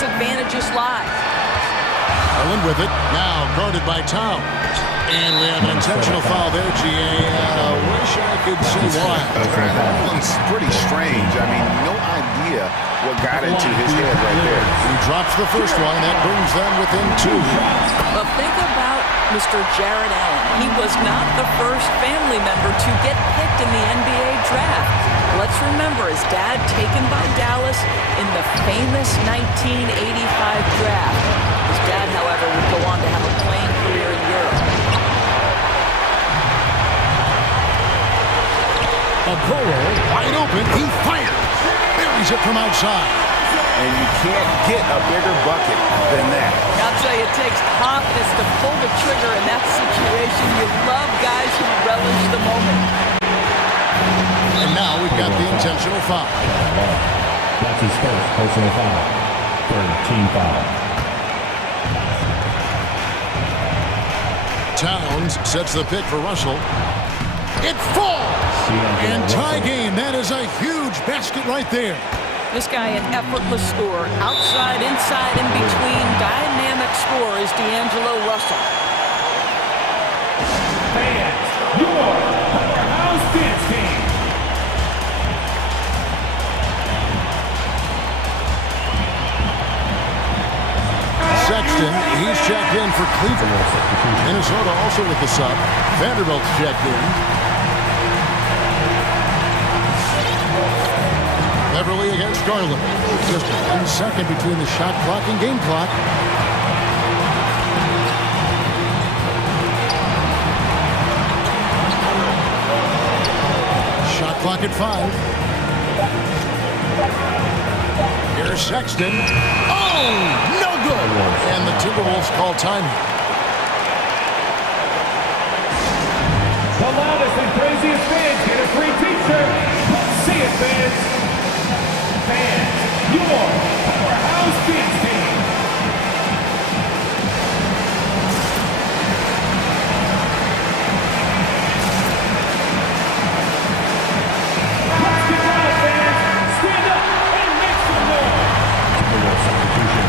disadvantages lie. Garland with it, now guarded by Towns. And we have an intentional foul there, G.A. Wish I could see why. That one's pretty strange. I mean, no idea what got into his head right there. He drops the first one. That brings them within 2. But think about Mr. Jared Allen. He was not the first family member to get picked in the NBA draft. Let's remember his dad taken by Dallas in the famous 1985 draft. His dad, however, would go on to have a playing career in Europe. Okoro, wide open, he fires. Buries it from outside. And you can't get a bigger bucket than that. I'll tell you, it takes confidence to pull the trigger in that situation. You love guys who relish the moment. And now we've got the intentional foul. That's his first personal foul. Third team foul. Towns sets the pick for Russell. It falls! And tie game. That is a huge basket right there. This guy an effortless scorer. Outside, inside, in between. Dynamic scorer is D'Angelo Russell. Fans, your powerhouse dance team. Sexton, he's checked in for Cleveland. Minnesota also with the sub. Vanderbilt's checked in. Beverly against Garland. Just 1 second between the shot clock and game clock. Shot clock at 5. Here's Sexton. Oh, no good. And the Timberwolves call timing. The loudest and craziest fans get a free t-shirt. See it, fans. Fans, your powerhouse dance team. Basketball fans, stand up and make some noise. Substitution.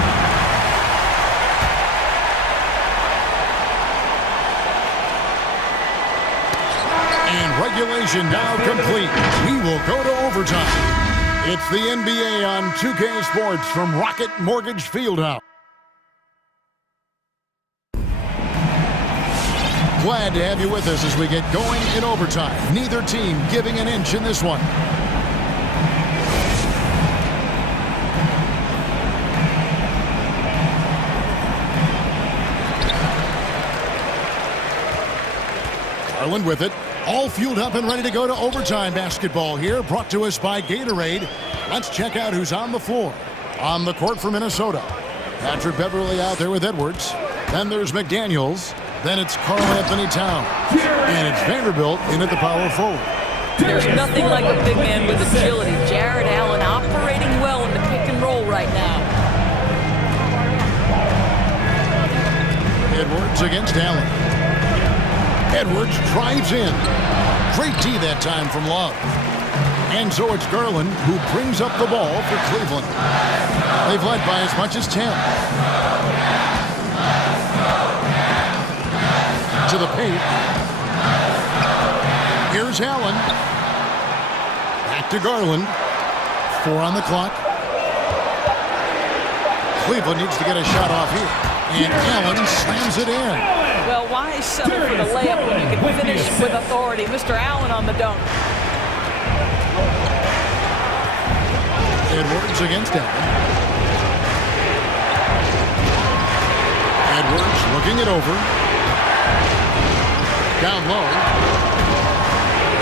And regulation now complete. We will go to overtime. It's the NBA on 2K Sports from Rocket Mortgage Fieldhouse. Glad to have you with us as we get going in overtime. Neither team giving an inch in this one. Garland with it. All fueled up and ready to go to overtime basketball here, brought to us by Gatorade. Let's check out who's on the floor. On the court for Minnesota, Patrick Beverly out there with Edwards. Then there's McDaniels. Then it's Karl Anthony Towns. And it's Vanderbilt in at the power forward. There's nothing like a big man with agility. Jared Allen operating well in the pick and roll right now. Edwards against Allen. Edwards drives in. Great D that time from Love. And so it's Garland who brings up the ball for Cleveland. They've led by as much as 10. To the paint. Here's Allen. Back to Garland. 4 on the clock. Cleveland needs to get a shot off here. And Allen slams it in. Well, why settle for the layup when you can finish with authority? Mr. Allen on the dunk. Edwards against Allen. Edwards looking it over. Down low.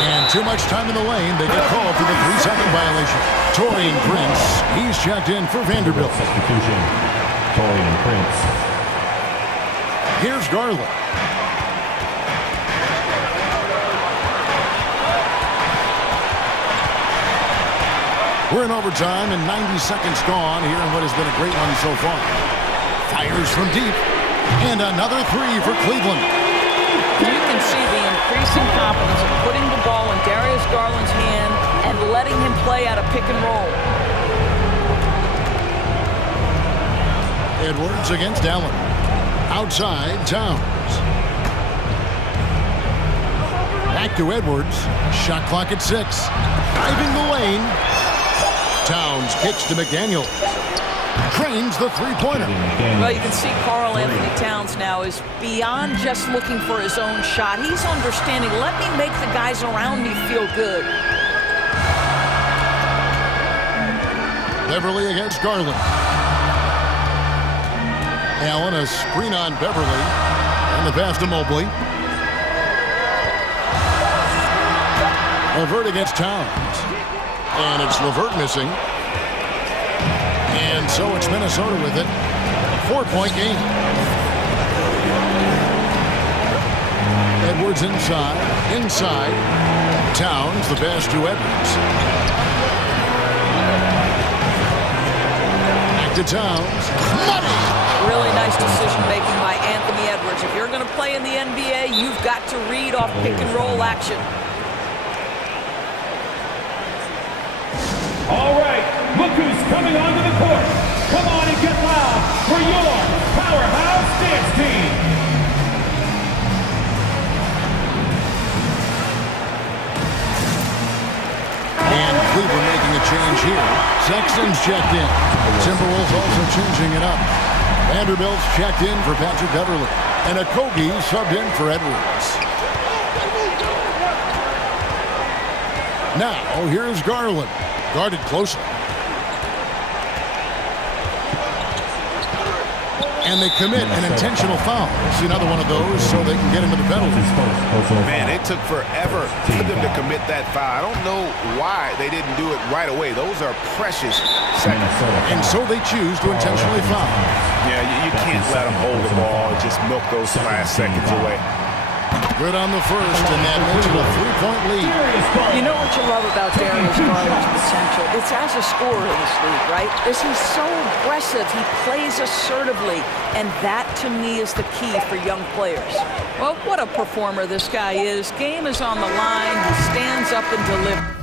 And too much time in the lane. They get called for the 3-second violation. Torian Prince, he's checked in for Vanderbilt. Substitution. Torian Prince. Here's Garland. We're in overtime and 90 seconds gone here in what has been a great one so far. Fires from deep. And another 3 for Cleveland. You can see the increasing confidence of putting the ball in Darius Garland's hand and letting him play out a pick and roll. Edwards against Allen. Outside, Towns. Back to Edwards. Shot clock at 6. Driving the lane. Towns kicks to McDaniel. Drains the three-pointer. Well, you can see Karl Anthony Towns now is beyond just looking for his own shot. He's understanding, let me make the guys around me feel good. Beverly against Garland. Allen, a screen on Beverly. And the pass to Mobley. LeVert against Towns. And it's LeVert missing. And so it's Minnesota with it. A 4-point game. Edwards inside. Towns, the pass to Edwards. Back to Towns. Money! Really nice decision making by Anthony Edwards. If you're going to play in the NBA, you've got to read off pick and roll action. All right, look who's coming onto the court. Come on and get loud for your powerhouse dance team. And Cleveland making a change here. Sexton's checked in. Timberwolves also changing it up. Vanderbilt's checked in for Patrick Beverly. And Okogie subbed in for Edwards. Now, here's Garland. Guarded closely. And they commit an intentional foul. See another one of those so they can get into the penalty. Man, it took forever for them to commit that foul. I don't know why they didn't do it right away. Those are precious seconds. And so they choose to intentionally foul. Yeah, you can't let them hold the ball and just milk those last seconds away. Good on the first, and that makes it a 3-point lead. You know what you love about Darius Garland's potential? It's as a scorer in this league, right? Is he's so aggressive. He plays assertively, and that, to me, is the key for young players. Well, what a performer this guy is. Game is on the line. He stands up and delivers.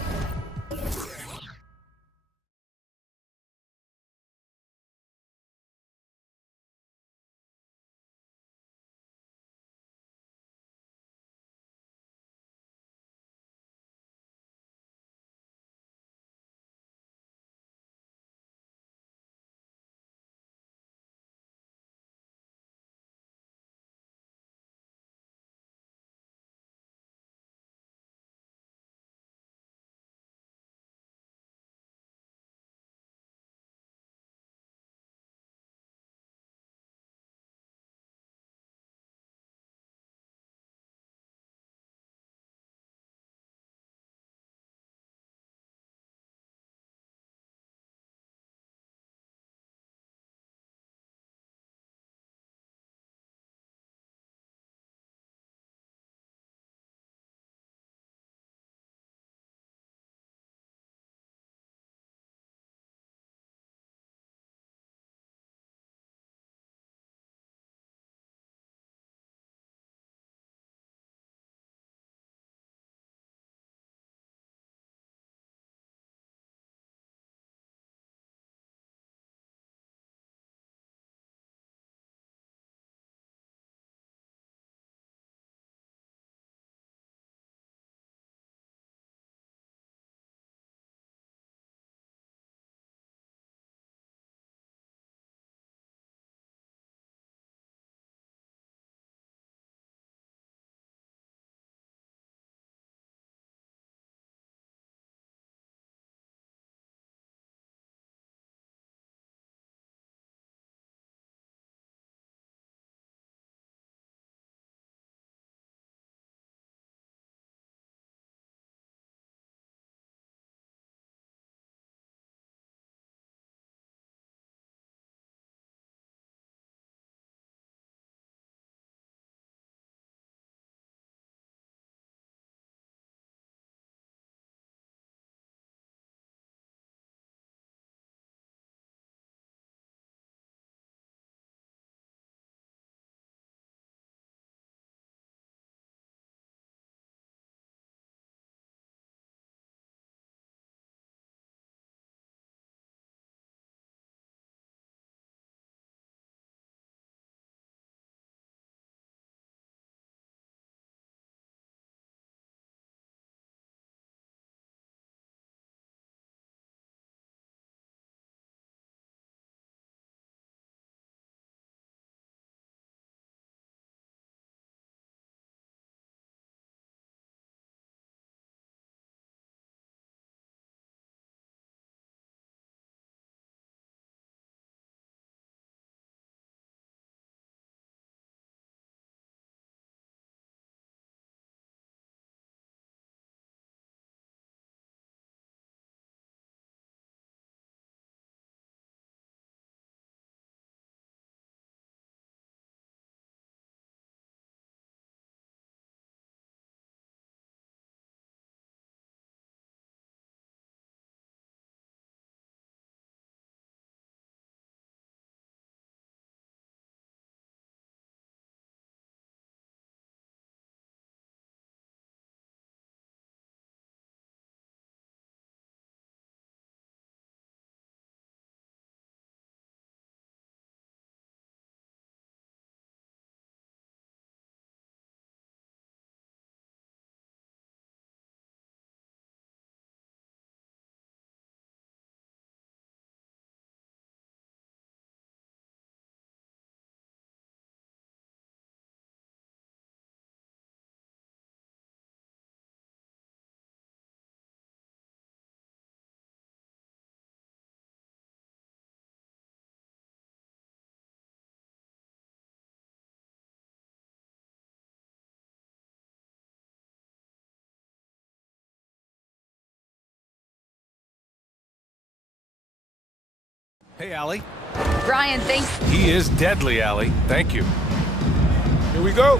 Hey, Allie. Brian, thanks. He is deadly, Allie. Thank you. Here we go.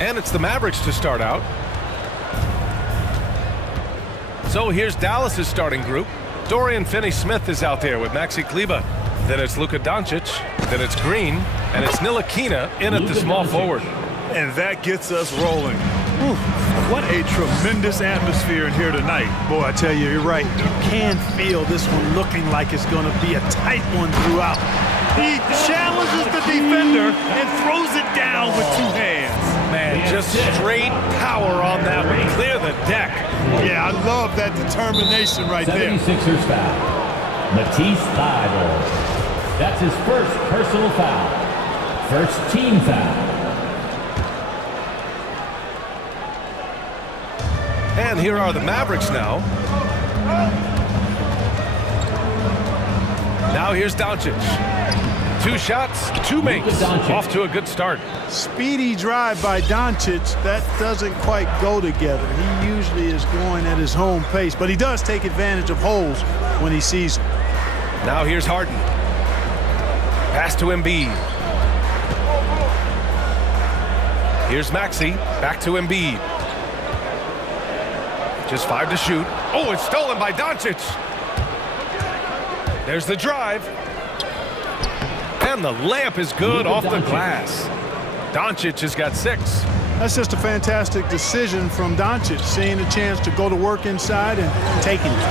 And it's the Mavericks to start out. So here's Dallas's starting group. Dorian Finney-Smith is out there with Maxi Kleber. Then it's Luka Doncic. Then it's Green. And it's Ntilikina in at the small forward. And that gets us rolling. Whew. What a tremendous atmosphere in here tonight. Boy, I tell you, you're right. You can feel this one looking like it's going to be a tight one throughout. He challenges the defender and throws it down with two hands. Man, just straight power on that one. Clear the deck. Yeah, I love that determination right there. 76ers foul. Matisse Thybulle. That's his first personal foul. First team foul. And here are the Mavericks now. Now here's Doncic. 2 shots, 2 makes. Off to a good start. Speedy drive by Doncic. That doesn't quite go together. He usually is going at his home pace, but he does take advantage of holes when he sees them. Now here's Harden. Pass to Embiid. Here's Maxey. Back to Embiid. Just 5 to shoot. Oh, it's stolen by Doncic. There's the drive. And the layup is good off the glass. Doncic has got 6. That's just a fantastic decision from Doncic, seeing a chance to go to work inside and taking it.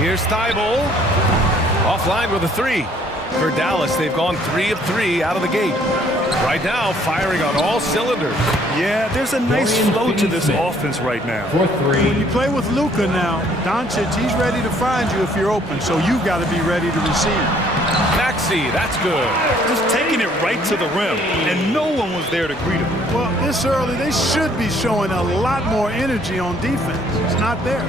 Here's Thybulle. Offline with a 3. For Dallas, they've gone 3 of 3 out of the gate. Right now, firing on all cylinders. Yeah, there's a nice flow to this offense right now. When you play with Luka now, Doncic, he's ready to find you if you're open, so you've got to be ready to receive. Maxey, that's good. Just taking it right to the rim, and no one was there to greet him. Well, this early, they should be showing a lot more energy on defense. It's not there.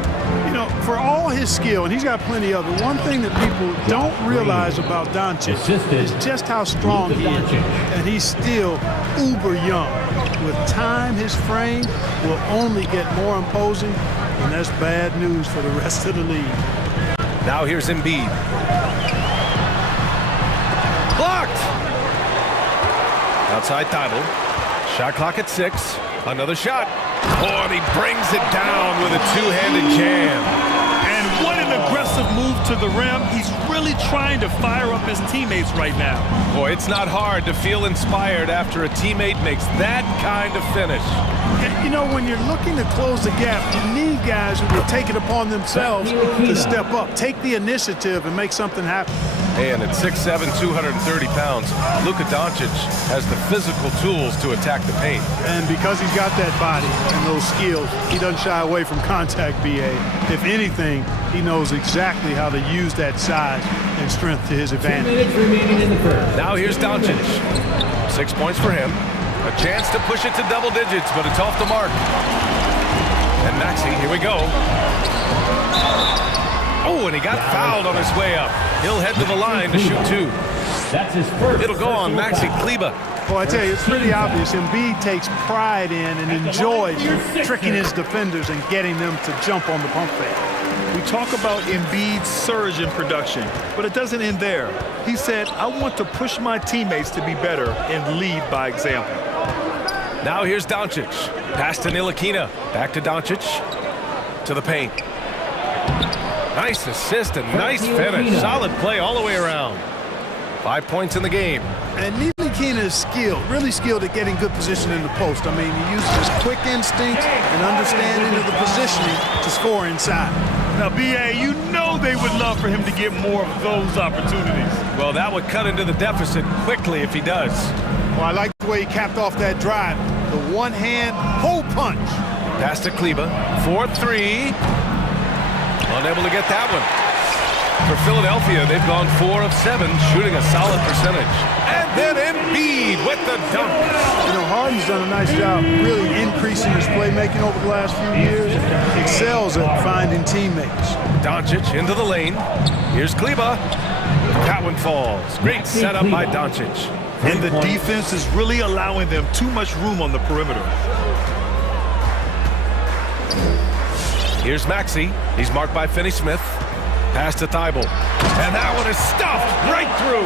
You know, for all his skill, and he's got plenty of it, one thing that people don't realize about Doncic is just how strong he is. And he's still uber young. With time, his frame will only get more imposing, and that's bad news for the rest of the league. Now here's Embiid. Blocked! Outside Thybulle. Shot clock at 6. Another shot. Oh, and he brings it down with a two-handed jam. And what an aggressive move to the rim. He's really trying to fire up his teammates right now. Boy, it's not hard to feel inspired after a teammate makes that kind of finish. You know, when you're looking to close the gap, you need guys who will take it upon themselves to step up, take the initiative, and make something happen. And at 6'7", 230 pounds, Luka Doncic has the physical tools to attack the paint. And because he's got that body and those skills, he doesn't shy away from contact, B.A. If anything, he knows exactly how to use that size and strength to his advantage. 2 minutes remaining in the first. Now here's Doncic. 6 points for him. A chance to push it to double digits, but it's off the mark. And Maxey, here we go. Oh, and he got fouled on his way up. He'll head to the line to shoot 2. That's his first. It'll go on Maxey Kleber. Well, I tell you, it's pretty obvious. Embiid takes pride in and enjoys tricking his defenders and getting them to jump on the pump fake. We talk about Embiid's surge in production, but it doesn't end there. He said, I want to push my teammates to be better and lead by example. Now here's Doncic. Pass to Ntilikina. Back to Doncic. To the paint. Nice assist and nice finish. Solid play all the way around. 5 points in the game. And Ntilikina is skilled, really skilled at getting good position in the post. I mean, he uses his quick instincts and understanding of the positioning to score inside. Now, B.A., you know they would love for him to get more of those opportunities. Well, that would cut into the deficit quickly if he does. Well, I like the way he capped off that drive. The one-hand hole punch. Pass to Kleber. 4-3. Unable to get that one. For Philadelphia, they've gone 4 of 7, shooting a solid percentage. And then Embiid with the dunk. You know, Harden's done a nice job really increasing his playmaking over the last few years. Excels at finding teammates. Doncic into the lane. Here's Kleber. That one falls. Great setup by Doncic. And the defense is really allowing them too much room on the perimeter. Here's Maxey. He's marked by Finney-Smith. Pass to Thibault. And that one is stuffed right through.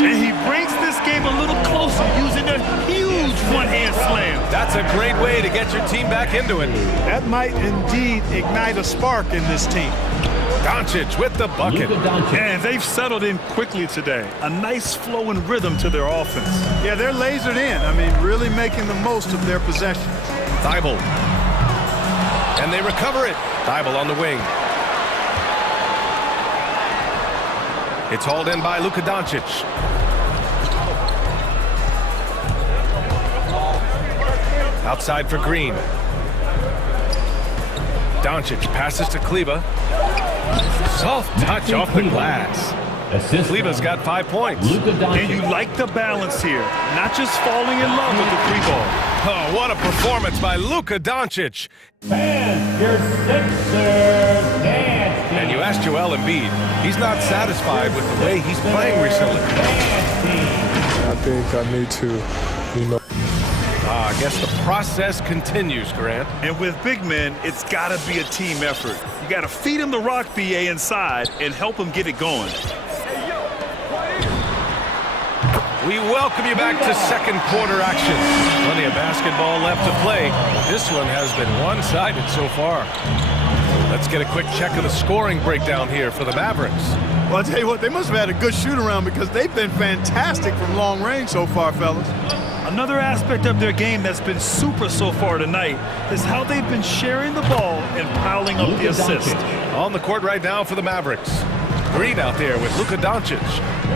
And he brings this game a little closer using a huge one-hand slam. That's a great way to get your team back into it. That might indeed ignite a spark in this team. Doncic with the bucket. And they've settled in quickly today. A nice flow and rhythm to their offense. Yeah, they're lasered in. I mean, really making the most of their possessions. Thibault. And they recover it. Thibault on the wing. It's hauled in by Luka Doncic. Outside for Green. Doncic passes to Kleba. Soft touch off the glass. Kleba's got 5 points. And you like the balance here. Not just falling in love with the three ball. Oh, what a performance by Luka Doncic. And your Sixers dance team. And you asked Joel Embiid. He's not satisfied with the way he's playing recently. I think I need to, I guess the process continues, Grant. And with big men, it's got to be a team effort. You got to feed him the rock, BA, inside and help him get it going. We welcome you back to second quarter action. Plenty of basketball left to play. This one has been one-sided so far. Let's get a quick check of the scoring breakdown here for the Mavericks. Well, I'll tell you what, they must have had a good shoot-around because they've been fantastic from long range so far, fellas. Another aspect of their game that's been super so far tonight is how they've been sharing the ball and piling up the assists. On the court right now for the Mavericks. Green out there with Luka Doncic.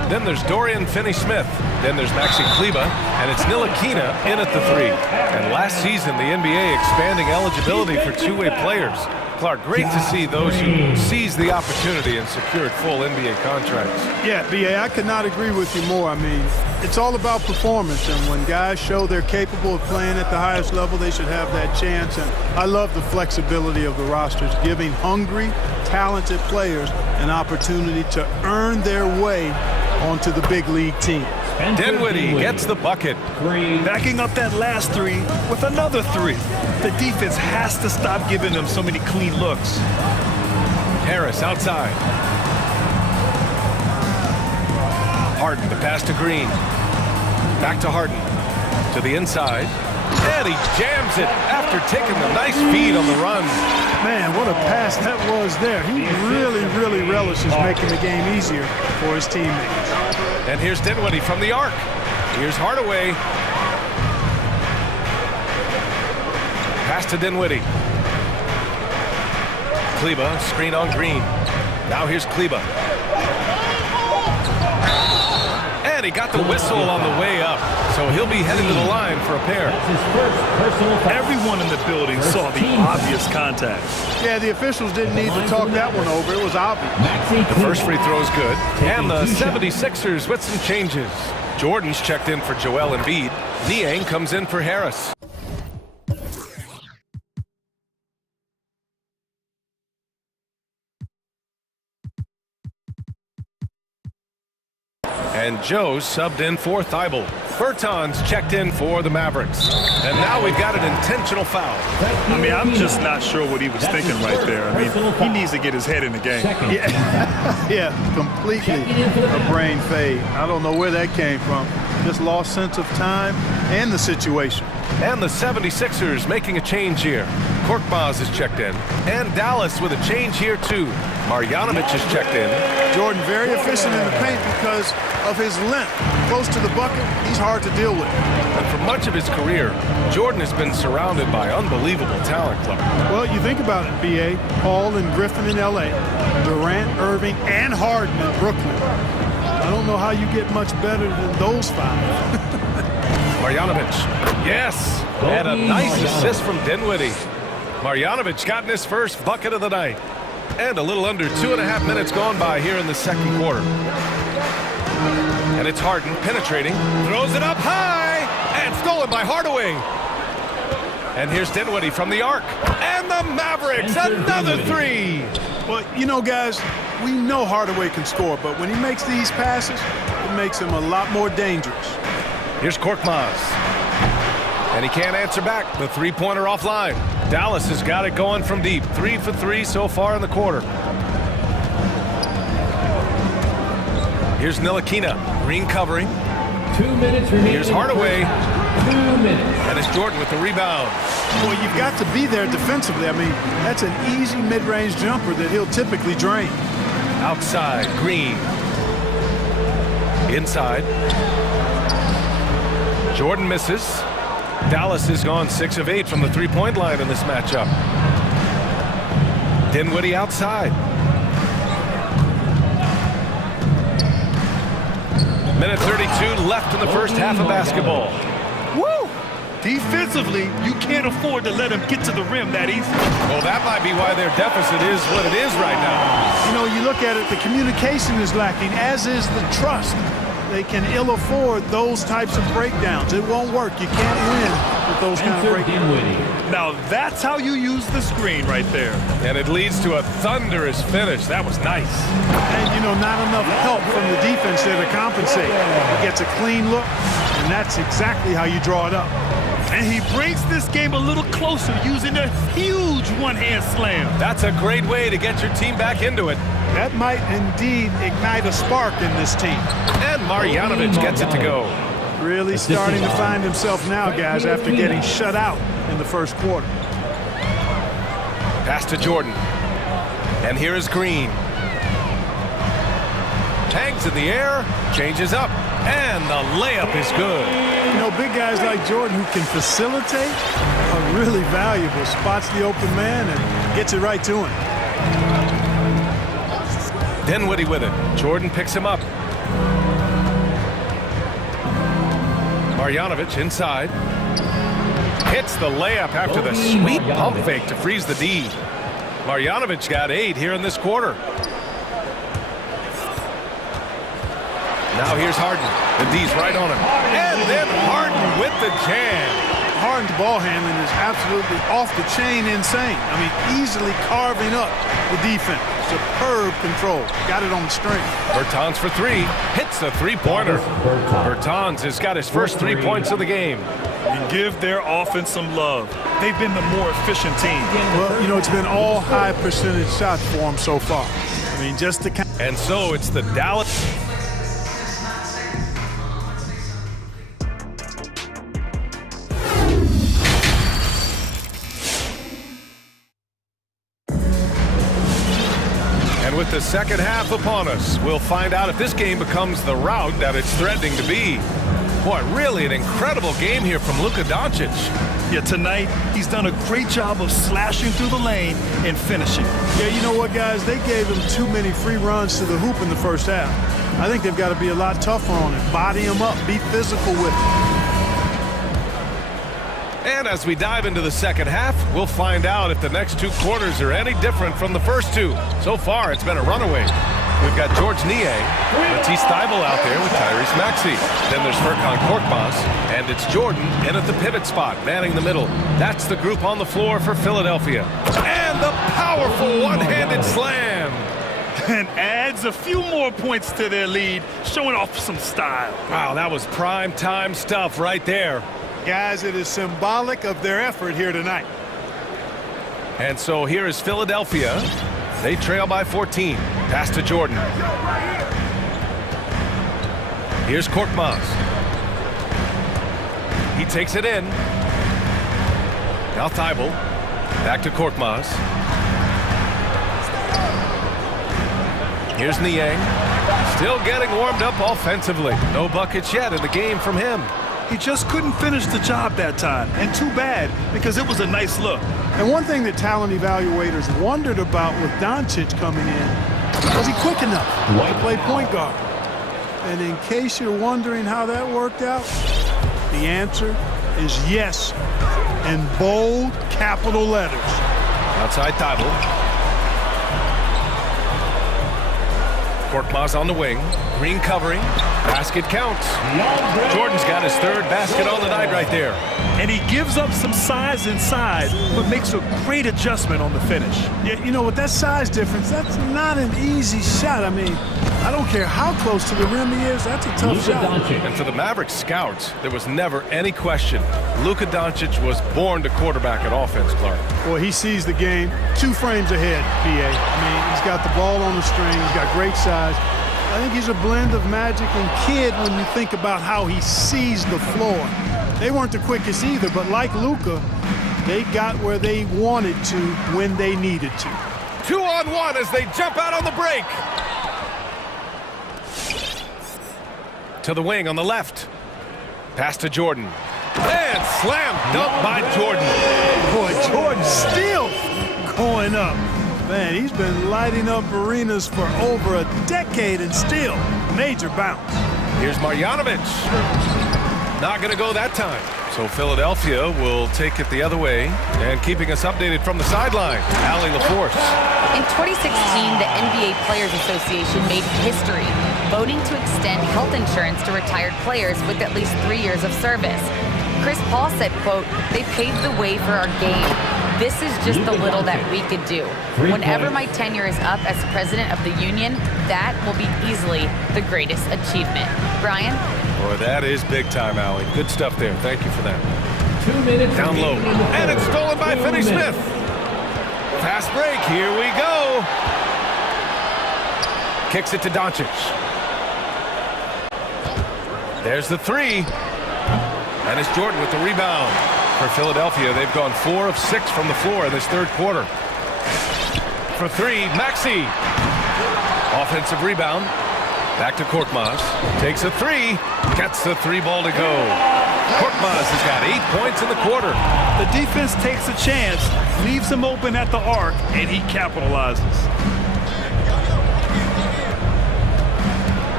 Then there's Dorian Finney-Smith. Then there's Maxi Kleba. And it's Ntilikina in at the 3. And last season, the NBA expanding eligibility for two-way players. Clark, great to see those who seized the opportunity and secured full NBA contracts. Yeah, B.A., I could not agree with you more. I mean, it's all about performance, and when guys show they're capable of playing at the highest level, they should have that chance. And I love the flexibility of the rosters, giving hungry, talented players an opportunity to earn their way onto the big league team. Dinwiddie gets the bucket. Backing up that last 3 with another 3. The defense has to stop giving them so many clean looks. Harris outside. Harden, the pass to Green. Back to Harden. To the inside. And he jams it after taking the nice feed on the run. Man, what a pass that was there. He really relishes making the game easier for his teammates. And here's Dinwiddie from the arc. Here's Hardaway. Pass to Dinwiddie. Kleba, screen on Green. Now here's Kleba. And he got the whistle on the way up. So he'll be headed to the line for a pair. That's his first personal foul. Everyone in the building saw the obvious contact. Yeah, the officials didn't need to talk that one over. It was obvious. The first free throw is good. And the 76ers with some changes. Jordan's checked in for Joel Embiid. Niang comes in for Harris. And Joe subbed in for Thibault. Bertans checked in for the Mavericks. And now we've got an intentional foul. I mean, I'm just not sure what he was thinking right there. I mean, he needs to get his head in the game. Yeah, completely a brain fade. I don't know where that came from. Just lost sense of time and the situation. And the 76ers making a change here. Korkmaz is checked in. And Dallas with a change here too. Marjanovic is checked in. Jordan very efficient in the paint because of his length. Close to the bucket, he's hard to deal with. And for much of his career, Jordan has been surrounded by unbelievable talent, Clark. Well, you think about it, B.A. Paul and Griffin in L.A., Durant, Irving, and Harden in Brooklyn. I don't know how you get much better than those 5. Marjanovic, yes, and a nice assist from Dinwiddie. Marjanovic gotten his first bucket of the night. And a little under 2.5 minutes gone by here in the second quarter. And it's Harden penetrating, throws it up high, and stolen by Hardaway. And here's Dinwiddie from the arc. And the Mavericks, another 3. Well, you know, guys, we know Hardaway can score, but when he makes these passes, it makes him a lot more dangerous. Here's Korkmaz. And he can't answer back. The three-pointer offline. Dallas has got it going from deep. 3 for 3 so far in the quarter. Here's Ntilikina. Green covering. 2 minutes remaining. Here's Hardaway. 2 minutes. And it's Jordan with the rebound. Well, you've got to be there defensively. I mean, that's an easy mid-range jumper that he'll typically drain. Outside, Green. Inside. Jordan misses. Dallas has gone 6 of 8 from the three-point line in this matchup. Dinwiddie outside. Minute 32 left in the first half of basketball. Woo! Defensively, you can't afford to let him get to the rim that easy. Well, that might be why their deficit is what it is right now. You know, you look at it, the communication is lacking, as is the trust. They can ill afford those types of breakdowns. It won't work. You can't win with those kind of breakdowns. Now that's how you use the screen right there. And it leads to a thunderous finish. That was nice. And, you know, not enough help from the defense there to compensate. He gets a clean look, and that's exactly how you draw it up. And he brings this game a little closer using a huge one-hand slam. That's a great way to get your team back into it. That might indeed ignite a spark in this team. And Marjanovic gets it to go. Really starting to find himself now, guys, after getting shut out in the first quarter. Pass to Jordan. And here is Green. Hangs in the air, changes up, and the layup is good. You know, big guys like Jordan who can facilitate are really valuable. Spots the open man and gets it right to him. Dinwiddie with it. Jordan picks him up. Marjanovic inside. Hits the layup after the sweet pump fake to freeze the D. Marjanovic got 8 here in this quarter. Now here's Harden. The D's right on him. And then Harden with the jam. Harden's ball handling is absolutely off the chain insane. I mean, easily carving up the defense. Superb control. Got it on the string. Bertans for 3. Hits the three-pointer. Bertans has got his first 3 points of the game. And give their offense some love. They've been the more efficient team. Well, you know, it's been all high percentage shots for them so far. I mean, just to kind. And so it's the Dallas. With the second half upon us, we'll find out if this game becomes the rout that it's threatening to be. Boy, really an incredible game here from Luka Doncic. Yeah, tonight he's done a great job of slashing through the lane and finishing. Yeah, you know what, guys? They gave him too many free runs to the hoop in the first half. I think they've got to be a lot tougher on him. Body him up, be physical with him. And as we dive into the second half, we'll find out if the next 2 quarters are any different from the first 2. So far, it's been a runaway. We've got George Niang, Matisse Thybulle out there with Tyrese Maxey. Then there's Furkan Korkmaz, and it's Jordan in at the pivot spot, manning the middle. That's the group on the floor for Philadelphia. And the powerful one-handed slam. And adds a few more points to their lead, showing off some style. Wow, that was prime time stuff right there. Guys, it is symbolic of their effort here tonight. And so here is Philadelphia. They trail by 14. Pass to Jordan. Here's Korkmaz. He takes it in. Now Thybulle. Back to Korkmaz. Here's Niang. Still getting warmed up offensively. No buckets yet in the game from him. He just couldn't finish the job that time, and too bad, because it was a nice look. And one thing that talent evaluators wondered about with Doncic coming in, was he quick enough to play point guard? And in case you're wondering how that worked out, the answer is yes, in bold capital letters. Outside Thybulle. Korkmaz on the wing. Green covering. Basket counts. Jordan's got his 3rd basket on the night right there. And he gives up some size inside, but makes a great adjustment on the finish. Yeah, you know, with that size difference, that's not an easy shot. I mean, I don't care how close to the rim he is, that's a tough shot. And for the Mavericks scouts, there was never any question. Luka Doncic was born to quarterback at offense, Clark. Boy, he sees the game 2 frames ahead, PA. I mean, he's got the ball on the string. He's got great size. I think he's a blend of Magic and Kidd when you think about how he sees the floor. They weren't the quickest either, but like Luka, they got where they wanted to when they needed to. 2-on-1 as they jump out on the break. To the wing on the left. Pass to Jordan. And slam dunk by Jordan. Boy, Jordan still going up. Man, he's been lighting up arenas for over a decade and still major bounce. Here's Marjanovic. Not going to go that time. So Philadelphia will take it the other way. And keeping us updated from the sideline, Allie LaForce. In 2016, the NBA Players Association made history, voting to extend health insurance to retired players with at least 3 years of service. Chris Paul said, quote, "They paved the way for our game. This is just the little that we could do. Whenever my tenure is up as president of the union, that will be easily the greatest achievement." Brian? Boy, that is big time, Allie. Good stuff there. Thank you for that. 2 minutes. Down low. And it's stolen by Finney-Smith. Fast break. Here we go. Kicks it to Doncic. There's the 3. And it's Jordan with the rebound. For Philadelphia, they've gone 4 of 6 from the floor in this third quarter. For 3, Maxey. Offensive rebound. Back to Korkmaz. Takes a 3. Gets the 3 ball to go. Korkmaz has got 8 points in the quarter. The defense takes a chance, leaves him open at the arc, and he capitalizes.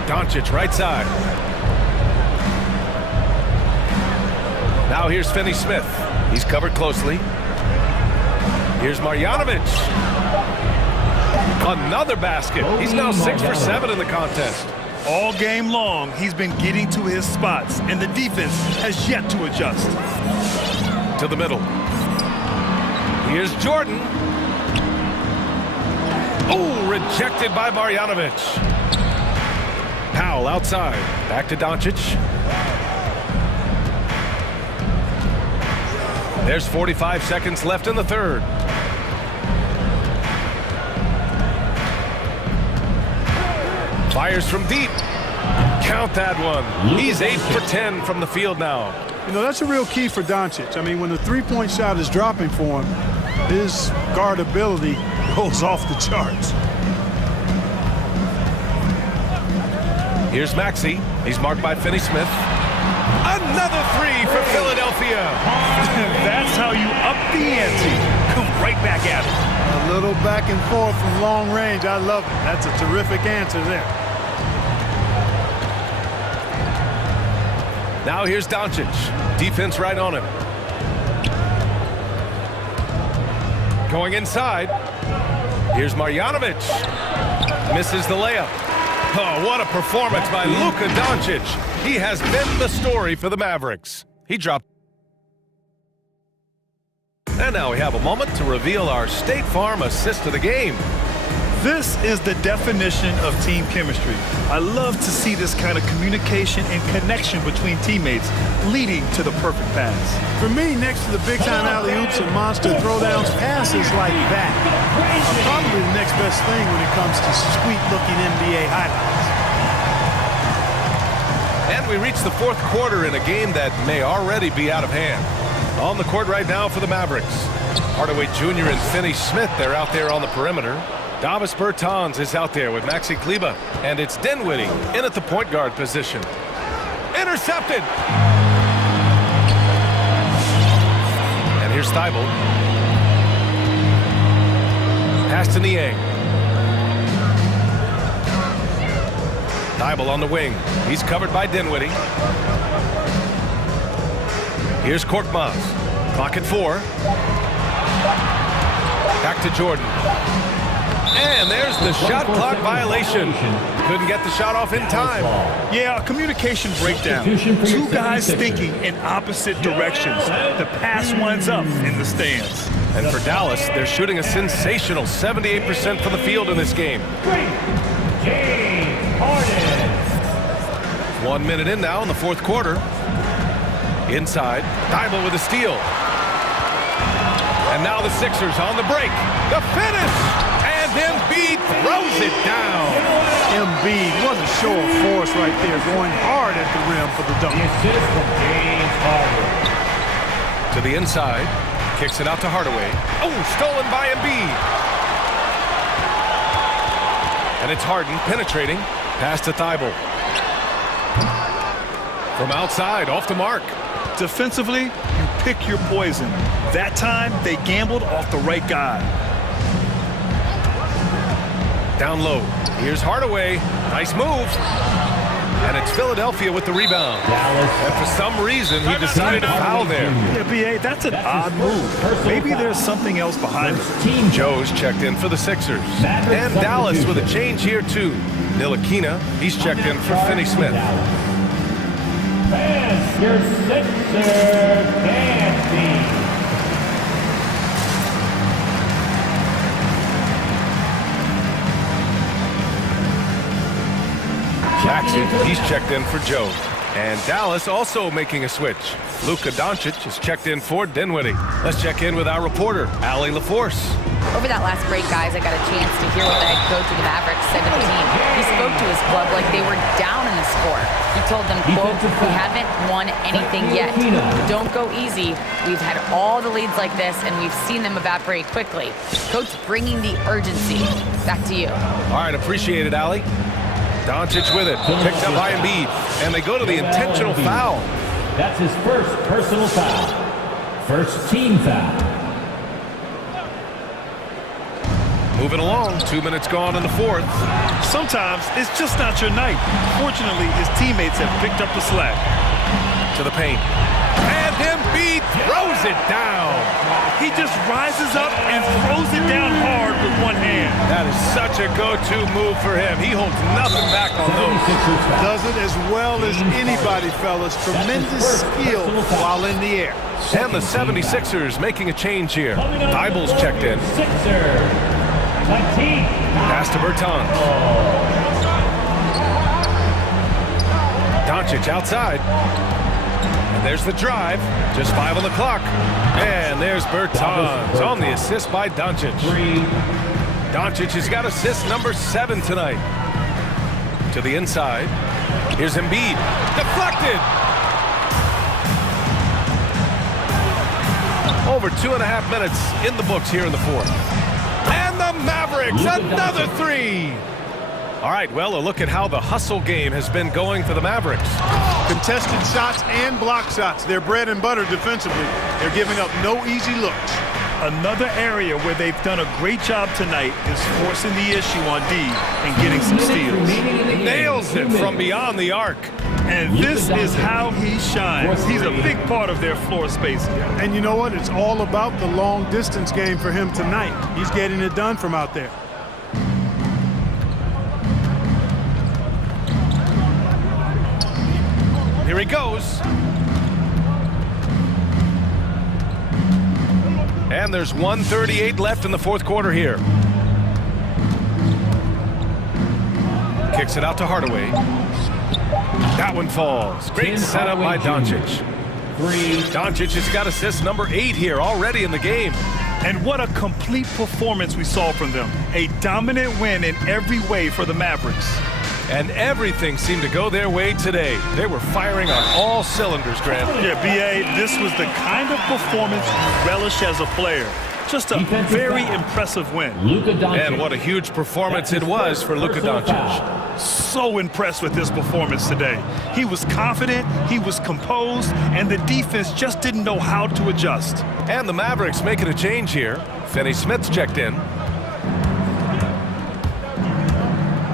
Doncic, right side. Now here's Finney-Smith. He's covered closely. Here's Marjanovic. Another basket. He's now 6 for 7 in the contest. All game long, he's been getting to his spots, and the defense has yet to adjust. To the middle. Here's Jordan. Oh, rejected by Marjanovic. Powell outside. Back to Doncic. There's 45 seconds left in the third. Fires from deep. Count that one. He's 8 for 10 from the field now. You know, that's a real key for Doncic. I mean, when the three-point shot is dropping for him, his guardability goes off the charts. Here's Maxey. He's marked by Finney-Smith. Another 3 for Philadelphia. That's how you up the ante. Come right back at it. A little back and forth from long range. I love it. That's a terrific answer there. Now here's Doncic. Defense right on him. Going inside. Here's Marjanovic. Misses the layup. Oh, what a performance by Luka Doncic. He has been the story for the Mavericks. He dropped. And now we have a moment to reveal our State Farm assist of the game. This is the definition of team chemistry. I love to see this kind of communication and connection between teammates leading to the perfect pass. For me, next to the big-time alley-oops and monster throwdowns, passes like that are probably the next best thing when it comes to sweet-looking NBA highlights. And we reach the fourth quarter in a game that may already be out of hand. On the court right now for the Mavericks. Hardaway Jr. and Finney-Smith, they're out there on the perimeter. Davis Bertans is out there with Maxi Kleber. And it's Dinwiddie in at the point guard position. Intercepted! And here's Thibault. Pass to Niang. Thibault on the wing. He's covered by Dinwiddie. Here's Korkmaz. Clock at 4. Back to Jordan. And there's the shot clock violation. Couldn't get the shot off in time. Yeah, a communication breakdown. Two guys thinking in opposite directions. The pass winds up in the stands. And for Dallas, they're shooting a sensational 78% from the field in this game. 1 minute in now in the fourth quarter. Inside, Thibault with a steal. And now the Sixers on the break. The finish! And Embiid throws it down. Embiid, what a show of force right there, going hard at the rim for the dunk. To the inside, kicks it out to Hardaway. Oh, stolen by Embiid. And it's Harden penetrating. Pass to Thibault. From outside, off the mark. Defensively, you pick your poison. That time, they gambled off the right guy. Down low. Here's Hardaway. Nice move. And it's Philadelphia with the rebound. And for some reason, he decided to foul there. Yeah, B.A., that's an odd move. Maybe there's something else behind it. Joe's checked in for the Sixers. And Dallas with a change here, too. Ntilikina, he's checked in for Finney Smith. And your Sixers dancing. Jackson, he's checked in for Joe. And Dallas also making a switch. Luka Doncic is checked in for Dinwiddie. Let's check in with our reporter, Allie LaForce. Over that last break, guys, I got a chance to hear what the head coach of the Mavericks said to the team. He spoke to his club like they were down in the score. He told them, quote, "We haven't won anything yet. Don't go easy. We've had all the leads like this, and we've seen them evaporate quickly." Coach bringing the urgency. Back to you. All right, appreciate it, Allie. Doncic with it, picked up by Embiid, and they go to the intentional foul. That's his first personal foul. First team foul. Moving along, 2 minutes gone in the fourth. Sometimes it's just not your night. Fortunately, his teammates have picked up the slack. To the paint. And Embiid throws it down. He just rises up and throws it down hard with one hand. That is such a go-to move for him. He holds nothing back on those. Does it as well as anybody, fellas. Tremendous skill while in the air. And the 76ers making a change here. Thibault's checked in. Pass to Bertans. Doncic outside. And there's the drive. Just 5 on the clock. And there's Bertans on the assist by Doncic. Doncic has got assist number 7 tonight. To the inside. Here's Embiid. Deflected. Over 2.5 minutes in the books here in the fourth. And the Mavericks, another 3. All right, well, a look at how the hustle game has been going for the Mavericks. Contested shots and block shots. They're bread and butter defensively. They're giving up no easy looks. Another area where they've done a great job tonight is forcing the issue on D and getting some steals. Nails it from beyond the arc. And this is how he shines. He's a big part of their floor spacing. And you know what? It's all about the long distance game for him tonight. He's getting it done from out there. Here he goes. And there's 1:38 left in the fourth quarter here. Kicks it out to Hardaway. That one falls. Great setup by Doncic. Doncic has got assist number 8 here already in the game. And what a complete performance we saw from them. A dominant win in every way for the Mavericks. And everything seemed to go their way today. They were firing on all cylinders, Grant. Yeah, B.A., this was the kind of performance you relish as a player. Just a very impressive win. And what a huge performance it was for Luka Doncic. So impressed with his performance today. He was confident, he was composed, and the defense just didn't know how to adjust. And the Mavericks making a change here. Finney Smith's checked in.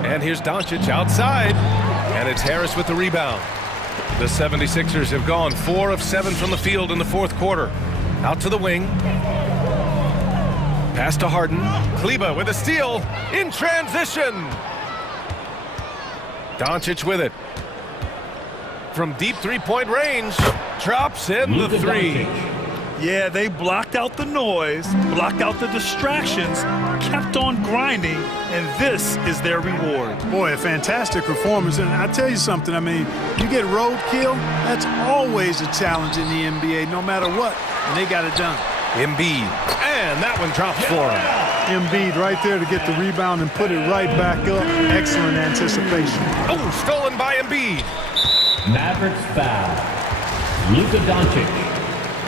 And here's Doncic outside. And it's Harris with the rebound. The 76ers have gone 4 of 7 from the field in the fourth quarter. Out to the wing. Pass to Harden. Kleba with a steal in transition. Doncic with it. From deep three-point range. Drops in the 3. Yeah, they blocked out the noise, blocked out the distractions, kept on grinding, and this is their reward. Boy, a fantastic performance. And I tell you something, I mean, you get roadkill, that's always a challenge in the NBA, no matter what. And they got it done. Embiid, and that one drops for him. Embiid right there to get the rebound and put it right back up. Excellent anticipation. Oh, stolen by Embiid. Mavericks foul. Luka Doncic.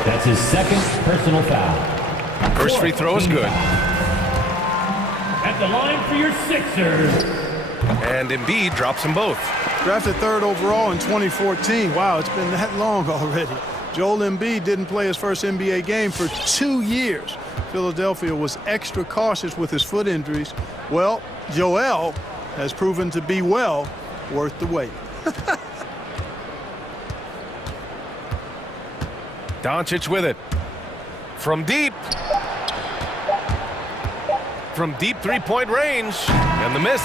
That's his second personal foul. First free throw is good. At the line for your Sixers. And Embiid drops them both. Drafted third overall in 2014. Wow, it's been that long already. Joel Embiid didn't play his first NBA game for 2 years. Philadelphia was extra cautious with his foot injuries. Well, Joel has proven to be well worth the wait. Doncic with it. From deep. From deep three-point range. And the miss.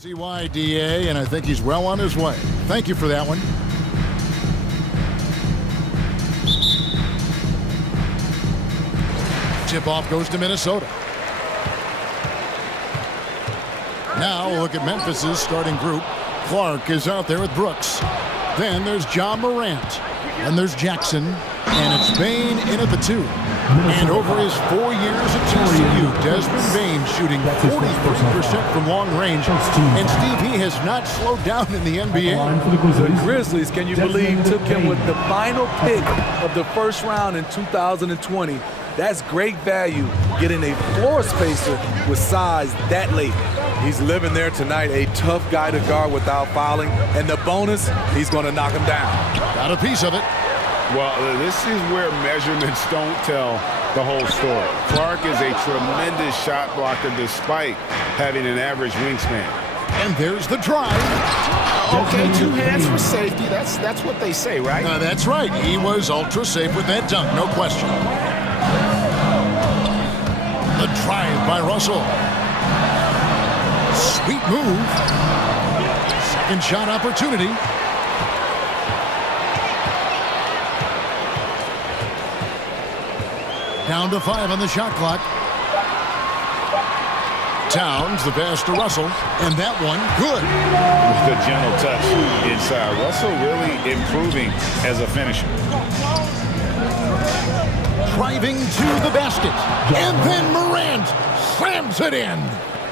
CYDA, and I think he's well on his way. Thank you for that one. Tip-off goes to Minnesota. Now look at Memphis's starting group. Clark is out there with Brooks. Then there's John Morant. And there's Jackson. And it's Bain in at the 2. And over his 4 years at TCU, Desmond Bain shooting 43% from long range. And Steve, he has not slowed down in the NBA. The Grizzlies, can you believe, took him with the final pick of the first round in 2020. That's great value, getting a floor spacer with size that late. He's living there tonight, a tough guy to guard without fouling. And the bonus, he's going to knock him down. Got a piece of it. Well, this is where measurements don't tell the whole story. Clark is a tremendous shot blocker despite having an average wingspan. And there's the drive. Okay, 2 hands for safety. That's what they say, right? That's right. He was ultra safe with that dunk, no question. The drive by Russell. Sweet move. Second shot opportunity. Down to 5 on the shot clock. Towns, the pass to Russell, and that one, good. With a gentle touch inside. Russell really improving as a finisher. Driving to the basket, and then Morant slams it in.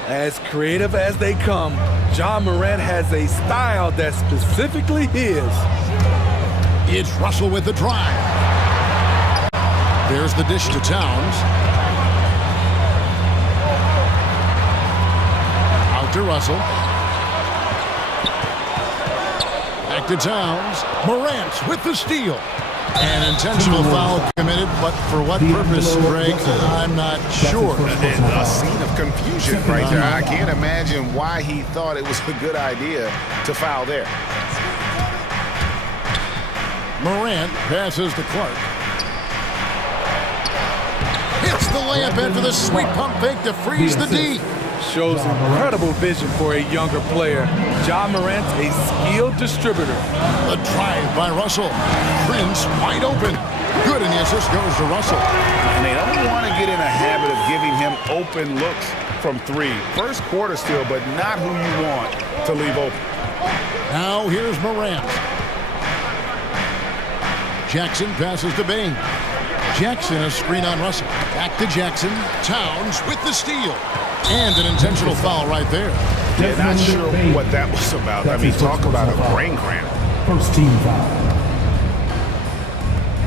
As creative as they come, John Morant has a style that's specifically his. It's Russell with the drive. There's the dish to Towns. Out to Russell. Back to Towns. Morant with the steal. An intentional foul committed, but for what purpose, Greg, I'm not sure. And a scene of confusion right there. I can't imagine why he thought it was a good idea to foul there. Morant passes to Clark. Hits the layup in for the sweet pump fake to freeze the D. Shows incredible vision for a younger player. John Morant's a skilled distributor. The drive by Russell. Prince wide open. Good, and the assist goes to Russell. And they don't want to get in a habit of giving him open looks from 3. First quarter still, but not who you want to leave open. Now here's Morant. Jackson passes to Bain. Jackson a screen on Russell. Back to Jackson. Towns with the steal. And an intentional foul right there. Yeah, not sure what that was about. I mean, talk about a brain cramp. First team foul.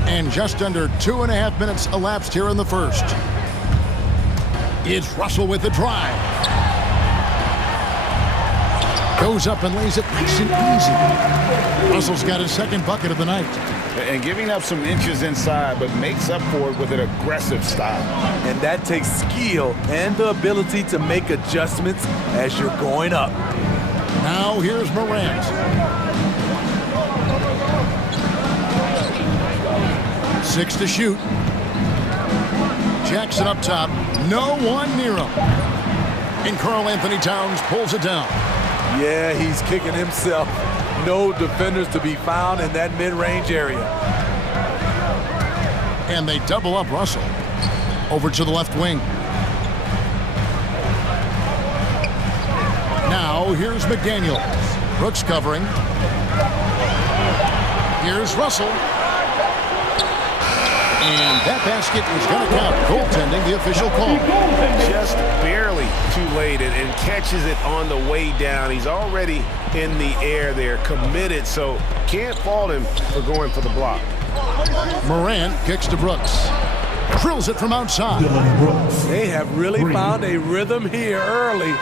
And just under 2.5 minutes elapsed here in the first. It's Russell with the drive. Goes up and lays it nice and easy. Russell's got his second bucket of the night. And giving up some inches inside, but makes up for it with an aggressive style. And that takes skill and the ability to make adjustments as you're going up. Now here's Morant. Six to shoot. Jackson up top. No one near him. And Karl Anthony Towns pulls it down. Yeah, he's kicking himself. No defenders to be found in that mid-range area. And they double up Russell. Over to the left wing. Now here's McDaniel. Brooks covering. Here's Russell. And that basket is going to count. Goaltending, the official call. Just barely too late and catches it on the way down. He's already in the air there, committed, so can't fault him for going for the block. Morant kicks to Brooks. Drills it from outside. They have really found a rhythm here early.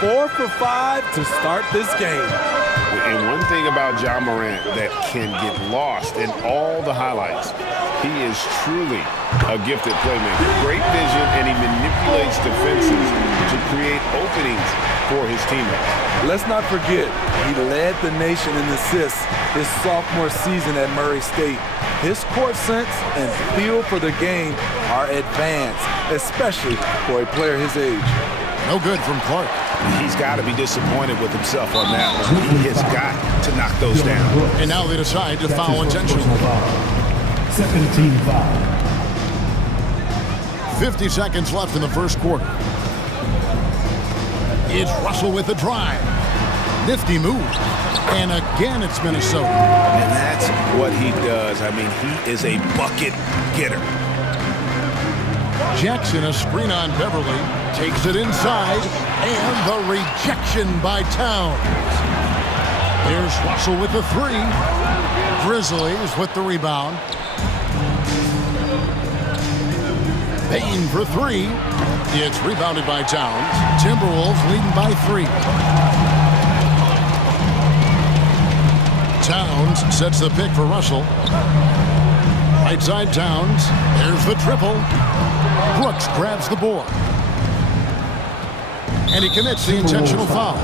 4 for 5 to start this game. And one thing about John Morant that can get lost in all the highlights, he is truly a gifted playmaker. Great vision, and he manipulates defenses to create openings for his teammates. Let's not forget, he led the nation in assists his sophomore season at Murray State. His court sense and feel for the game are advanced, especially for a player his age. No good from Clark. He's got to be disappointed with himself on that one. He has got to knock those down. And now they decide to foul intentionally. Second team foul. 50 seconds left in the first quarter. It's Russell with the drive. Nifty move. And again, it's Minnesota. And that's what he does. I mean, he is a bucket getter. Jackson, a screen on Beverly, takes it inside, and the rejection by Towns. Here's Russell with the three. Grizzlies with the rebound. Payne for three. It's rebounded by Towns. Timberwolves leading by 3. Towns sets the pick for Russell. Right side Towns. There's the triple. Brooks grabs the board. And he commits the intentional foul.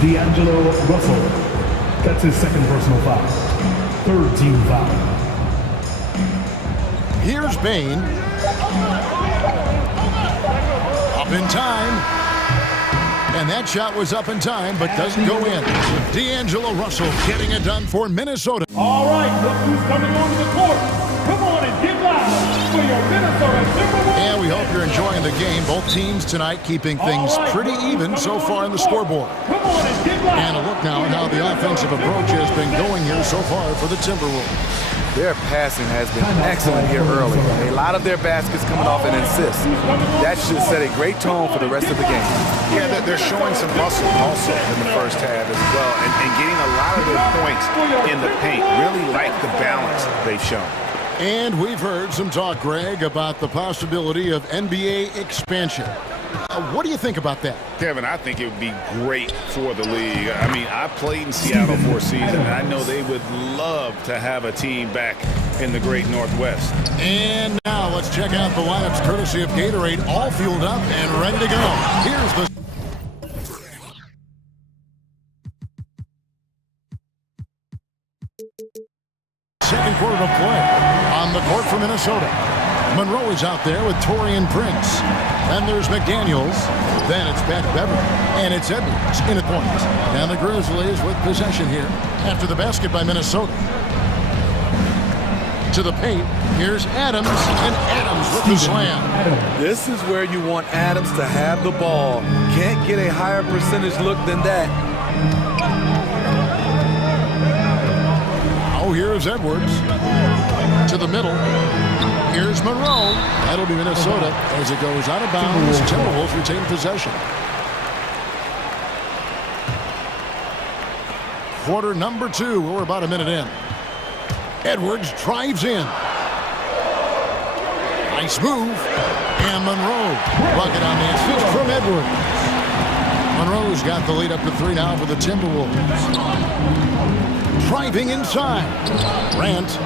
D'Angelo Russell. That's his second personal foul. Third team foul. Here's Payne. Up in time. And that shot was up in time, but doesn't go in. D'Angelo Russell getting it done for Minnesota. All right, look who's coming onto the court. Come on and get loud for your Minnesota Timberwolves. And we hope you're enjoying the game. Both teams tonight keeping things pretty even so far in the scoreboard. Come on and get loud. And a look now at how the offensive approach has been going here so far for the Timberwolves. Their passing has been excellent here early. A lot of their baskets coming off an assist. That should set a great tone for the rest of the game. Yeah, they're showing some muscle also in the first half as well, and getting a lot of their points in the paint. Really like the balance they've shown. And we've heard some talk, Greg, about the possibility of NBA expansion. What do you think about that? Kevin, I think it would be great for the league. I mean, I played in Seattle for a season, and I know they would love to have a team back in the great Northwest. And now let's check out the lineups courtesy of Gatorade, all fueled up and ready to go. Here's the... second quarter of play on the court for Minnesota. Monroe is out there with Taurean Prince. Then there's McDaniels. Then it's Pat Beverly. And it's Edwards in at point. And the Grizzlies with possession here after the basket by Minnesota. To the paint. Here's Adams. And Adams with the slam. This is where you want Adams to have the ball. Can't get a higher percentage look than that. Now here's Edwards. To the middle. Here's Monroe. That'll be Minnesota as it goes out of bounds. Timberwolves retain possession. Quarter number 2. We're about a minute in. Edwards drives in. Nice move. And Monroe. Bucket on the assist from Edwards. Monroe's got the lead up to 3 now for the Timberwolves. Driving inside. Grant.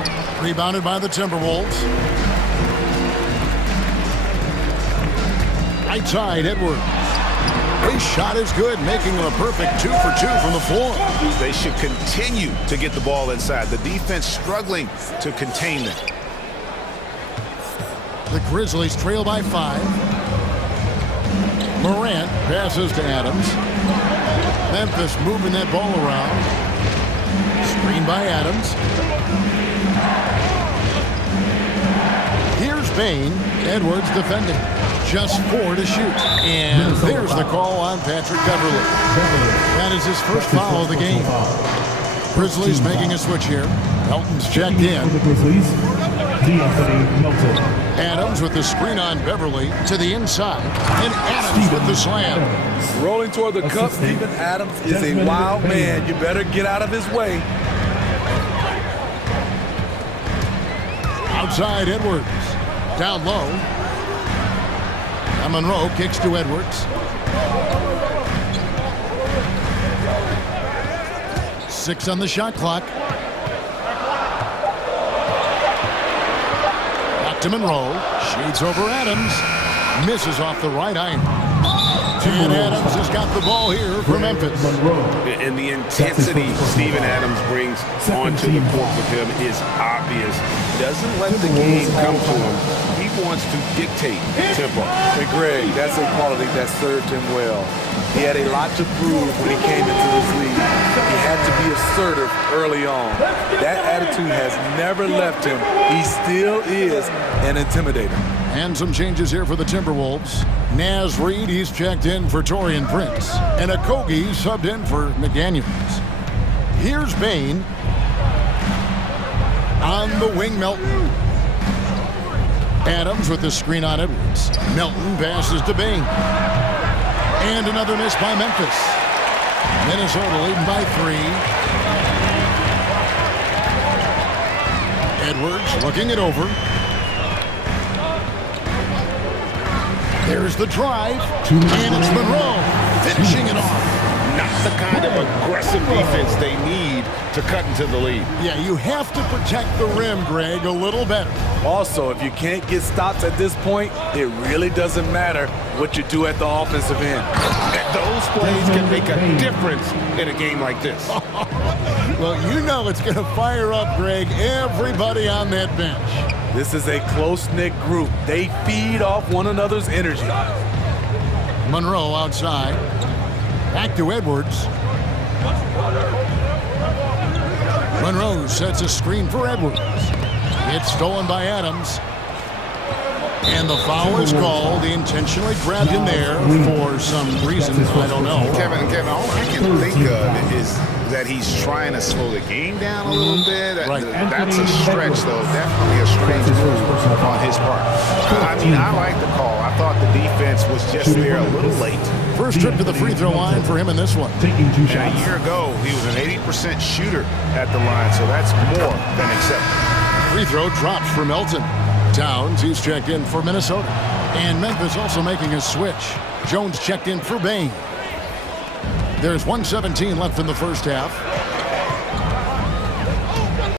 Rebounded by the Timberwolves. Right side, Edwards. His shot is good, making him a perfect 2 for 2 from the floor. They should continue to get the ball inside. The defense struggling to contain them. The Grizzlies trail by 5. Morant passes to Adams. Memphis moving that ball around. Screen by Adams. Here's Payne. Edwards defending. Just 4 to shoot. And there's the call on Patrick Beverly. That is his first foul of the game. Grizzlies making a switch here. Melton's checked in. Adams with the screen on Beverly to the inside. And Adams with the slam. Rolling toward the cup, Steven Adams is a wild man. You better get out of his way. Outside Edwards. Down low. And Monroe kicks to Edwards. 6 on the shot clock. Back to Monroe. Shades over Adams. Misses off the right iron. And Adams has got the ball here for Memphis. And the intensity Steven Adams brings onto the court with him is obvious. doesn't let the game come to him. He wants to dictate tempo. And Greg, that's a quality that served him well. He had a lot to prove when he came into this league. He had to be assertive early on. That attitude has never left him. He still is an intimidator. And some changes here for the Timberwolves. Naz Reid, he's checked in for Torian Prince. And Okogie subbed in for McDaniels. Here's Bain. On the wing, Melton. Adams with the screen on Edwards. Melton passes to Bain. And another miss by Memphis. Minnesota leading by 3. Edwards looking it over. There's the drive. And it's Monroe finishing it off. Not the kind of aggressive defense they need to cut into the lead. Yeah, you have to protect the rim, Greg, a little better. Also, if you can't get stops at this point, it really doesn't matter what you do at the offensive end. Those plays can make a difference in a game like this. Well, you know it's going to fire up, Greg, everybody on that bench. This is a close-knit group. They feed off one another's energy. Monroe outside. Back to Edwards. Monroe sets a screen for Edwards. It's stolen by Adams. And the foul is called. He intentionally grabbed him there for some reason, I don't know. Kevin, all I can think of is that he's trying to slow the game down a little bit. Right. That's a stretch, though. Definitely a strange move on his part. I mean, I like the call. I thought the defense was just there a little late. First trip to the free throw line for him in this one. And a year ago, he was an 80% shooter at the line, so that's more than acceptable. Free throw drops for Melton. Towns, he's checked in for Minnesota. And Memphis also making a switch. Jones checked in for Bain. There's 1:17 left in the first half.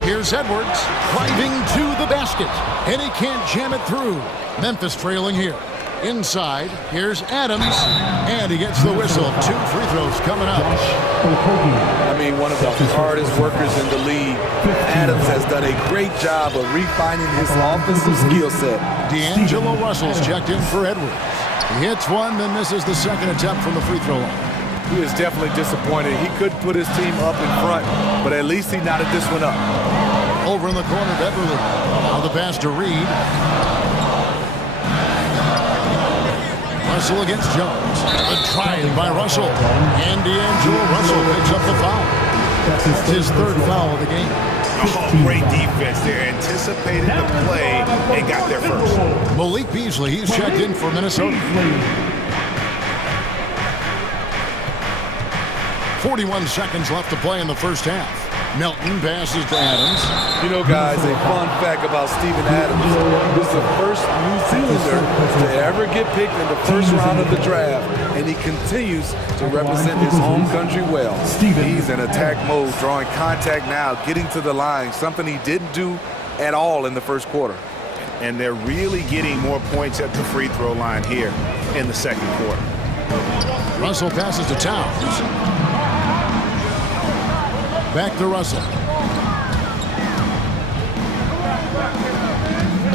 Here's Edwards driving to the basket. And he can't jam it through. Memphis trailing here. Inside, here's Adams. And he gets the whistle. 2 free throws coming up. I mean, one of the hardest workers in the league. Adams has done a great job of refining his offensive skill set. D'Angelo Russell's checked in for Edwards. He hits one, then misses the second attempt from the free throw line. He is definitely disappointed. He couldn't put his team up in front, but at least he knotted this one up. Over in the corner, Beverly. Now the pass to Reed. Russell against Jones. A drive by Russell. And D'Angelo Russell picks up the foul. That's his 3rd foul of the game. Oh, great defense there. Anticipated the play and got there first. Malik Beasley, he's checked in for Minnesota. 41 seconds left to play in the first half. Melton passes to Adams. You know, guys, a fun fact about Steven Adams. He was the first New Zealander to ever get picked in the first round of the draft, and he continues to represent his home country well. He's in attack mode, drawing contact now, getting to the line, something he didn't do at all in the first quarter. And they're really getting more points at the free throw line here in the second quarter. Russell passes to Towns. Back to Russell.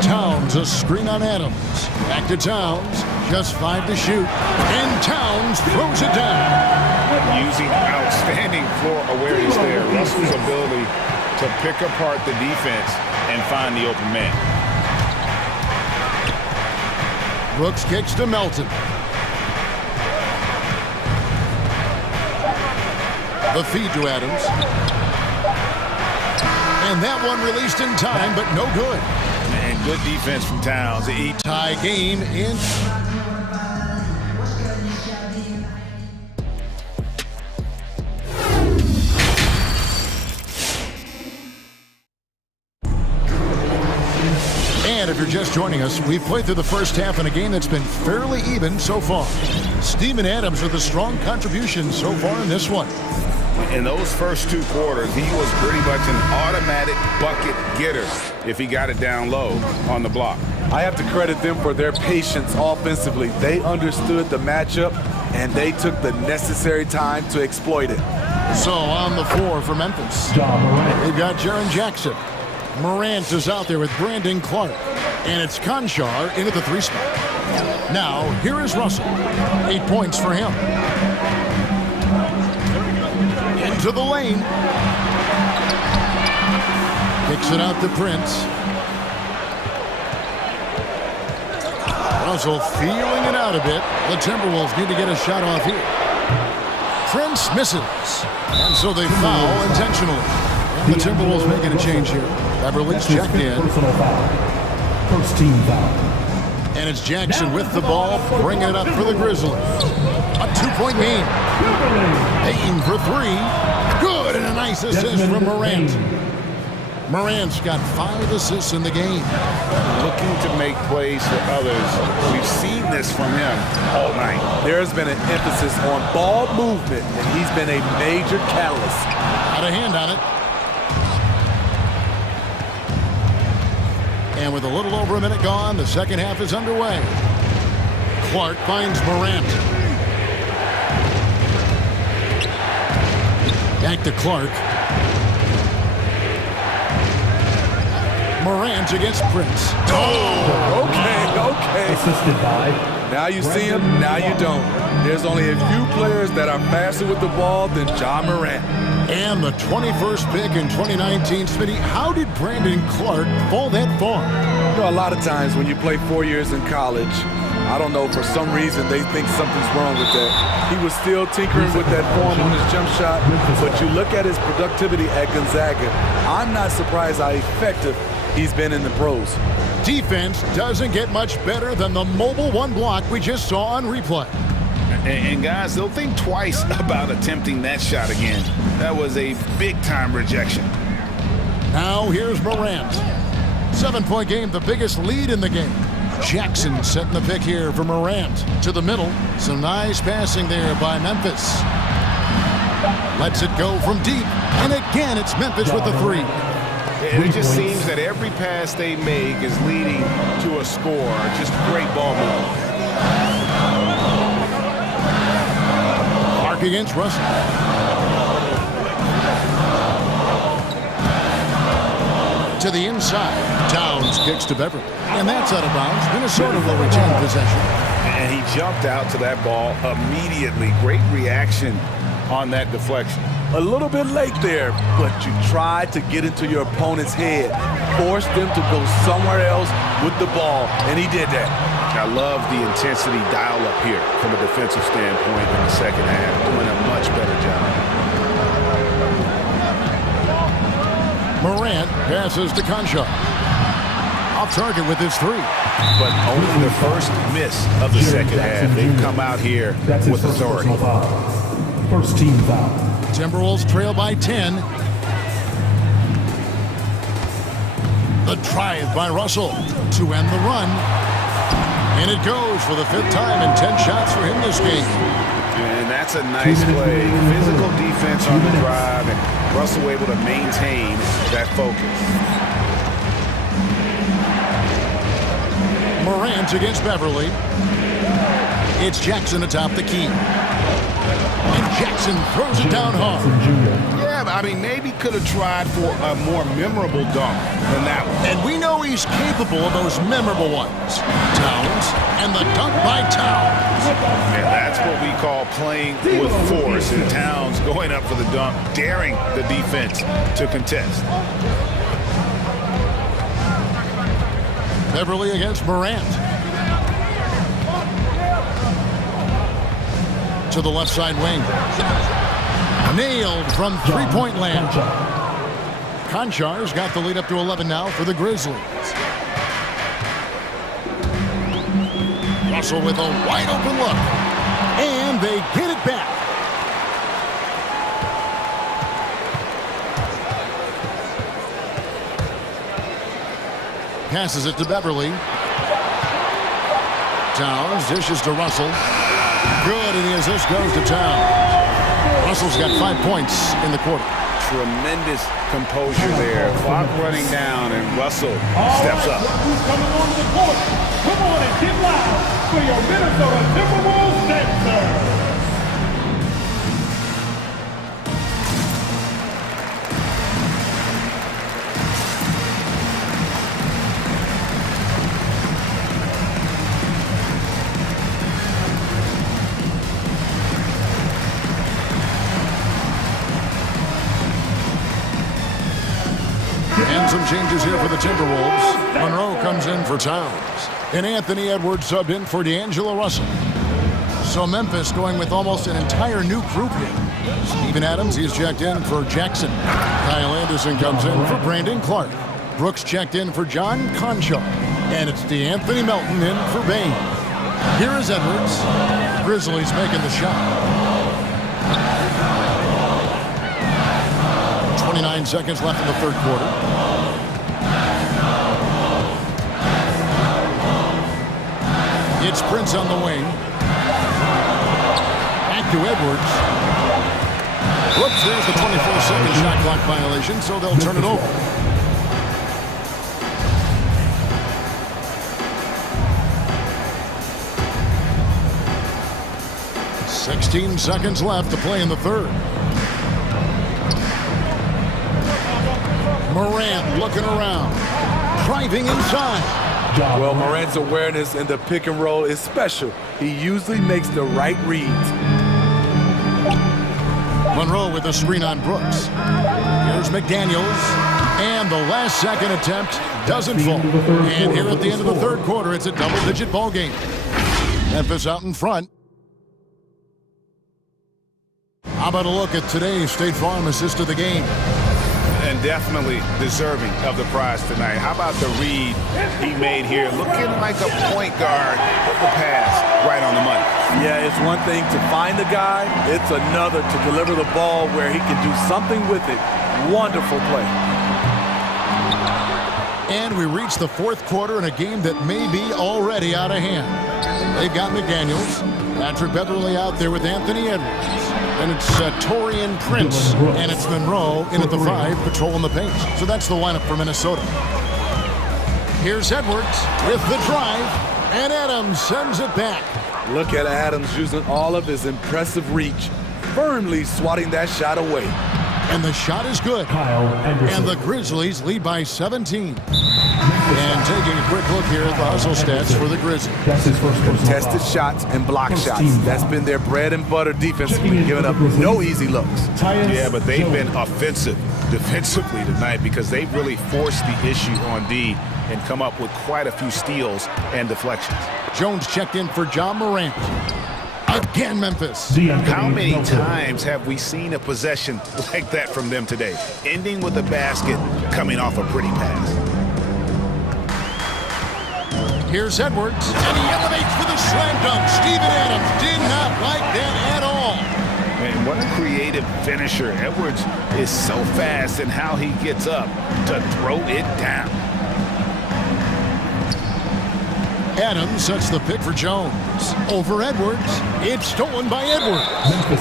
Towns, a screen on Adams. Back to Towns. Just 5 to shoot. And Towns throws it down. Using outstanding floor awareness there. Russell's ability to pick apart the defense and find the open man. Brooks kicks to Melton. The feed to Adams. And that one released in time, but no good. And good defense from Towns. Tie game in. And if you're just joining us, we've played through the first half in a game that's been fairly even so far. Steven Adams with a strong contribution so far in this one. In those first 2 quarters, he was pretty much an automatic bucket getter if he got it down low on the block. I have to credit them for their patience offensively. They understood the matchup, and they took the necessary time to exploit it. So on the floor for Memphis, they've got Jaren Jackson. Morant is out there with Brandon Clark. And it's Conchar into the 3 spot. Now, here is Russell. 8 points for him. Into the lane. Kicks it out to Prince. Russell feeling it out a bit. The Timberwolves need to get a shot off here. Prince misses. And so they foul intentionally. And the Timberwolves making a change here. Beverly's checked in. First team foul. And it's Jackson with the ball, bringing it up for the Grizzlies. A 2-point game. Payton for 3. Good, and a nice assist from Morant. Morant's got 5 assists in the game. Looking to make plays for others. We've seen this from him all night. There's been an emphasis on ball movement, and he's been a major catalyst. Got a hand on it. And with a little over a minute gone, the second half is underway. Clark finds Morant. Back to Clark. Morant against Prince. Oh, okay. Assisted by. Now you see him, now you don't. There's only a few players that are faster with the ball than John Morant. And the 21st pick in 2019, Smitty, how did Brandon Clark fall that far? You know, a lot of times when you play 4 years in college, I don't know, for some reason they think something's wrong with that. He was still tinkering with that form on his jump shot, but you look at his productivity at Gonzaga, I'm not surprised how effective he's been in the pros. Defense doesn't get much better than the mobile 1 block we just saw on replay. And guys, they'll think twice about attempting that shot again. That was a big-time rejection. Now here's Morant. 7-point game, the biggest lead in the game. Jackson setting the pick here for Morant. To the middle. Some nice passing there by Memphis. Lets it go from deep. And again, it's Memphis with the 3. And it just seems that every pass they make is leading to a score. Just great ball movement. Clark against Russell. To the inside. Towns kicks to Beverly. And that's out of bounds. Minnesota will retain possession. And he jumped out to that ball immediately. Great reaction on that deflection. A little bit late there, but you tried to get into your opponent's head. Force them to go somewhere else with the ball, and he did that. I love the intensity dial up here from a defensive standpoint in the second half. Doing a much better job. Morant passes to Conchar. Off target with his 3. But only the first miss of the second half. They've come out here with authority. First team foul. Timberwolves trail by 10. The drive by Russell to end the run. And it goes for the 5th time in 10 shots for him this game. And that's a nice play. Physical defense on the drive, and Russell able to maintain that focus. Morant against Beverly. It's Jackson atop the key. And Jackson throws it down hard. Yeah, but I mean, maybe could have tried for a more memorable dunk than that one. And we know he's capable of those memorable ones. Towns, and the dunk by Towns. And that's what we call playing with force. And Towns going up for the dunk, daring the defense to contest. Beverly against Morant. To the left side wing. Nailed from 3-point land. Conchar's got the lead up to 11 now for the Grizzlies. Russell with a wide open look. And they get it back. Passes it to Beverly. Towns dishes to Russell. Good, and the assist goes to Towns. Russell's got 5 points in the quarter. Tremendous composure there. Clock running down, and Russell steps up. Coming on the court. Come on and get loud for your Minnesota Timberwolves dancers. And some changes here for the Timberwolves. Monroe comes in for Towns. And Anthony Edwards subbed in for D'Angelo Russell. So Memphis going with almost an entire new group here. Steven Adams, he's checked in for Jackson. Kyle Anderson comes in for Brandon Clark. Brooks checked in for John Concho. And it's DeAnthony Melton in for Bain. Here is Edwards. Grizzlies making the shot. 29 seconds left in the third quarter. It's Prince on the wing. Back to Edwards. Whoops, there's the 24-second shot clock violation, so they'll turn it over. 16 seconds left to play in the third. Morant looking around, driving inside. Well, Morant's awareness in the pick and roll is special. He usually makes the right reads. Monroe with a screen on Brooks. Here's McDaniels. And the last second attempt doesn't fall. And here at the end of the third quarter, it's a double-digit ball game. Memphis out in front. How about a look at today's State Farm assist of the game? And definitely deserving of the prize tonight. How about the read he made here? Looking like a point guard with the pass right on the money. Yeah, it's one thing to find the guy. It's another to deliver the ball where he can do something with it. Wonderful play. And we reach the fourth quarter in a game that may be already out of hand. They've got McDaniels, Patrick Beverly out there with Anthony Edwards. And it's Torian Prince, and it's Monroe in at the 5, patrolling the paint. So that's the lineup for Minnesota. Here's Edwards with the drive, and Adams sends it back. Look at Adams using all of his impressive reach, firmly swatting that shot away. And the shot is good. And the Grizzlies lead by 17. And taking a quick look here at the hustle stats for the Grizzlies. Contested shots and block shots. That's been their bread and butter defensively, giving up no easy looks. Yeah, but they've been offensive defensively tonight because they've really forced the issue on D and come up with quite a few steals and deflections. Jones checked in for John Morant. Again, Memphis. How many times have we seen a possession like that from them today? Ending with a basket, coming off a pretty pass. Here's Edwards, and he elevates for the slam dunk. Steven Adams did not like that at all. Man, what a creative finisher. Edwards is so fast in how he gets up to throw it down. Adams sets the pick for Jones. Over Edwards. It's stolen by Edwards.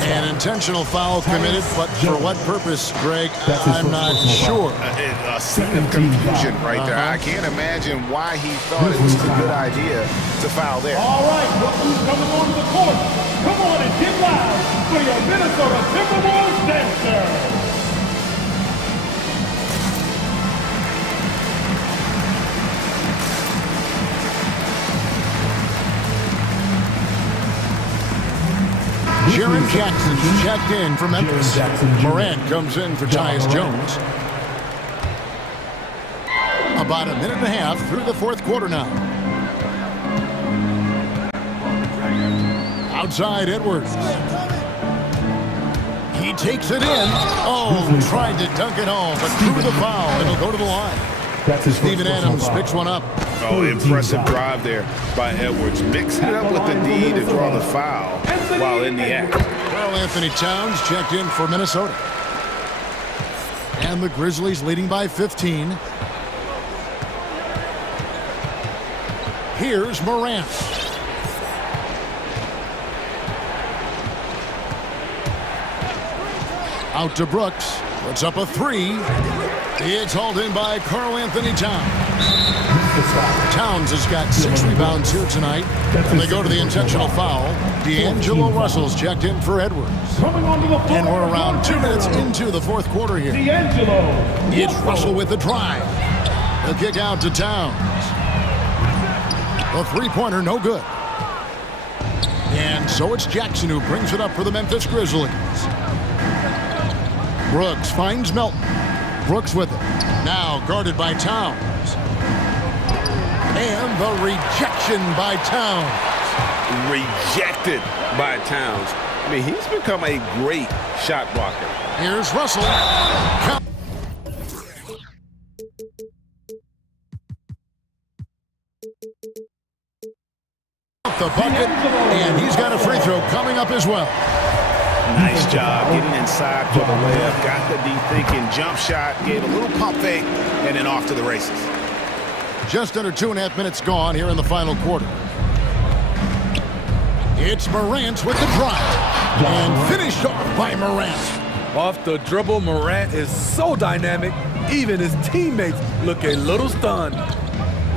An intentional foul committed, but for what purpose, Greg? I'm not sure. A scene of confusion right there. I can't imagine why he thought it was a good idea to foul there. All right, look who's coming onto the court. Come on and get loud for your Minnesota Timberwolves dancer. Jaren Jackson checked in for Memphis. Morant comes in for Tyus Jones. About a minute and a half through the fourth quarter now. Outside Edwards. He takes it in. Oh, tried to dunk it home, but through the foul. It'll go to the line. Steven Adams picks one up. Oh, impressive drive there by Edwards. Mixing it up with the D to draw the foul while in the act. Karl Anthony Towns checked in for Minnesota. And the Grizzlies leading by 15. Here's Morant. Out to Brooks. Puts up a 3. It's hauled in by Karl Anthony Towns. Towns has got 6 rebounds here tonight. And they go to the intentional foul. D'Angelo Russell's checked in for Edwards. And we're around 2 minutes into the fourth quarter here. It's Russell with the drive. The kick out to Towns. The three-pointer, no good. And so it's Jackson who brings it up for the Memphis Grizzlies. Brooks finds Melton. Brooks with it. Now guarded by Towns. And the rejection by Towns. Rejected by Towns. I mean, he's become a great shot blocker. Here's Russell. The bucket, and he's got a free throw coming up as well. Nice job getting inside for the layup. Got the D thinking. Jump shot, gave a little pump fake, and then off to the races. Just under 2.5 minutes gone here in the final quarter. It's Morant with the drive. And finished off by Morant. Off the dribble, Morant is so dynamic, even his teammates look a little stunned.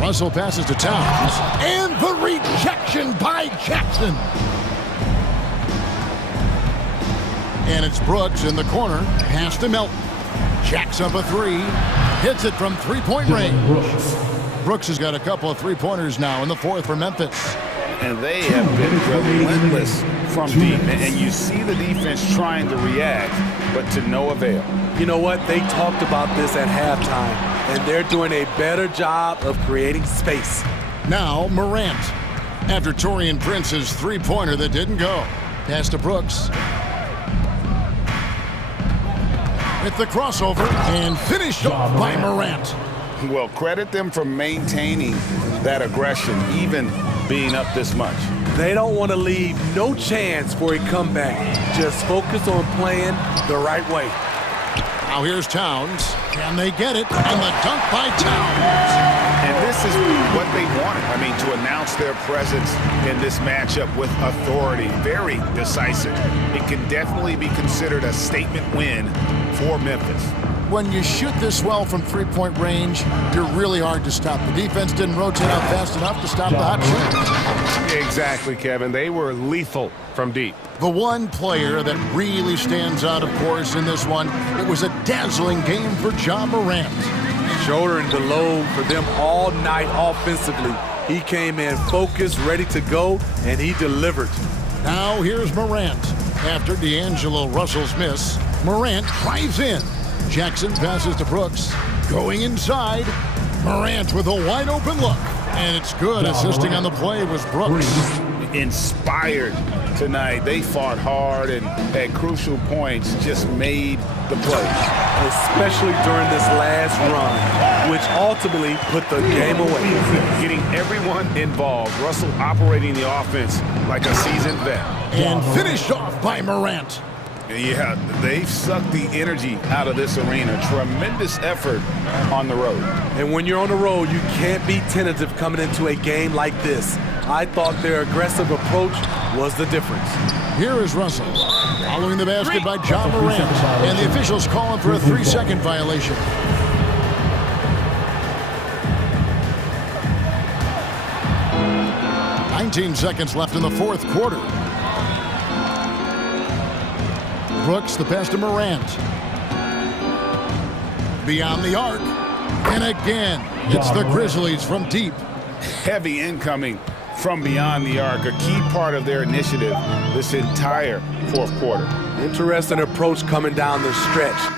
Russell passes to Towns. And the rejection by Jackson. And it's Brooks in the corner. Pass to Melton. Jacks up a three. Hits it from three-point range. Brooks has got a couple of three-pointers now in the fourth for Memphis. And they have been relentless from deep. And you see the defense trying to react, but to no avail. You know what? They talked about this at halftime, and they're doing a better job of creating space. Now Morant. After Taurean Prince's three-pointer that didn't go. Pass to Brooks. With the crossover and finished off by Morant. Well, credit them for maintaining that aggression, even being up this much. They don't want to leave no chance for a comeback. Just focus on playing the right way. Now here's Towns. Can they get it? And the dunk by Towns. And this is what they wanted. I mean, to announce their presence in this matchup with authority. Very decisive. It can definitely be considered a statement win for Memphis. When you shoot this well from three-point range, you're really hard to stop. The defense didn't rotate out fast enough to stop the hot shot. Exactly, Kevin. They were lethal from deep. The one player that really stands out, of course, in this one, it was a dazzling game for Ja Morant. Shouldering the load for them all night offensively. He came in focused, ready to go, and he delivered. Now here's Morant. After D'Angelo Russell's miss, Morant drives in. Jackson passes to Brooks. Going inside. Morant with a wide open look. And it's good. Assisting on the play was Brooks. Inspired tonight. They fought hard and at crucial points just made the play. Especially during this last run, which ultimately put the game away. Getting everyone involved. Russell operating the offense like a seasoned vet. And finished off by Morant. Yeah, they've sucked the energy out of this arena. Tremendous effort on the road. And when you're on the road, you can't be tentative coming into a game like this. I thought their aggressive approach was the difference. Here is Russell. Following the basket by Ja Morant. And the officials calling for a 3-second violation. "19 seconds left in the fourth quarter. Brooks, the pass to Morant. Beyond the arc. And again, it's the Grizzlies from deep. Heavy incoming from beyond the arc, a key part of their initiative this entire fourth quarter. Interesting approach coming down the stretch.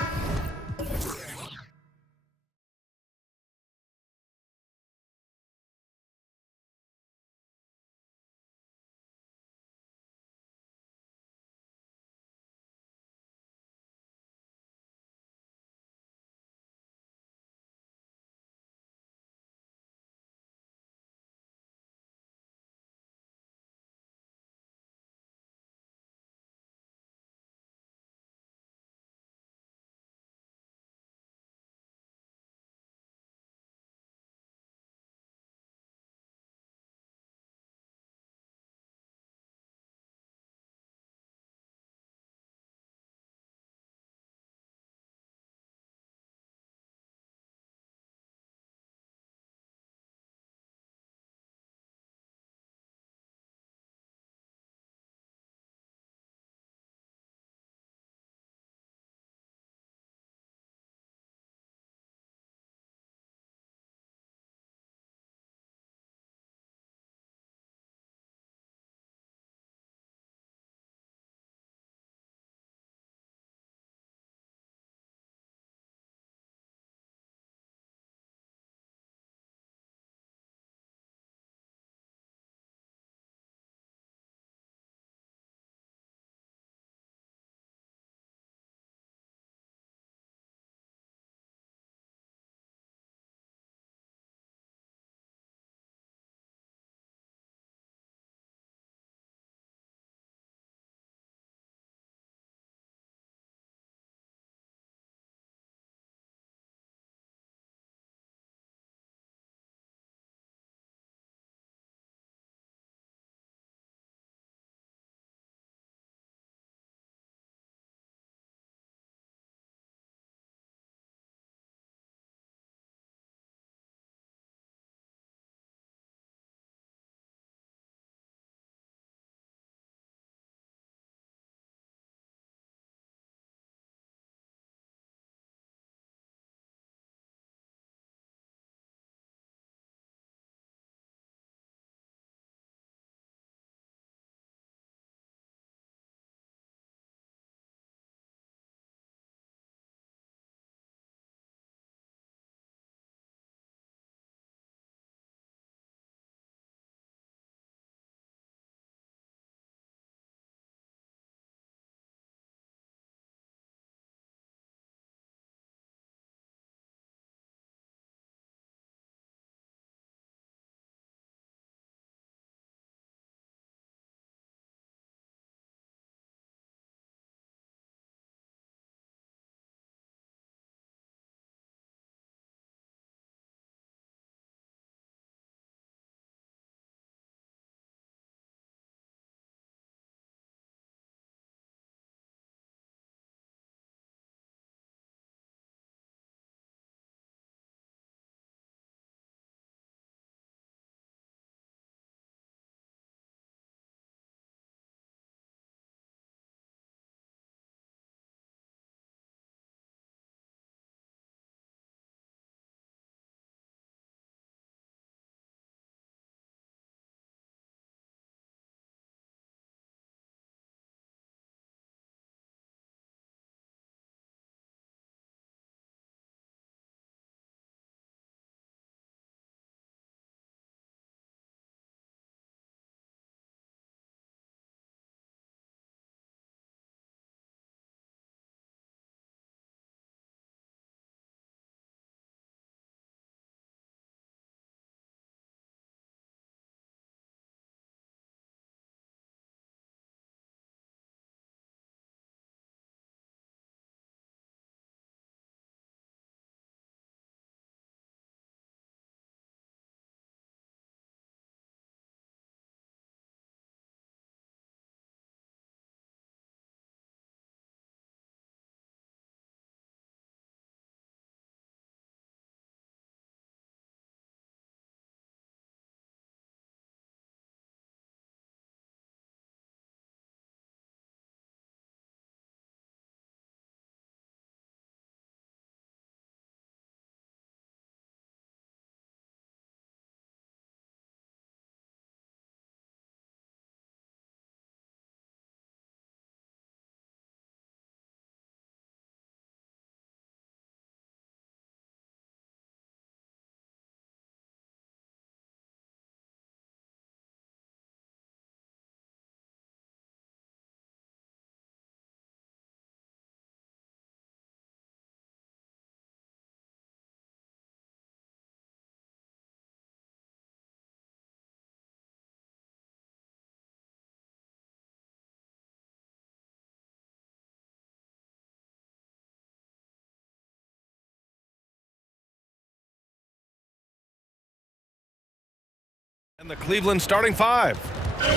And the Cleveland starting five.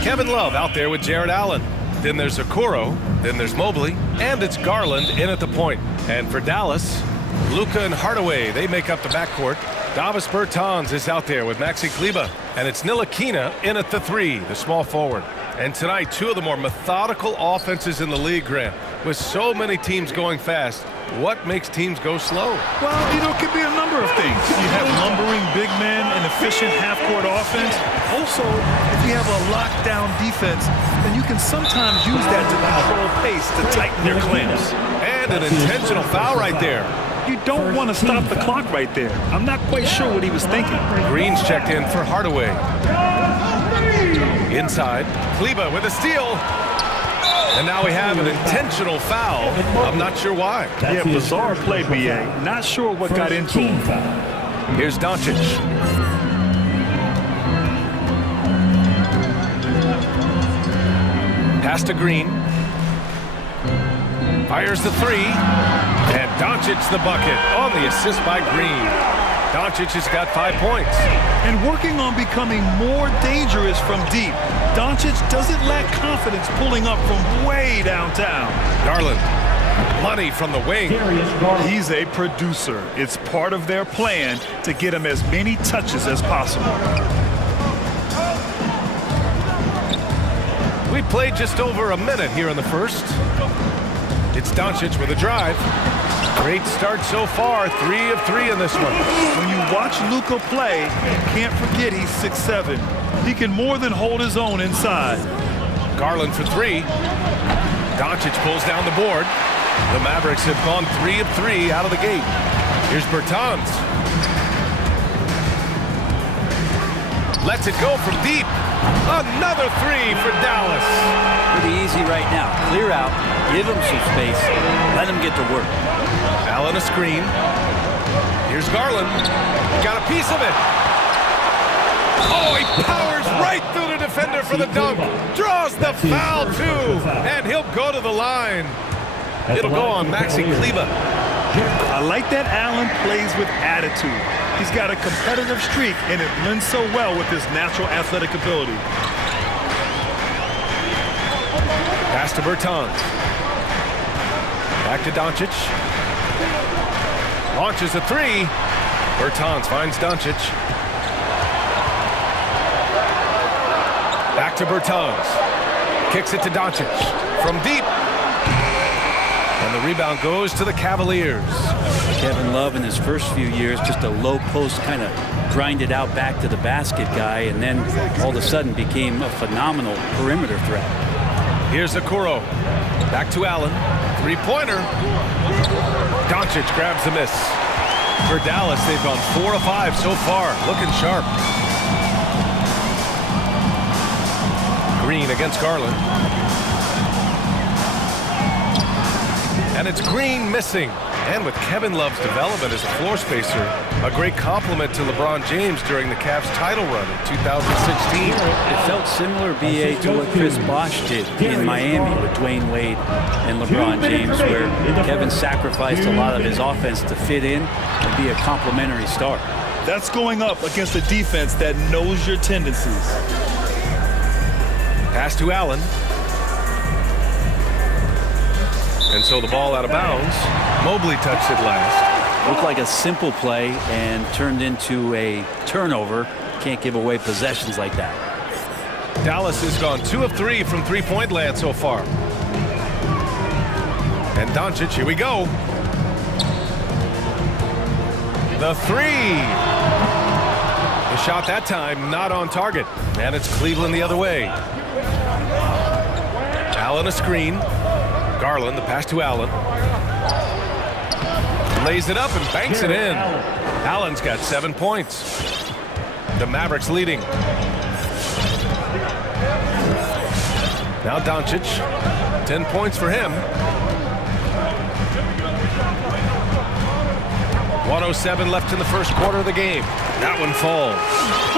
Kevin Love out there with Jared Allen. Then there's Okoro. Then there's Mobley. And it's Garland in at the point. And for Dallas, Luka and Hardaway, they make up the backcourt. Davis Bertans is out there with Maxi Kleber. And it's Ntilikina in at the three, the small forward. And tonight, two of the more methodical offenses in the league, Grant. With so many teams going fast, what makes teams go slow? Well, it could be a number of things. You have lumbering big men and efficient half-court offense. Also, if you have a lockdown defense, then you can sometimes use that to control pace, to tighten their clamps. And an intentional foul right there. You don't want to stop the clock right there. I'm not quite sure what he was thinking. Green's checked in for Hardaway. Inside, Kleber with a steal. And now we have an intentional foul. I'm not sure why. Yeah, bizarre play, B.A. Not sure what got into him. Here's Doncic. Pass to Green. Fires the three. And Doncic the bucket on the assist by Green. Doncic has got 5 points. And working on becoming more dangerous from deep. Doncic doesn't lack confidence pulling up from way downtown. Garland, money from the wing. He's a producer. It's part of their plan to get him as many touches as possible. We played just over a minute here in the first. It's Doncic with a drive. Great start so far, 3 of 3 in this one. When you watch Luka play, you can't forget he's 6'7". He can more than hold his own inside. Garland for 3. Doncic pulls down the board. The Mavericks have gone 3 of 3 out of the gate. Here's Bertans. Lets it go from deep. Another 3 for Dallas. Pretty easy right now. Clear out, give him some space, let him get to work. Allen a screen. Here's Garland. Got a piece of it. Oh, he powers right through the defender for the dunk. Draws the foul, too. And he'll go to the line. It'll go on Maxi Kleber. I like that Allen plays with attitude. He's got a competitive streak, and it blends so well with his natural athletic ability. Pass to Bertans. Back to Doncic. Launches a 3. Bertans finds Doncic. Back to Bertans. Kicks it to Doncic. From deep. And the rebound goes to the Cavaliers. Kevin Love in his first few years, just a low post kind of grinded out back to the basket guy, and then all of a sudden became a phenomenal perimeter threat. Here's Okoro. Back to Allen. Three-pointer. Doncic grabs the miss. For Dallas, they've gone 4 of 5 so far. Looking sharp. Green against Garland. And it's Green missing. And with Kevin Love's development as a floor spacer, a great compliment to LeBron James during the Cavs title run in 2016. It felt similar, B.A., to what Chris Bosh did in Miami with Dwayne Wade and LeBron James, where Kevin sacrificed a lot of his offense to fit in and be a complementary star. That's going up against a defense that knows your tendencies. Pass to Allen. And so the ball out of bounds. Mobley touched it last. Looked like a simple play and turned into a turnover. Can't give away possessions like that. Dallas has gone 2 of 3 from three-point land so far. And Doncic, here we go. The 3. The shot that time not on target. And it's Cleveland the other way. Allen a screen. Garland, the pass to Allen. Lays it up and banks it in. Allen's got 7 points. The Mavericks leading. Now Doncic, 10 points for him. 1:07 left in the first quarter of the game. That one falls.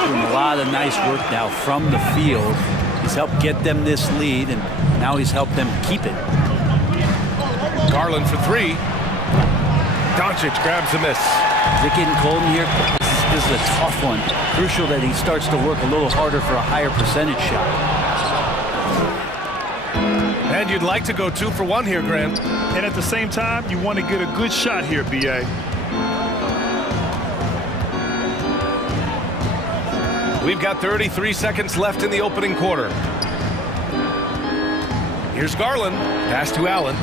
Doing a lot of nice work now from the field. He's helped get them this lead, and now he's helped them keep it. Garland for 3. Doncic grabs the miss. Is it getting cold in here? This is is a tough one. Crucial that he starts to work a little harder for a higher percentage shot. And you'd like to go 2 for 1 here, Grant. And at the same time, you want to get a good shot here, B.A. We've got 33 seconds left in the opening quarter. Here's Garland. Pass to Allen.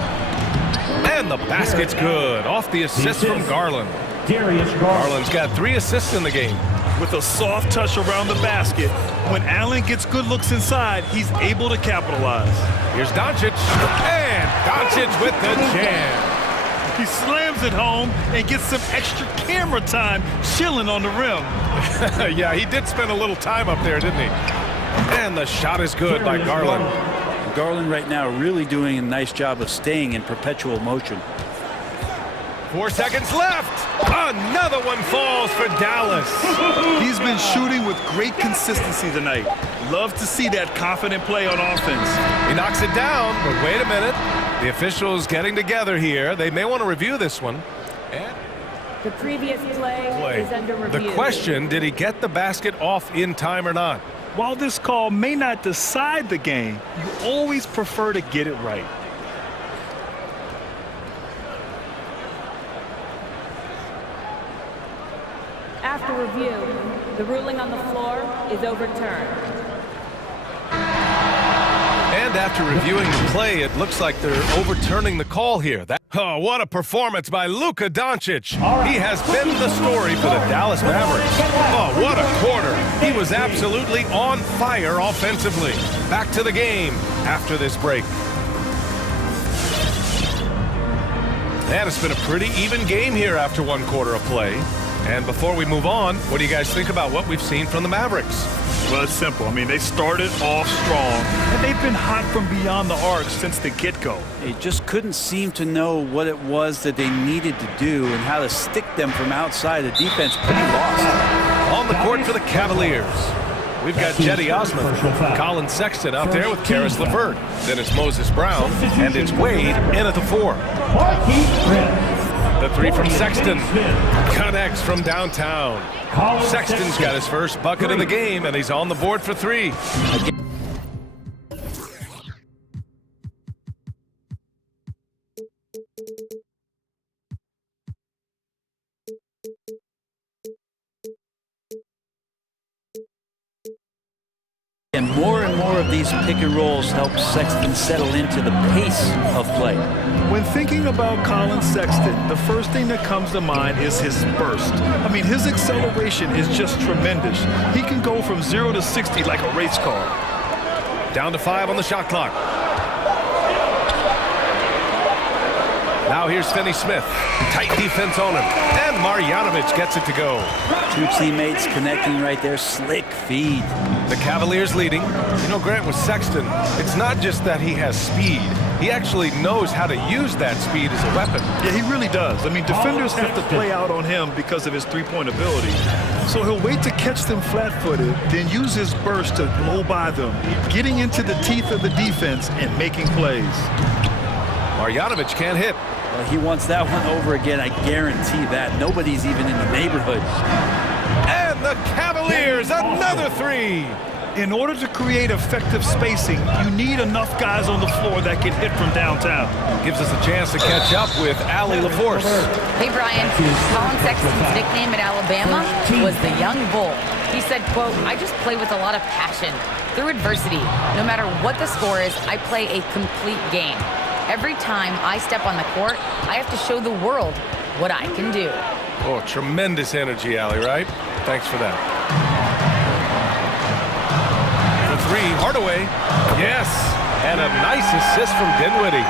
And the basket's good. Off the assist from Garland. Garland's got 3 assists in the game. With a soft touch around the basket, when Allen gets good looks inside, he's able to capitalize. Here's Doncic. And Doncic with the jam. He slams it home and gets some extra camera time chilling on the rim. Yeah, he did spend a little time up there, didn't he? And the shot is good by Garland. Garland right now really doing a nice job of staying in perpetual motion. 4 seconds left. Another one falls for Dallas. He's been shooting with great consistency tonight. Love to see that confident play on offense. He knocks it down, but wait a minute. The officials getting together here. They may want to review this one. And the previous play is under review. The question, did he get the basket off in time or not? While this call may not decide the game, you always prefer to get it right. After review, the ruling on the floor is overturned. And after reviewing the play, it looks like they're overturning the call here. Oh, what a performance by Luka Doncic. He has been the story for the Dallas Mavericks. Oh, what a quarter. He was absolutely on fire offensively. Back to the game after this break. And it's been a pretty even game here after 1 quarter of play. And before we move on, what do you guys think about what we've seen from the Mavericks? Well, it's simple. I mean, they started off strong, and they've been hot from beyond the arc since the get-go. They just couldn't seem to know what it was that they needed to do and how to stick them from outside. The defense pretty lost. On the court for the Cavaliers, we've got Jetty Osman, Colin Sexton out there with Karis LeVert. Then it's Moses Brown, and it's Wade in at the 4. The 3 from Sexton connects from downtown. Sexton's got his first bucket of the game, and he's on the board for 3. And more of these pick and rolls help Sexton settle into the pace of play. When thinking about Colin Sexton, the first thing that comes to mind is his burst. I mean, his acceleration is just tremendous. He can go from 0 to 60 like a race car. Down to 5 on the shot clock. Now here's Finney Smith. Tight defense on him. And Marjanovic gets it to go. 2 teammates connecting right there. Slick feed. The Cavaliers leading. You know, Grant, with Sexton, it's not just that he has speed. He actually knows how to use that speed as a weapon. Yeah, he really does. I mean, defenders have to play out on him because of his three-point ability. So he'll wait to catch them flat-footed, then use his burst to blow by them, getting into the teeth of the defense and making plays. Marjanovic can't hit. Well, he wants that one over again, I guarantee that. Nobody's even in the neighborhood. And the Cavaliers, another 3. In order to create effective spacing, you need enough guys on the floor that can hit from downtown. Gives us a chance to catch up with Allie LaForce. Hey, Brian. Colin Sexton's nickname at Alabama was the Young Bull. He said, quote, "I just play with a lot of passion. Through adversity, no matter what the score is, I play a complete game. Every time I step on the court, I have to show the world what I can do." Oh, tremendous energy, Allie, right? Thanks for that. The 3, Hardaway. Yes, and a nice assist from Dinwiddie.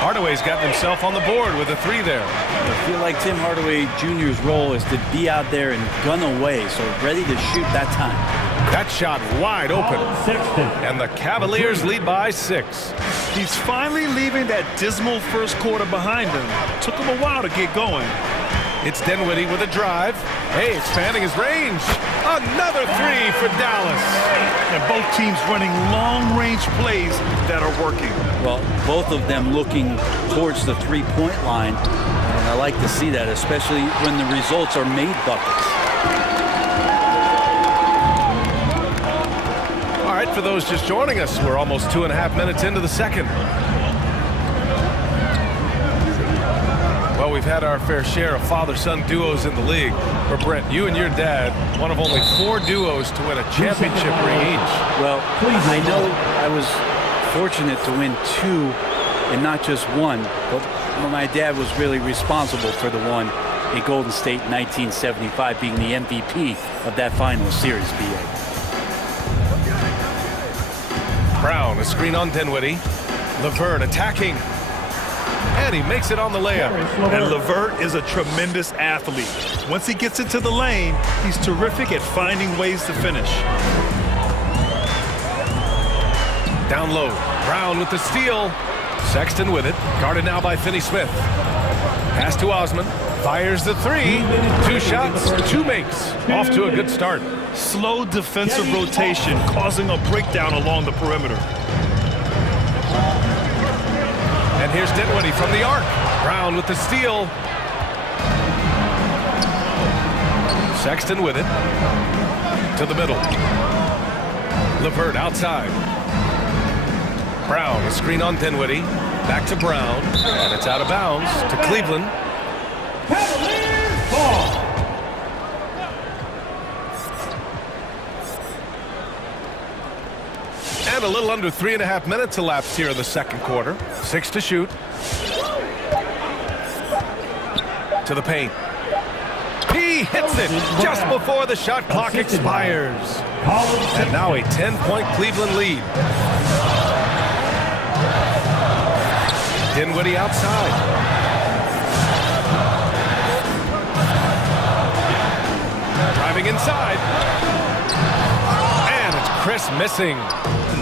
Hardaway's gotten himself on the board with a 3 there. I feel like Tim Hardaway Jr.'s role is to be out there and gun away, so ready to shoot that time. That shot wide open. And the Cavaliers lead by 6. He's finally leaving that dismal first quarter behind him. Took him a while to get going. It's Dinwiddie with a drive. Hey, expanding his range. Another 3 for Dallas. And both teams running long-range plays that are working. Well, both of them looking towards the three-point line. And I like to see that, especially when the results are made buckets. for those just joining us. We're almost 2.5 minutes into the second. Well, we've had our fair share of father-son duos in the league. But Brent, you and your dad, one of only 4 duos to win a championship ring each. Well, I know I was fortunate to win 2 and not just 1, but my dad was really responsible for the one in Golden State in 1975, being the MVP of that final series, B.A. Brown, a screen on Dinwiddie. LeVert attacking. And he makes it on the layup. And LeVert is a tremendous athlete. Once he gets into the lane, he's terrific at finding ways to finish. Down low, Brown with the steal. Sexton with it, guarded now by Finney-Smith. Pass to Osman, fires the 3. 2 shots, 2 makes. Off to a good start. Slow defensive rotation, causing a breakdown along the perimeter. And here's Dinwiddie from the arc. Brown with the steal. Sexton with it. To the middle. LeVert outside. Brown, a screen on Dinwiddie. Back to Brown. And it's out of bounds to Cleveland. And a little under 3.5 minutes elapsed here in the second quarter. 6 to shoot. To the paint. He hits it just before the shot clock expires. And now a 10-point Cleveland lead. Dinwiddie outside. Driving inside. And it's Chris missing.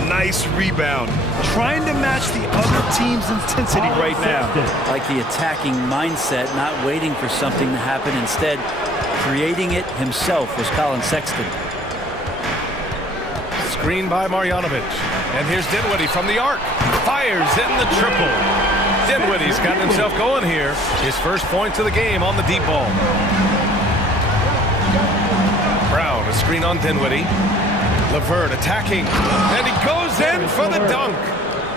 Nice rebound. Trying to match the other team's intensity right now. Like the attacking mindset, not waiting for something to happen. Instead, creating it himself was Colin Sexton. Screen by Marjanovic. And here's Dinwiddie from the arc. Fires in the triple. Dinwiddie's gotten himself going here. His first points of the game on the deep ball. Brown, a screen on Dinwiddie. LeVert attacking. And he goes in for the dunk.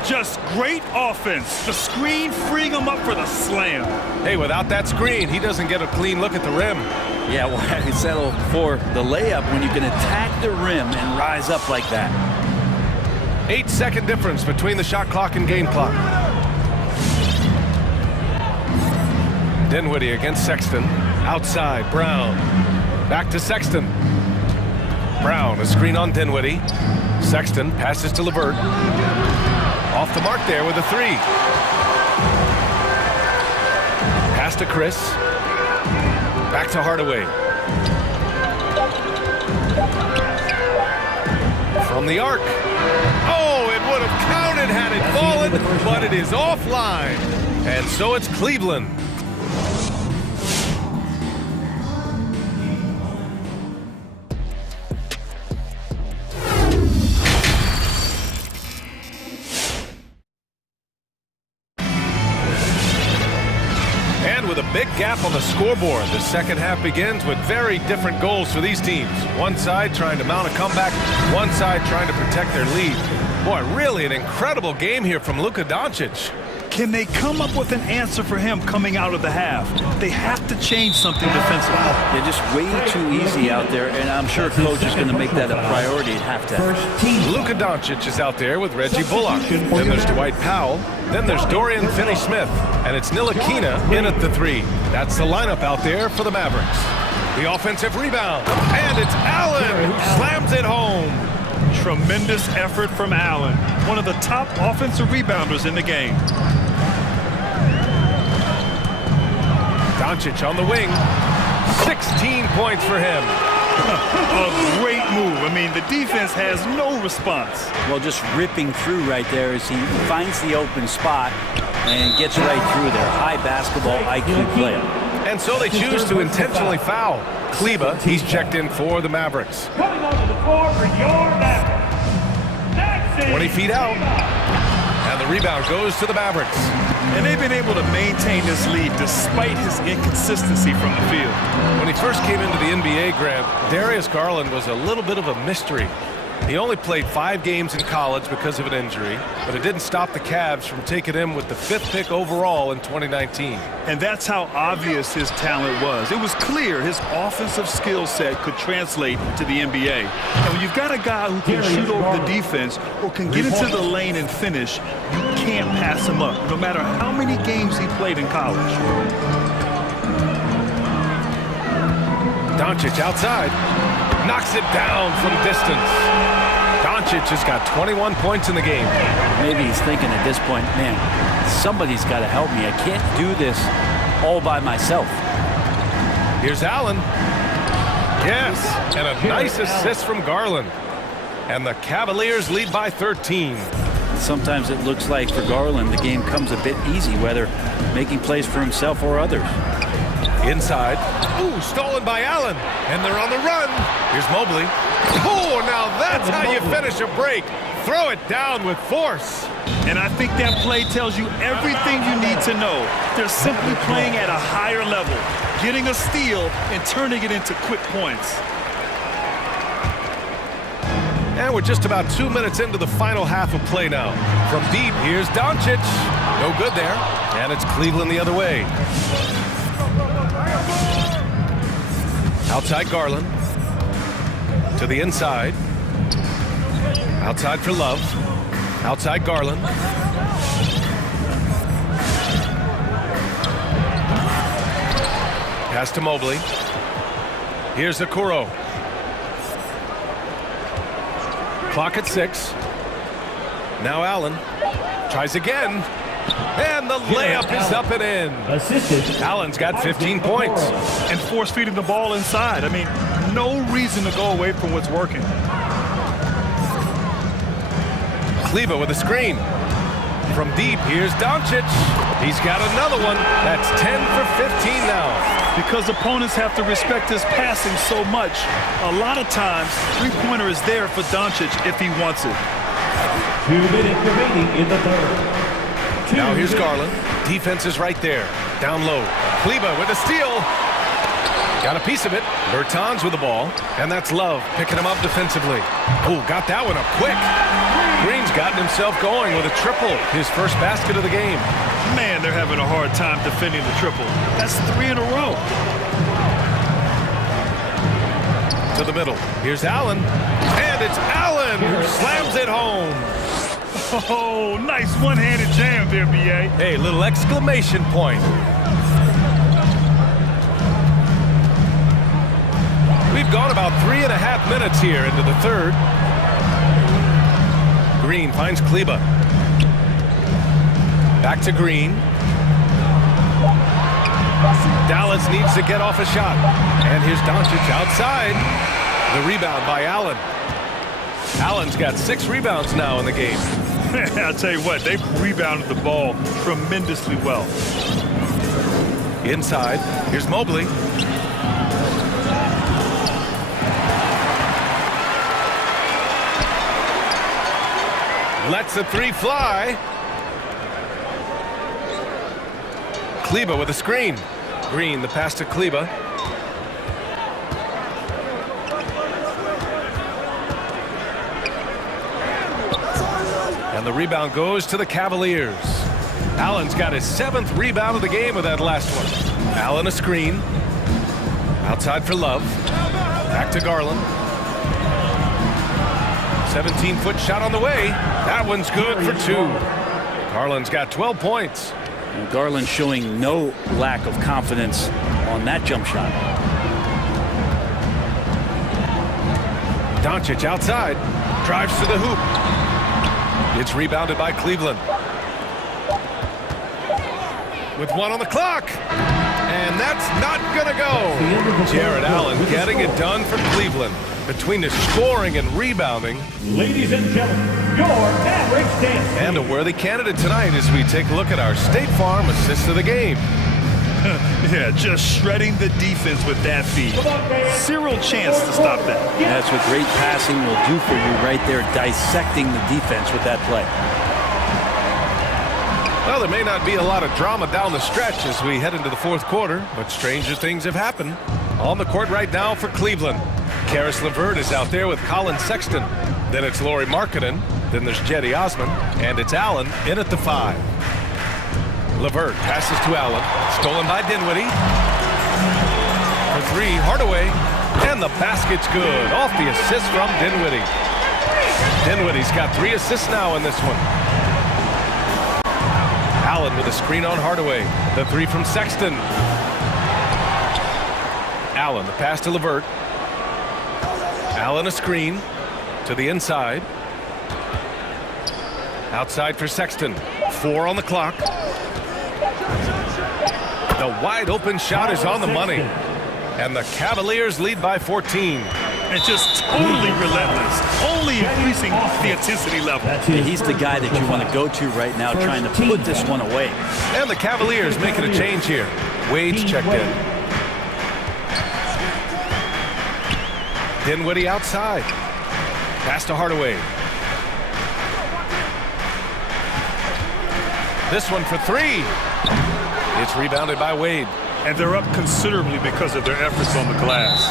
Just great offense. The screen freeing him up for the slam. Hey, without that screen, he doesn't get a clean look at the rim. Yeah, well, I settle for the layup when you can attack the rim and rise up like that. 8-second difference between the shot clock and game clock. Dinwiddie against Sexton. Outside, Brown. Back to Sexton. Brown, a screen on Dinwiddie. Sexton passes to LeVert. Off the mark there with a 3. Pass to Chris. Back to Hardaway. From the arc. Oh, it would have counted had it fallen, but it is offline. And so it's Cleveland. With a big gap on the scoreboard, the second half begins with very different goals for these teams. One side trying to mount a comeback, one side trying to protect their lead. Boy, really an incredible game here from Luka Doncic. Can they come up with an answer for him coming out of the half? They have to change something defensively. They're just way too easy out there, and I'm sure coach is going to make that a priority at halftime. Luka Doncic is out there with Reggie Bullock. Then there's Dwight Powell. Then there's Dorian Finney-Smith. And it's Ntilikina in at the 3. That's the lineup out there for the Mavericks. The offensive rebound. And it's Allen who slams it home. Tremendous effort from Allen, one of the top offensive rebounders in the game. Doncic on the wing. 16 points for him. A great move. I mean, the defense has no response. Well, just ripping through right there as he finds the open spot and gets right through there. High basketball IQ player. And so they choose to intentionally foul. Kleba, he's checked in for the Mavericks. Coming onto the floor for your Mavericks. 20 feet out. And the rebound goes to the Mavericks. And they've been able to maintain this lead despite his inconsistency from the field. When he first came into the NBA, Grant, Darius Garland was a little bit of a mystery. He only played 5 games in college because of an injury, but it didn't stop the Cavs from taking him with the 5th pick overall in 2019. And that's how obvious his talent was. It was clear his offensive skill set could translate to the NBA. And when you've got a guy who can shoot over the defense or can get into the lane and finish, you can't pass him up, no matter how many games he played in college. Doncic outside. Knocks it down from distance. Doncic has got 21 points in the game. Maybe he's thinking at this point, man, somebody's got to help me. I can't do this all by myself. Here's Allen. Yes, and a nice assist from Garland. And the Cavaliers lead by 13. Sometimes it looks like for Garland the game comes a bit easy, whether making plays for himself or others. Inside. Ooh, stolen by Allen. And they're on the run. Here's Mobley. Oh, now that's how you finish a break. Throw it down with force. And I think that play tells you everything you need to know. They're simply playing at a higher level, getting a steal and turning it into quick points. And we're just about 2 minutes into the final half of play now. From deep, here's Doncic. No good there. And it's Cleveland the other way. Outside Garland. To the inside. Outside for Love. Outside Garland. Pass to Mobley. Here's Okoro. Clock at 6. Now Allen tries again. And the layup is up and in. Assisted. Allen's got 15 points. And force feeding the ball inside. I mean, no reason to go away from what's working. Kleba with a screen. From deep, here's Doncic. He's got another one. That's 10 for 15 now. Because opponents have to respect his passing so much. A lot of times, three-pointer is there for Doncic if he wants it. 2 minutes remaining in the third. Now here's Garland. Defense is right there. Down low. Kleba with a steal. Got a piece of it. Bertans with the ball. And that's Love picking him up defensively. Oh, got that one up quick. Green's gotten himself going with a triple. His first basket of the game. Man, they're having a hard time defending the triple. That's 3 in a row. To the middle. Here's Allen. And it's Allen who slams it home. Oh, nice one-handed jam there, B.A. Hey, little exclamation point. We've gone about 3.5 minutes here into the third. Green finds Kleba. Back to Green. Dallas needs to get off a shot. And here's Doncic outside. The rebound by Allen. Allen's got 6 rebounds now in the game. I'll tell you what, they've rebounded the ball tremendously well. Inside, here's Mobley. Lets the 3 fly. Kleba with a screen. Green, the pass to Kleba. And the rebound goes to the Cavaliers. Allen's got his 7th rebound of the game with that last one. Allen a screen. Outside for Love. Back to Garland. 17-foot shot on the way. That one's good for 2. Garland's got 12 points. And Garland showing no lack of confidence on that jump shot. Doncic outside. Drives to the hoop. It's rebounded by Cleveland. With 1 on the clock. And that's not going to go. Jared Allen getting it done for Cleveland. Between the scoring and rebounding. Ladies and gentlemen, your average dance. And a worthy candidate tonight as we take a look at our State Farm assist of the game. Yeah, just shredding the defense with that feed. Zero chance to stop that. That's what great passing will do for you right there, dissecting the defense with that play. Well, there may not be a lot of drama down the stretch as we head into the 4th quarter, but stranger things have happened. On the court right now for Cleveland. Karis LeVert is out there with Colin Sexton. Then it's Lauri Markkanen. Then there's Jetty Osman. And it's Allen in at the 5. LeVert passes to Allen. Stolen by Dinwiddie. For 3, Hardaway. And the basket's good. Off the assist from Dinwiddie. Dinwiddie's got 3 assists now in this one. Allen with a screen on Hardaway. The 3 from Sexton. Allen, the pass to LeVert. Allen a screen to the inside. Outside for Sexton. 4 on the clock. The wide open shot is on the money. And the Cavaliers lead by 14. And just totally relentless, only increasing the intensity level. He's the guy that you want to go to right now, trying to put this one away. And the Cavaliers making a change here. Wade's checked in. Dinwiddie outside. Pass to Hardaway. This one for 3. It's rebounded by Wade. And they're up considerably because of their efforts on the glass.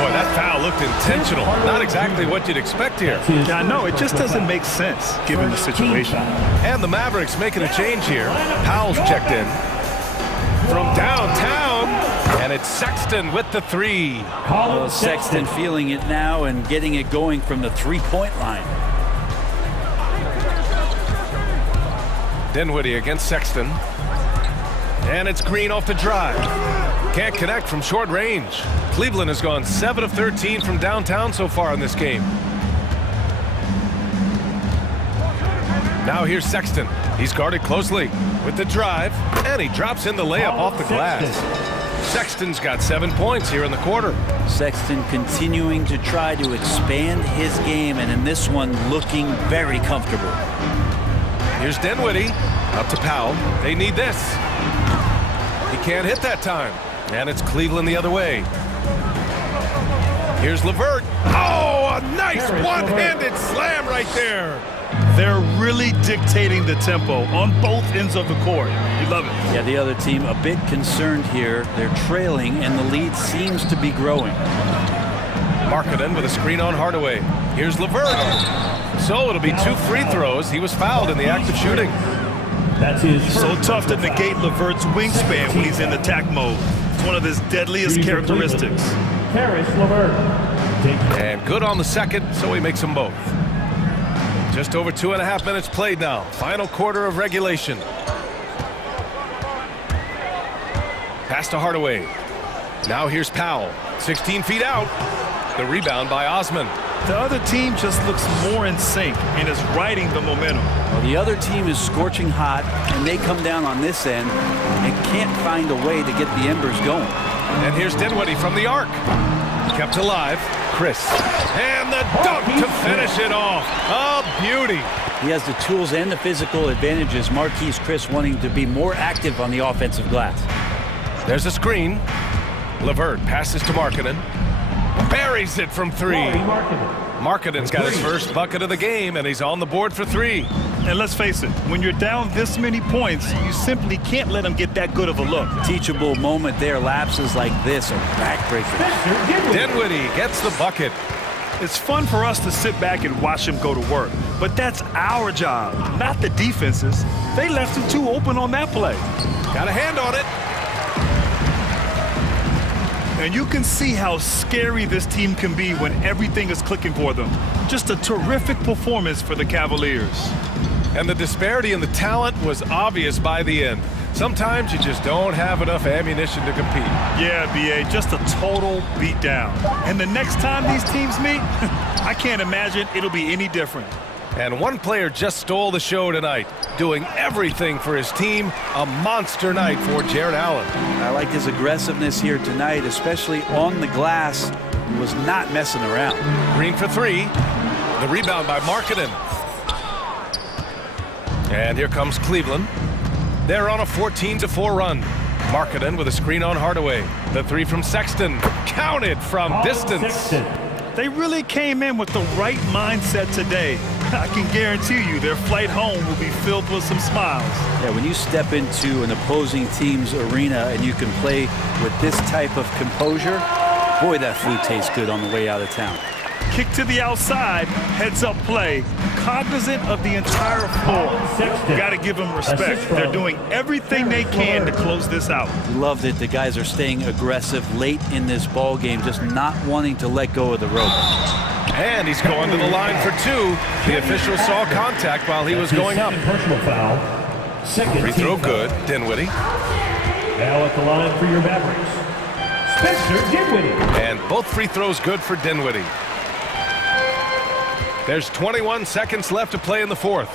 Boy, that foul looked intentional. Not exactly what you'd expect here. Yeah, I know. It just doesn't make sense given the situation. And the Mavericks making a change here. Powell's checked in. From downtown. And it's Sexton with the 3. Well, Sexton feeling it now and getting it going from the 3-point line. Dinwiddie against Sexton. And it's Green off the drive. Can't connect from short range. Cleveland has gone 7 of 13 from downtown so far in this game. Now here's Sexton. He's guarded closely with the drive, and he drops in the layup off the glass. Sexton's got 7 points here in the quarter. Sexton continuing to try to expand his game, and in this one looking very comfortable. Here's Dinwiddie up to Powell. They need this. He can't hit that time. And it's Cleveland the other way. Here's LeVert. Oh, a nice one-handed slam right there. They're really dictating the tempo on both ends of the court. You love it. Yeah, the other team a bit concerned here. They're trailing, and the lead seems to be growing. Markkanen with a screen on Hardaway. Here's LeVert. So it'll be 2 free throws. He was fouled in the act of shooting. That's so tough to negate LeVert's wingspan when he's in attack mode. It's one of his deadliest characteristics. Karis LeVert. And good on the second, so he makes them both. Just over 2.5 minutes played now. Final quarter of regulation. Pass to Hardaway. Now here's Powell. 16 feet out. The rebound by Osman. The other team just looks more in sync and is riding the momentum. Well, the other team is scorching hot, and they come down on this end and can't find a way to get the embers going. And here's Dinwiddie from the arc. Kept alive. Chris. And the dunk to finish it off. A beauty. He has the tools and the physical advantages. Marquise Chris wanting to be more active on the offensive glass. There's a screen. LeVert passes to Markkanen. Buries it from 3. Markkanen's got his first bucket of the game, and he's on the board for 3. And let's face it, when you're down this many points, you simply can't let them get that good of a look. Teachable moment there. Lapses like this are backbreakers. Dinwiddie gets the bucket. It's fun for us to sit back and watch him go to work, but that's our job, not the defense's. They left him too open on that play. Got a hand on it. And you can see how scary this team can be when everything is clicking for them. Just a terrific performance for the Cavaliers. And the disparity in the talent was obvious by the end. Sometimes you just don't have enough ammunition to compete. Yeah, B.A., just a total beatdown. And the next time these teams meet, I can't imagine it'll be any different. And one player just stole the show tonight, doing everything for his team. A monster night for Jarrett Allen. I like his aggressiveness here tonight, especially on the glass. He was not messing around. Green for 3. The rebound by Markkanen. And here comes Cleveland. They're on a 14-4 run. Markkanen with a screen on Hardaway. The 3 from Sexton. Counted from distance. They really came in with the right mindset today. I can guarantee you their flight home will be filled with some smiles. Yeah, when you step into an opposing team's arena and you can play with this type of composure, Boy, that food tastes good on the way out of town. Kick to the outside, heads-up play, cognizant of the entire floor. Got to give them respect. They're doing everything they can to close this out. Love that the guys are staying aggressive late in this ball game, just not wanting to let go of the rope. And he's going to the line for two. The official saw contact while he was going up. Personal foul. Second Free throw team good. foul. Dinwiddie. Now at the line for your Mavericks, Spencer Dinwiddie. And both free throws good for Dinwiddie. There's 21 seconds left to play in the fourth.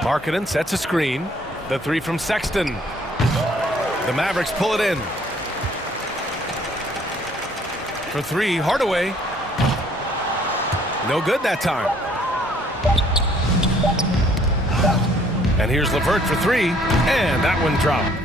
Markkanen sets a screen. The three from Sexton. The Mavericks pull it in. For three, Hardaway. No good that time. And here's LeVert for three, and that one dropped.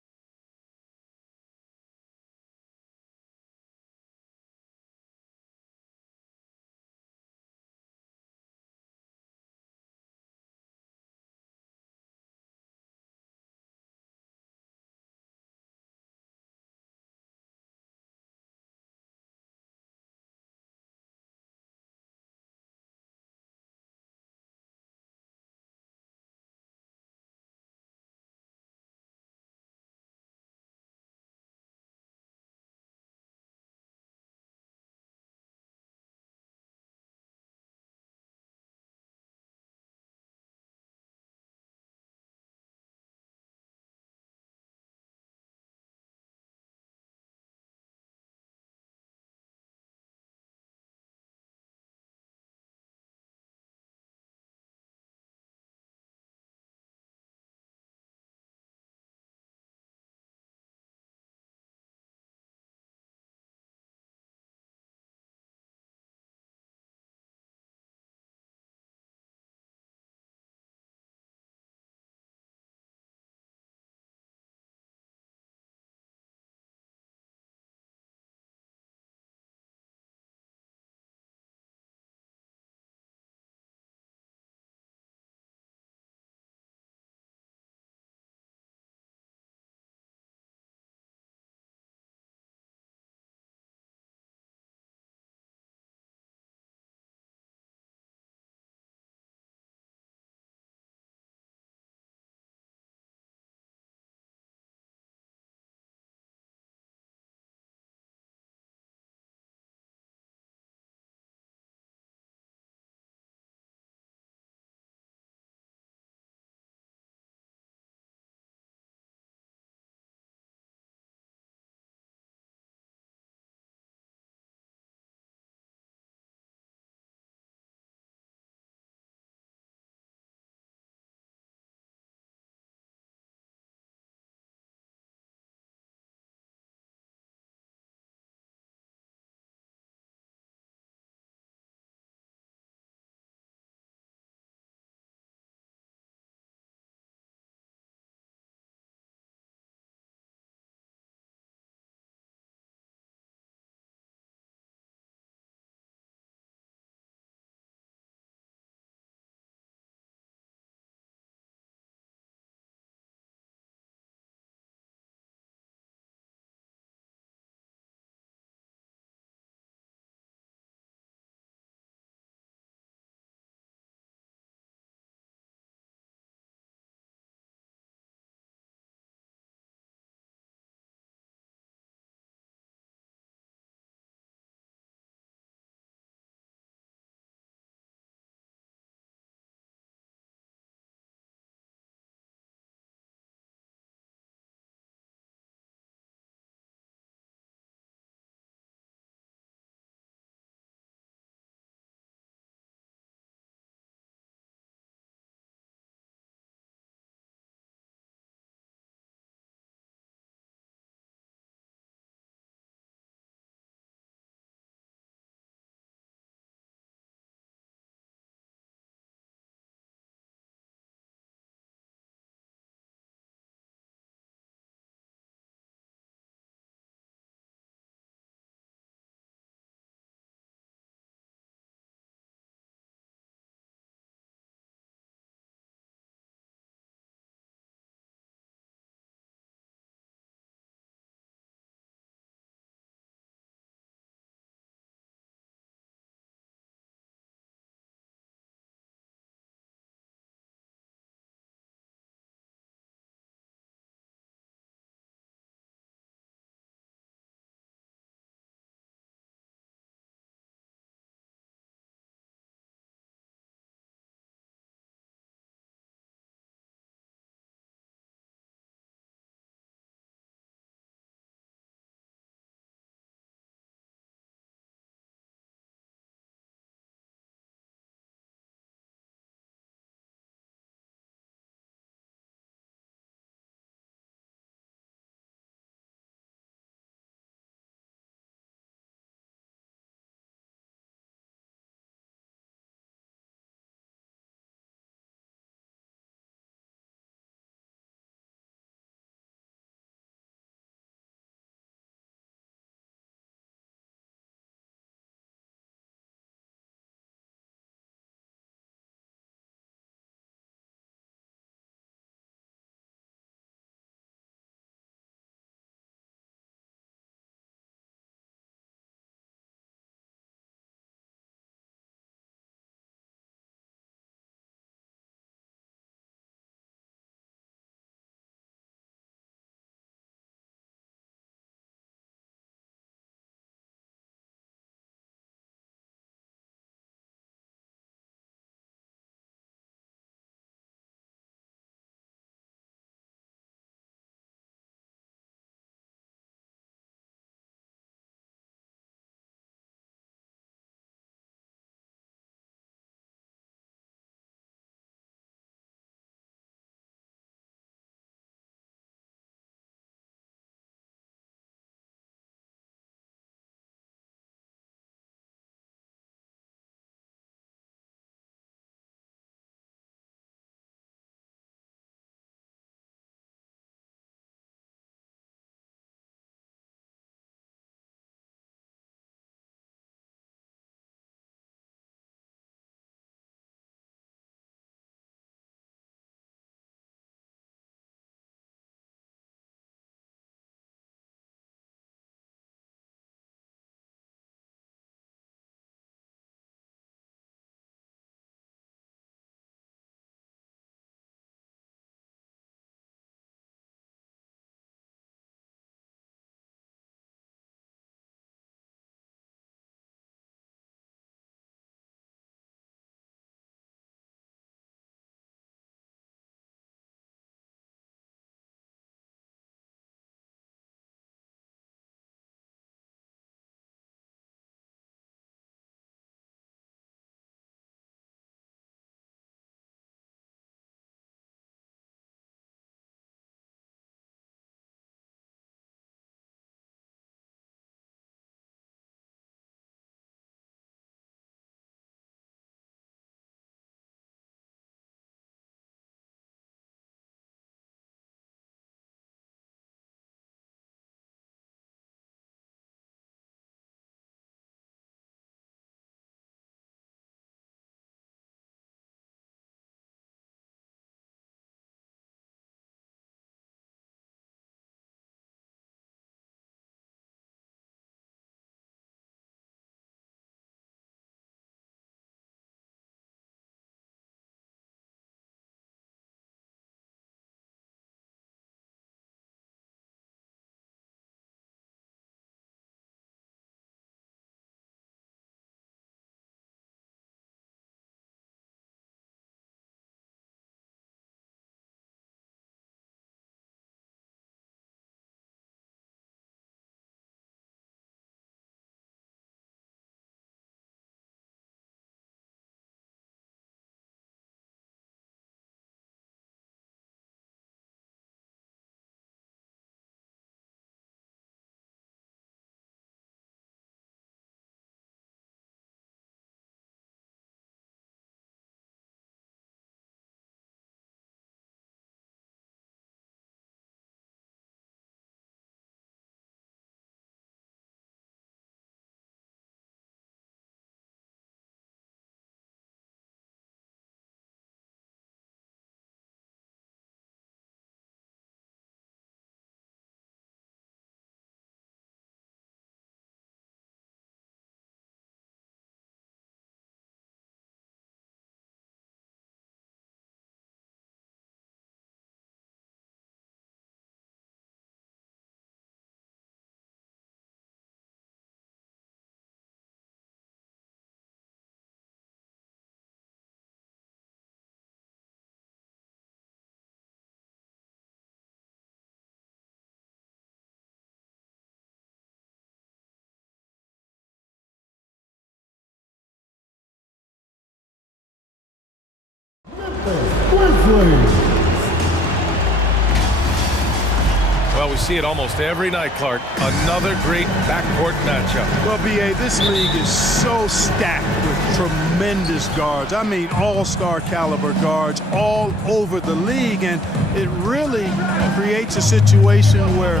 Well, we see it almost every night, Clark. Another great backcourt matchup. Well, B.A., this league is so stacked with tremendous guards. I mean, all-star caliber guards all over the league, and it really creates a situation where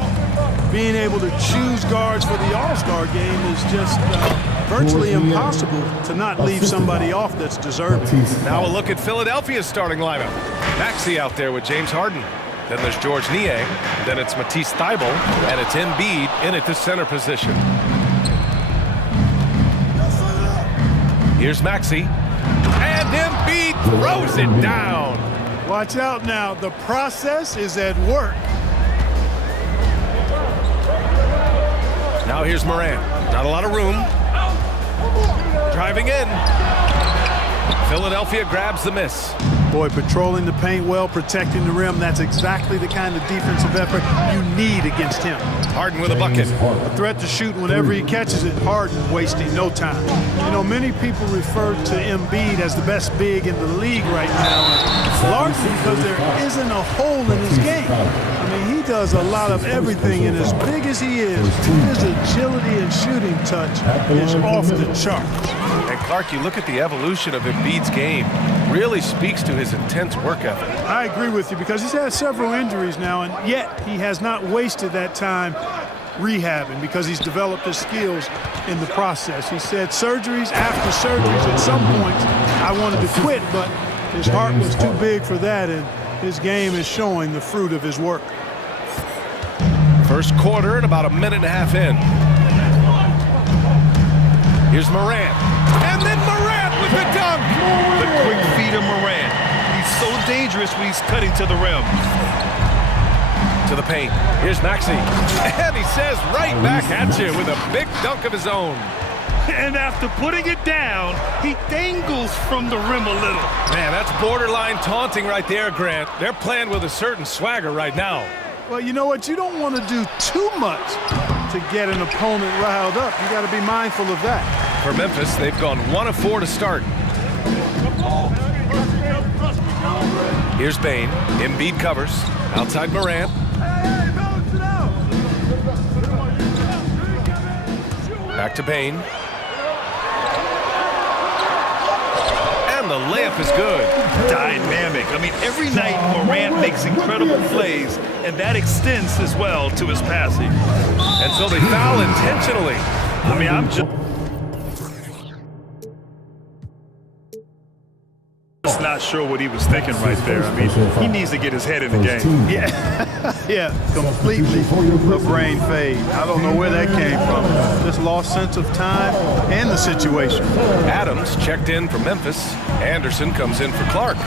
being able to choose guards for the all-star game is just virtually impossible to not leave somebody off that's deserving. Now a look at Philadelphia's starting lineup. Maxey out there with James Harden. Then there's George Niang, then it's Matisse Thybulle, and it's Embiid in at the center position. Here's Maxey, and Embiid throws it down. Watch out now, the process is at work. Now here's Morant, not a lot of room. Driving in. Philadelphia grabs the miss. Boy, patrolling the paint well, protecting the rim, that's exactly the kind of defensive effort you need against him. Harden with a bucket. A threat to shoot whenever he catches it. Harden wasting no time. You know, many people refer to Embiid as the best big in the league right now, largely because there isn't a hole in his game. I mean, he does a lot of everything, and as big as he is, his agility and shooting touch is off the charts. And Clark, you look at the evolution of Embiid's game, really speaks to his intense work ethic. I agree with you because he's had several injuries now, and yet he has not wasted that time rehabbing because he's developed his skills in the process. He said surgeries after surgeries, at some points I wanted to quit, but his heart was too big for that, and his game is showing the fruit of his work. First quarter and about a minute and a half in. Here's Morant. And then Morant with the dunk. The quick feed of Morant. He's so dangerous when he's cutting to the rim. To the paint. Here's Maxey. And he says right back at you with a big dunk of his own. And after putting it down, he dangles from the rim a little. Man, that's borderline taunting right there, Grant. They're playing with a certain swagger right now. Well, you know what? You don't want to do too much to get an opponent riled up. You got to be mindful of that. For Memphis, they've gone 1 of 4 to start. Here's Bane. Embiid covers. Outside Morant. Back to Bane. And the layup is good. Dynamic. I mean, every night Morant makes incredible plays, and that extends as well to his passing. And so they foul intentionally. I mean, I'm just not sure what he was thinking right there. I mean, he needs to get his head in the game. Yeah, completely a brain fade. I don't know where that came from. Just lost sense of time and the situation. Adams checked in for Memphis. Anderson comes in for Clark.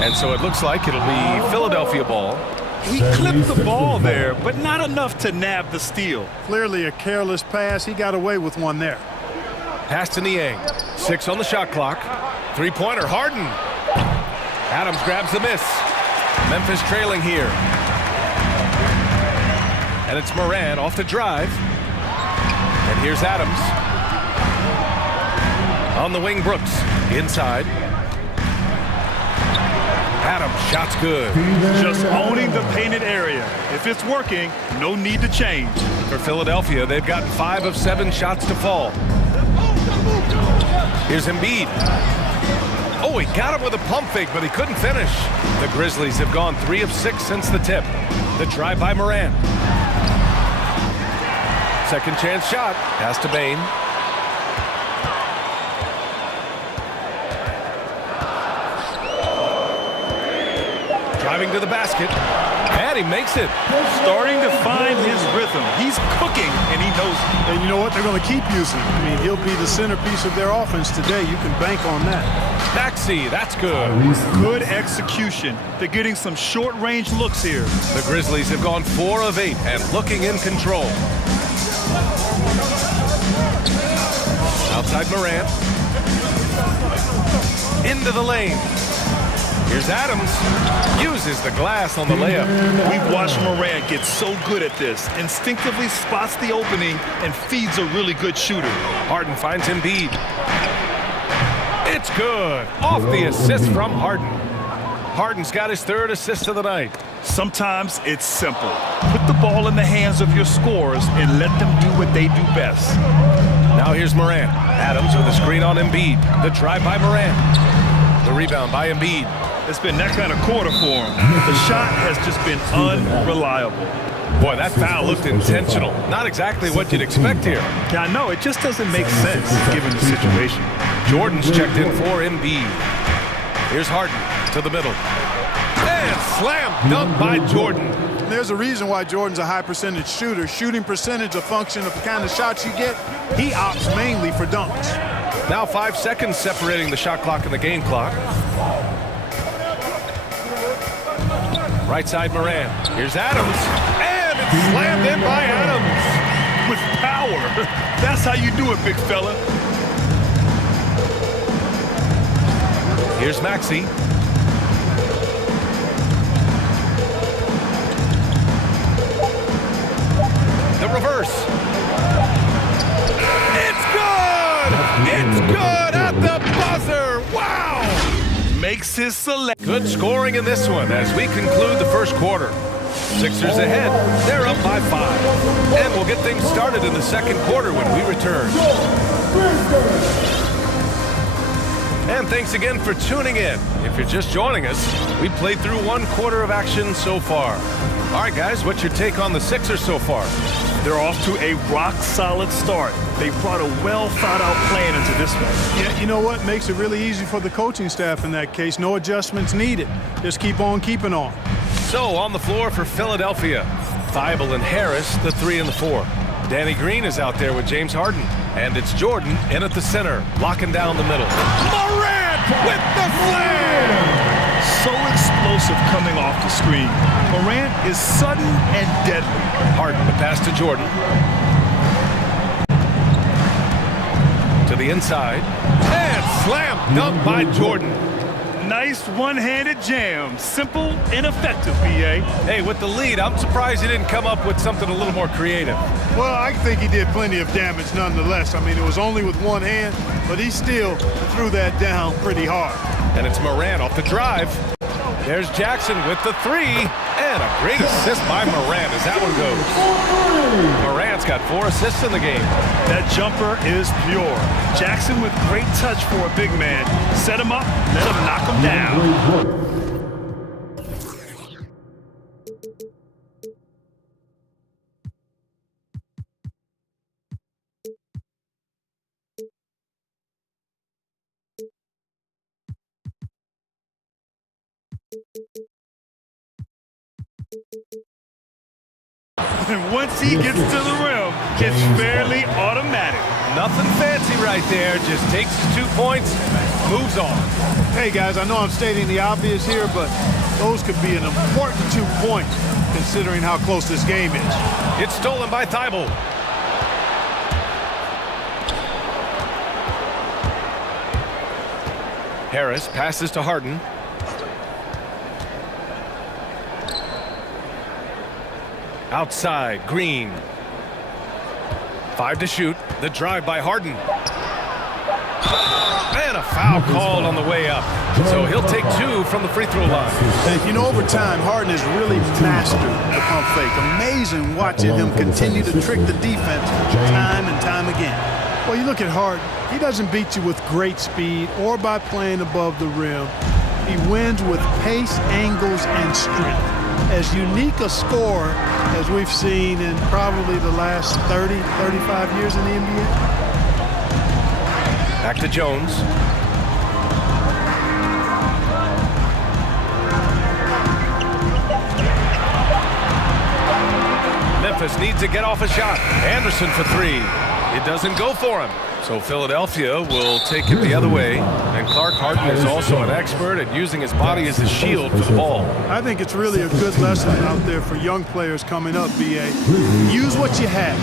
And so it looks like it'll be Philadelphia ball. He clipped the ball there, but not enough to nab the steal. Clearly a careless pass. He got away with one there. Pass to Niang. 6 on the shot clock. Three-pointer, Harden. Adams grabs the miss. Memphis trailing here. And it's Morant off the drive. And here's Adams. On the wing, Brooks. Inside. Adams, shot's good. Just owning the painted area. If it's working, no need to change. For Philadelphia, they've gotten 5 of 7 shots to fall. Here's Embiid. Oh, he got him with a pump fake, but he couldn't finish. The Grizzlies have gone 3 of 6 since the tip. The drive by Morant. Second chance shot. Pass to Bane. Driving to the basket. And he makes it. Starting to find his rhythm. He's cooking, and he knows it. And you know what? They're going to keep using him. I mean, he'll be the centerpiece of their offense today. You can bank on that. Maxey, that's good. Good execution. They're getting some short-range looks here. The Grizzlies have gone 4 of 8 and looking in control. Outside Morant. Into the lane. Here's Adams. Uses the glass on the layup. We've watched Morant get so good at this. Instinctively spots the opening and feeds a really good shooter. Harden finds Embiid. It's good. Off the assist from Harden. Harden's got his third assist of the night. Sometimes it's simple. Put the ball in the hands of your scorers and let them do what they do best. Now here's Morant. Adams with a screen on Embiid. The drive by Morant. The rebound by Embiid. It's been that kind of quarter for him. The shot has just been unreliable. Boy, that foul looked intentional. Not exactly what you'd expect here. Yeah, I know. It just doesn't make sense given the situation. Jordan's checked in for Embiid. Here's Harden to the middle. And slam dunk by Jordan. There's a reason why Jordan's a high percentage shooter. Shooting percentage a function of the kind of shots you get. He opts mainly for dunks. Now 5 seconds separating the shot clock and the game clock. Right side Morant. Here's Adams. And it's slammed in by Adams. With power. That's how you do it, big fella. Here's Maxey. The reverse. It's good! It's good at the buzzer! Wow! Makes his select. Good scoring in this one as we conclude the first quarter. Sixers ahead. They're up by 5. And we'll get things started in the second quarter when we return. And thanks again for tuning in. If you're just joining us, we played through 1 quarter of action so far. All right, guys, what's your take on the Sixers so far? They're off to a rock-solid start. They brought a well-thought-out plan into this one. Yeah, you know what? Makes it really easy for the coaching staff in that case. No adjustments needed. Just keep on keeping on. So, on the floor for Philadelphia, Thibault and Harris, the 3 and the 4. Danny Green is out there with James Harden. And it's Jordan in at the center, locking down the middle. Morant with the slam! So explosive coming off the screen. Morant is sudden and deadly. Harden to pass to Jordan. To the inside. And slam dunk by Jordan. Nice one-handed jam. Simple and effective, B.A. Hey, with the lead, I'm surprised he didn't come up with something a little more creative. Well, I think he did plenty of damage nonetheless. I mean, it was only with one hand, but he still threw that down pretty hard. And it's Morant off the drive. There's Jackson with the 3. And a great assist by Morant as that one goes. Morant's got 4 assists in the game. That jumper is pure. Jackson with great touch for a big man. Set him up, let him knock him down. And once he gets to the rim, it's fairly automatic. Nothing fancy right there. Just takes his 2 points, moves on. Hey, guys, I know I'm stating the obvious here, but those could be an important 2 points considering how close this game is. It's stolen by Thibault. Harris passes to Harden. Outside, Green. 5 to shoot. The drive by Harden. And a foul called on the way up. So he'll take 2 from the free throw line. And you know, over time, Harden has really mastered the pump fake. Amazing watching him continue to trick the defense time and time again. Well, you look at Harden. He doesn't beat you with great speed or by playing above the rim. He wins with pace, angles, and strength. As unique a scorer as we've seen in probably the last 30, 35 years in the NBA. Back to Jones. Memphis needs to get off a shot. Anderson for 3. It doesn't go for him. So Philadelphia will take it the other way. And Clark Harden is also an expert at using his body as a shield for the ball. I think it's really a good lesson out there for young players coming up, B.A. Use what you have.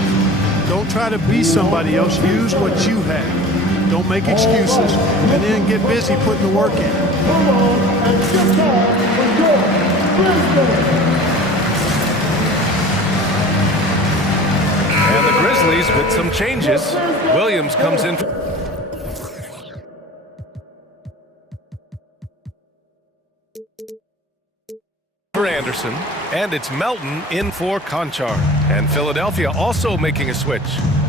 Don't try to be somebody else. Use what you have. Don't make excuses. And then get busy putting the work in. And the Grizzlies with some changes. Williams comes in. for Anderson, and it's Melton in for Conchar. And Philadelphia also making a switch.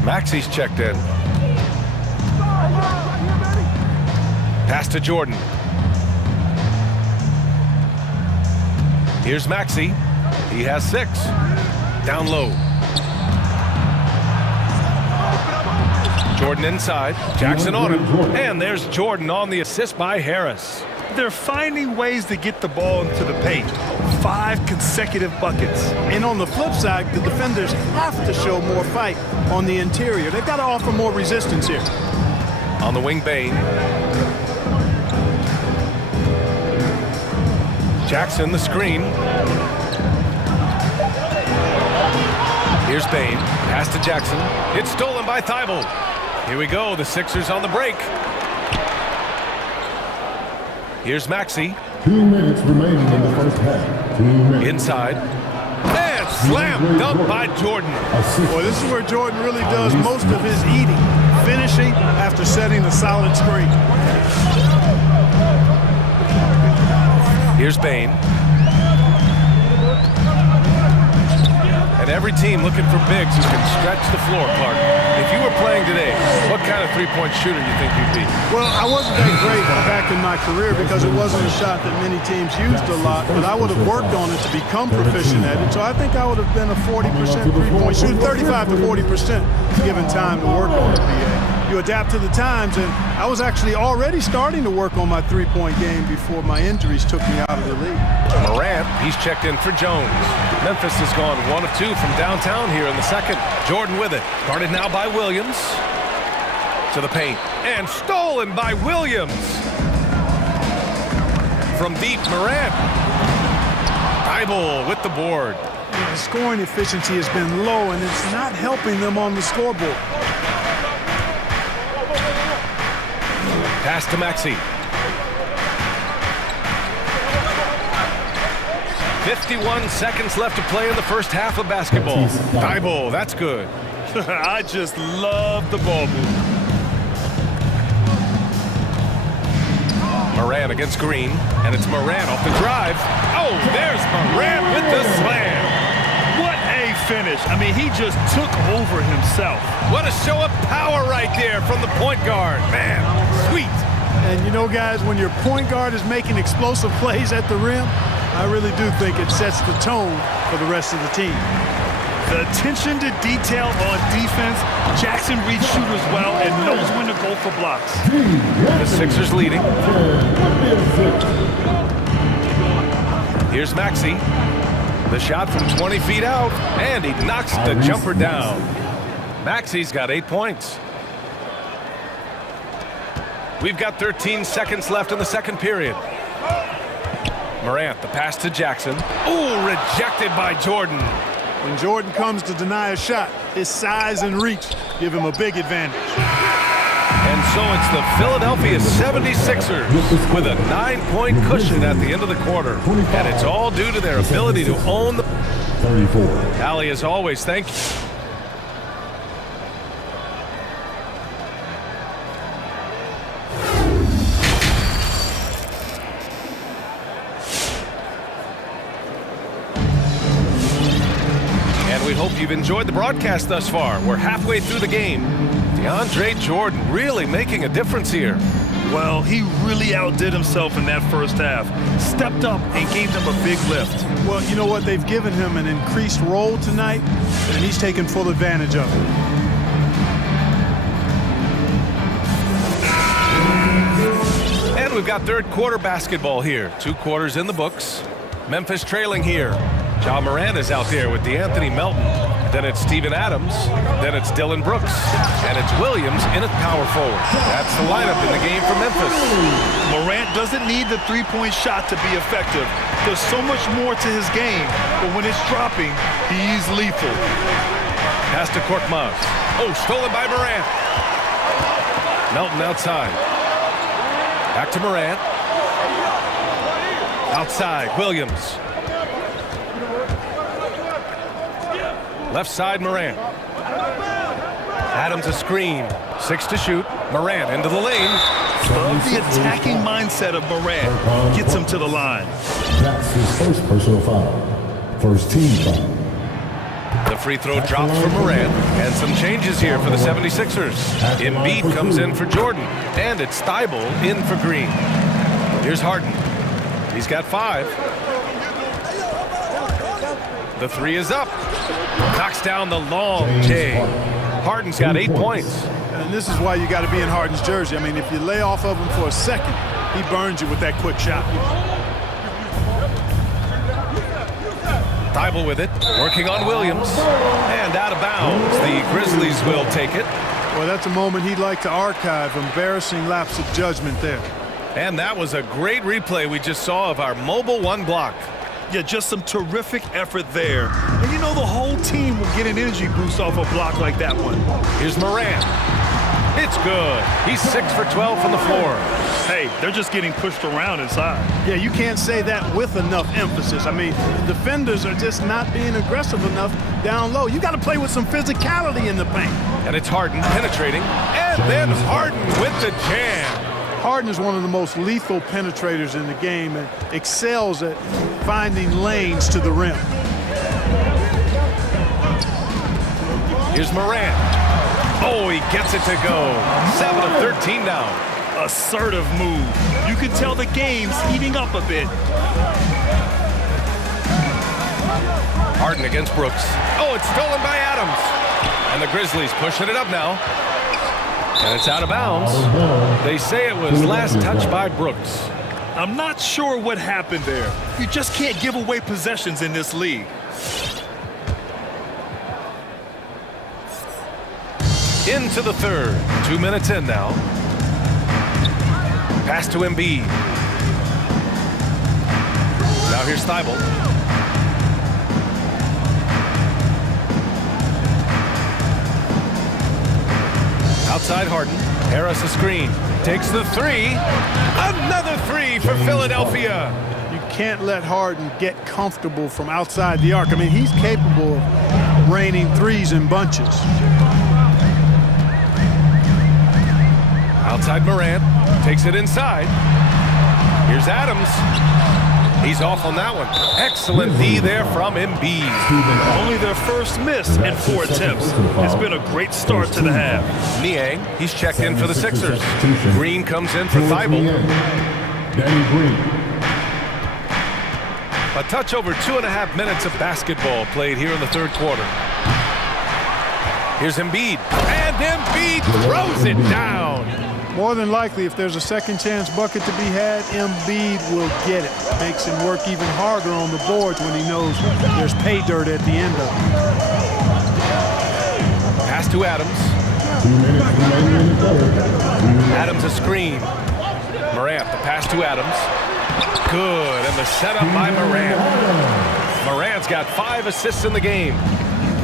Maxi's checked in. Pass to Jordan. Here's Maxi. He has 6. Down low. Jordan inside. Jackson on him. And there's Jordan on the assist by Harris. They're finding ways to get the ball into the paint. 5 consecutive buckets. And on the flip side, the defenders have to show more fight on the interior. They've got to offer more resistance here. On the wing, Bain. Jackson, the screen. Here's Bain. Pass to Jackson. It's stolen by Thibault. Here we go. The Sixers on the break. Here's Maxi. 2 minutes remaining in the first half. 2 minutes. Inside. And slam dunk by Jordan. Boy, this is where Jordan really does most of his eating. Finishing after setting a solid screen. Here's Bain. And every team looking for bigs who can stretch the floor, Clark. If you were playing today, what kind of three-point shooter you think you'd be? Well, I wasn't that great back in my career because it wasn't a shot that many teams used a lot, but I would have worked on it to become proficient at it. So I think I would have been a 40% three-point shooter, 35 to 40% given time to work on it, BA. You adapt to the times, and I was actually already starting to work on my three-point game before my injuries took me out of the league. Morant, he's checked in for Jones. Memphis has gone 1 of 2 from downtown here in the second. Jordan with it. Guarded now by Williams. To the paint. And stolen by Williams. From deep, Morant. Thibault with the board. The scoring efficiency has been low, and it's not helping them on the scoreboard. Pass to Maxi. 51 seconds left to play in the first half of basketball. Thibault, that's good. I just love the ball move. Morant against Green, and it's Morant off the drive. Oh, there's Morant with the slam. What a finish. I mean, he just took over himself. What a show of power right there from the point guard. Man, sweet. And you know, guys, when your point guard is making explosive plays at the rim, I really do think it sets the tone for the rest of the team. The attention to detail on defense. Jackson reads shooters well and knows when to go for blocks. The Sixers leading. Here's Maxi. The shot from 20 feet out, and he knocks the jumper down. Maxi's got 8 points. We've got 13 seconds left in the second period. Morant, the pass to Jackson. Ooh, rejected by Jordan. When Jordan comes to deny a shot, his size and reach give him a big advantage. And so it's the Philadelphia 76ers with a 9-point cushion at the end of the quarter. And it's all due to their ability to own the... 34. Allie, as always, thank you. We hope you've enjoyed the broadcast thus far. We're halfway through the game. DeAndre Jordan really making a difference here. Well, he really outdid himself in that first half. Stepped up and gave them a big lift. Well, you know what? They've given him an increased role tonight, and he's taken full advantage of it. And we've got third quarter basketball here. 2 quarters in the books. Memphis trailing here. Ja Morant is out there with DeAnthony Melton. Then it's Steven Adams. Then it's Dylan Brooks. And it's Williams in at power forward. That's the lineup in the game for Memphis. Morant doesn't need the three-point shot to be effective. There's so much more to his game, but when it's dropping, he's lethal. Pass to Korkmaz. Oh, stolen by Morant. Melton outside. Back to Morant. Outside, Williams. Left side, Morant. Adams a screen. 6 to shoot. Morant into the lane. Love the attacking mindset of Morant. Gets him to the line. That's his first personal foul. First team foul. The free throw drops for Morant, and some changes here for the 76ers. Embiid comes in for Jordan, and it's Thibault in for Green. Here's Harden. He's got 5. The 3 is up. Knocks down the long J. Harden's got 8 points. And this is why you got to be in Harden's jersey. I mean, if you lay off of him for a second, he burns you with that quick shot. Thibault with it, working on Williams, and out of bounds. The Grizzlies will take it. Well, that's a moment he'd like to archive. Embarrassing lapse of judgment there. And that was a great replay we just saw of our mobile 1 block. Yeah, just some terrific effort there. And you know the whole team will get an energy boost off a block like that one. Here's Morant. It's good. He's 6 for 12 from the floor. Hey, they're just getting pushed around inside. Yeah, you can't say that with enough emphasis. I mean, the defenders are just not being aggressive enough down low. You got to play with some physicality in the paint. And it's Harden penetrating, and then Harden with the jam. Harden is one of the most lethal penetrators in the game and excels at finding lanes to the rim. Here's Morant. Oh, he gets it to go. 7 of 13 now. Assertive move. You can tell the game's heating up a bit. Harden against Brooks. Oh, it's stolen by Adams. And the Grizzlies pushing it up now. And it's out of bounds. They say it was last touched by Brooks. I'm not sure what happened there. You just can't give away possessions in this league. Into the third. 2 minutes in now. Pass to Embiid. Now here's Thibault. Outside Harden. Harris a screen. Takes the 3. Another 3 for Philadelphia. You can't let Harden get comfortable from outside the arc. I mean, he's capable of raining 3s in bunches. Outside Morant. Takes it inside. Here's Adams. He's off on that one. Excellent D there from Embiid. Only their first miss in 4 attempts. It's been a great start to the half. Niang, he's checked in for the Sixers. Green comes in for Thibault. Danny Green. A touch over 2.5 minutes of basketball played here in the third quarter. Here's Embiid. And Embiid throws it down. More than likely, if there's a second chance bucket to be had, Embiid will get it. Makes him work even harder on the boards when he knows there's pay dirt at the end of it. Pass to Adams. Adams a screen. Morant, the pass to Adams. Good, and the setup by Morant. Morant's got 5 assists in the game.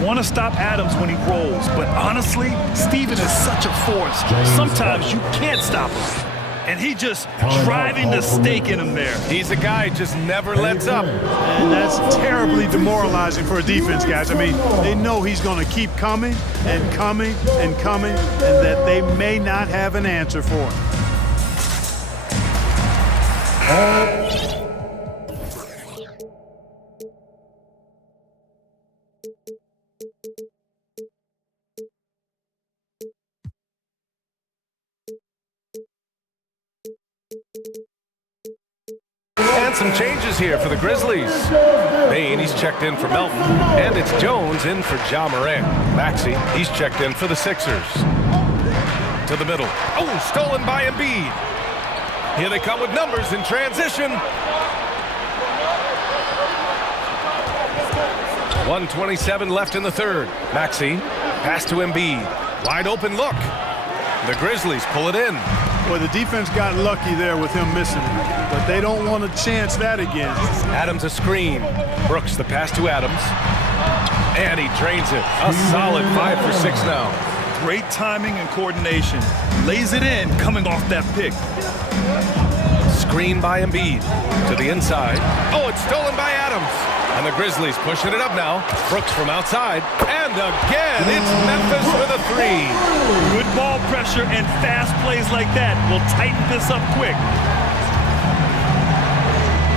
Want to stop Adams when he rolls, but honestly, Steven is such a force. Sometimes you can't stop him. And he just driving the stake in him there. He's a guy who just never lets up. And that's terribly demoralizing for a defense, guys. I mean, they know he's going to keep coming and coming and coming, and that they may not have an answer for him. And some changes here for the Grizzlies. Bain, he's checked in for Melton. And it's Jones in for Ja Morant. Maxey, he's checked in for the Sixers. To the middle. Oh, stolen by Embiid. Here they come with numbers in transition. 1:27 left in the third. Maxey, pass to Embiid. Wide open look. The Grizzlies pull it in. Well, the defense got lucky there with him missing it, but they don't want to chance that again. Adams a screen. Brooks the pass to Adams. And he drains it. A solid 5 for 6 now. Great timing and coordination. Lays it in coming off that pick. Screen by Embiid. To the inside. Oh, it's stolen by Adams. And the Grizzlies pushing it up now. Brooks from outside. And again, it's Memphis with a three. Good ball pressure and fast plays like that will tighten this up quick.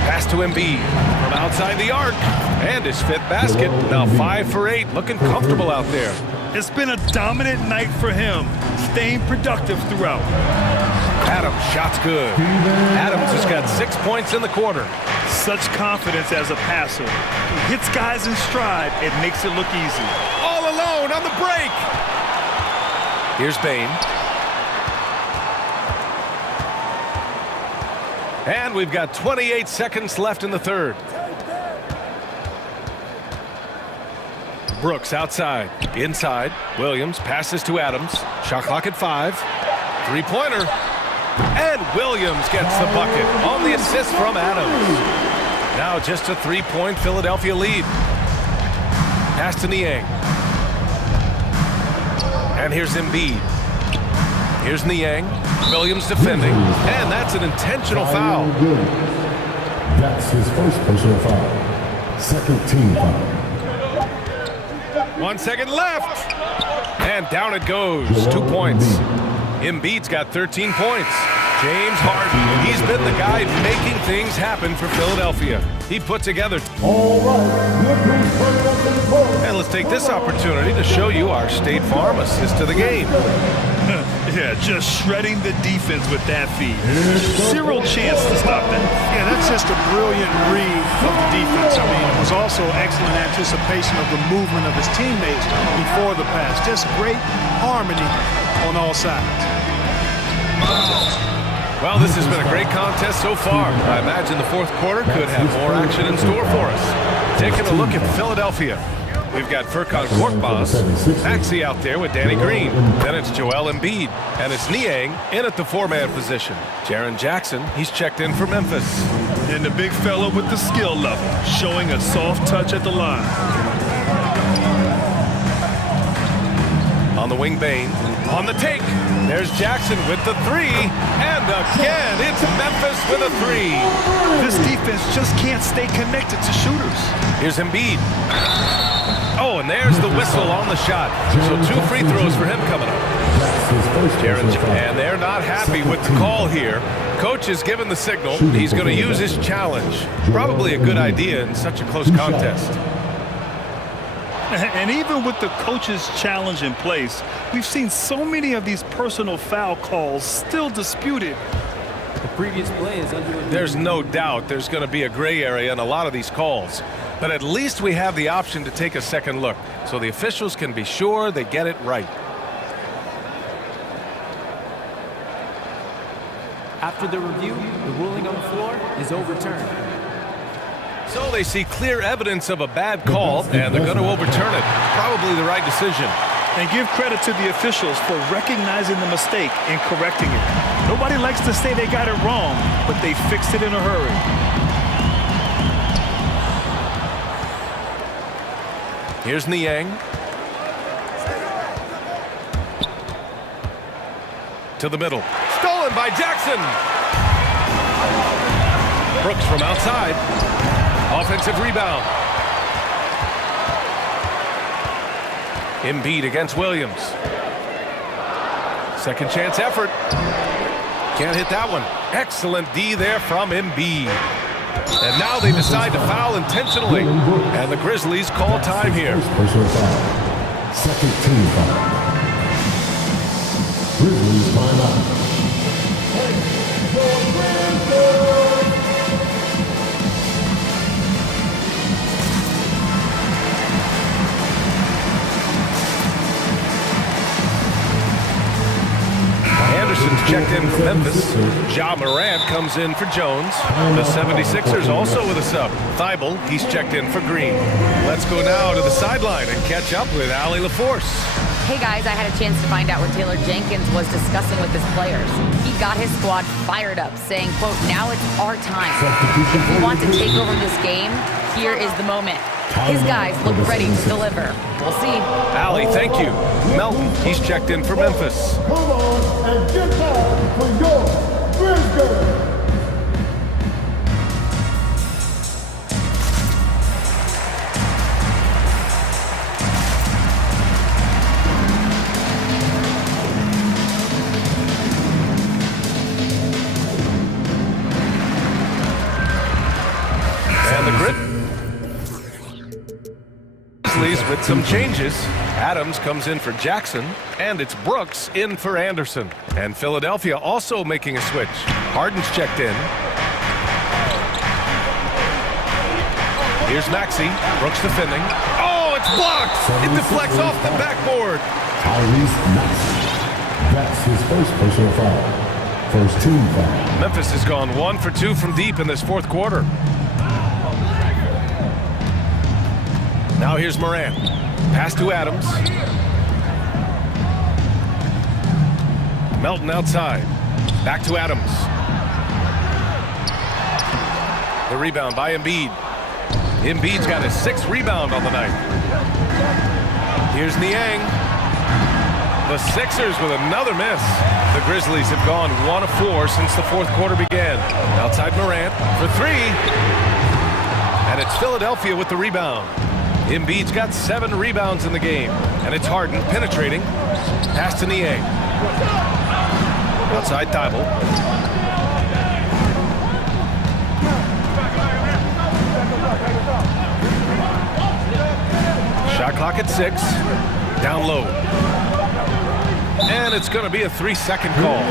Pass to Embiid from outside the arc. And his fifth basket. Now 5 for 8. Looking comfortable out there. It's been a dominant night for him, staying productive throughout. Adams, shot's good. Adams has got 6 points in the quarter. Such confidence as a passer. He hits guys in stride. It makes it look easy. All alone on the break. Here's Bane. And we've got 28 seconds left in the third. Brooks outside. Inside. Williams passes to Adams. Shot clock at 5. Three-pointer. And Williams gets the bucket on the assist from Adams. Now just a 3-point Philadelphia lead. Pass to Niang. And here's Embiid. Here's Niang. Williams defending. And that's an intentional foul. That's his first personal foul. Second team foul. 1 second left. And down it goes. 2 points. Embiid's got 13 points. James Harden, he's been the guy making things happen for Philadelphia. He put together. All right. And let's take this opportunity to show you our State Farm assist to the game. Yeah, just shredding the defense with that feed. Zero chance to stop that. Yeah, that's just a brilliant read of the defense. I mean, it was also excellent anticipation of the movement of his teammates before the pass. Just great harmony on all sides. Well, this has been a great contest so far. I imagine the fourth quarter could have more action in store for us. Taking a look at Philadelphia. We've got Furkan Korkmaz, Maxey out there with Danny Green. Then it's Joel Embiid, and it's Niang in at the four-man position. Jaren Jackson, he's checked in for Memphis. And the big fella with the skill level, showing a soft touch at the line. On the wing, Bane. On the take, there's Jackson with the three. And again, it's Memphis with a three. This defense just can't stay connected to shooters. Here's Embiid. Oh, and there's the whistle on the shot. So 2 free throws for him coming up. And they're not happy with the call here. Coach is given the signal. He's going to use his challenge. Probably a good idea in such a close contest. And even with the coach's challenge in place, we've seen so many of these personal foul calls still disputed. The previous play is under review. There's no doubt there's going to be a gray area in a lot of these calls. But at least we have the option to take a second look, so the officials can be sure they get it right. After the review, the ruling on the floor is overturned. So they see clear evidence of a bad call, and they're going to overturn it. Probably the right decision. And give credit to the officials for recognizing the mistake and correcting it. Nobody likes to say they got it wrong, but they fixed it in a hurry. Here's Niang. To the middle. Stolen by Jackson. Brooks from outside. Offensive rebound. Embiid against Williams. Second chance effort. Can't hit that one. Excellent D there from Embiid. And now they decide to foul intentionally. And the Grizzlies call time here. Second team foul. Grizzlies timeout. Anderson's checked in for Memphis. Ja Morant comes in for Jones. The 76ers also with a sub. Thibault, he's checked in for Green. Let's go now to the sideline and catch up with Allie LaForce. Hey guys, I had a chance to find out what Taylor Jenkins was discussing with his players. He got his squad fired up, saying, quote, now it's our time. If we want to take over this game, here is the moment. His guys look ready to deliver. We'll see. Allie, thank you. Melton, he's checked in for Memphis. Come on and get down for your Grizzlies. With some changes, Adams comes in for Jackson, and it's Brooks in for Anderson. And Philadelphia also making a switch. Harden's checked in. Here's Maxey. Brooks defending. Oh, it's blocked! It deflects off the backboard. That's his first personal foul. First team foul. Memphis has gone 1 for 2 from deep in this fourth quarter. Now here's Morant. Pass to Adams. Melton outside. Back to Adams. The rebound by Embiid. Embiid's got his 6th rebound on the night. Here's Niang. The Sixers with another miss. The Grizzlies have gone 1 of 4 since the fourth quarter began. Outside Morant for 3. And it's Philadelphia with the rebound. Embiid's got 7 rebounds in the game. And it's Harden penetrating. Pass to Niang. Outside Thibault. Shot clock at 6. Down low. And it's going to be a 3-second call.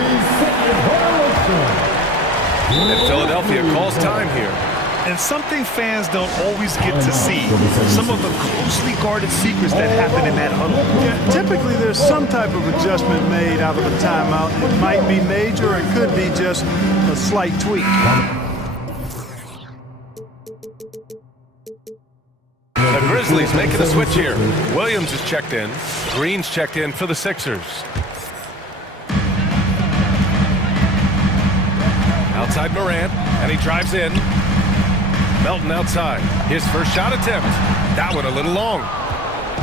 And Philadelphia calls time here. And something fans don't always get to see. Some of the closely guarded secrets that happen in that huddle. Yeah, typically there's some type of adjustment made out of a timeout. It might be major, it could be just a slight tweak. The Grizzlies making a switch here. Williams is checked in. Green's checked in for the Sixers. Outside Morant, and he drives in. Melton outside. His first shot attempt. That one a little long.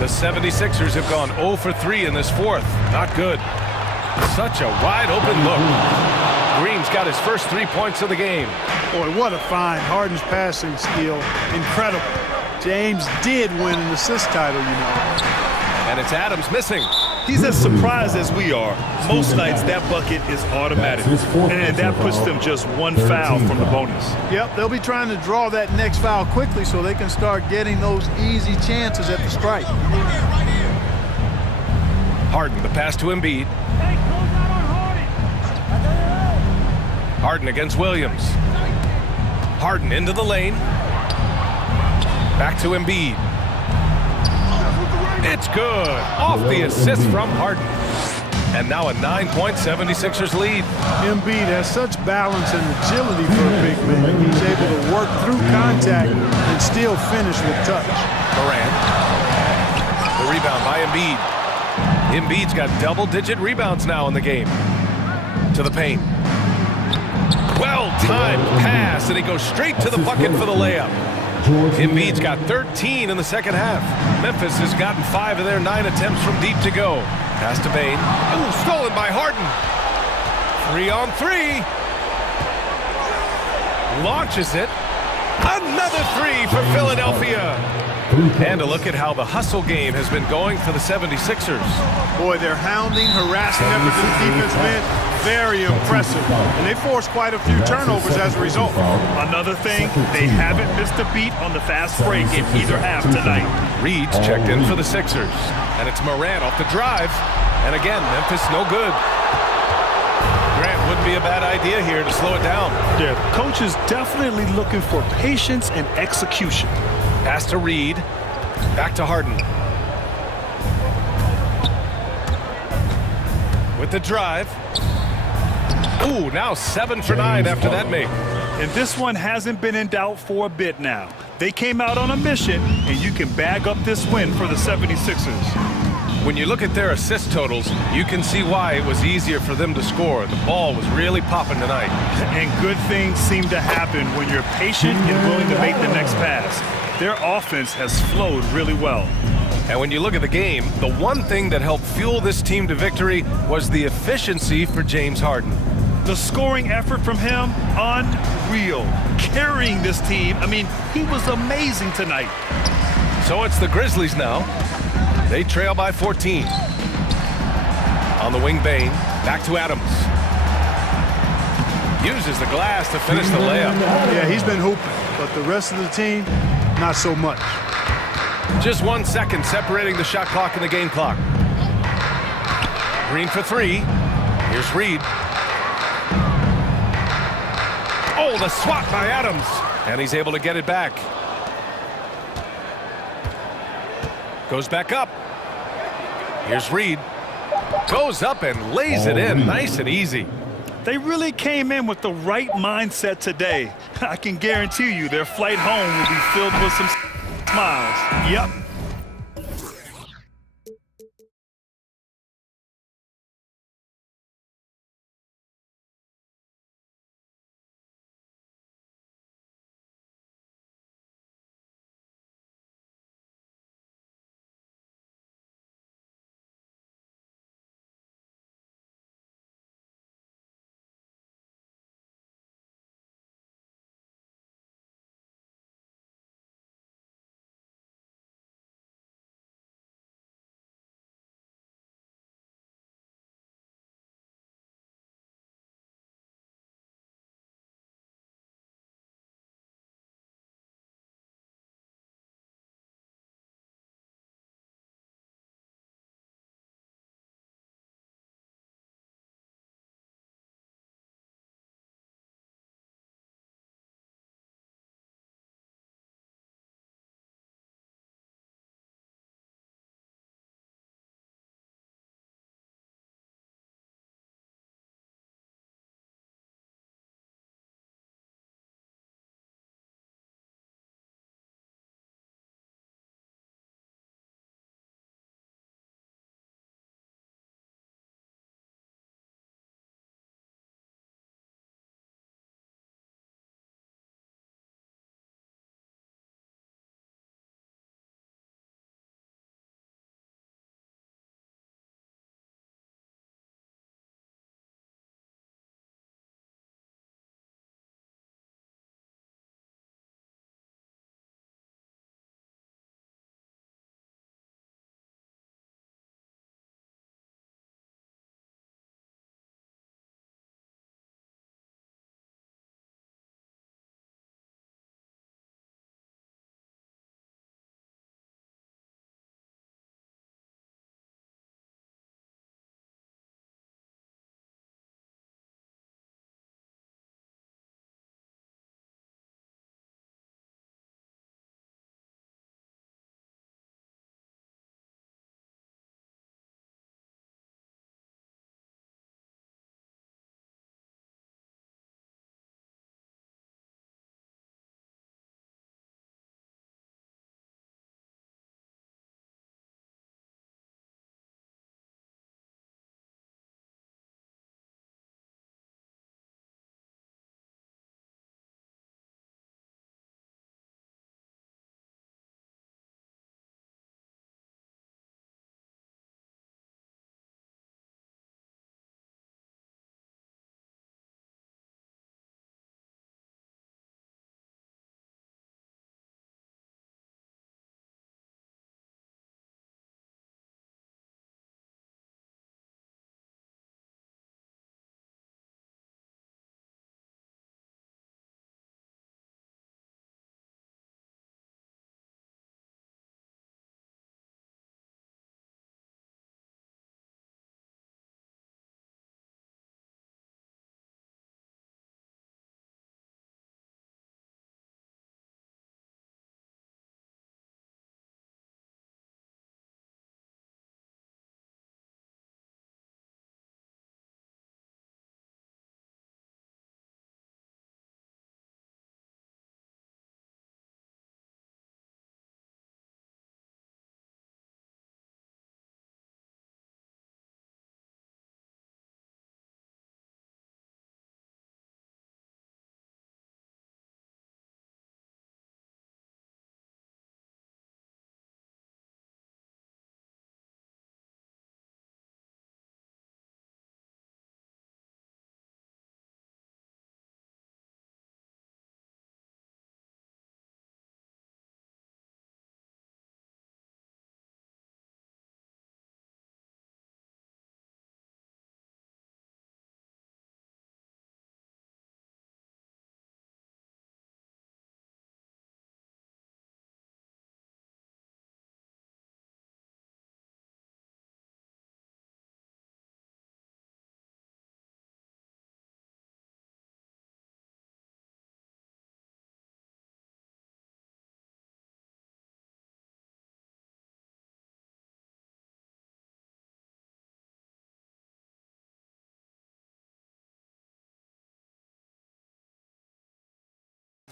The 76ers have gone 0 for 3 in this fourth. Not good. Such a wide open look. Green's got his first 3 points of the game. Boy, what a find. Harden's passing skill. Incredible. James did win an assist title, you know. And it's Adams missing. He's as surprised as we are. Most nights that bucket is automatic. And that puts them just 1 foul from the bonus. Yep, they'll be trying to draw that next foul quickly so they can start getting those easy chances at the strike. Harden, the pass to Embiid. Harden against Williams. Harden into the lane. Back to Embiid. It's good. Off the assist from Harden. And now a 9-point 76ers lead. Embiid has such balance and agility for a big man. He's able to work through contact and still finish with touch. Morant. The rebound by Embiid. Embiid's got double-digit rebounds now in the game. To the paint. Well-timed pass, and he goes straight to the bucket for the layup. Embiid's got 13 in the second half. Memphis has gotten 5 of their 9 attempts from deep to go. Pass to Bane. Ooh, stolen by Harden. 3 on 3. Launches it. Another 3 for Philadelphia. And a look at how the hustle game has been going for the 76ers. Boy, their hounding, harassing effort to the defensive end, very impressive. And they forced quite a few turnovers as a result. Another thing, they haven't missed a beat on the fast break in either half tonight. Reed's checked in for the Sixers. And it's Morant off the drive. And again, Memphis no good. Grant wouldn't be a bad idea here to slow it down. Yeah, the coach is definitely looking for patience and execution. Pass to Reed. Back to Harden. With the drive. Ooh, now 7 for 9 after that make. And this one hasn't been in doubt for a bit now. They came out on a mission, and you can bag up this win for the 76ers. When you look at their assist totals, you can see why it was easier for them to score. The ball was really popping tonight. And good things seem to happen when you're patient and willing to make the next pass. Their offense has flowed really well. And when you look at the game, the one thing that helped fuel this team to victory was the efficiency for James Harden. The scoring effort from him, unreal. Carrying this team, I mean, he was amazing tonight. So it's the Grizzlies now. They trail by 14. On the wing, Bane. Back to Adams. Uses the glass to finish the layup. Yeah, he's been hooping, but the rest of the team, not so much. Just 1 second separating the shot clock and the game clock. Green for three. Here's Reed. Oh, the swat by Adams. And he's able to get it back. Goes back up. Here's Reed. Goes up and lays it in. Nice and easy. They really came in with the right mindset today. I can guarantee you their flight home will be filled with some smiles. Yep.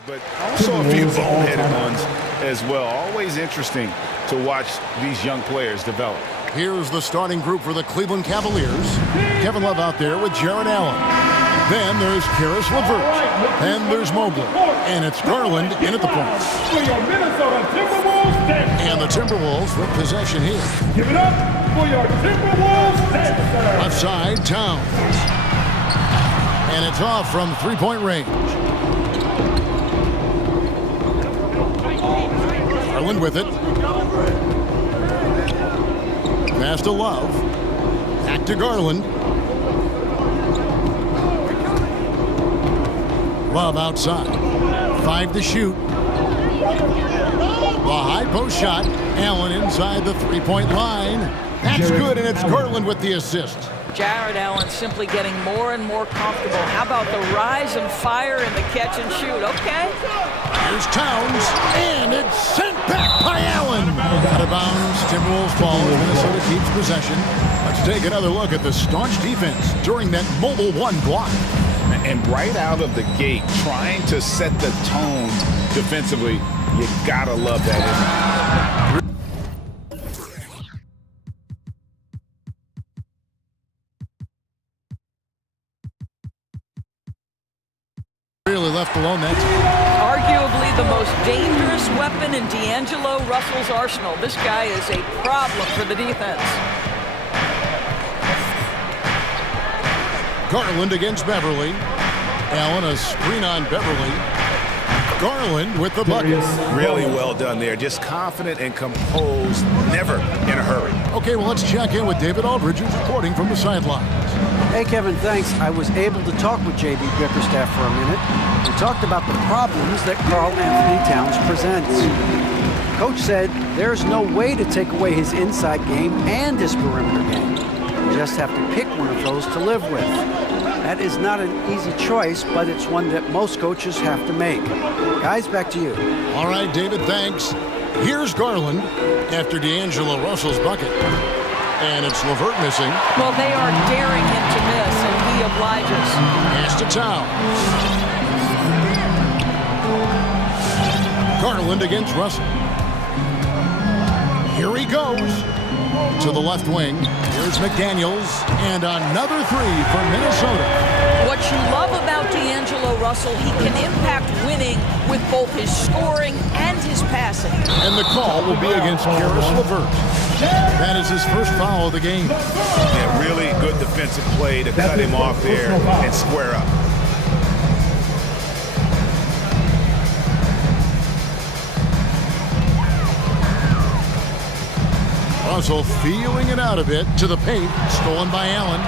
but also a few boneheaded ones as well. Always interesting to watch these young players develop. Here's the starting group for the Cleveland Cavaliers. Kevin Love out there with Jared Allen. Then there's Karis LeVert. Then there's Mobley. And it's Garland in at the point. For your Minnesota Timberwolves dancer. And the Timberwolves with possession here. Give it up for your Timberwolves dancer. Left side, Towns. And it's off from three-point range. Garland with it. Pass to Love. Back to Garland. Love outside. 5 to shoot. The high post shot. Allen inside the three-point line. That's good, and it's Garland with the assist. Jared Allen simply getting more and more comfortable. How about the rise and fire in the catch and shoot? Okay. Here's Towns, and it's sent back by Allen. Out of bounds, Timberwolves ball. Minnesota keeps possession. Let's take another look at the staunch defense during that mobile one block. And right out of the gate, trying to set the tone defensively, you gotta love that. Really left alone that Arguably the most dangerous weapon in D'Angelo Russell's arsenal. This guy is a problem for the defense. Garland against Beverly. Allen a screen on Beverly. Garland with the bucket. Really well done there. Just confident and composed, never in a hurry. Okay, well, let's check in with David Aldridge, who's reporting from the sidelines. Hey, Kevin, thanks. I was able to talk with J.B. Bickerstaff for a minute. We talked about the problems that Karl Anthony Towns presents. Coach said there's no way to take away his inside game and his perimeter game. You just have to pick one of those to live with. That is not an easy choice, but it's one that most coaches have to make. Guys, back to you. All right, David, thanks. Here's Garland after D'Angelo Russell's bucket. And it's LeVert missing. Well, they are daring him to miss, and he obliges. Pass to Towns. Garland against Russell. Here he goes. To the left wing. Here's McDaniels. And another three for Minnesota. What you love about D'Angelo Russell, he can impact winning with both his scoring and his passing. And the call will be against Karis LeVert. That is his first foul of the game. Yeah, really good defensive play to cut him off there and square up. Russell feeling it out a bit to the paint, stolen by Allen.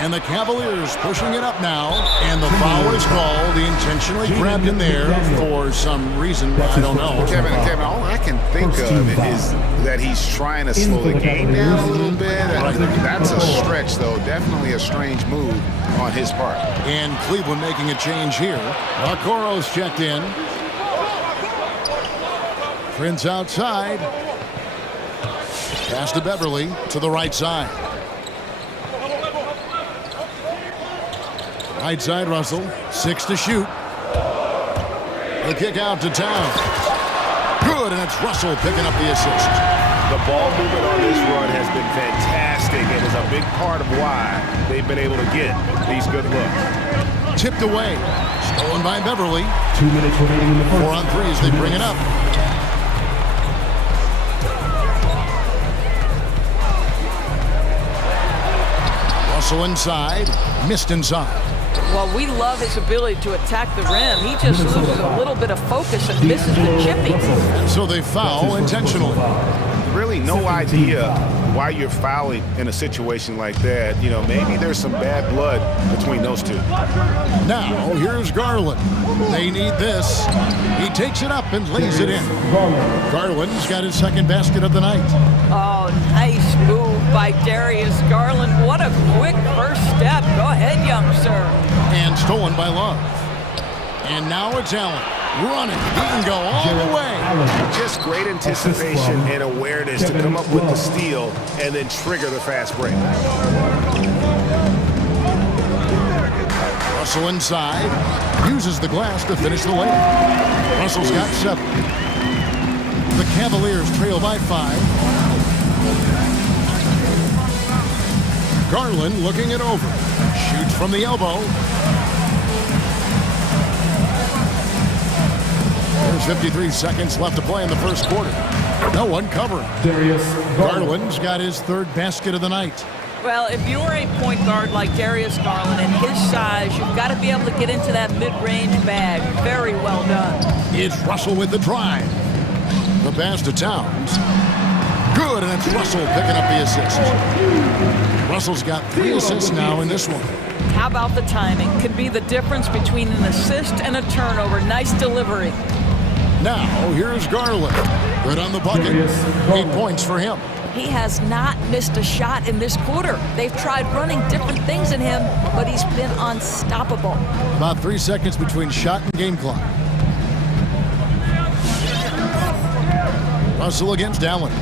And the Cavaliers pushing it up now. And the foul is called. He intentionally grabbed him there for some reason. I don't know. Kevin, all I can think of is that he's trying to slow the game down a little bit. That's a stretch, though. Definitely a strange move on his part. And Cleveland making a change here. Okoro's checked in. Prince outside. Pass to Beverly to the right side. Right side, Russell. 6 to shoot. The kick out to Towns. Good, and it's Russell picking up the assist. The ball movement on this run has been fantastic and is a big part of why they've been able to get these good looks. Tipped away. Stolen by Beverly. 2 minutes remaining in the first. 4 on 3 as they bring it up. Russell inside. Missed inside. Well, we love his ability to attack the rim. He just loses a little bit of focus and misses the chipping. So they foul intentionally. Really no idea why you're fouling in a situation like that. You know, maybe there's some bad blood between those two. Now, here's Garland. They need this. He takes it up and lays it in. Garland's got his second basket of the night. Oh, nice move by Darius Garland. What a quick first step. Go ahead, young sir. And stolen by Love. And now it's Allen. Running. He can go all the way. Just great anticipation and awareness to come up with the steal and then trigger the fast break. Russell inside. Uses the glass to finish the layup. Russell's got 7. The Cavaliers trail by 5. Garland looking it over. Shoots from the elbow. There's 53 seconds left to play in the first quarter. No one covering. Garland's got his 3rd basket of the night. Well, if you're a point guard like Darius Garland and his size, you've got to be able to get into that mid-range bag. Very well done. It's Russell with the drive. The pass to Towns. Good, and it's Russell picking up the assist. Russell's got 3 assists now in this one. How about the timing? Could be the difference between an assist and a turnover. Nice delivery. Now, here's Garland. Good on the bucket. 8 points for him. He has not missed a shot in this quarter. They've tried running different things in him, but he's been unstoppable. About 3 seconds between shot and game clock. Russell against Allen.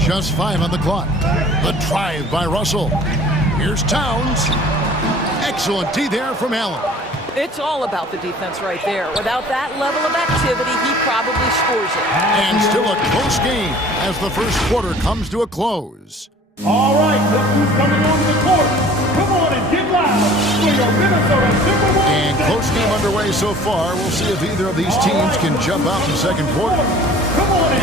Just 5 on the clock. The drive by Russell. Here's Towns. Excellent D there from Allen. It's all about the defense right there. Without that level of activity, he probably scores it. And still a close game as the first quarter comes to a close. All right, look who's coming onto the court. Come on and get loud for your Minnesota Timberwolves. And close game underway so far. We'll see if either of these teams can jump out in the second quarter.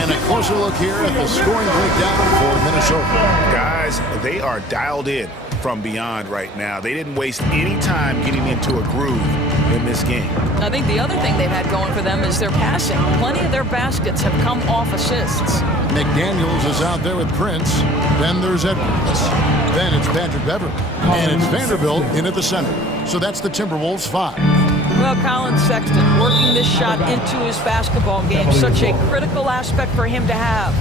And a closer look here at the scoring breakdown for Minnesota. Guys, they are dialed in from beyond right now. They didn't waste any time getting into a groove in this game. I think the other thing they've had going for them is their passing. Plenty of their baskets have come off assists. McDaniels is out there with Prince. Then there's Edwards. Then it's Patrick Beverly. And it's Vanderbilt in at the center. So that's the Timberwolves 5. Well, Colin Sexton working this shot into his basketball game. Such a critical aspect for him to have.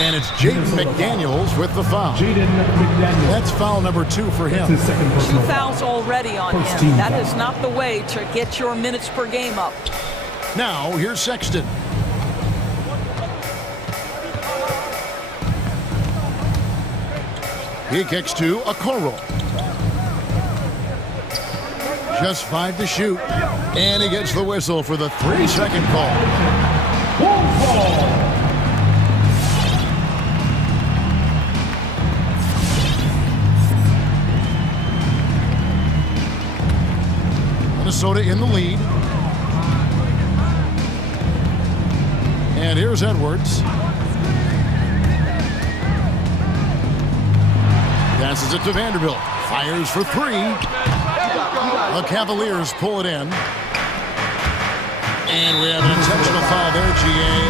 And it's Jaden McDaniels with the foul. That's foul number 2 for him. 2 fouls already on him. That is not the way to get your minutes per game up. Now, here's Sexton. He kicks to Okoro. Just 5 to shoot. And he gets the whistle for the 3-second call. Minnesota in the lead. And here's Edwards. Passes it to Vanderbilt. Fires for 3. The Cavaliers pull it in. And we have an intentional foul there, GA.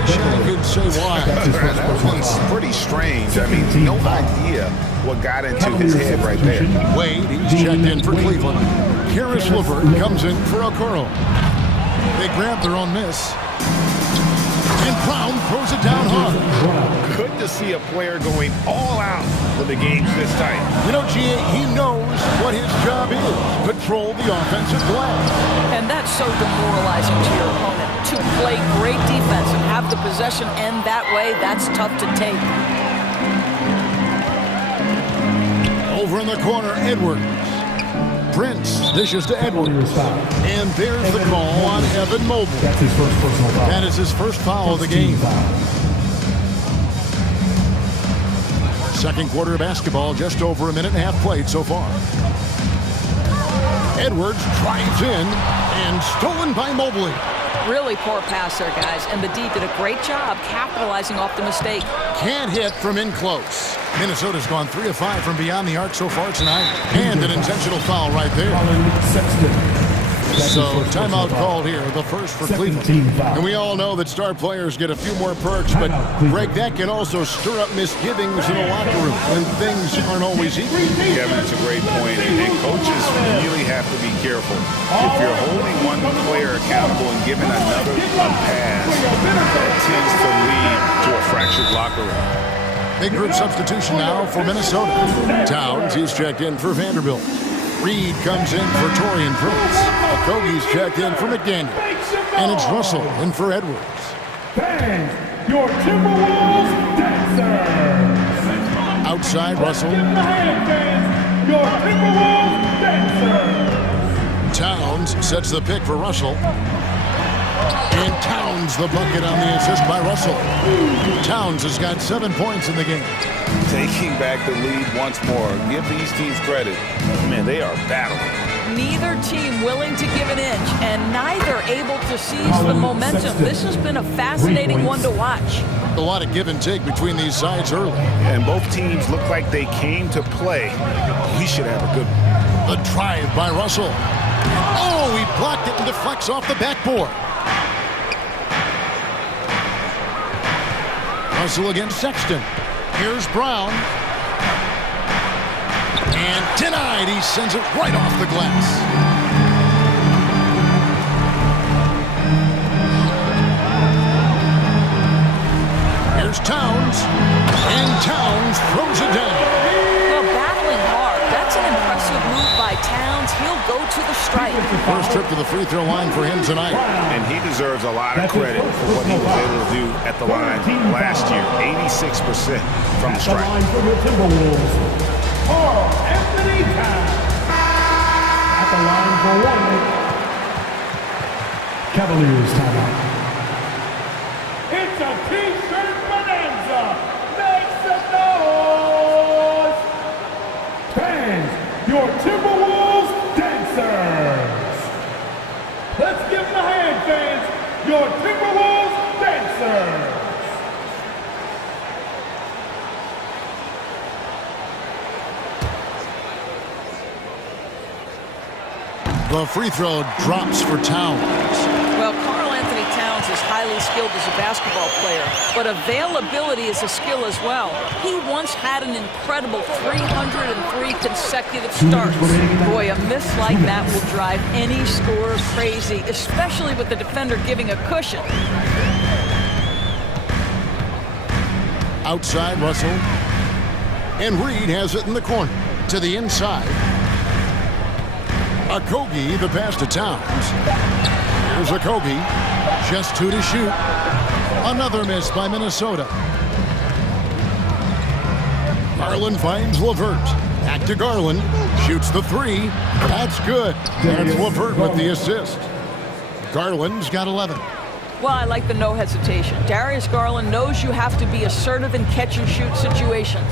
Wish I could say why. That one's pretty strange. I mean, no idea what got into his head right there. Wade, he's checked in for Cleveland. Karis LeVert comes in for Okoro. They grab their own miss. And Brown throws it down hard. Good to see a player going all out when the game's this tight. You know, GA, he knows what his job is. Patrol the offensive glass. And that's so demoralizing to your opponent. To play great defense and have the possession end that way, that's tough to take. Over in the corner, Edwards. Prince dishes to Edwards. And there's the call on Evan Mobley. That's his first personal foul. That is his first foul of the game. Second quarter of basketball, just over a minute and a half played so far. Edwards drives in and stolen by Mobley. Really poor pass there, guys, and the D did a great job capitalizing off the mistake. Can't hit from in close. Minnesota's gone 3 of 5 from beyond the arc so far tonight. And an intentional foul right there. So timeout called here, the first for Cleveland. And we all know that star players get a few more perks, but Greg, that can also stir up misgivings in the locker room when things aren't always equal. Kevin, it's a great point, and coaches really have to be careful. If you're holding one player accountable and giving another a pass, that tends to lead to a fractured locker room. Big group substitution now for Minnesota. Towns, he's checked in for Vanderbilt. Reed comes in for Torian Prince. Okogie's checked in for McDaniel. And it's Russell in for Edwards. Fans, your Timberwolves dancers. Outside Russell. Give them a hand, fans. Your Timberwolves dancers. Towns sets the pick for Russell. And Towns the bucket on the assist by Russell. Towns has got 7 points in the game. Taking back the lead once more. Give these teams credit. Man, they are battling. Neither team willing to give an inch, and neither able to seize the momentum. This has been a fascinating one to watch. A lot of give and take between these sides early. And both teams look like they came to play. We should have a good one. The drive by Russell. Oh, he blocked it and deflects off the backboard. Russell against Sexton. Here's Brown. And denied. He sends it right off the glass. Here's Towns. And Towns throws it down. Well, battling hard. That's an impressive move by Towns. He'll go to the stripe. First trip to the free throw line for him tonight. And he deserves a lot of credit for what he was able to do at the line last year. 86% from the stripe. For the Timberwolves, Carl Anthony Towns. At the line for one. Cavaliers timeout. It's a T-shirt bonanza. Make some noise. Fans, your Timberwolves dancers. Let's give them a hand, fans. Your Timberwolves dancers. The free throw drops for Towns. Well, Karl Anthony Towns is highly skilled as a basketball player, but availability is a skill as well. He once had an incredible 303 consecutive starts. Boy, a miss like that will drive any scorer crazy, especially with the defender giving a cushion. Outside Russell. And Reed has it in the corner. To the inside. Okogie, the pass to Towns. Here's Okogie. Just 2 to shoot. Another miss by Minnesota. Garland finds LeVert. Back to Garland. Shoots the 3. That's good. And it's LeVert with the assist. Garland's got 11. Well, I like the no hesitation. Darius Garland knows you have to be assertive in catch-and-shoot situations.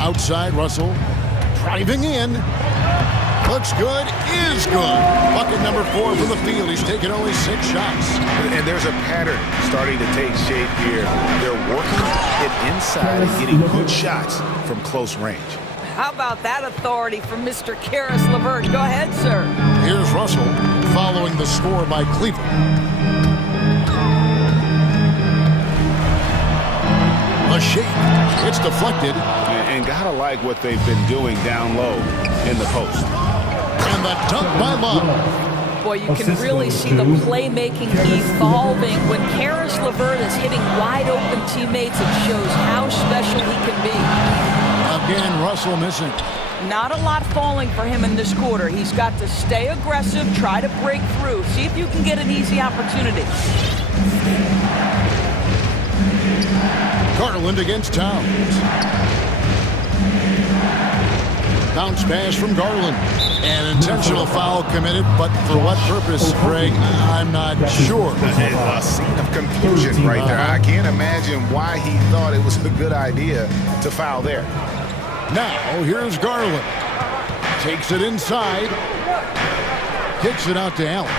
Outside Russell. Driving in. Looks good. Is good. Bucket number 4 from the field. He's taken only 6 shots. And there's a pattern starting to take shape here. They're working it inside and getting good shots from close range. How about that authority from Mr. Karis LeVert? Go ahead, sir. Here's Russell following the score by Cleveland. A shake. It's deflected. And gotta like what they've been doing down low in the post. And the dunk by Love. Boy, you can really see the playmaking evolving. When Karis LeVert is hitting wide-open teammates, it shows how special he can be. Again, Russell missing. Not a lot falling for him in this quarter. He's got to stay aggressive, try to break through. See if you can get an easy opportunity. Garland against Towns. Bounce pass from Garland. An intentional foul committed, but for what purpose, Greg? I'm not sure. A scene of confusion right there. I can't imagine why he thought it was a good idea to foul there. Now, here's Garland. Takes it inside. Kicks it out to Allen.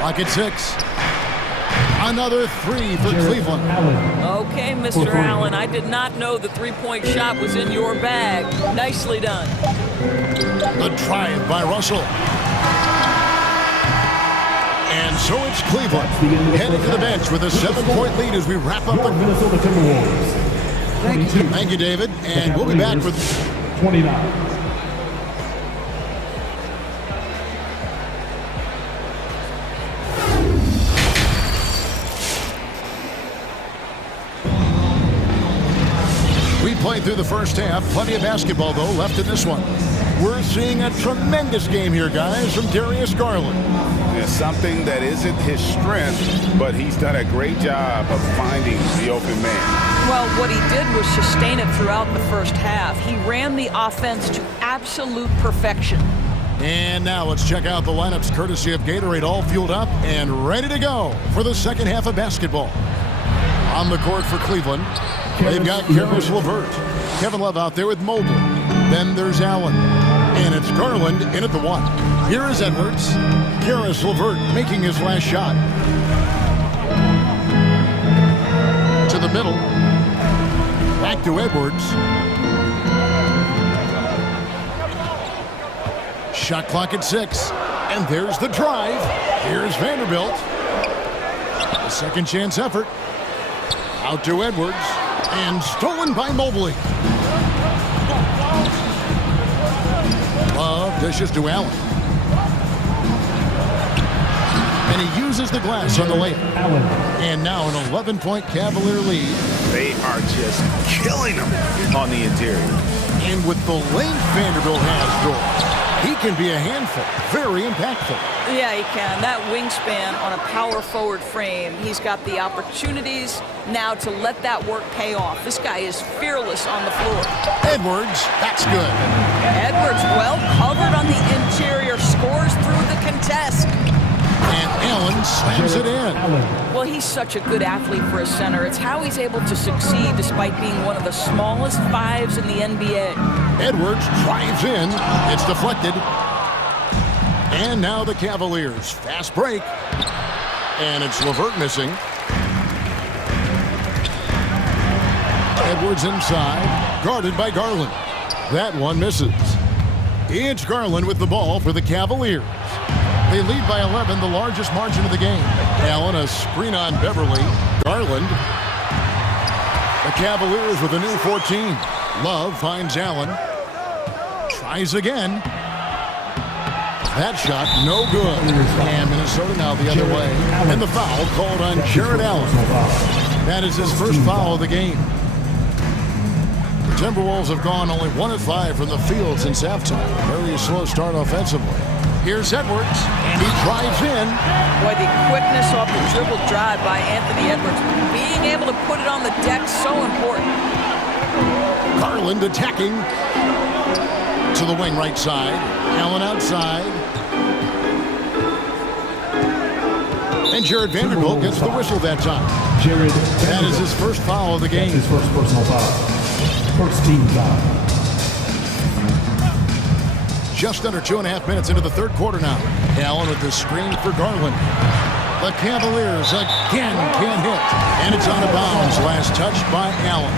Clock at 6. Another 3 for Cleveland. Okay, Mr. Allen, I did not know the three-point shot was in your bag. Nicely done. The drive by Russell. And so it's Cleveland heading to the bench with a 7-point lead as we wrap up the Minnesota Timberwolves. Thank you, David. And we'll be back with 29. played through the first half. Plenty of basketball, though, left in this one. We're seeing a tremendous game here, guys, from Darius Garland. It's something that isn't his strength, but he's done a great job of finding the open man. Well, what he did was sustain it throughout the first half. He ran the offense to absolute perfection. And now let's check out the lineups courtesy of Gatorade, all fueled up and ready to go for the second half of basketball. On the court for Cleveland, they've got Caris LeVert. Kevin Love out there with Mobley. Then there's Allen. And it's Garland in at the 1. Here is Edwards. Caris LeVert making his last shot. To the middle. Back to Edwards. Shot clock at 6. And there's the drive. Here's Vanderbilt. A second chance effort. Out to Edwards. And stolen by Mobley. Love dishes to Allen. And he uses the glass on the layup. And now an 11-point Cavalier lead. They are just killing them on the interior. And with the length Vanderbilt has, George, he can be a handful. Very impactful. Yeah, he can. That wingspan on a power forward frame, he's got the opportunities now to let that work pay off. This guy is fearless on the floor. Edwards, that's good. Edwards well covered on the interior, scores through the contest. And Allen slams it in. Well, he's such a good athlete for a center. It's how he's able to succeed despite being one of the smallest 5s in the NBA. Edwards drives in. It's deflected. And now the Cavaliers. Fast break. And it's LeVert missing. Edwards inside. Guarded by Garland. That one misses. It's Garland with the ball for the Cavaliers. They lead by 11, the largest margin of the game. Allen, a screen on Beverly. Garland. The Cavaliers with a new 14. Love finds Allen. Tries again. That shot, no good. And Minnesota now the other way. And the foul called on Jared Allen. That is his first foul of the game. The Timberwolves have gone only 1 of 5 from the field since halftime. Very slow start offensively. Here's Edwards, and he drives in. Boy, the quickness off the dribble drive by Anthony Edwards. Being able to put it on the deck, so important. Garland attacking to the wing right side. Allen outside. And Jared Vanderbilt gets the whistle that time. That is his first foul of the game. His first personal foul. First team foul. Just under 2.5 minutes into the third quarter now. Allen with the screen for Garland. The Cavaliers again can't hit. And it's out of bounds. Last touch by Allen.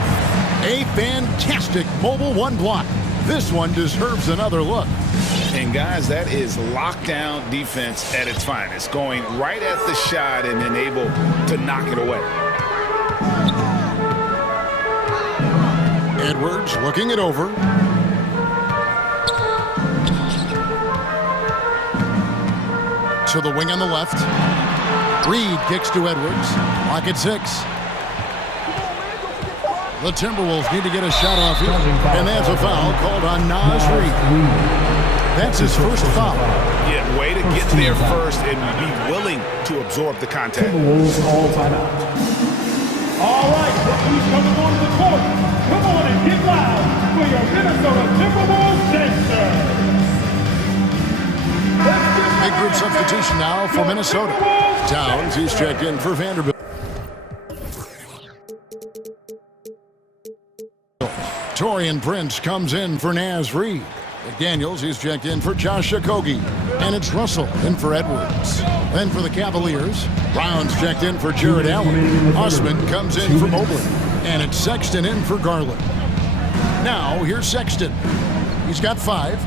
A fantastic mobile 1 block. This one deserves another look. And guys, that is lockdown defense at its finest. Going right at the shot and then able to knock it away. Edwards looking it over. To the wing on the left. Reed kicks to Edwards. Clock at 6. The Timberwolves need to get a shot off here. And that's a foul called on Naz Reed. That's his first foul. Yeah, way to get there first and be willing to absorb the contact. Timberwolves all time out. All right, who's coming onto the court? Come on and get loud for your Minnesota Timberwolves dancers. Big group substitution now for Minnesota. Towns, he's checked in for Vanderbilt. Torian Prince comes in for Naz Reed. McDaniels, he's checked in for Josh Okogie. And it's Russell in for Edwards. Then for the Cavaliers, Brown's checked in for Jared Allen. Osman comes in for Mobley. And it's Sexton in for Garland. Now, here's Sexton. He's got 5.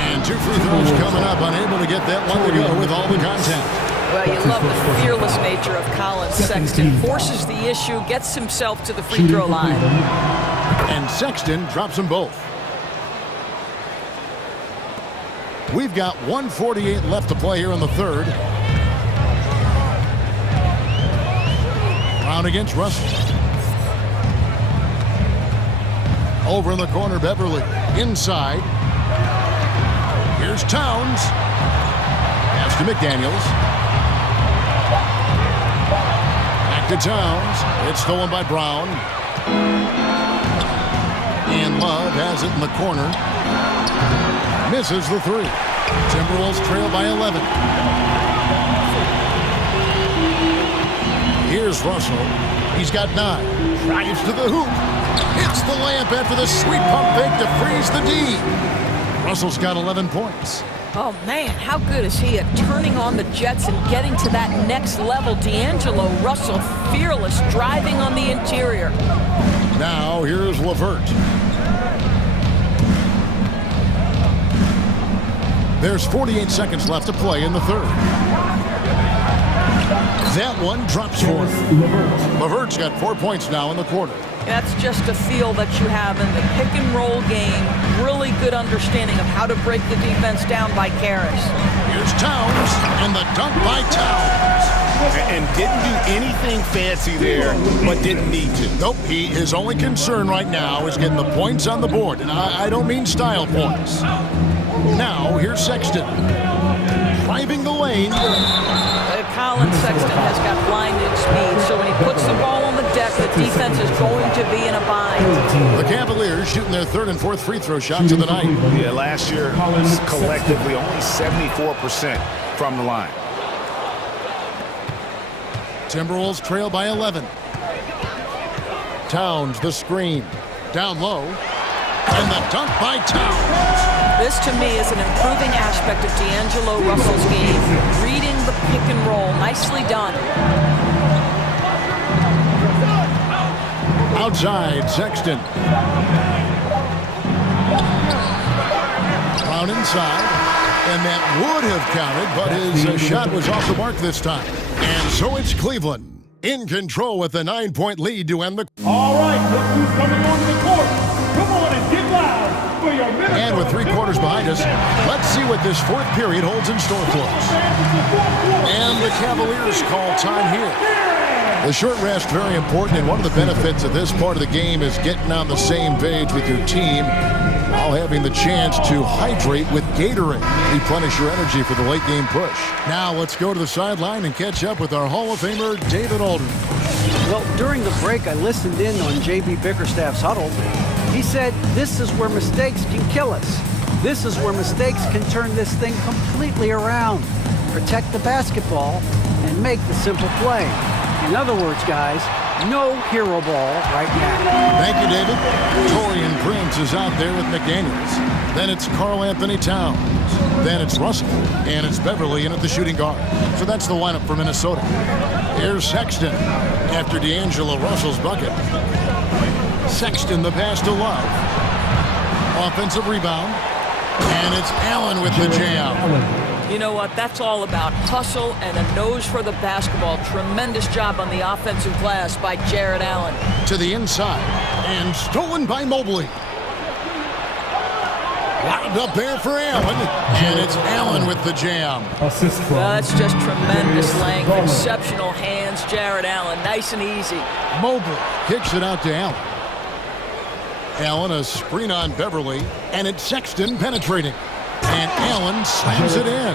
And 2 free throws coming up, unable to get that one to go with all the contact. Well, you love the fearless nature of Colin Sexton. Forces the issue, gets himself to the free throw line. And Sexton drops them both. We've got 1:48 left to play here in the third. Brown against Russell. Over in the corner, Beverly. Inside. Here's Towns. Pass to McDaniels. Back to Towns. It's stolen by Brown. And Love has it in the corner. Misses the three. Timberwolves trail by 11. Here's Russell. He's got 9. Drives to the hoop. Hits the layup after the sweet pump fake to freeze the D. Russell's got 11 points. Oh, man, how good is he at turning on the Jets and getting to that next level? D'Angelo Russell, fearless, driving on the interior. Now, here's LeVert. There's 48 seconds left to play in the third. That one drops for him. LeVert's got 4 points now in the quarter. That's just a feel that you have in the pick and roll game. Really good understanding of how to break the defense down by Karras. Here's Towns, and the dunk by Towns. And didn't do anything fancy there, but didn't need to. Nope, his only concern right now is getting the points on the board. And I don't mean style points. Now, here's Sexton. Driving the lane. Colin Sexton has got blinding speed, so when he puts the ball on the deck, the defense is going to be in a bind. The Cavaliers shooting their third and fourth free throw shots of the night. Yeah, last year, collectively, only 74% from the line. Timberwolves trail by 11. Towns, the screen. Down low. And the dunk by Towns. This, to me, is an improving aspect of D'Angelo Russell's game. Reading the pick and roll. Nicely done. Outside, Sexton. Brown inside. And that would have counted, but his shot was off the mark this time. And so it's Cleveland in control with a 9-point lead to end the... All right, look who's coming onto the court. Come on and get loud for your Minnesota. And with 3 quarters behind us, let's see what this fourth period holds in store for us. And the Cavaliers call time here. The short rest, very important, and one of the benefits of this part of the game is getting on the same page with your team while having the chance to hydrate with Gatorade. Replenish your energy for the late game push. Now let's go to the sideline and catch up with our Hall of Famer, David Aldridge. Well, during the break, I listened in on J.B. Bickerstaff's huddle. He said, this is where mistakes can kill us. This is where mistakes can turn this thing completely around. Protect the basketball and make the simple play. In other words, guys, no hero ball right now. Thank you, David. Torian Prince is out there with McDaniels. Then it's Karl Anthony Towns. Then it's Russell. And it's Beverly in at the shooting guard. So that's the lineup for Minnesota. Here's Sexton after D'Angelo Russell's bucket. Sexton, the pass to Love. Offensive rebound. And it's Allen with the jam. You know what? That's all about hustle and a nose for the basketball. Tremendous job on the offensive glass by Jared Allen. To the inside. And stolen by Mobley. Wound up there for Allen. And it's Allen with the jam. Well, that's just tremendous length. Exceptional hands, Jared Allen. Nice and easy. Mobley kicks it out to Allen. Allen, a screen on Beverly. And it's Sexton penetrating. And Allen slams it in.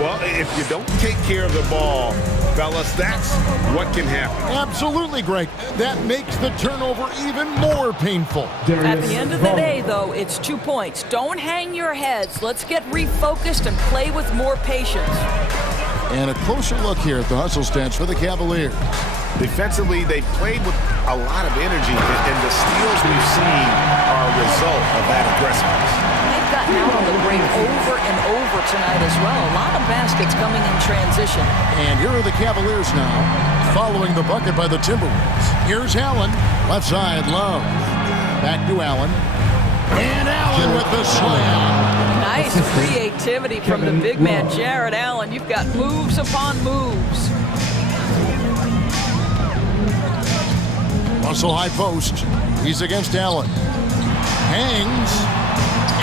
Well, if you don't take care of the ball, fellas, that's what can happen. Absolutely, Greg. That makes the turnover even more painful. At the end of the day, though, it's 2 points. Don't hang your heads. Let's get refocused and play with more patience. And a closer look here at the hustle stats for the Cavaliers. Defensively, they played with a lot of energy, and the steals we've seen are a result of that aggressiveness. They've gotten out on the break over and over tonight as well. A lot of baskets coming in transition. And here are the Cavaliers now, following the bucket by the Timberwolves. Here's Allen, left side, Love. Back to Allen. And Allen with the slam. Nice creativity from the big man, Jared Allen. You've got moves upon moves. Russell high post. He's against Allen. Hangs.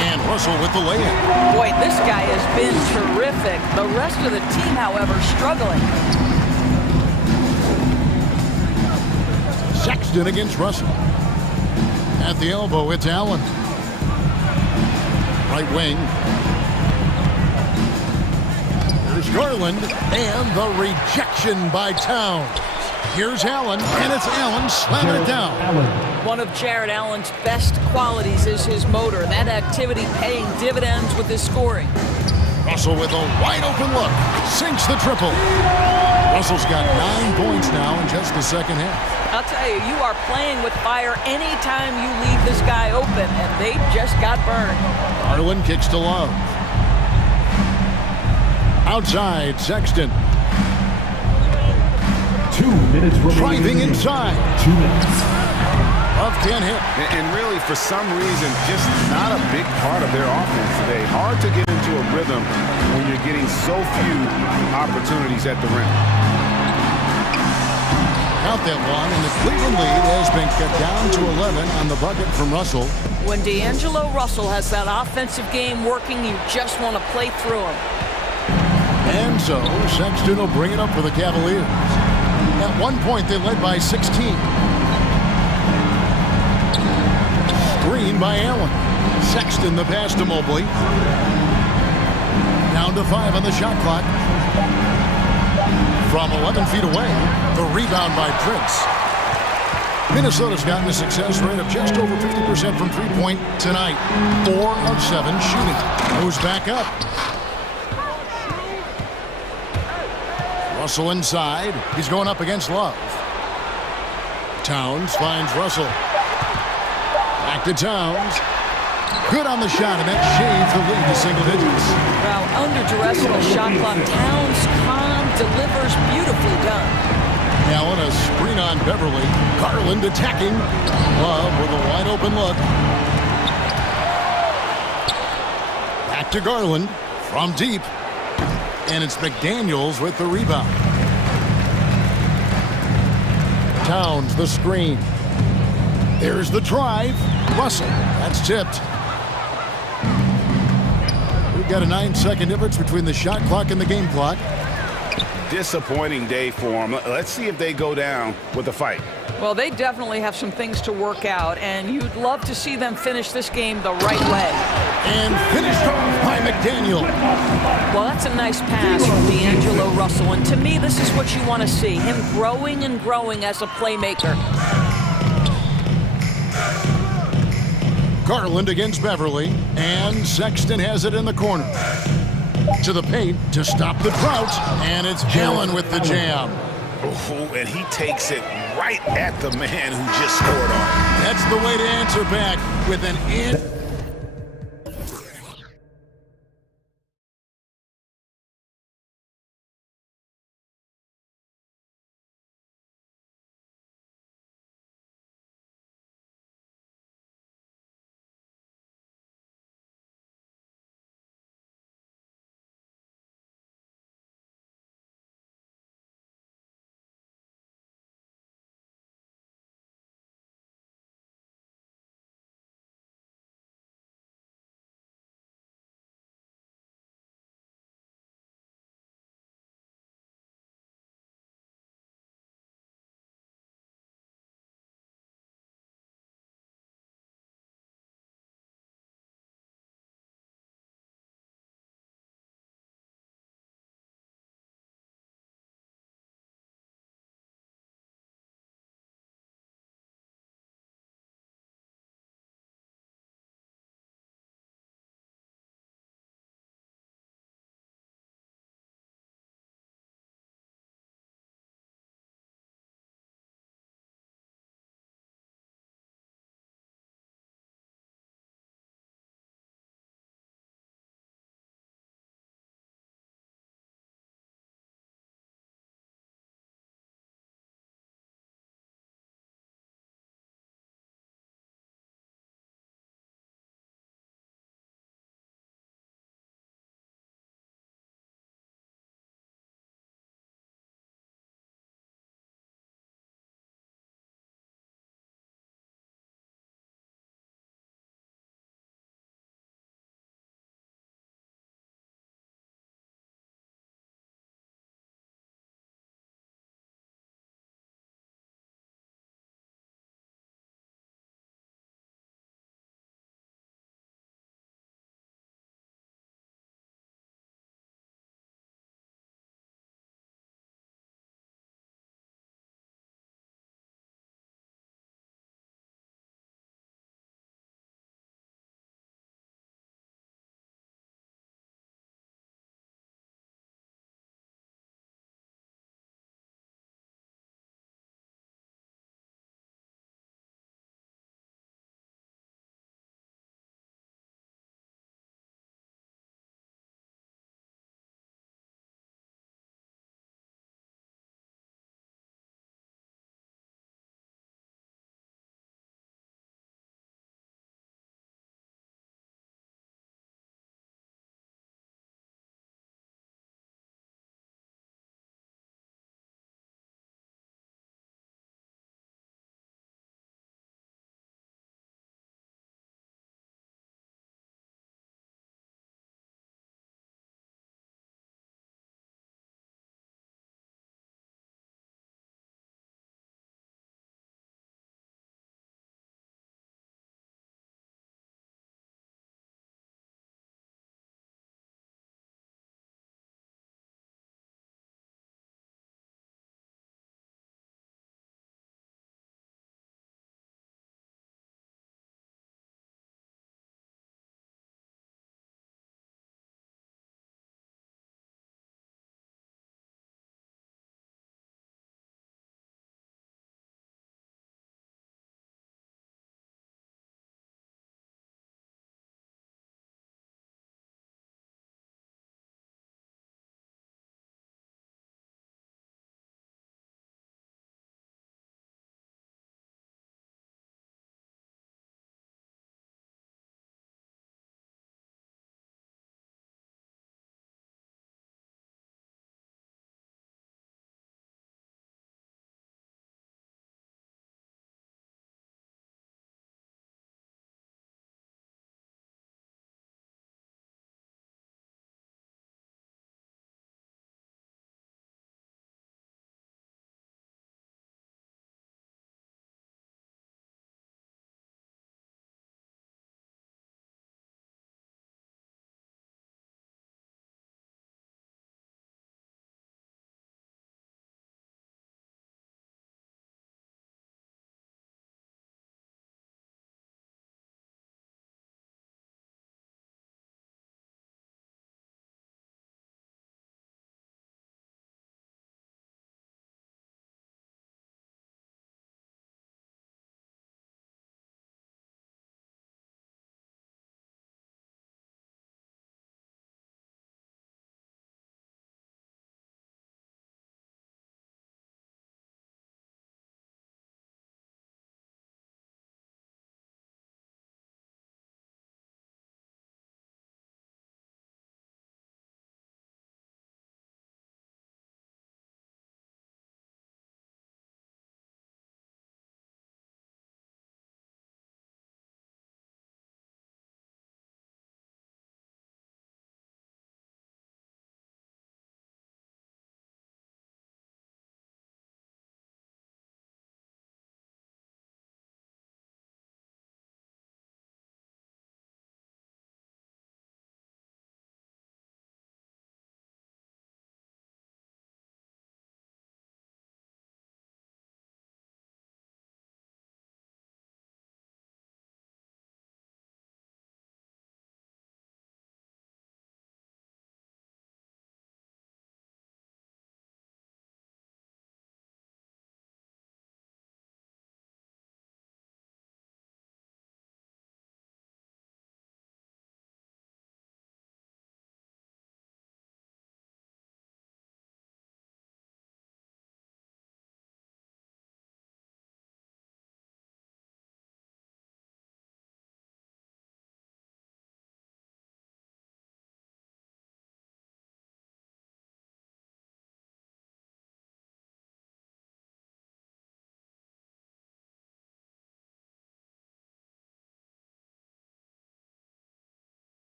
And Russell with the layup. Boy, this guy has been terrific. The rest of the team, however, struggling. Sexton against Russell. At the elbow, it's Allen. Right wing. There's Garland, and the rejection by Towns. Here's Allen, and it's Allen slamming it down. One of Jared Allen's best qualities is his motor. That activity paying dividends with his scoring. Russell with a wide open look. Sinks the triple. Russell's got 9 points now in just the second half. I'll tell you, you are playing with fire anytime you leave this guy open, and they just got burned. Garland kicks to Love. Outside, Sexton. 2 minutes remaining. Driving inside. 2 minutes. Love can't hit. And really, for some reason, just not a big part of their offense today. Hard to get into a rhythm when you're getting so few opportunities at the rim. Count that one, and the Cleveland lead has been cut down to 11 on the bucket from Russell. When D'Angelo Russell has that offensive game working, you just want to play through him. And so, Sexton will bring it up for the Cavaliers. At one point, they led by 16. Screen by Allen. Sexton the pass to Mobley. Down to 5 on the shot clock. From 11 feet away, the rebound by Prince. Minnesota's gotten a success rate of just over 50% from three-point tonight. 4 of 7 shooting. Moves back up. Russell inside. He's going up against Love. Towns finds Russell. Back to Towns. Good on the shot, and that shaves the lead to single digits. Well, under duress on the shot clock, Towns calm, delivers, beautifully done. Allen, a screen on Beverly. Garland attacking. Love with a wide open look. Back to Garland from deep. And it's McDaniels with the rebound. Towns, the screen. There's the drive. Russell, that's tipped. We've got a 9-second difference between the shot clock and the game clock. Disappointing day for them. Let's see if they go down with a fight. Well, they definitely have some things to work out, and you'd love to see them finish this game the right way. And finished off by McDaniel. Well, that's a nice pass from D'Angelo Russell, and to me, this is what you want to see, him growing and growing as a playmaker. Garland against Beverly, and Sexton has it in the corner. To the paint to stop the drought, and it's Allen with the jam. Oh, and he takes it right at the man who just scored on him. That's the way to answer back with an in.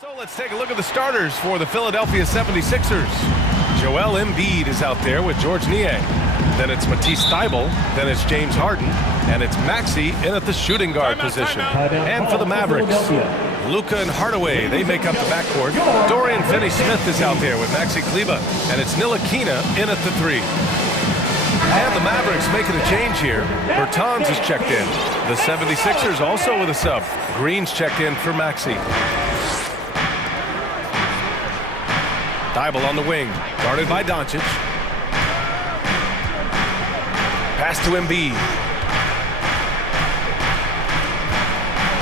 So let's take a look at the starters for the Philadelphia 76ers. Joel Embiid is out there with George Niang. Then it's Matisse Thybulle. Then it's James Harden. And it's Maxey in at the shooting guard position. And for the Mavericks, Luka and Hardaway, they make up the backcourt. Dorian Finney-Smith is out there with Maxi Kleber. And it's Ntilikina in at the 3. And the Mavericks making a change here. Bertans is checked in. The 76ers also with a sub. Green's checked in for Maxey. Thybulle on the wing, guarded by Doncic. Pass to Embiid.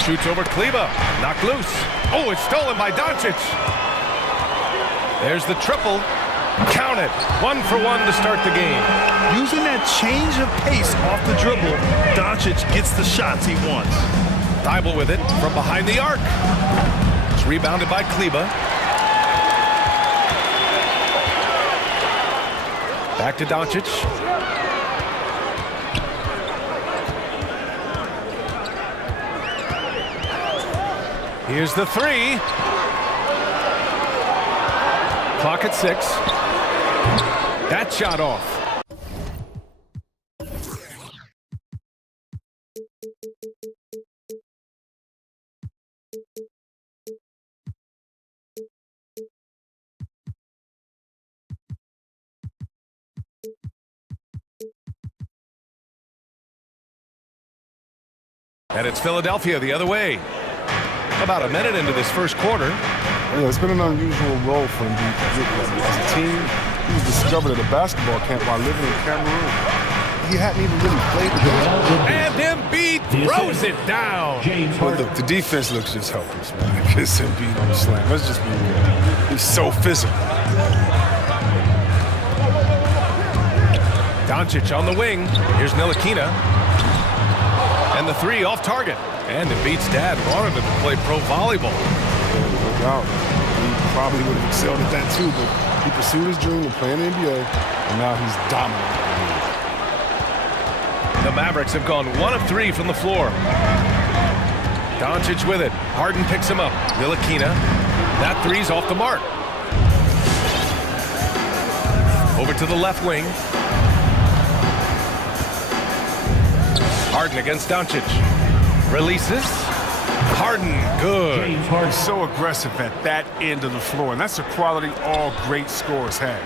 Shoots over Kleber, knocked loose. Oh, it's stolen by Doncic. There's the triple. Count it. 1 for 1 to start the game. Using that change of pace off the dribble, Doncic gets the shots he wants. Thybulle with it from behind the arc. It's rebounded by Kleber. Back to Doncic. Here's the 3. Clock at 6. That shot off. And it's Philadelphia the other way. About a minute into this first quarter. Yeah, it's been an unusual role for him. As a team, he was discovered at a basketball camp while living in Cameroon. He hadn't even really played the game. And Embiid throws it down. But the defense looks just helpless, man. Because Embiid on the slam. Let's just be real. He's so physical. Doncic on the wing. Here's Ntilikina. And the 3 off target. And Embiid's dad wanted him to play pro volleyball. No doubt. He probably would have excelled at that too, but he pursued his dream of playing in the NBA, and now he's dominant. The Mavericks have gone 1 of 3 from the floor. Doncic with it. Harden picks him up. Ntilikina. That 3's off the mark. Over to the left wing. Harden against Doncic. Releases. Harden, good. He's so aggressive at that end of the floor, and that's a quality all great scorers have.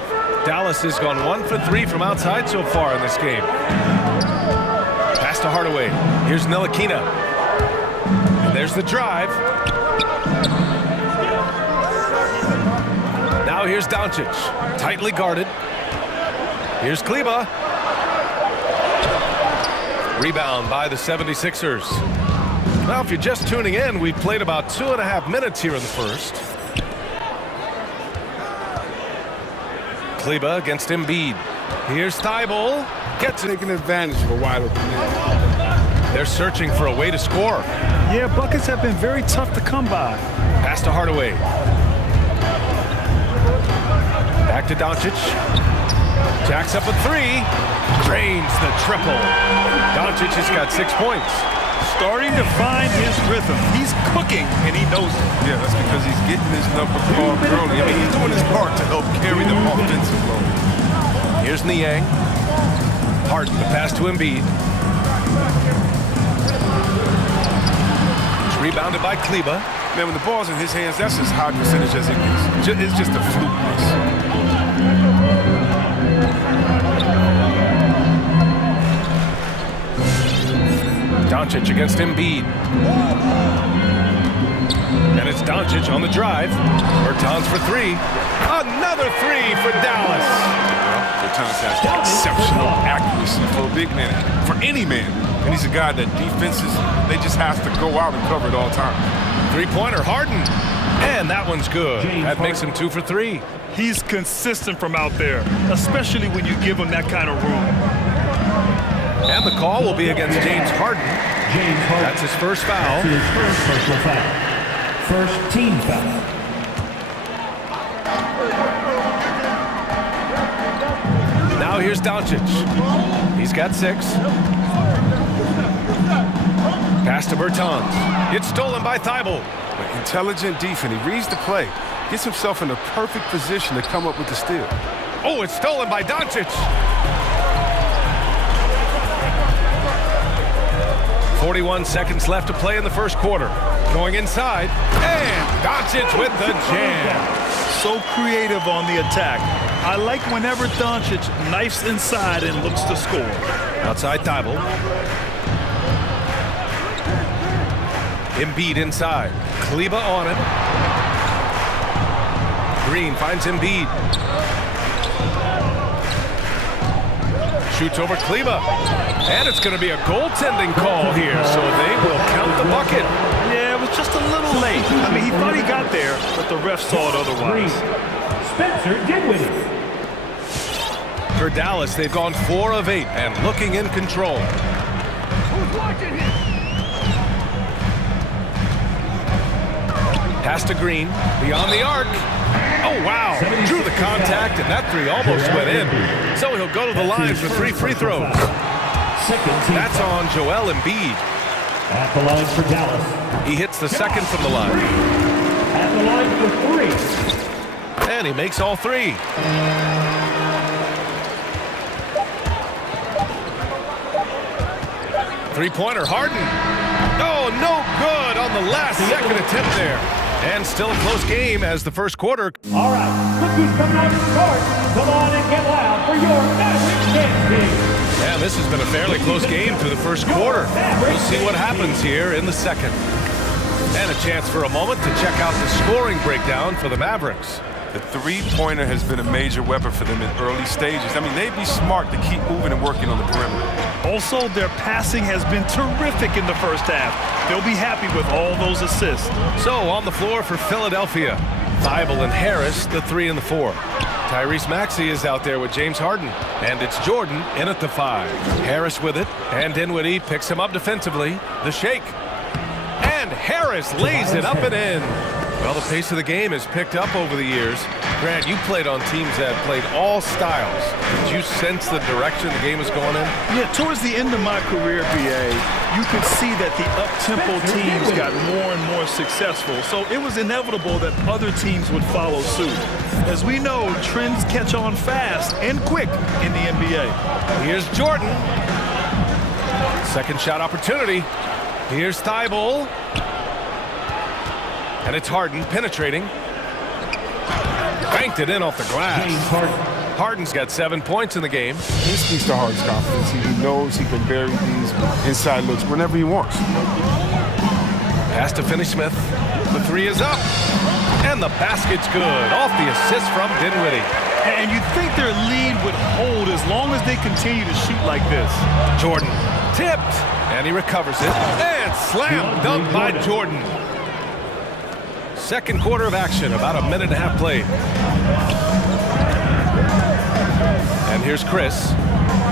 Dallas has gone 1 for 3 from outside so far in this game. Pass to Hardaway. Here's Ntilikina. And there's the drive. Now here's Doncic. Tightly guarded. Here's Kleber. Rebound by the 76ers. Now, if you're just tuning in, we've played about 2.5 minutes here in the first. Kleber against Embiid. Here's Thybulle. Gets taking advantage of a wide open man. They're searching for a way to score. Yeah, buckets have been very tough to come by. Pass to Hardaway. Back to Doncic. Jacks up a 3. Drains the triple. Doncic has got 6 points. Starting to find his rhythm. He's cooking, and he knows it. Yeah, that's because he's getting his number called early. I mean, he's doing his part to help carry the offensive load. Here's Niang. Harden, the pass to Embiid. It's rebounded by Kleber. Man, when the ball's in his hands, that's as high percentage as it is. It's just a fluke miss. Doncic against Embiid. And it's Doncic on the drive. Bertans for 3. Another 3 for Dallas. Bertans has exceptional accuracy for a big man, for any man. And he's a guy that defenses, they just have to go out and cover at all times. 3-pointer, Harden. And that one's good. That makes him 2 for 3. He's consistent from out there, especially when you give him that kind of room. And the call will be against James Harden. That's his first foul. That's his first personal foul. First team foul. Now here's Doncic. He's got 6. Pass to Bertans. It's stolen by Thybulle. Intelligent defense. He reads the play. Gets himself in the perfect position to come up with the steal. Oh, it's stolen by Doncic. 41 seconds left to play in the first quarter. Going inside, and Doncic with the jam. So creative on the attack. I like whenever Doncic knifes inside and looks to score. Outside Thibault. Embiid inside. Kleba on it. Green finds Embiid. Shoots over Kleba. And it's going to be a goaltending call here, so they will count the bucket. Yeah, it was just a little late. I mean, he thought he got there, but the ref saw it otherwise. Spencer Dinwiddie. For Dallas, they've gone 4 of 8 and looking in control. Who's watching him? Pass to Green, beyond the arc. Oh, wow. Drew the contact, and that three almost went in. So he'll go to the line for 3 free throws. That's on Joel Embiid. At the line for Dallas. He hits the second from the line. At the line for 3. And he makes all 3. Three-pointer, Harden. Oh, no good on the last second attempt there. And still a close game as the first quarter. All right, look who's coming out to start. Come on and get loud for your Maverick dance team. And this has been a fairly close game through the first quarter. We'll see what happens here in the second. And a chance for a moment to check out the scoring breakdown for the Mavericks. The three-pointer has been a major weapon for them in early stages. I mean, they'd be smart to keep moving and working on the perimeter. Also, their passing has been terrific in the first half. They'll be happy with all those assists. So, on the floor for Philadelphia, Thibault and Harris, the 3 and the 4. Tyrese Maxey is out there with James Harden, and it's Jordan in at the 5. Harris with it, and Dinwiddie picks him up defensively. The shake. And Harris lays it up and in. Well, the pace of the game has picked up over the years. Grant, you played on teams that played all styles. Did you sense the direction the game was going in? Yeah, towards the end of my career, BA, you could see that the up-tempo teams got more and more successful. So it was inevitable that other teams would follow suit. As we know, trends catch on fast and quick in the NBA. Here's Jordan. Second shot opportunity. Here's Thibault. And it's Harden penetrating. Banked it in off the glass. Harden's got 7 points in the game. He speaks to Harden's confidence. He knows he can bury these inside looks whenever he wants. Pass to Finney-Smith. The 3 is up. And the basket's good. Off the assist from Dinwiddie. And you'd think their lead would hold as long as they continue to shoot like this. Jordan tipped. And he recovers it. And slam dunk by Jordan. Second quarter of action, about a minute and a half played. And here's Chris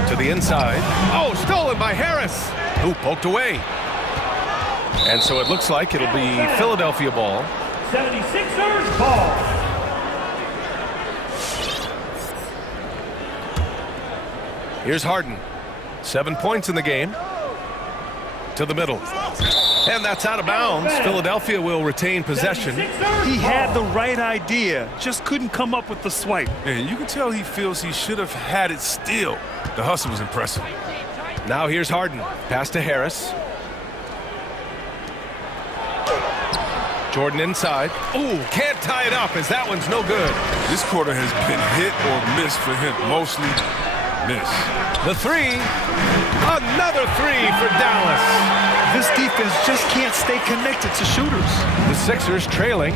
to the inside. Oh, stolen by Harris, who poked away. And so it looks like it'll be Philadelphia ball. 76ers ball. Here's Harden. 7 points in the game. To the middle. And that's out of bounds. Philadelphia will retain possession. He had the right idea, just couldn't come up with the swipe. And you can tell he feels he should have had it still. The hustle was impressive. Now here's Harden. Pass to Harris. Jordan inside. Ooh, can't tie it up as that one's no good. This quarter has been hit or miss for him. Mostly miss. The 3. Another 3 for Dallas. This defense just can't stay connected to shooters. The Sixers trailing.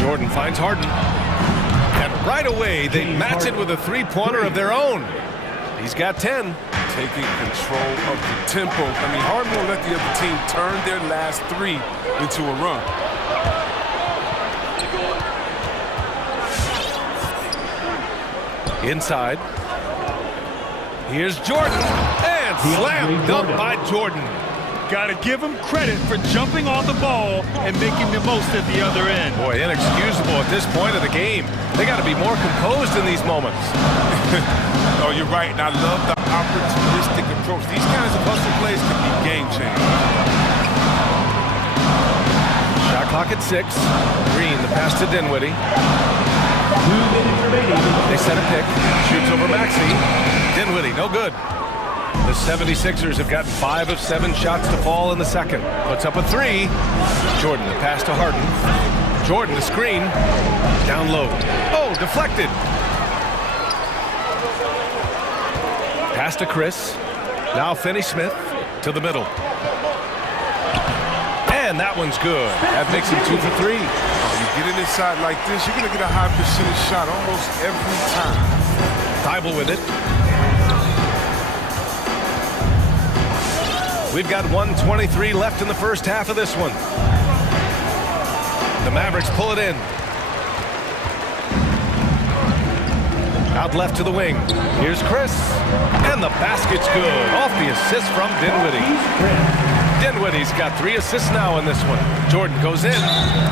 Jordan finds Harden. And right away, they match it with a three-pointer of their own. He's got 10. Taking control of the tempo. I mean, Harden will let the other team turn their last 3 into a run. Inside. Here's Jordan. And slam dunk by Jordan. Got to give him credit for jumping on the ball and making the most at the other end. Boy, inexcusable at this point of the game. They got to be more composed in these moments. Oh, you're right, and I love the opportunistic approach. These kinds of hustle plays can be game changers. clock at 6. Green, the pass to Dinwiddie. 2 minutes remaining. They set a pick. Shoots over Maxey. Dinwiddie, no good. The 76ers have gotten 5 of 7 shots to fall in the second. Puts up a 3. Jordan, the pass to Harden. Jordan, the screen. Down low. Oh, deflected. Pass to Chris. Now Finney-Smith to the middle. And that one's good. That makes him 2 for 3. You get it inside like this, you're going to get a high percentage shot almost every time. Thibault with it. We've got 1:23 left in the first half of this one. The Mavericks pull it in. Out left to the wing. Here's Chris. And the basket's good. Off the assist from Dinwiddie. Dinwiddie's got 3 assists now in this one. Jordan goes in.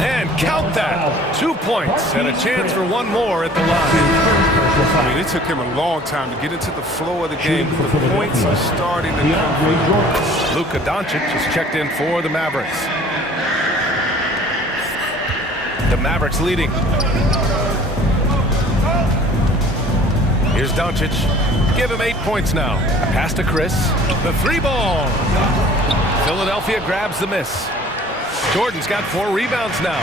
And count that. 2 points and a chance for 1 more at the line. I mean, it took him a long time to get into the flow of the game. The points are starting to come. Luka Doncic has checked in for the Mavericks. The Mavericks leading. Here's Doncic. Give him 8 points now. Pass to Chris. The 3-ball. Philadelphia grabs the miss. Jordan's got 4 rebounds now.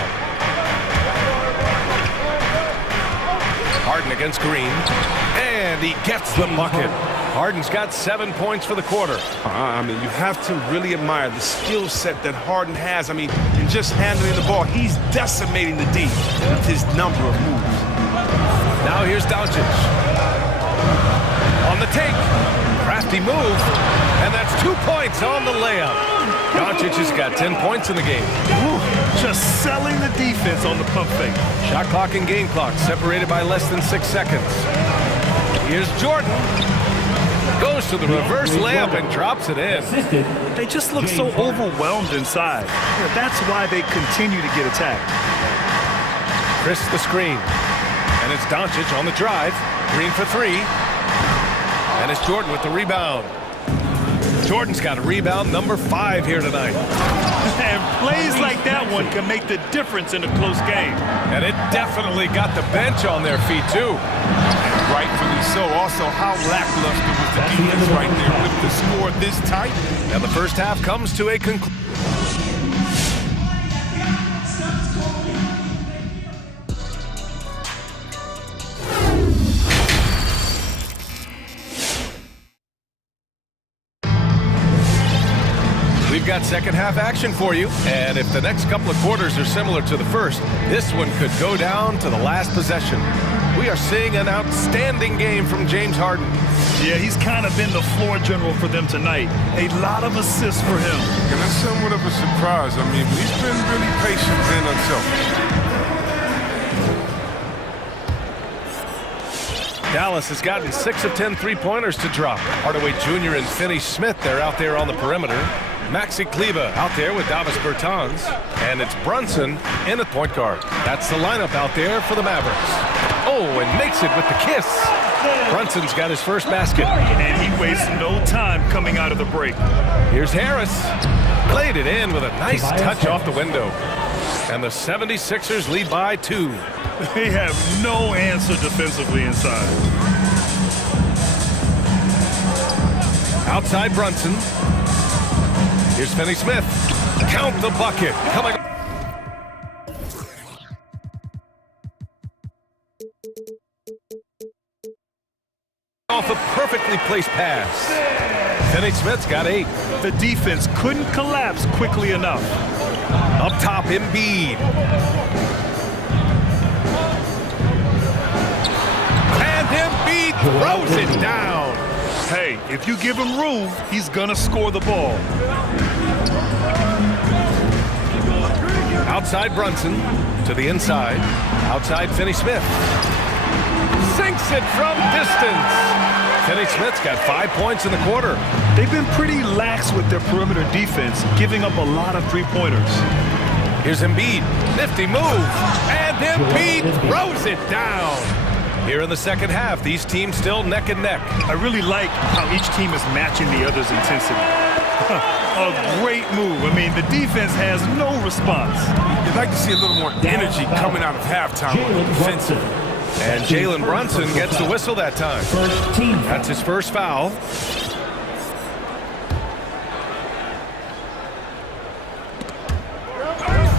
Harden against Green. And he gets the bucket. Harden's got 7 points for the quarter. I mean, you have to really admire the skill set that Harden has. I mean, in just handling the ball, he's decimating the D with his number of moves. Now here's Doncic. On the take. Crafty move. And that's 2 points on the layup. Doncic has got 10 points in the game. Woo, just selling the defense on the pump fake. Shot clock and game clock separated by less than 6 seconds. Here's Jordan. Goes to the reverse layup and drops it in. They just look so overwhelmed inside. That's why they continue to get attacked. Chris the screen. And it's Doncic on the drive. Green for 3. And it's Jordan with the rebound. Jordan's got a rebound number 5 here tonight. And plays like that one can make the difference in a close game. And it definitely got the bench on their feet, too. And rightfully so. Also, how lackluster was the defense right there with the score this tight. And the first half comes to a conclusion. We've got second half action for you, and if the next couple of quarters are similar to the first, this one could go down to the last possession. We are seeing an outstanding game from James Harden. Yeah, he's kind of been the floor general for them tonight. A lot of assists for him. And that's somewhat of a surprise. I mean, he's been really patient and unselfish. Dallas has gotten 6 of 10 three-pointers to drop. Hardaway Jr. and Finney-Smith, they're out there on the perimeter. Maxi Kleba out there with Davis Bertans. And it's Brunson in the point guard. That's the lineup out there for the Mavericks. Oh, and makes it with the kiss. Brunson's got his first basket. And he wastes no time coming out of the break. Here's Harris. Played it in with a nice touch off the window. And the 76ers lead by 2. They have no answer defensively inside. Outside Brunson. Here's Finney-Smith. Count the bucket. Coming off a perfectly placed pass. Finney-Smith's got 8. The defense couldn't collapse quickly enough. Up top, Embiid. And Embiid throws it down. Hey, if you give him room, he's gonna score the ball. Outside Brunson to the inside. Outside Finney-Smith. Sinks it from distance. Finney-Smith's got 5 points in the quarter. They've been pretty lax with their perimeter defense, giving up a lot of three-pointers. Here's Embiid. Nifty move. And Embiid throws it down. Here in the second half, these teams still neck and neck. I really like how each team is matching the other's intensity. A great move. I mean, the defense has no response. I'd like to see a little more energy coming out of halftime on the defensive. And Jalen Brunson gets the whistle that time. That's his first foul.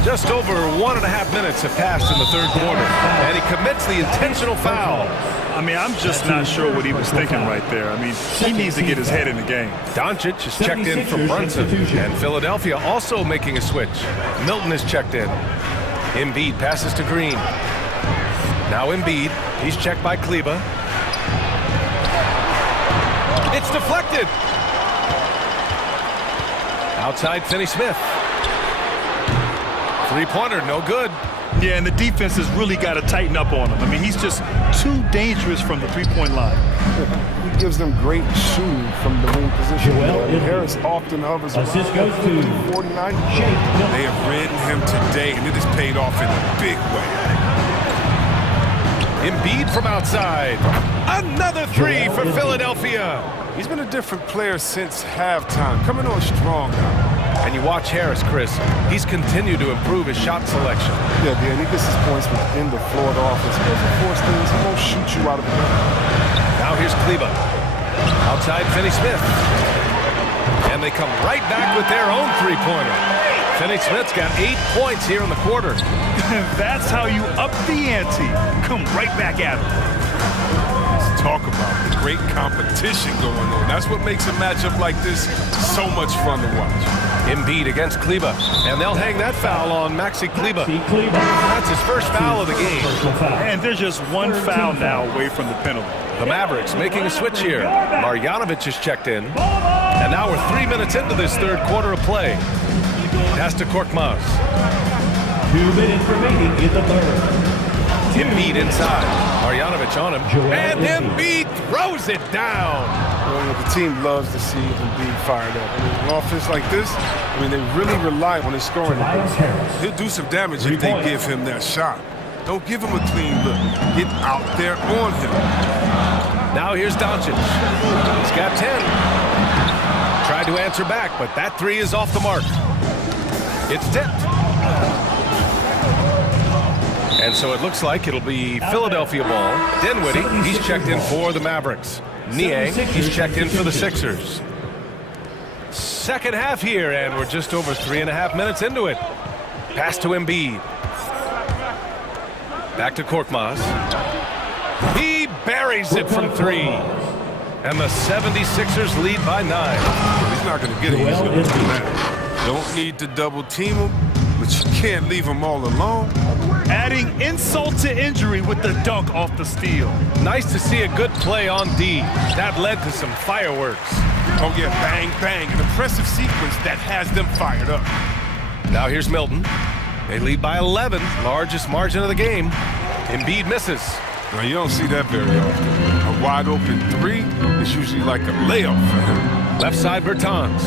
Just over 1.5 minutes have passed in the third quarter, and he commits the intentional foul. I mean, I'm just not sure what he was thinking right there. I mean, he needs to get his head in the game. Doncic is checked in for Brunson, and Philadelphia also making a switch. Milton is checked in. Embiid passes to Green. Now Embiid, he's checked by Kleba. It's deflected. Outside Finney-Smith. Three-pointer, no good. Yeah, and the defense has really got to tighten up on him. I mean, he's just too dangerous from the three-point line. He gives them great shooting from the wing position. Harris often hovers around 49. They have ridden him today, and it has paid off in a big way. Embiid from outside. Another three for Philadelphia. He's been a different player since halftime, coming on strong now. And you watch Harris, Chris. He's continued to improve his shot selection. Yeah, and he gets his points within the floor of the offense. He doesn't force things. He won't shoot you out of the game. Now here's Kleba. Outside Finney-Smith. And they come right back with their own three-pointer. Finney-Smith's got 8 points here in the quarter. That's how you up the ante. Come right back at him. Let's talk about the great competition going on. That's what makes a matchup like this so much fun to watch. Embiid against Kleba, and they'll hang that foul on Maxi Kleba. That's his first foul of the game. And there's just one foul now away from the penalty. The Mavericks making a switch here. Marjanovic is checked in. And now we're 3 minutes into this third quarter of play. Pass to Korkmaz. 2 minutes remaining in the third. Embiid inside. Marjanovic on him. And Embiid throws it down. Well, the team loves to see Embiid fired up. I mean, an offense like this, I mean, they really rely on his scoring. He'll do some damage if they give him that shot. Don't give him a clean look. Get out there on him. Now here's Doncic. He's got 10. Tried to answer back, but that three is off the mark. It's tipped. And so it looks like it'll be Philadelphia ball. Dinwiddie, he's checked in for the Mavericks. Niang, he's checked in for the Sixers. Second half here, and we're just over 3.5 minutes into it. Pass to Embiid. Back to Korkmaz. He buries it from three. And the 76ers lead by 9. He's not going to get it easy on that. Don't need to double team him, but you can't leave him all alone. Adding insult to injury with the dunk off the steal. Nice to see a good play on D. That led to some fireworks. Oh yeah, bang, bang. An impressive sequence that has them fired up. Now here's Milton. They lead by 11, largest margin of the game. Embiid misses. Now you don't see that very often. A wide open three is usually like a layup for him. Left side Bertans.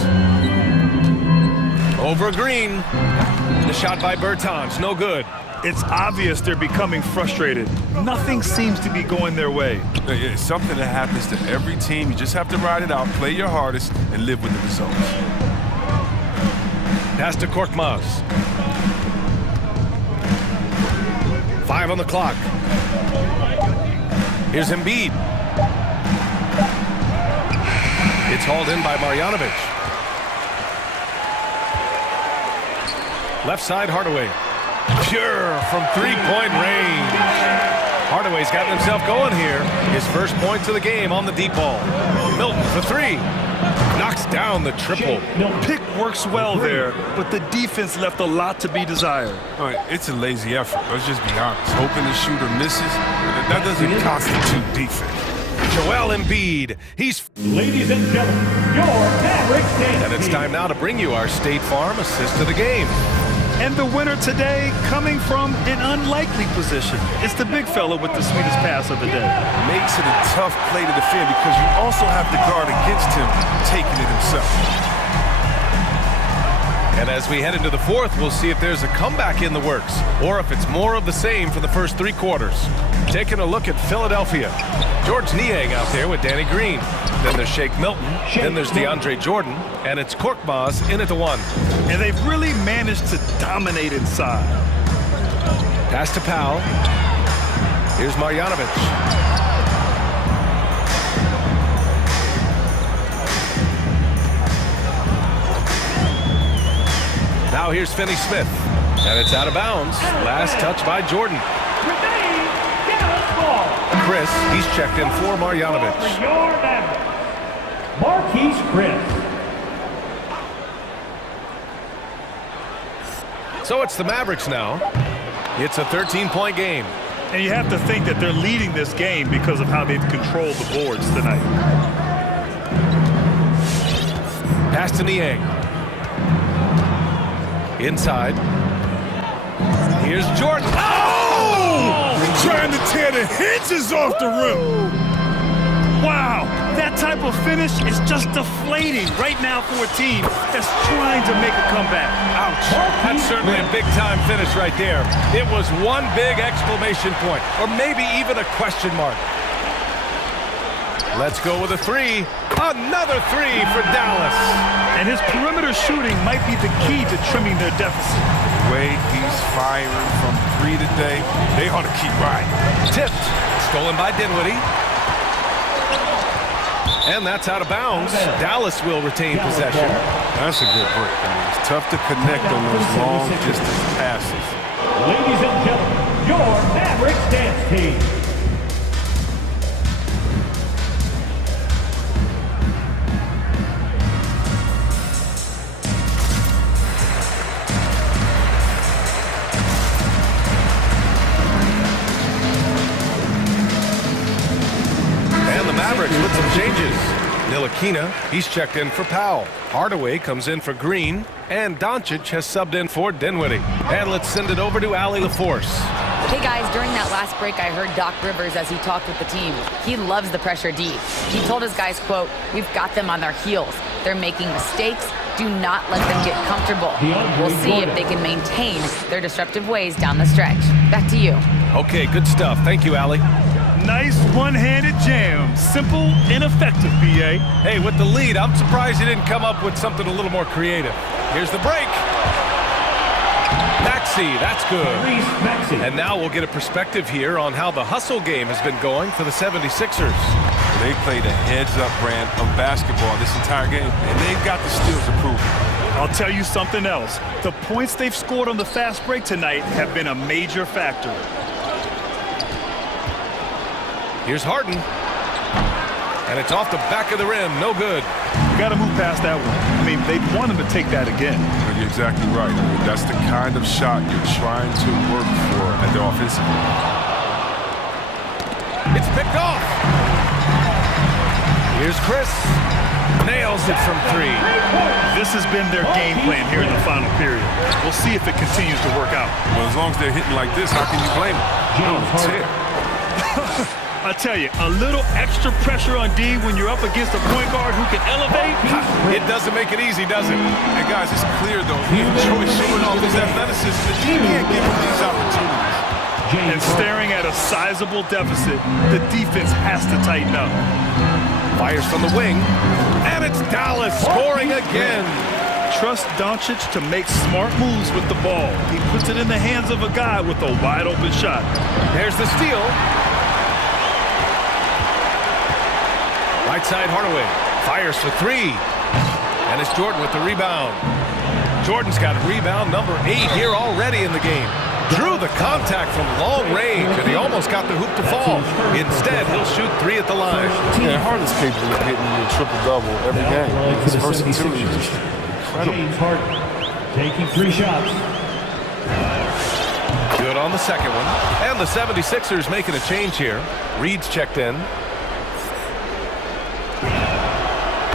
Over Green. The shot by Bertans, no good. It's obvious they're becoming frustrated. Nothing seems to be going their way. It's something that happens to every team. You just have to ride it out, play your hardest, and live with the results. Pass to Korkmaz. 5 on the clock. Here's Embiid. It's hauled in by Marjanovic. Left side, Hardaway. Pure from three-point range. Hardaway's gotten himself going here. His first points of the game on the deep ball. Milton for three. Knocks down the triple. Pick works well there, but the defense left a lot to be desired. All right, it's a lazy effort. Let's just be honest. Hoping the shooter misses, that doesn't constitute defense. Joel Embiid. He's... Ladies and gentlemen, your Mavericks game. And it's time now to bring you our State Farm assist of the game. And the winner today coming from an unlikely position. It's the big fella with the sweetest pass of the day. Makes it a tough play to defend because you also have to guard against him taking it himself. And as we head into the fourth, we'll see if there's a comeback in the works or if it's more of the same for the first 3 quarters. Taking a look at Philadelphia. George Niang out there with Danny Green. Then there's Shake Milton. Then there's DeAndre Jordan. And it's Korkmaz in at the 1. And they've really managed to dominate inside. Pass to Powell. Here's Marjanovic. Now here's Finney-Smith. And it's out of bounds. Last touch by Jordan. Chris, he's checked in for Marjanovic. Marquise Chris. So it's the Mavericks now. It's a 13-point game. And you have to think that they're leading this game because of how they've controlled the boards tonight. Pass to Niang. Inside. Here's Jordan. Oh! Trying to tear the hinges off the rim. Wow, that type of finish is just deflating right now for a team that's trying to make a comeback. Ouch. That's certainly a big-time finish right there. It was one big exclamation point, or maybe even a question mark. Let's go with a three. Another three for Dallas. And his perimeter shooting might be the key to trimming their deficit. The way he's firing from three today, they ought to keep riding. Tipped. Stolen by Dinwiddie. And that's out of bounds. Dallas will retain possession. That's a good break. I mean, it's tough to connect on those long-distance passes. Ladies and gentlemen, your Mavericks dance team. With some changes. Ntilikina, he's checked in for Powell. Hardaway comes in for Green. And Doncic has subbed in for Dinwiddie. And let's send it over to Allie LaForce. Hey guys, during that last break, I heard Doc Rivers as he talked with the team. He loves the pressure deep. He told his guys, quote, "We've got them on their heels. They're making mistakes. Do not let them get comfortable. We'll see if they can maintain their disruptive ways down the stretch." Back to you. Okay, good stuff. Thank you, Allie. Nice one-handed jam. Simple and effective, BA. Hey, with the lead, I'm surprised he didn't come up with something a little more creative. Here's the break. Maxey, that's good. And now we'll get a perspective here on how the hustle game has been going for the 76ers. They played a heads-up brand of basketball this entire game, and they've got the steals to prove it. I'll tell you something else. The points they've scored on the fast break tonight have been a major factor. Here's Harden. And it's off the back of the rim. No good. Got to move past that one. I mean, they want him to take that again. You're exactly right. I mean, that's the kind of shot you're trying to work for at the offensive end. It's picked off. Here's Chris. Nails it from three. This has been their game plan here in the final period. We'll see if it continues to work out. Well, as long as they're hitting like this, how can you blame them? I tell you, a little extra pressure on D when you're up against a point guard who can elevate. It doesn't make it easy, does it? And guys, it's clear though, Troy showing off his athleticism, the team can't give him these opportunities. And staring at a sizable deficit, the defense has to tighten up. Fires from the wing, and it's Dallas scoring again. Trust Doncic to make smart moves with the ball. He puts it in the hands of a guy with a wide open shot. There's the steal. Right side, Hardaway fires for three. And it's Jordan with the rebound. Jordan's got rebound number 8 here already in the game. Drew the contact from long range, and he almost got the hoop to fall. Instead, he'll shoot 3 at the line. Yeah, Harden's capable of getting you a triple-double every game. His versatility is just incredible. James Harden taking 3 shots. Good on the second one. And the 76ers making a change here. Reed's checked in.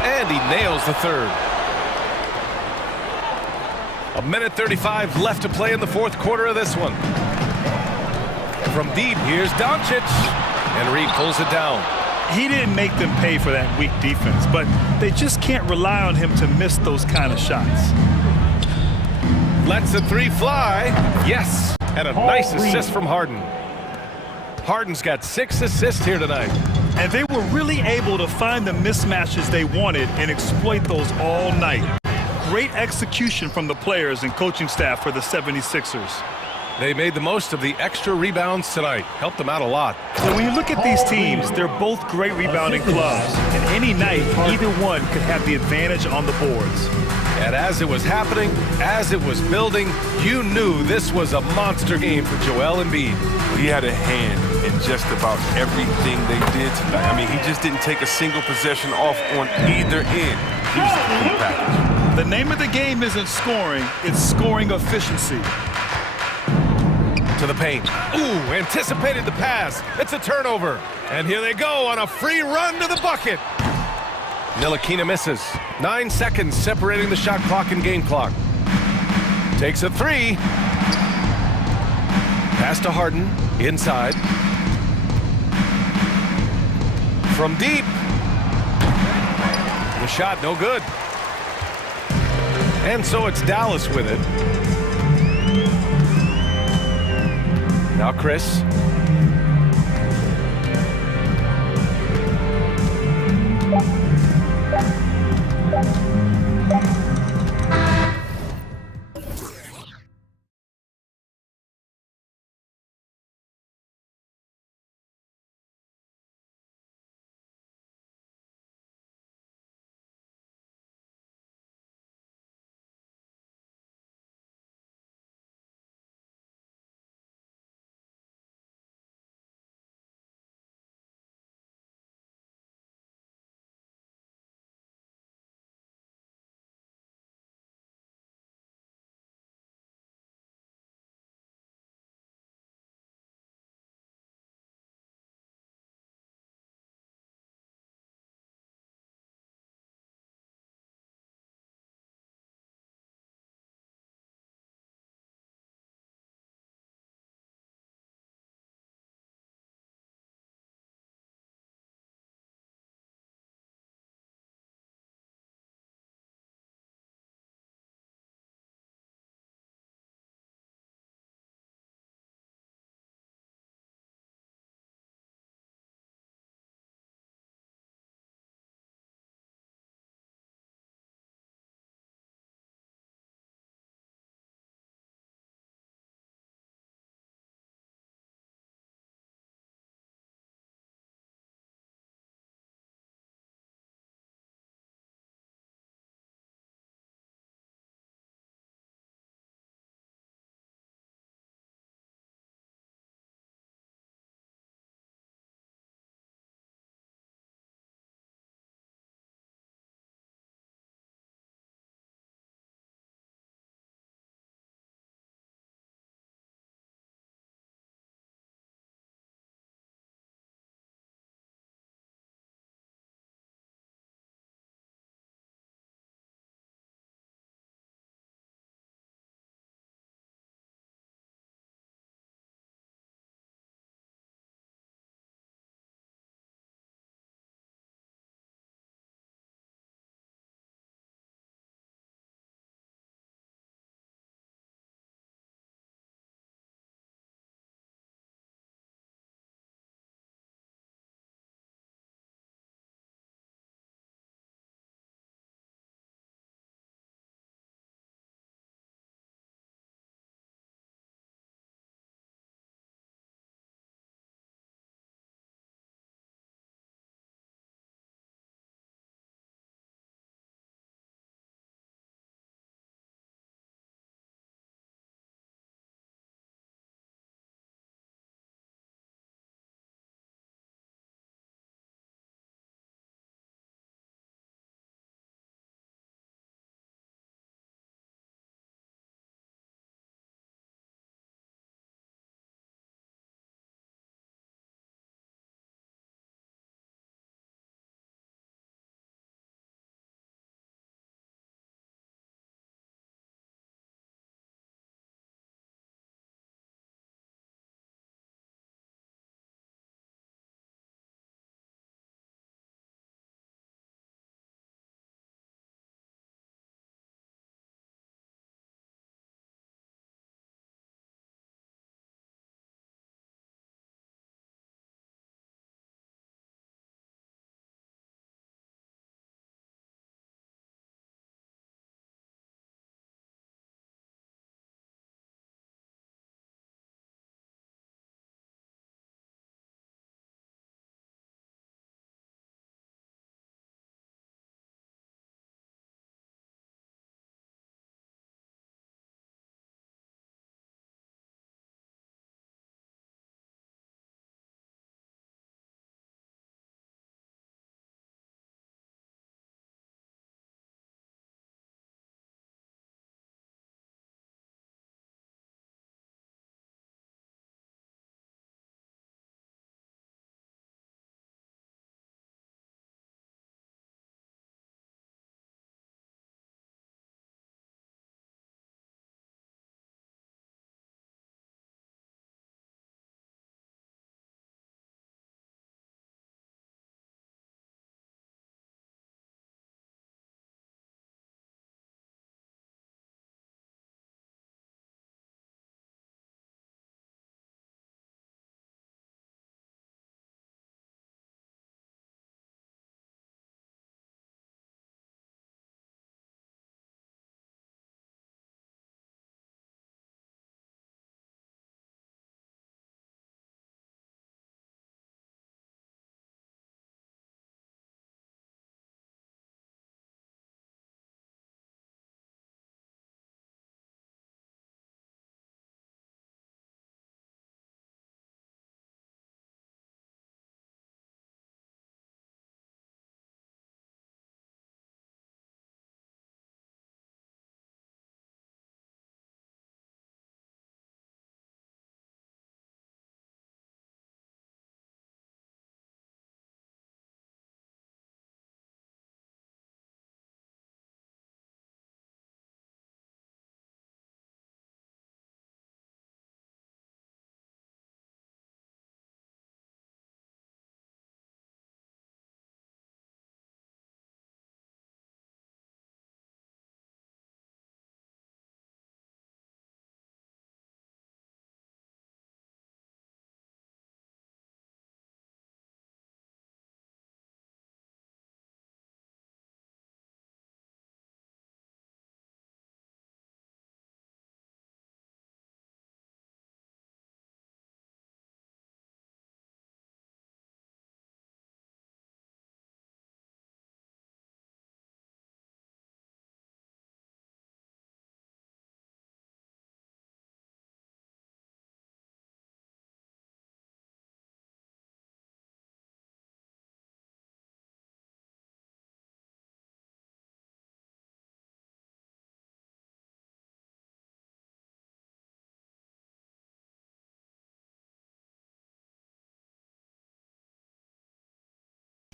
And he nails the third. 1:35 left to play in the fourth quarter of this one. From deep, here's Doncic. And Reed pulls it down. He didn't make them pay for that weak defense, but they just can't rely on him to miss those kind of shots. Lets the three fly. Yes. And a nice assist from Harden. Harden's got 6 assists here tonight. And they were really able to find the mismatches they wanted and exploit those all night. Great execution from the players and coaching staff for the 76ers. They made the most of the extra rebounds tonight. Helped them out a lot. So when you look at these teams, they're both great rebounding clubs. And any night, either one could have the advantage on the boards. And as it was happening, as it was building, you knew this was a monster game for Joel Embiid. He had a hand in just about everything they did tonight. I mean, he just didn't take a single possession off on either end. He was a complete package. The name of the game isn't scoring, it's scoring efficiency. To the paint. Ooh, anticipated the pass. It's a turnover. And here they go on a free run to the bucket. Ntilikina misses. 9 seconds separating the shot clock and game clock. Takes a three. Pass to Harden. Inside. From deep. The shot no good. And so it's Dallas with it. Now Chris.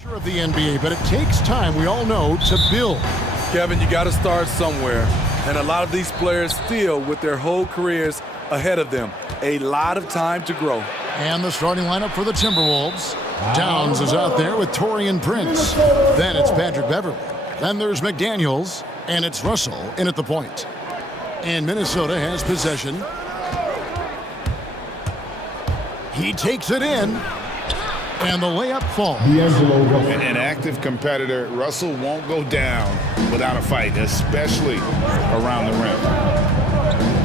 Of the NBA, but it takes time, we all know, to build. Kevin, you got to start somewhere. And a lot of these players still with their whole careers ahead of them. A lot of time to grow. And the starting lineup for the Timberwolves. Downs is out there with Taurean Prince. Then it's Patrick Beverley. Then there's McDaniels. And it's Russell in at the point. And Minnesota has possession. He takes it in. And the layup falls. An active competitor, Russell won't go down without a fight, especially around the rim.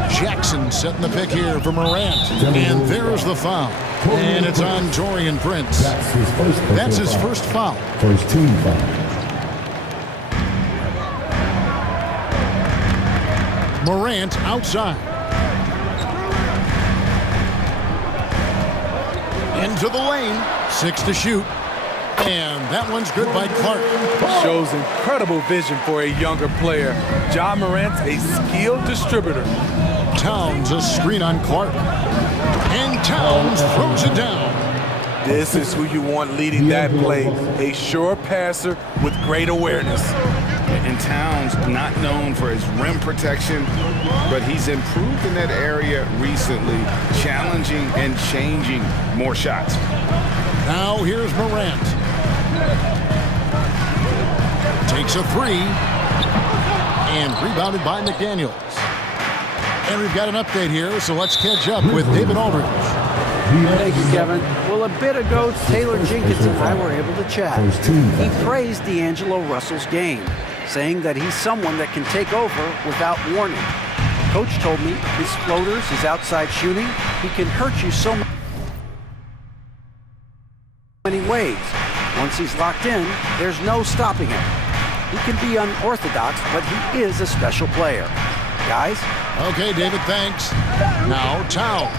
Jackson setting the pick here for Morant. And there's the foul. And it's on Taurean Prince. That's his first foul. First team foul. Morant outside. Into the lane. 6 to shoot. And that one's good by Clark. Shows incredible vision for a younger player. Ja Morant's a skilled distributor. Towns a screen on Clark. And Towns throws it down. This is who you want leading that play. A sure passer with great awareness. And Towns not known for his rim protection, but he's improved in that area recently, challenging and changing more shots. Now here's Morant. Takes a three. And rebounded by McDaniels. And we've got an update here, so let's catch up with David Aldridge. Thank you, Kevin. Well, a bit ago, Taylor Jenkins and I were able to chat. He praised D'Angelo Russell's game, saying that he's someone that can take over without warning. Coach told me his floaters, his outside shooting, he can hurt you so many ways. Once he's locked in, there's no stopping him. He can be unorthodox, but he is a special player. Guys? Okay, David, thanks. Now, Towns.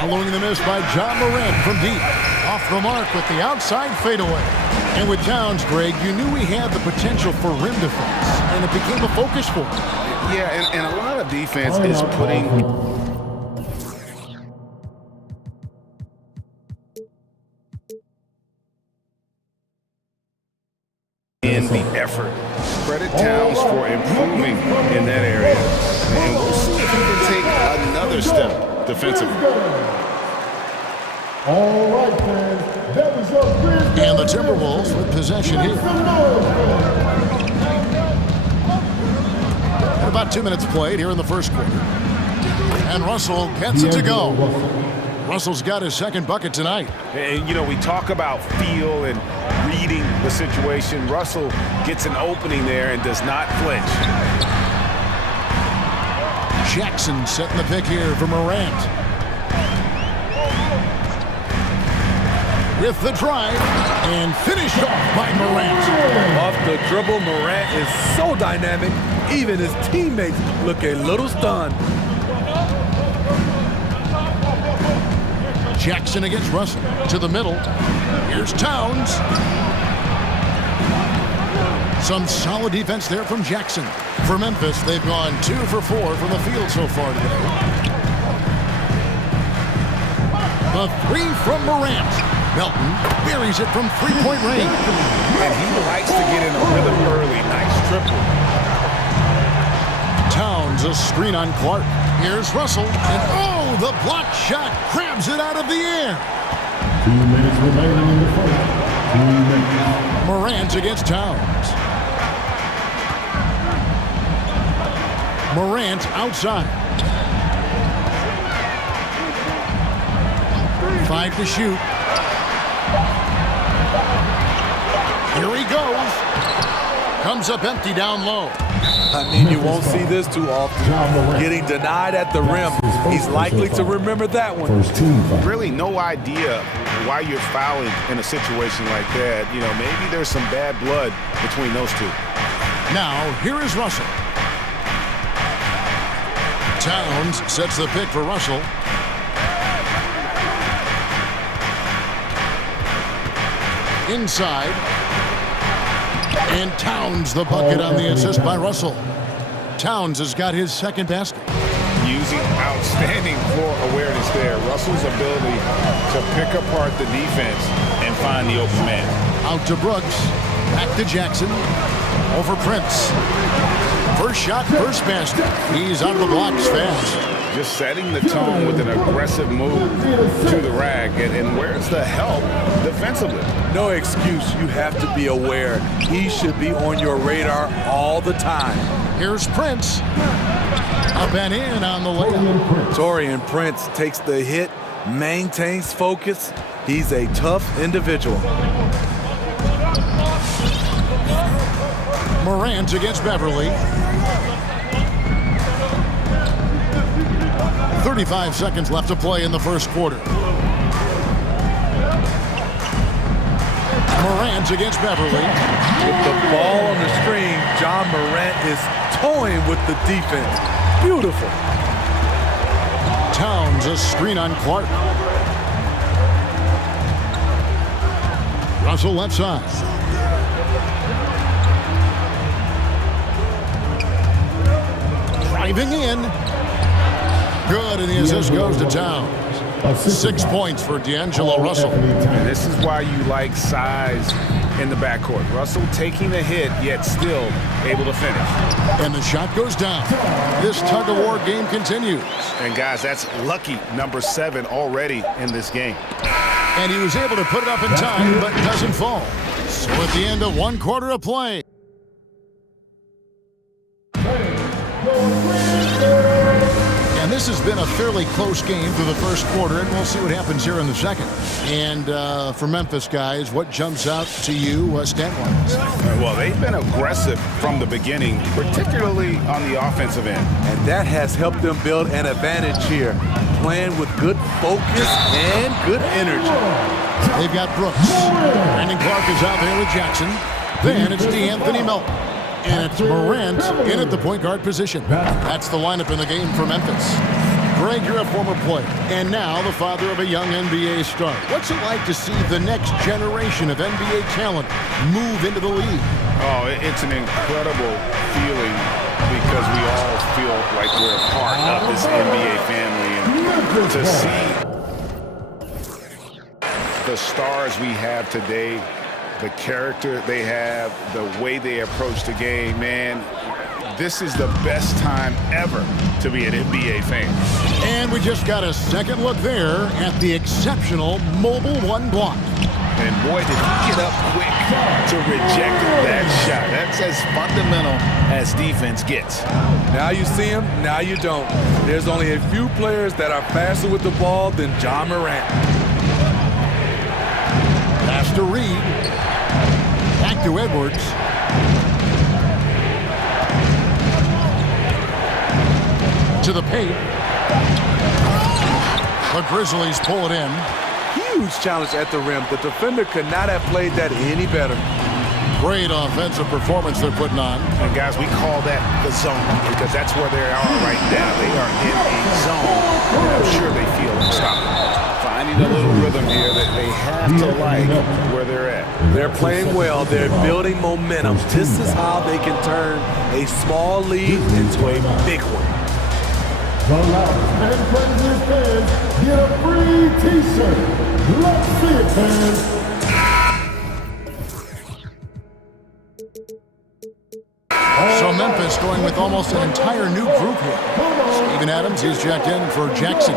Following the miss by Ja Morant from deep. Off the mark with the outside fadeaway. And with Towns, Greg, you knew he had the potential for rim defense, and it became a focus for him. Yeah, and a lot of defense is putting in the effort. Credit Towns for improving in that area. And we'll see if he can take another step defensively. All right, fans. That was your Grizzlies. And the Timberwolves with possession here. About 2 minutes played here in the first quarter. And Russell gets it to go. Russell's got his second bucket tonight. And, you know, we talk about feel and reading the situation. Russell gets an opening there and does not flinch. Jackson setting the pick here for Morant. With the drive and finished off by Morant. Off the dribble, Morant is so dynamic, even his teammates look a little stunned. Jackson against Russell to the middle. Here's Towns. Some solid defense there from Jackson. For Memphis, they've gone 2 for 4 from the field so far today. The three from Morant. Melton buries it from three-point range. And he likes to get in a rhythm early. Nice triple. Towns a screen on Clark. Here's Russell. And oh, the block shot grabs it out of the air. 2 minutes remaining in the first. 2 minutes. Morant against Towns. Morant outside. 5 to shoot. Here he goes. Comes up empty down low. I mean, you won't see this too often. Getting denied at the rim. He's likely to remember that one. Really no idea why you're fouling in a situation like that. You know, maybe there's some bad blood between those two. Now, here is Russell. Towns sets the pick for Russell. Inside. And Towns the bucket on the assist by Russell. Towns has got his second basket. Using outstanding floor awareness there. Russell's ability to pick apart the defense and find the open man. Out to Brooks. Back to Jackson. Over Prince. First shot, first basket. He's out of the blocks fast. Just setting the tone with an aggressive move to the rack. And where's the help defensively? No excuse. You have to be aware. He should be on your radar all the time. Here's Prince. Up and in on the layup. Taurean Prince takes the hit, maintains focus. He's a tough individual. Morant against Beverly. 35 seconds left to play in the first quarter. Morant against Beverly. With the ball on the screen, John Morant is toying with the defense. Beautiful. Towns a screen on Clark. Russell left side. Driving in. Good, and the assist goes to Towns. 6 points for D'Angelo Russell. And this is why you like size in the backcourt. Russell taking the hit, yet still able to finish. And the shot goes down. This tug-of-war game continues. And guys, that's lucky number 7 already in this game. And he was able to put it up in time, but doesn't fall. So at the end of 1 quarter of play. And this has been a fairly close game through the first quarter, and we'll see what happens here in the second. And for Memphis guys, what jumps out to you stat-wise? Well, they've been aggressive from the beginning, particularly on the offensive end. And that has helped them build an advantage here, playing with good focus and good energy. They've got Brooks. Brandon Clark is out there with Jackson. Then it's DeAnthony Melton. And it's Morant in at the point guard position. That's the lineup in the game for Memphis. Greg, you're a former player, and now the father of a young NBA star. What's it like to see the next generation of NBA talent move into the league? Oh, it's an incredible feeling because we all feel like we're a part of this NBA family. And to see the stars we have today, the character they have, the way they approach the game, man, this is the best time ever to be an NBA fan. And we just got a second look there at the exceptional Mobile One block. And boy, did he get up quick to reject that shot. That's as fundamental as defense gets. Now you see him, now you don't. There's only a few players that are faster with the ball than John Morant. Pass to Reed. Back to Edwards. To the paint. The Grizzlies pull it in. Huge challenge at the rim. The defender could not have played that any better. Great offensive performance they're putting on. And guys, we call that the zone because that's where they are right now. They are in a zone. I'm sure they feel unstoppable. Finding a little rhythm here that they have to like where they're at. They're playing well. They're building momentum. This is how they can turn a small lead into a big one. The loudest and craziest fans get a free t-shirt. Let's see it, fans. So Memphis going with almost an entire new group here. Steven Adams, he's checked in for Jackson.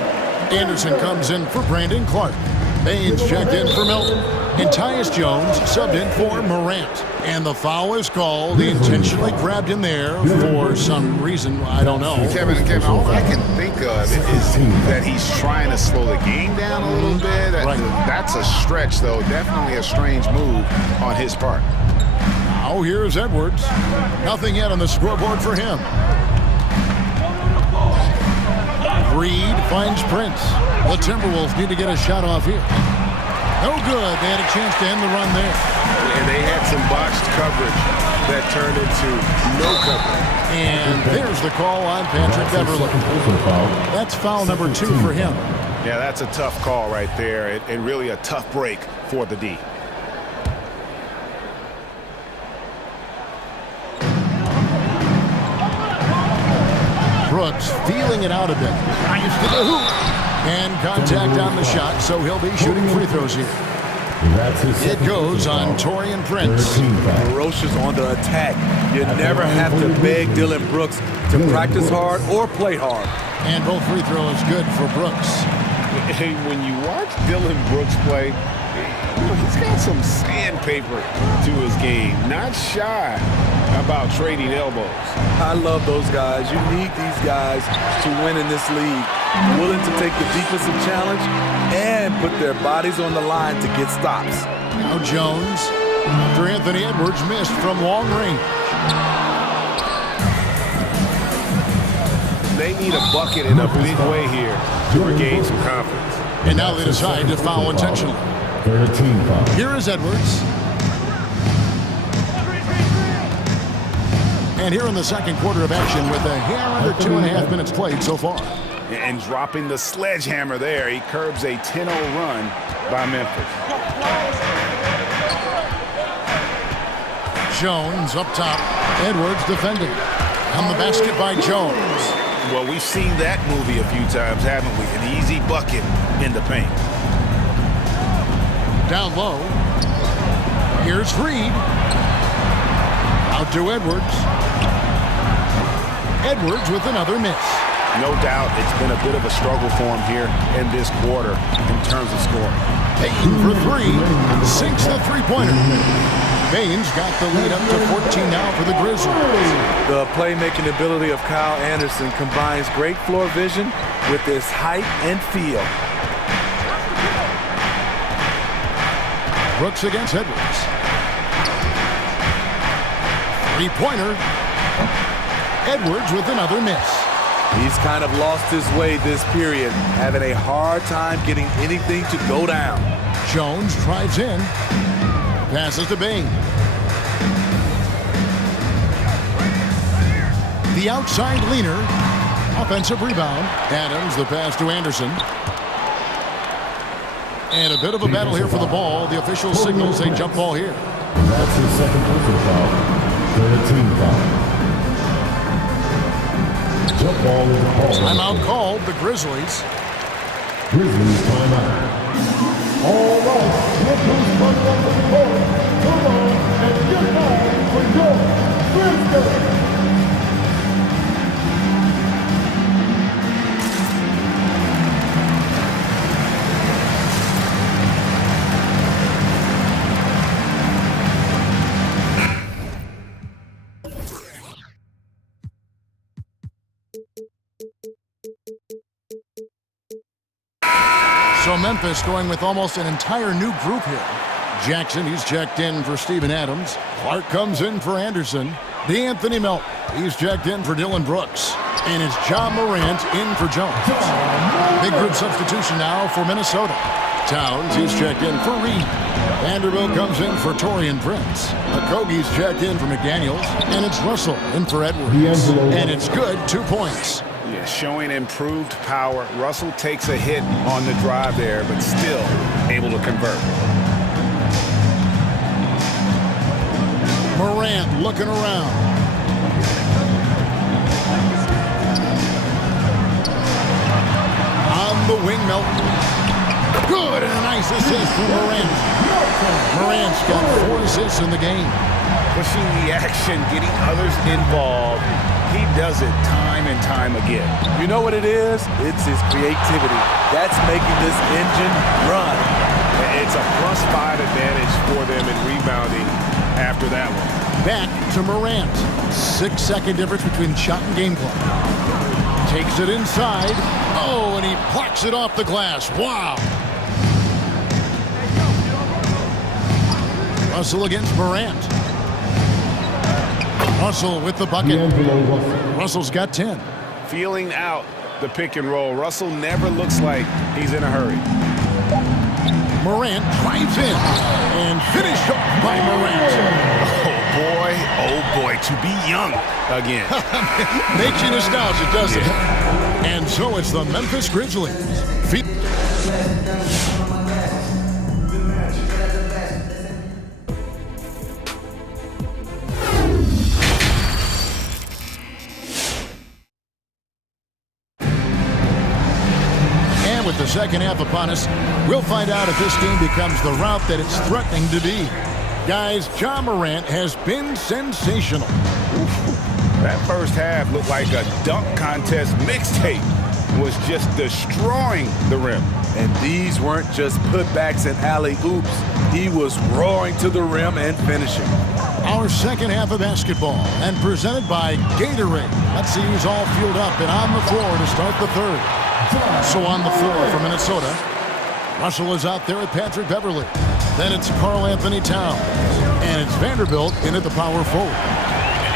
Anderson comes in for Brandon Clark. Baines checked in for Milton. And Tyus Jones subbed in for Morant. And the foul is called. He intentionally grabbed him there for some reason. I don't know. Kevin, all I can think of is that he's trying to slow the game down a little bit. That's a stretch, though. Definitely a strange move on his part. Now here's Edwards. Nothing yet on the scoreboard for him. Reed finds Prince. The Timberwolves need to get a shot off here. No good. They had a chance to end the run there. And they had some botched coverage that turned into no coverage. And there's the call on Patrick Beverly. That's foul number 2 for him. Yeah, that's a tough call right there, and really a tough break for the D. Brooks feeling it out a bit. Drives to the hoop. And contact on the shot, so he'll be shooting free throws here. It goes on Torian Prince. Ferocious on the attack. You never have to beg Dylan Brooks to practice hard or play hard. And both free throws good for Brooks. Hey, when you watch Dylan Brooks play, he's got some sandpaper to his game. Not shy about trading elbows. I love those guys. You need these guys to win in this league. Willing to take the defensive challenge and put their bodies on the line to get stops. Now Jones, after Anthony Edwards missed from long range. They need a bucket in a big way here to regain some confidence. And now they decide to foul intentionally. Here is Edwards. And here in the second quarter of action with a hair under 2.5 minutes played so far. And dropping the sledgehammer there, he curbs a 10-0 run by Memphis. Jones up top. Edwards defending. On the basket by Jones. Well, we've seen that movie a few times, haven't we? An easy bucket in the paint. Down low. Here's Reed. Out to Edwards. Edwards with another miss. No doubt it's been a bit of a struggle for him here in this quarter in terms of scoring. Payton for three. Sinks the three-pointer. Baines got the lead up to 14 now for the Grizzlies. The playmaking ability of Kyle Anderson combines great floor vision with his height and feel. Brooks against Edwards. Three-pointer. Edwards with another miss. He's kind of lost his way this period, having a hard time getting anything to go down. Jones drives in. Passes to Bain. The outside leaner. Offensive rebound. Adams, the pass to Anderson. And a bit of a battle here for the ball. The official signals a jump ball here. That's his second personal foul. 13 foul. Jump ball is called. Timeout called. The Grizzlies. Grizzlies timeout. All right, here comes front of the court. Come on and get down for your Grizzlies. So Memphis going with almost an entire new group here. Jackson, he's checked in for Steven Adams. Clark comes in for Anderson. DeAnthony Melton, he's checked in for Dylan Brooks. And it's John Morant in for Jones. Big group substitution now for Minnesota. Towns, he's checked in for Reed. Vanderbilt comes in for Torian Prince. Okogie's checked in for McDaniels. And it's Russell in for Edwards. And it's good, 2 points. Yeah, showing improved power. Russell takes a hit on the drive there, but still able to convert. Morant looking around. On the wing, Melton. Good, and a nice assist from Morant. Morant's got 4 assists in the game. Pushing the action, getting others involved. He does it time and time again. You know what it is? It's his creativity. That's making this engine run. It's a +5 advantage for them in rebounding after that one. Back to Morant. 6-second difference between shot and game clock. Takes it inside. Oh, and he plucks it off the glass. Wow. Russell against Morant. Russell with the bucket. Russell's got 10. Feeling out the pick and roll. Russell never looks like he's in a hurry. Morant drives in and finished off by Morant. Oh boy, to be young again. Makes you nostalgic, doesn't it? And so it's the Memphis Grizzlies. second half upon us. We'll find out if this game becomes the route that it's threatening to be. Guys, Ja Morant has been sensational. That first half looked like a dunk contest mixtape. Was just destroying the rim. And these weren't just putbacks and alley-oops. He was roaring to the rim and finishing. Our second half of basketball, and presented by Gatorade. Let's see who's all fueled up and on the floor to start the third. So on the floor for Minnesota, Russell is out there at Patrick Beverly. Then it's Karl Anthony Towns. And it's Vanderbilt in at the power forward.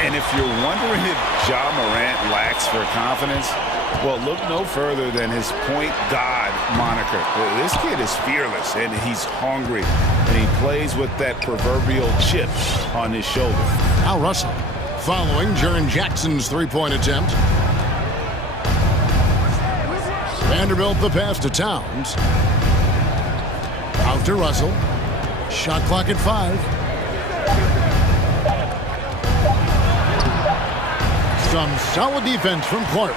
And if you're wondering if Ja Morant lacks for confidence, well, look no further than his point guard moniker. This kid is fearless, and he's hungry, and he plays with that proverbial chip on his shoulder. Now Russell, following Jaren Jackson's three-point attempt. Vanderbilt the pass to Towns. Out to Russell. Shot clock at 5. Some solid defense from Clark.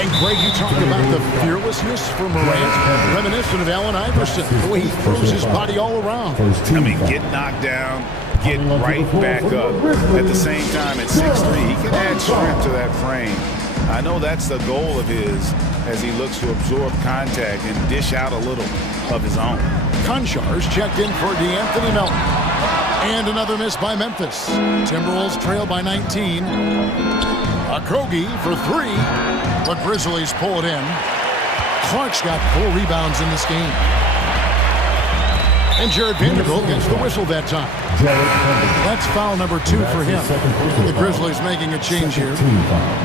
And Greg, you talked about the fearlessness for Morant, reminiscent of Allen Iverson, the way he throws his body all around. I mean, get knocked down, get right back up. At the same time, at 6'3", he can add strength to that frame. I know that's the goal of his as he looks to absorb contact and dish out a little of his own. Conchar's checked in for DeAnthony Melton. And another miss by Memphis. Timberwolves trail by 19. Okogie for 3. The Grizzlies pull it in. Clark's got 4 rebounds in this game. And Jared Vanderbilt gets the whistle that time. That's foul number 2 for him. The Grizzlies making a change here.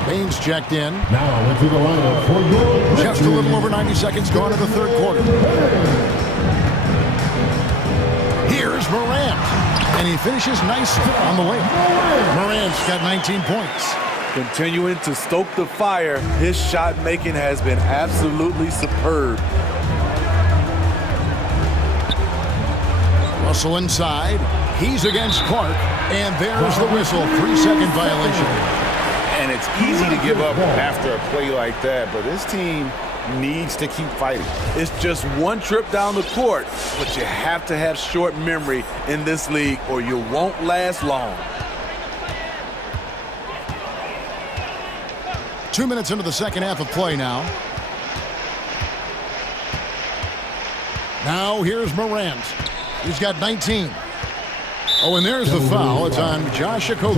Baines checked in. Now into the lineup for your Just a little over 90 seconds gone in the third quarter. Here's Morant. And he finishes nicely on the way. Morant's got 19 points. Continuing to stoke the fire, his shot making has been absolutely superb. Russell inside. He's against Clark. And there's the whistle. 3-second violation. And it's easy to give up after a play like that, but this team needs to keep fighting. It's just one trip down the court, but you have to have short memory in this league or you won't last long. 2 minutes into the second half of play now. Now here's Morant. He's got 19. Oh, and there's the foul. It's on Josh Okogie.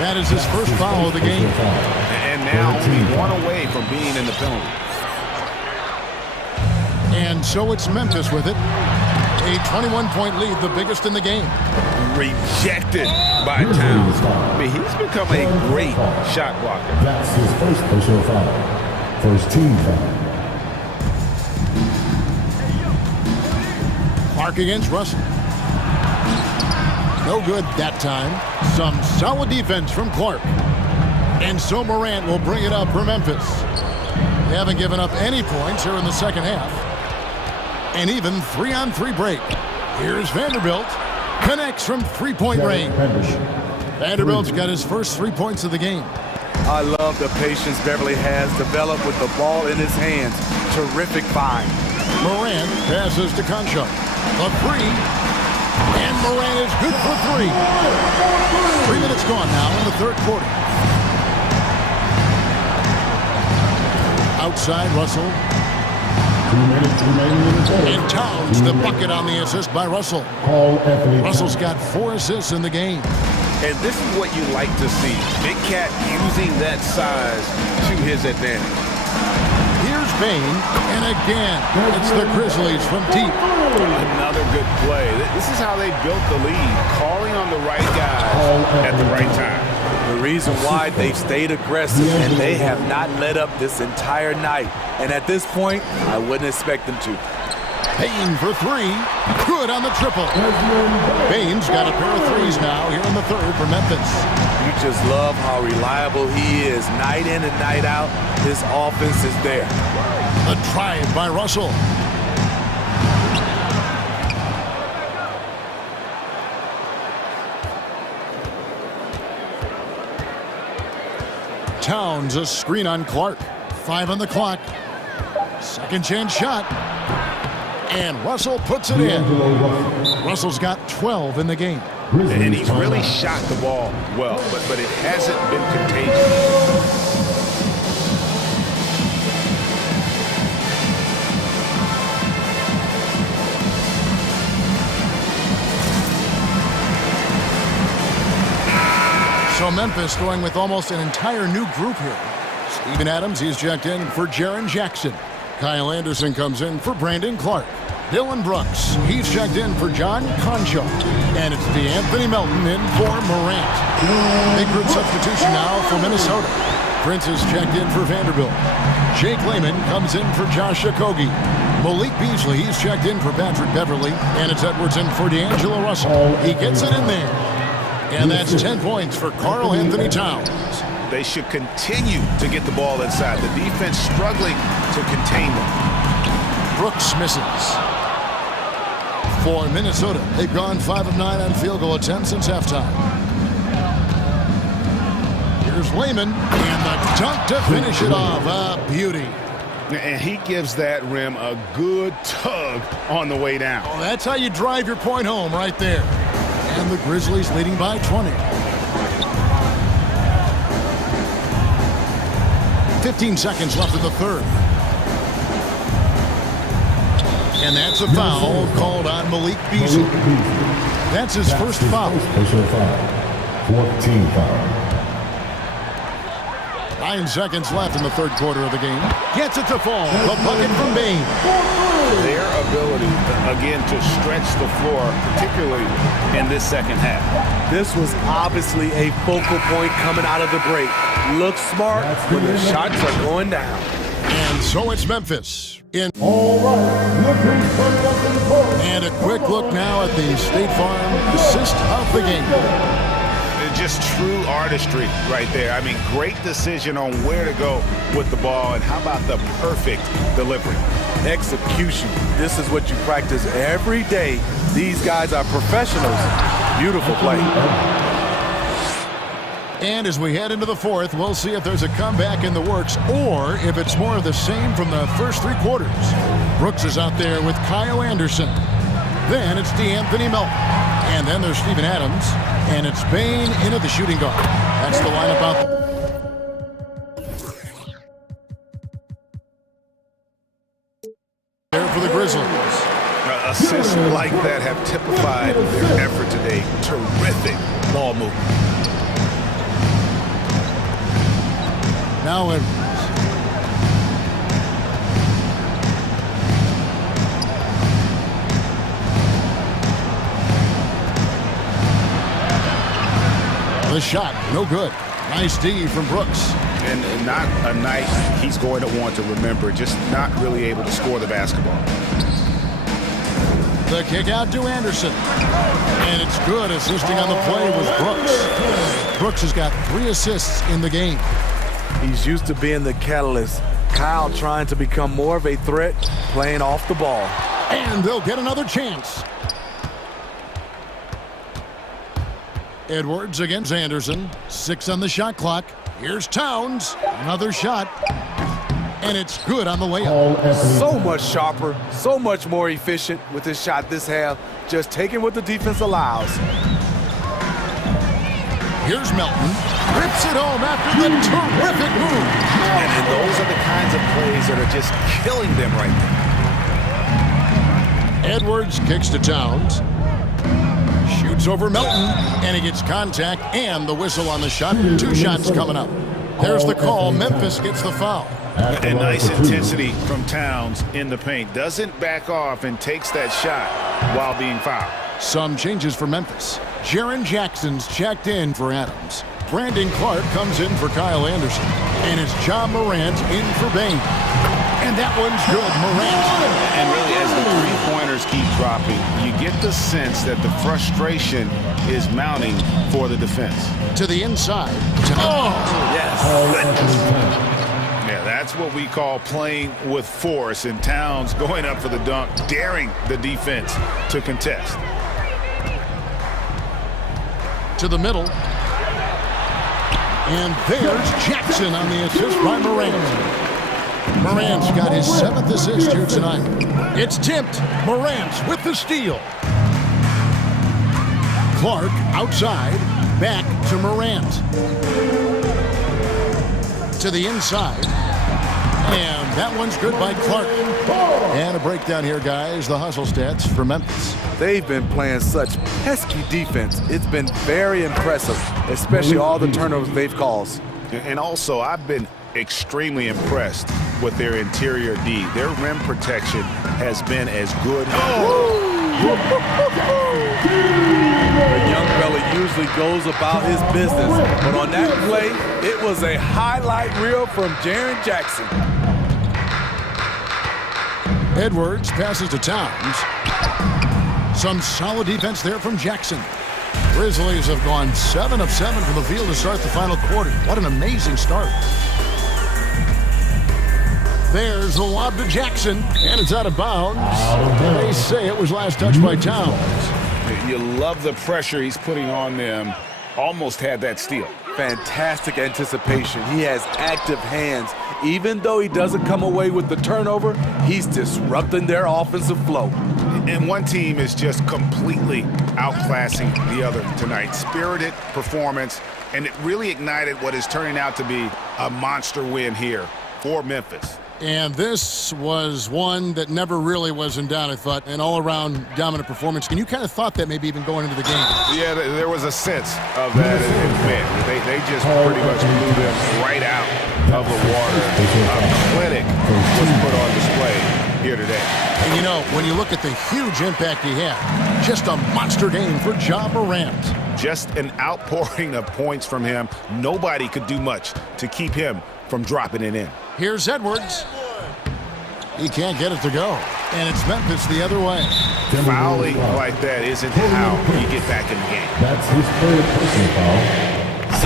That is his first foul of the game. And now only one away from being in the penalty. And so it's Memphis with it. A 21-point lead, the biggest in the game. Rejected by Towns. I mean, he's become a great shot blocker. That's his first personal foul. First team foul. Clark against Russell. No good that time. Some solid defense from Clark. And so Morant will bring it up for Memphis. They haven't given up any points here in the second half. And even 3-on-3 break. Here's Vanderbilt. Connects from three-point range. Vanderbilt's got his first 3 points of the game. I love the patience Beverly has developed with the ball in his hands. Terrific find. Morant passes to Concha. The 3. And Morant is good for 3. 3 minutes gone now in the third quarter. Outside Russell. 2 minutes remaining in the third. And Towns the bucket on the assist by Russell. Russell's got 4 assists in the game. And this is what you like to see. Big Cat using that size to his advantage. Here's Bane, and again, it's the Grizzlies from deep. Another good play. This is how they built the lead, calling on the right guys at the right time. The reason why they've stayed aggressive and they have not let up this entire night. And at this point, I wouldn't expect them to. Payne for 3. Good on the triple. Baines got a pair of 3s now here in the third for Memphis. You just love how reliable he is. Night in and night out, his offense is there. A drive by Russell. Towns a screen on Clark. 5 on the clock. Second chance shot. And Russell puts it in. Russell's got 12 in the game. And he's really shot the ball well, but it hasn't been contagious. So Memphis going with almost an entire new group here. Steven Adams, he's checked in for Jaren Jackson. Kyle Anderson comes in for Brandon Clark. Dylan Brooks, he's checked in for John Concho. And it's DeAnthony Melton in for Morant. Big group substitution now for Minnesota. Prince is checked in for Vanderbilt. Jake Layman comes in for Josh Okogie. Malik Beasley, he's checked in for Patrick Beverly. And it's Edwards in for D'Angelo Russell. He gets it in there. And that's 10 points for Karl Anthony Towns. They should continue to get the ball inside. The defense struggling to contain them. Brooks misses. For Minnesota, they've gone 5 of 9 on field goal attempts since halftime. Here's Layman, and the dunk to finish it off. A beauty. And he gives that rim a good tug on the way down. Well, that's how you drive your point home right there. And the Grizzlies leading by 20. 15 seconds left in the third. And that's a foul called on Malik Beasley. That's his first foul. 14 foul. 9 seconds left in the third quarter of the game. Gets it to fall. The bucket from Bain. Their ability, again, to stretch the floor, particularly in this second half. This was obviously a focal point coming out of the break. Looks smart, but the shots are going down. And so it's Memphis. All right, look who's coming up in the court. And a quick look now at the State Farm assist of the game. Just true artistry right there. I mean, great decision on where to go with the ball, and how about the perfect delivery? Execution. This is what you practice every day. These guys are professionals. Beautiful play. And as we head into the fourth, we'll see if there's a comeback in the works or if it's more of the same from the first 3 quarters. Brooks is out there with Kyle Anderson. Then it's DeAnthony Melton. And then there's Steven Adams. And it's Bain into the shooting guard. That's the lineup out there for the Grizzlies. Assists like that have typified their effort today. Terrific ball movement. Now Edwards. The shot, no good. Nice D from Brooks. And not a night he's going to want to remember, just not really able to score the basketball. The kick out to Anderson. And it's good, assisting on the play was Brooks. Brooks has got 3 assists in the game. He's used to being the catalyst. Kyle trying to become more of a threat, playing off the ball. And they'll get another chance. Edwards against Anderson. 6 on the shot clock. Here's Towns. Another shot. And it's good on the layup. So much sharper, so much more efficient with his shot this half. Just taking what the defense allows. Here's Melton. Rips it home after the terrific move. And those are the kinds of plays that are just killing them right there. Edwards kicks to Towns. Shoots over Melton, and he gets contact and the whistle on the shot. 2 shots coming up. There's the call. Memphis gets the foul. And nice intensity from Towns in the paint. Doesn't back off and takes that shot while being fouled. Some changes for Memphis. Jaren Jackson's checked in for Adams. Brandon Clark comes in for Kyle Anderson. And it's John Morant in for Bain. And that one's good, Morant. And really, as the 3-pointers keep dropping, you get the sense that the frustration is mounting for the defense. To the inside. Yes. Yeah, that's what we call playing with force. And Towns going up for the dunk, daring the defense to contest. To the middle. And there's Jackson on the assist by Morant. Morant's got his 7th assist here tonight. It's tipped. Morant with the steal. Clark outside. Back to Morant. To the inside. And that one's good by Clark. And a breakdown here, guys. The hustle stats for Memphis. They've been playing such pesky defense. It's been very impressive, especially all the turnovers they've caused. And also, I've been extremely impressed with their interior D. Their rim protection has been as good. The young fella usually goes about his business, but on that play, it was a highlight reel from Jaren Jackson. Edwards passes to Towns. Some solid defense there from Jackson. Grizzlies have gone 7 of 7 from the field to start the final quarter. What an amazing start. There's the lob to Jackson, and it's out of bounds. They say it was last touched by Towns. You love the pressure he's putting on them. Almost had that steal. Fantastic anticipation. He has active hands. Even though he doesn't come away with the turnover, he's disrupting their offensive flow. And one team is just completely outclassing the other tonight. Spirited performance, and it really ignited what is turning out to be a monster win here for Memphis. And this was one that never really was in doubt, I thought, an all-around dominant performance. And you kind of thought that maybe even going into the game. Yeah, there was a sense of that in men. They just pretty much blew them right out of the water. A clinic was put on display here today. And you know, when you look at the huge impact he had, just a monster game for Ja Morant. Just an outpouring of points from him. Nobody could do much to keep him from dropping it in. Here's Edwards. He can't get it to go. And it's Memphis the other way. Fouling like that isn't how you get back in the game. That's his third personal foul.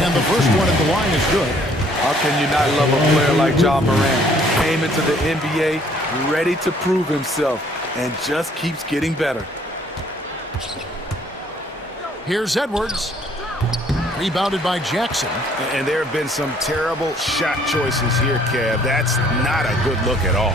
And the first one at the line is good. How can you not love a player like Ja Morant? Came into the NBA ready to prove himself and just keeps getting better. Here's Edwards. Rebounded by Jackson. And there have been some terrible shot choices here, Kev. That's not a good look at all.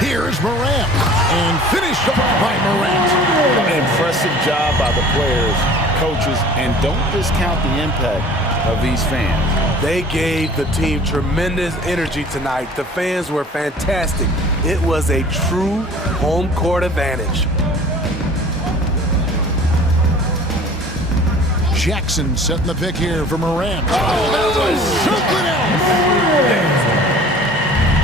Here's Morant. And finished off by Morant. An impressive job by the players, coaches, and don't discount the impact of these fans. They gave the team tremendous energy tonight. The fans were fantastic. It was a true home court advantage. Jackson setting the pick here for Morant. Oh, that was something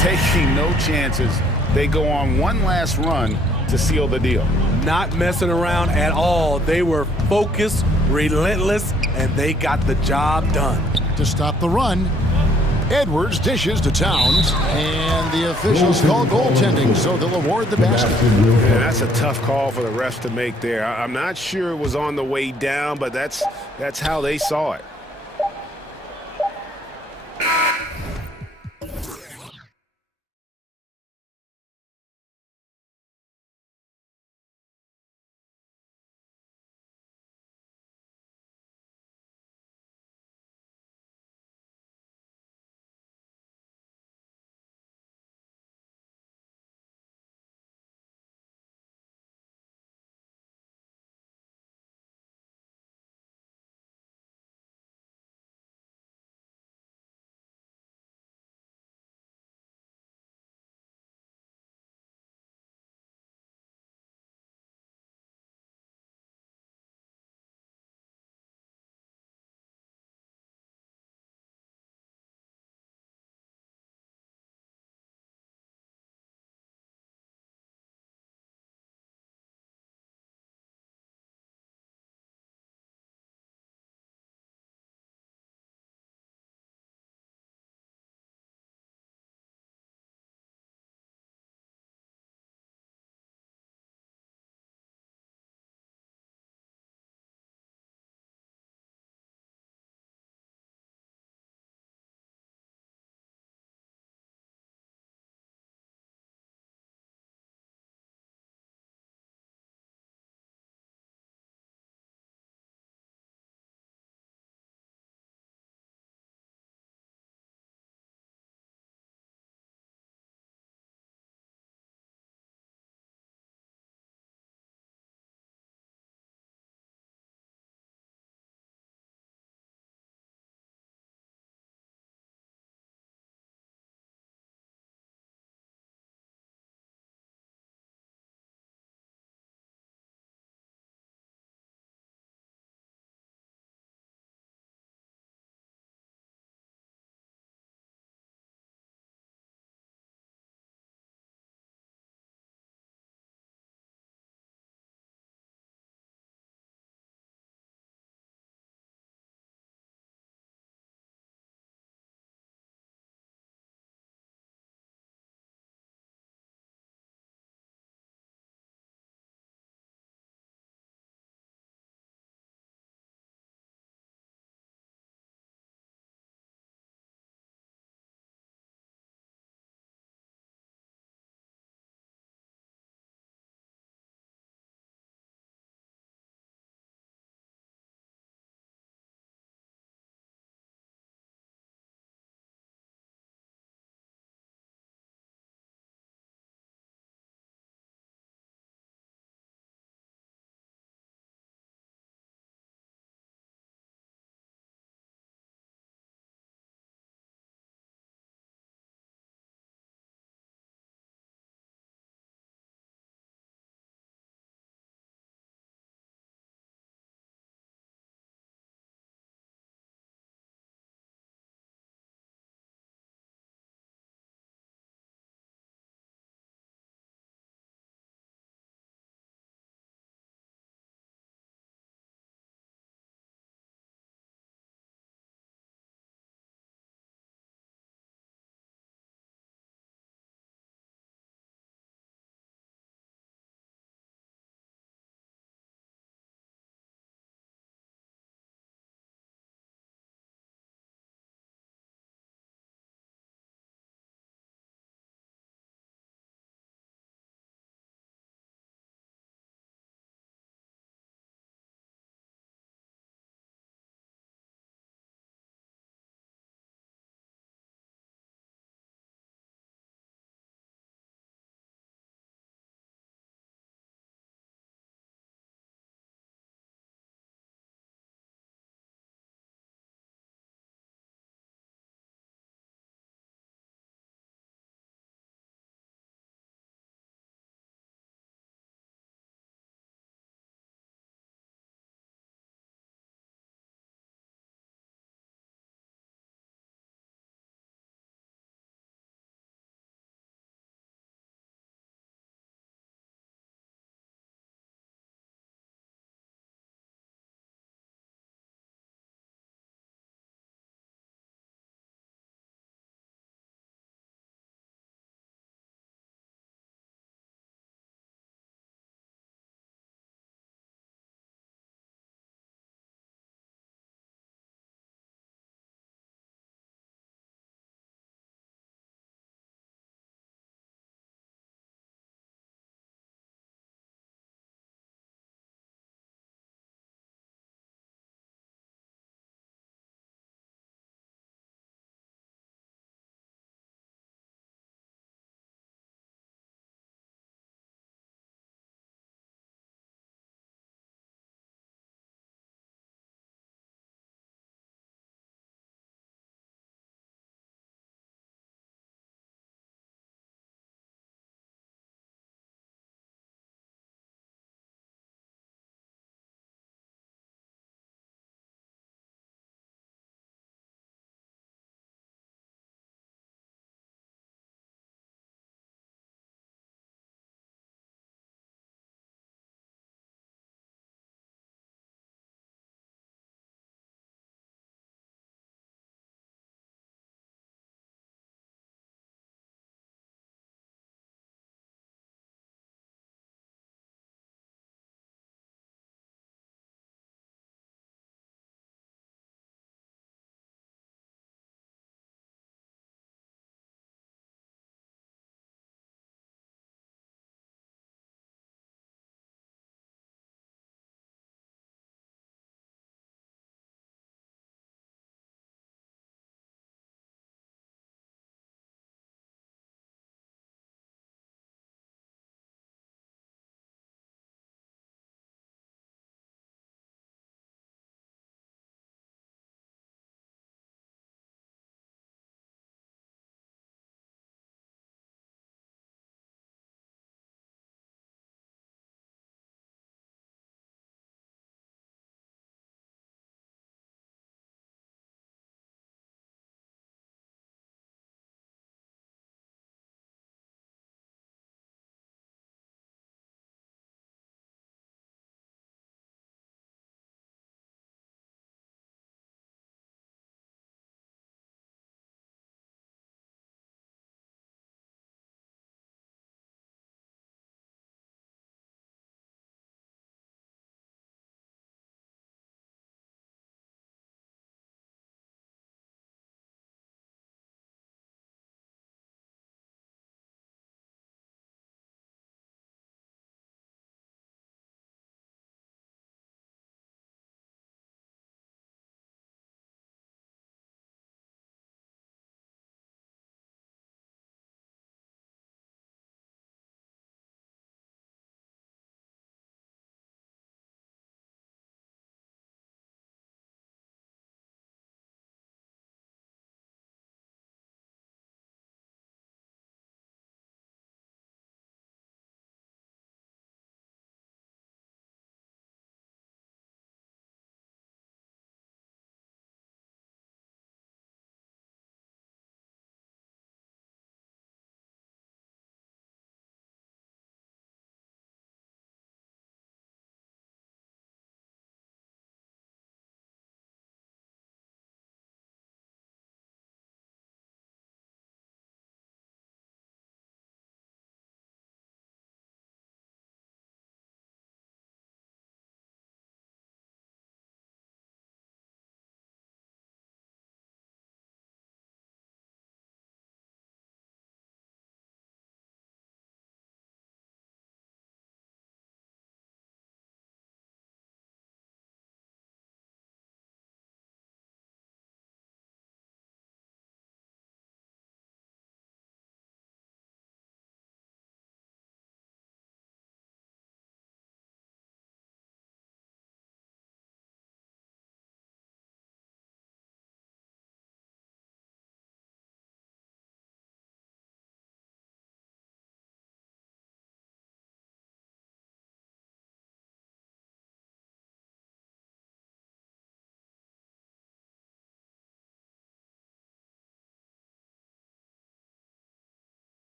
else. Taking no chances. They go on one last run to seal the deal. Not messing around at all. They were focused, relentless, and they got the job done. To stop the run, Edwards dishes to Towns, and the officials call goaltending, so they'll award the basket. Yeah, that's a tough call for the refs to make there. I'm not sure it was on the way down, but that's how they saw it.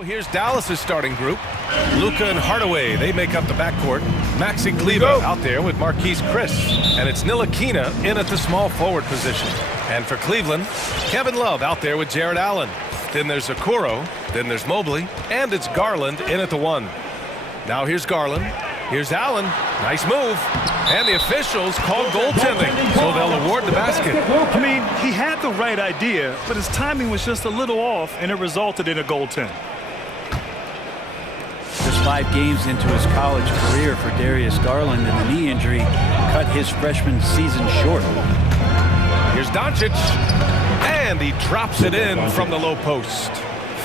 Here's Dallas's starting group. Luka and Hardaway, they make up the backcourt. Maxi Kleber out there with Marquise Chris. And it's Ntilikina in at the small forward position. And for Cleveland, Kevin Love out there with Jared Allen. Then there's Okoro, then there's Mobley, and it's Garland in at the 1. Now here's Garland. Here's Allen. Nice move. And the officials called goaltending, so they'll award the basket. I mean, he had the right idea, but his timing was just a little off, and it resulted in a goaltend. Just 5 games into his college career for Darius Garland, and the knee injury cut his freshman season short. Here's Doncic, and he drops it in from the low post.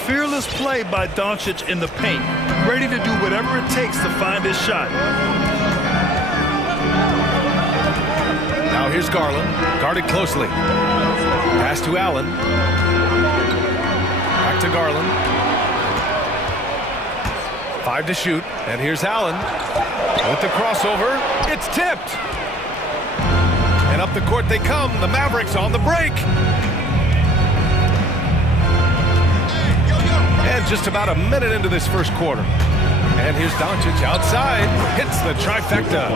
Fearless play by Doncic in the paint, ready to do whatever it takes to find his shot. Now here's Garland, guarded closely. Pass to Allen. Back to Garland. 5 to shoot, and here's Allen with the crossover. It's tipped. And up the court they come. The Mavericks on the break. And just about a minute into this first quarter. And here's Doncic outside. Hits the trifecta.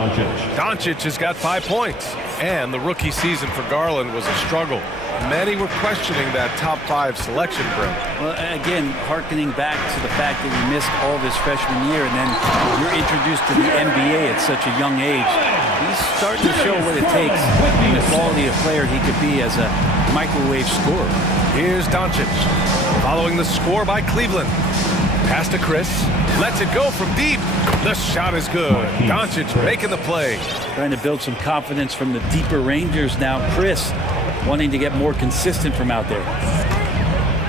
Doncic has got 5 points. And the rookie season for Garland was a struggle. Many were questioning that top 5 selection, Brent. Well, again, hearkening back to the fact that he missed all of his freshman year, and then you're introduced to the NBA at such a young age. He's starting to show what it takes and the quality of player he could be as a microwave scorer. Here's Doncic, following the score by Cleveland. Pass to Chris, lets it go from deep. The shot is good. Doncic making the play. Trying to build some confidence from the deeper rangers now. Chris wanting to get more consistent from out there.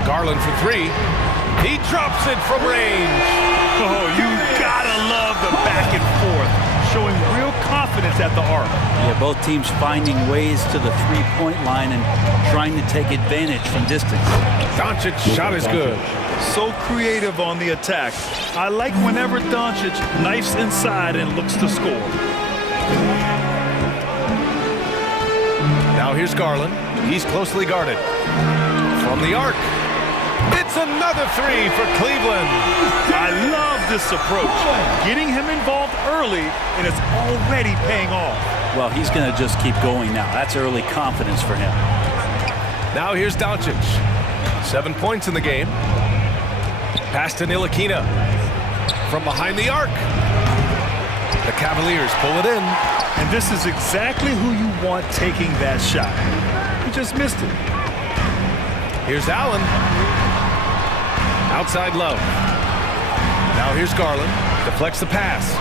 Garland for 3. He drops it from range. Oh, you gotta love the back and forth, showing real confidence at the arc. Yeah, both teams finding ways to the three-point line and trying to take advantage from distance. Doncic shot is good. So creative on the attack. I like whenever Doncic knifes inside and looks to score. Now here's Garland. He's closely guarded. From the arc. It's another 3 for Cleveland. I love this approach. Getting him involved early, and it's already paying off. Well, he's going to just keep going now. That's early confidence for him. Now here's Doncic. 7 points in the game. Pass to Ntilikina. From behind the arc. The Cavaliers pull it in. And this is exactly who you want taking that shot. He just missed it. Here's Allen. Outside Love. Now here's Garland. Deflects the pass.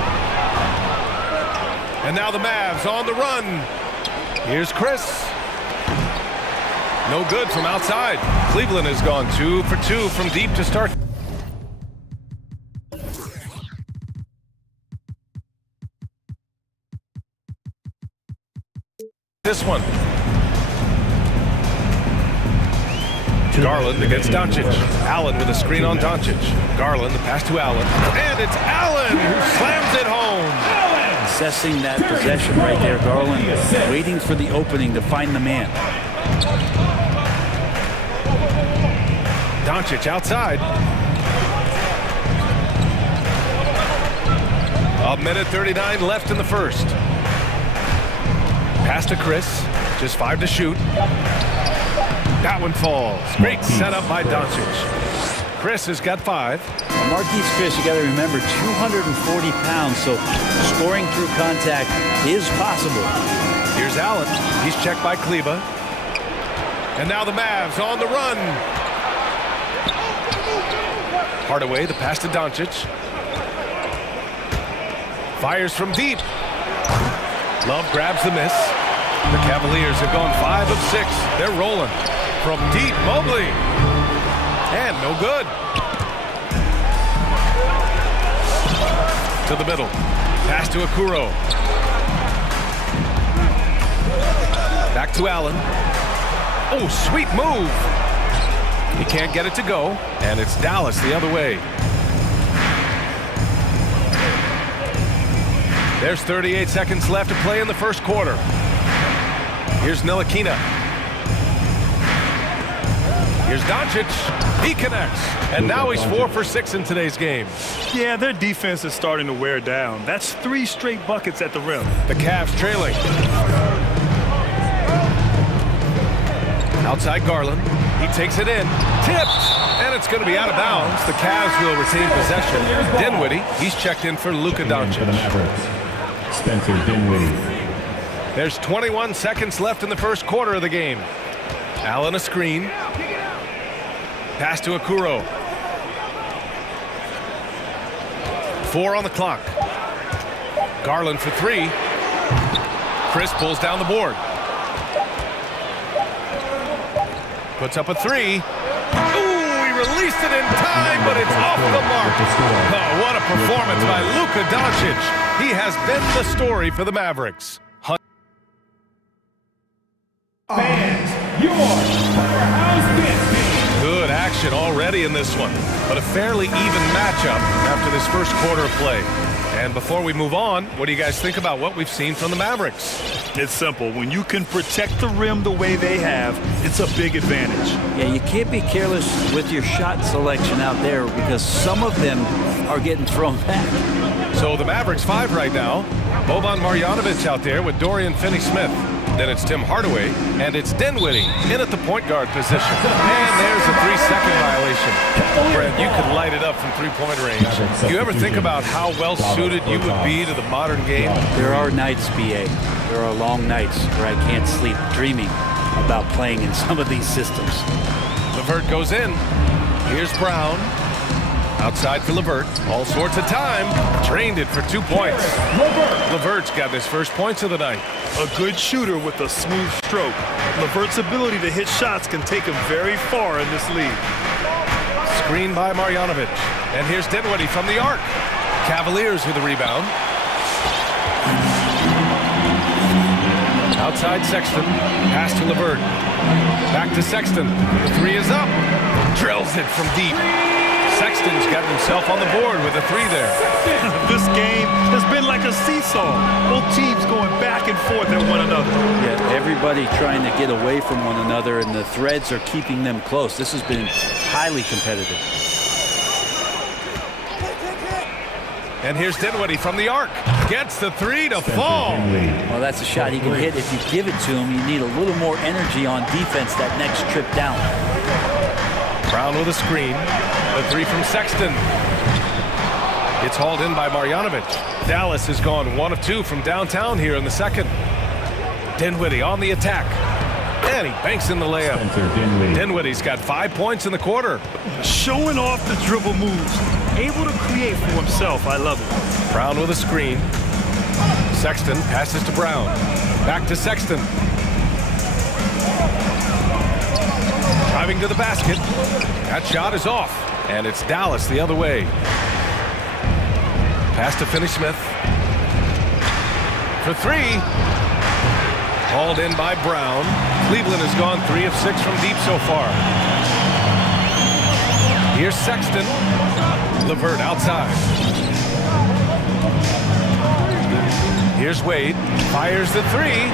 And now the Mavs on the run. Here's Chris. No good from outside. Cleveland has gone 2 for 2 from deep to start. This one. Garland against Doncic. Allen with a screen on Doncic. Garland, the pass to Allen. And it's Allen who slams it home. Assessing that possession right there, Garland, waiting for the opening to find the man. Doncic outside. A minute 39 left in the first. Pass to Chris. Just 5 to shoot. That one falls. Great setup by Doncic. Chris has got 5. Well, Marquise Chris, you got to remember, 240 pounds, so scoring through contact is possible. Here's Allen. He's checked by Kleber. And now the Mavs on the run. Hardaway, the pass to Doncic. Fires from deep. Love grabs the miss. The Cavaliers have gone 5 of 6. They're rolling. From deep, Mobley. And no good. To the middle. Pass to Okoro. Back to Allen. Oh, sweet move. He can't get it to go. And it's Dallas the other way. There's 38 seconds left to play in the first quarter. Here's Ntilikina. Here's Doncic. He connects. And now he's 4 for 6 in today's game. Yeah, their defense is starting to wear down. That's 3 straight buckets at the rim. The Cavs trailing. Outside Garland. He takes it in. Tipped. And it's going to be out of bounds. The Cavs will retain possession. Dinwiddie. He's checked in for Luka Doncic. Spencer Dinwiddie. There's 21 seconds left in the first quarter of the game. Allen a screen. Pass to Okoro. 4 on the clock. Garland for 3. Chris pulls down the board. Puts up a 3. Ooh, he released it in time, but it's off the mark. Oh, what a performance by Luka Doncic. He has been the story for the Mavericks. Fans, your powerhouse bit. Good action already in this one, but a fairly even matchup after this first quarter of play. And before we move on, what do you guys think about what we've seen from the Mavericks? It's simple. When you can protect the rim the way they have, it's a big advantage. Yeah, you can't be careless with your shot selection out there because some of them are getting thrown back. So the Mavericks 5 right now. Boban Marjanovic out there with Dorian Finney-Smith. Then it's Tim Hardaway, and it's Dinwiddie in at the point guard position. And there's a 3-second violation. Brent, you could light it up from three-point range. Do you ever think about how well-suited you would be to the modern game? There are nights, B.A. There are long nights where I can't sleep dreaming about playing in some of these systems. LeVert goes in. Here's Brown. Outside for LeVert. All sorts of time. Drained it for 2 points. LeVert's got his first points of the night. A good shooter with a smooth stroke. LeVert's ability to hit shots can take him very far in this league. Screen by Marjanovic. And here's Dinwiddie from the arc. Cavaliers with the rebound. Outside Sexton. Pass to LeVert. Back to Sexton. The 3 is up. Drills it from deep. Sexton's got himself on the board with a 3 there. This game has been like a seesaw. Both teams going back and forth at one another. Yeah, everybody trying to get away from one another, and the threads are keeping them close. This has been highly competitive. And here's Dinwiddie from the arc. Gets the 3 to fall. Well, that's a shot he can hit. If you give it to him, you need a little more energy on defense that next trip down. Brown with a screen. The 3 from Sexton. It's hauled in by Marjanovic. Dallas has gone 1 of 2 from downtown here in the second. Dinwiddie on the attack. And he banks in the layup. Dinwiddie's got 5 points in the quarter. Showing off the dribble moves. Able to create for himself. I love it. Brown with a screen. Sexton passes to Brown. Back to Sexton. Driving to the basket. That shot is off. And it's Dallas the other way. Pass to Finney-Smith. For 3. Hauled in by Brown. Cleveland has gone 3 of 6 from deep so far. Here's Sexton. LeVert outside. Here's Wade. Fires the 3.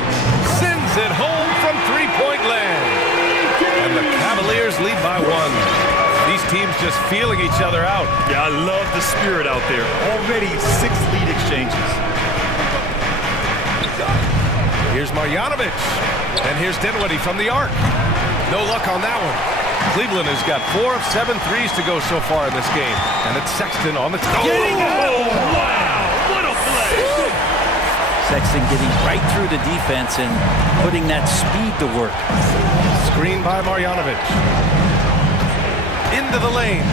Sends it home from three-point land. And the Cavaliers lead by 1. These teams just feeling each other out. Yeah, I love the spirit out there. Already 6 lead exchanges. Here's Marjanovic. And here's Dinwiddie from the arc. No luck on that one. Cleveland has got 4 of 7 threes to go so far in this game. And it's Sexton on the top. Oh, wow! What a play! Sexton getting right through the defense and putting that speed to work. Screen by Marjanovic. Into the lane.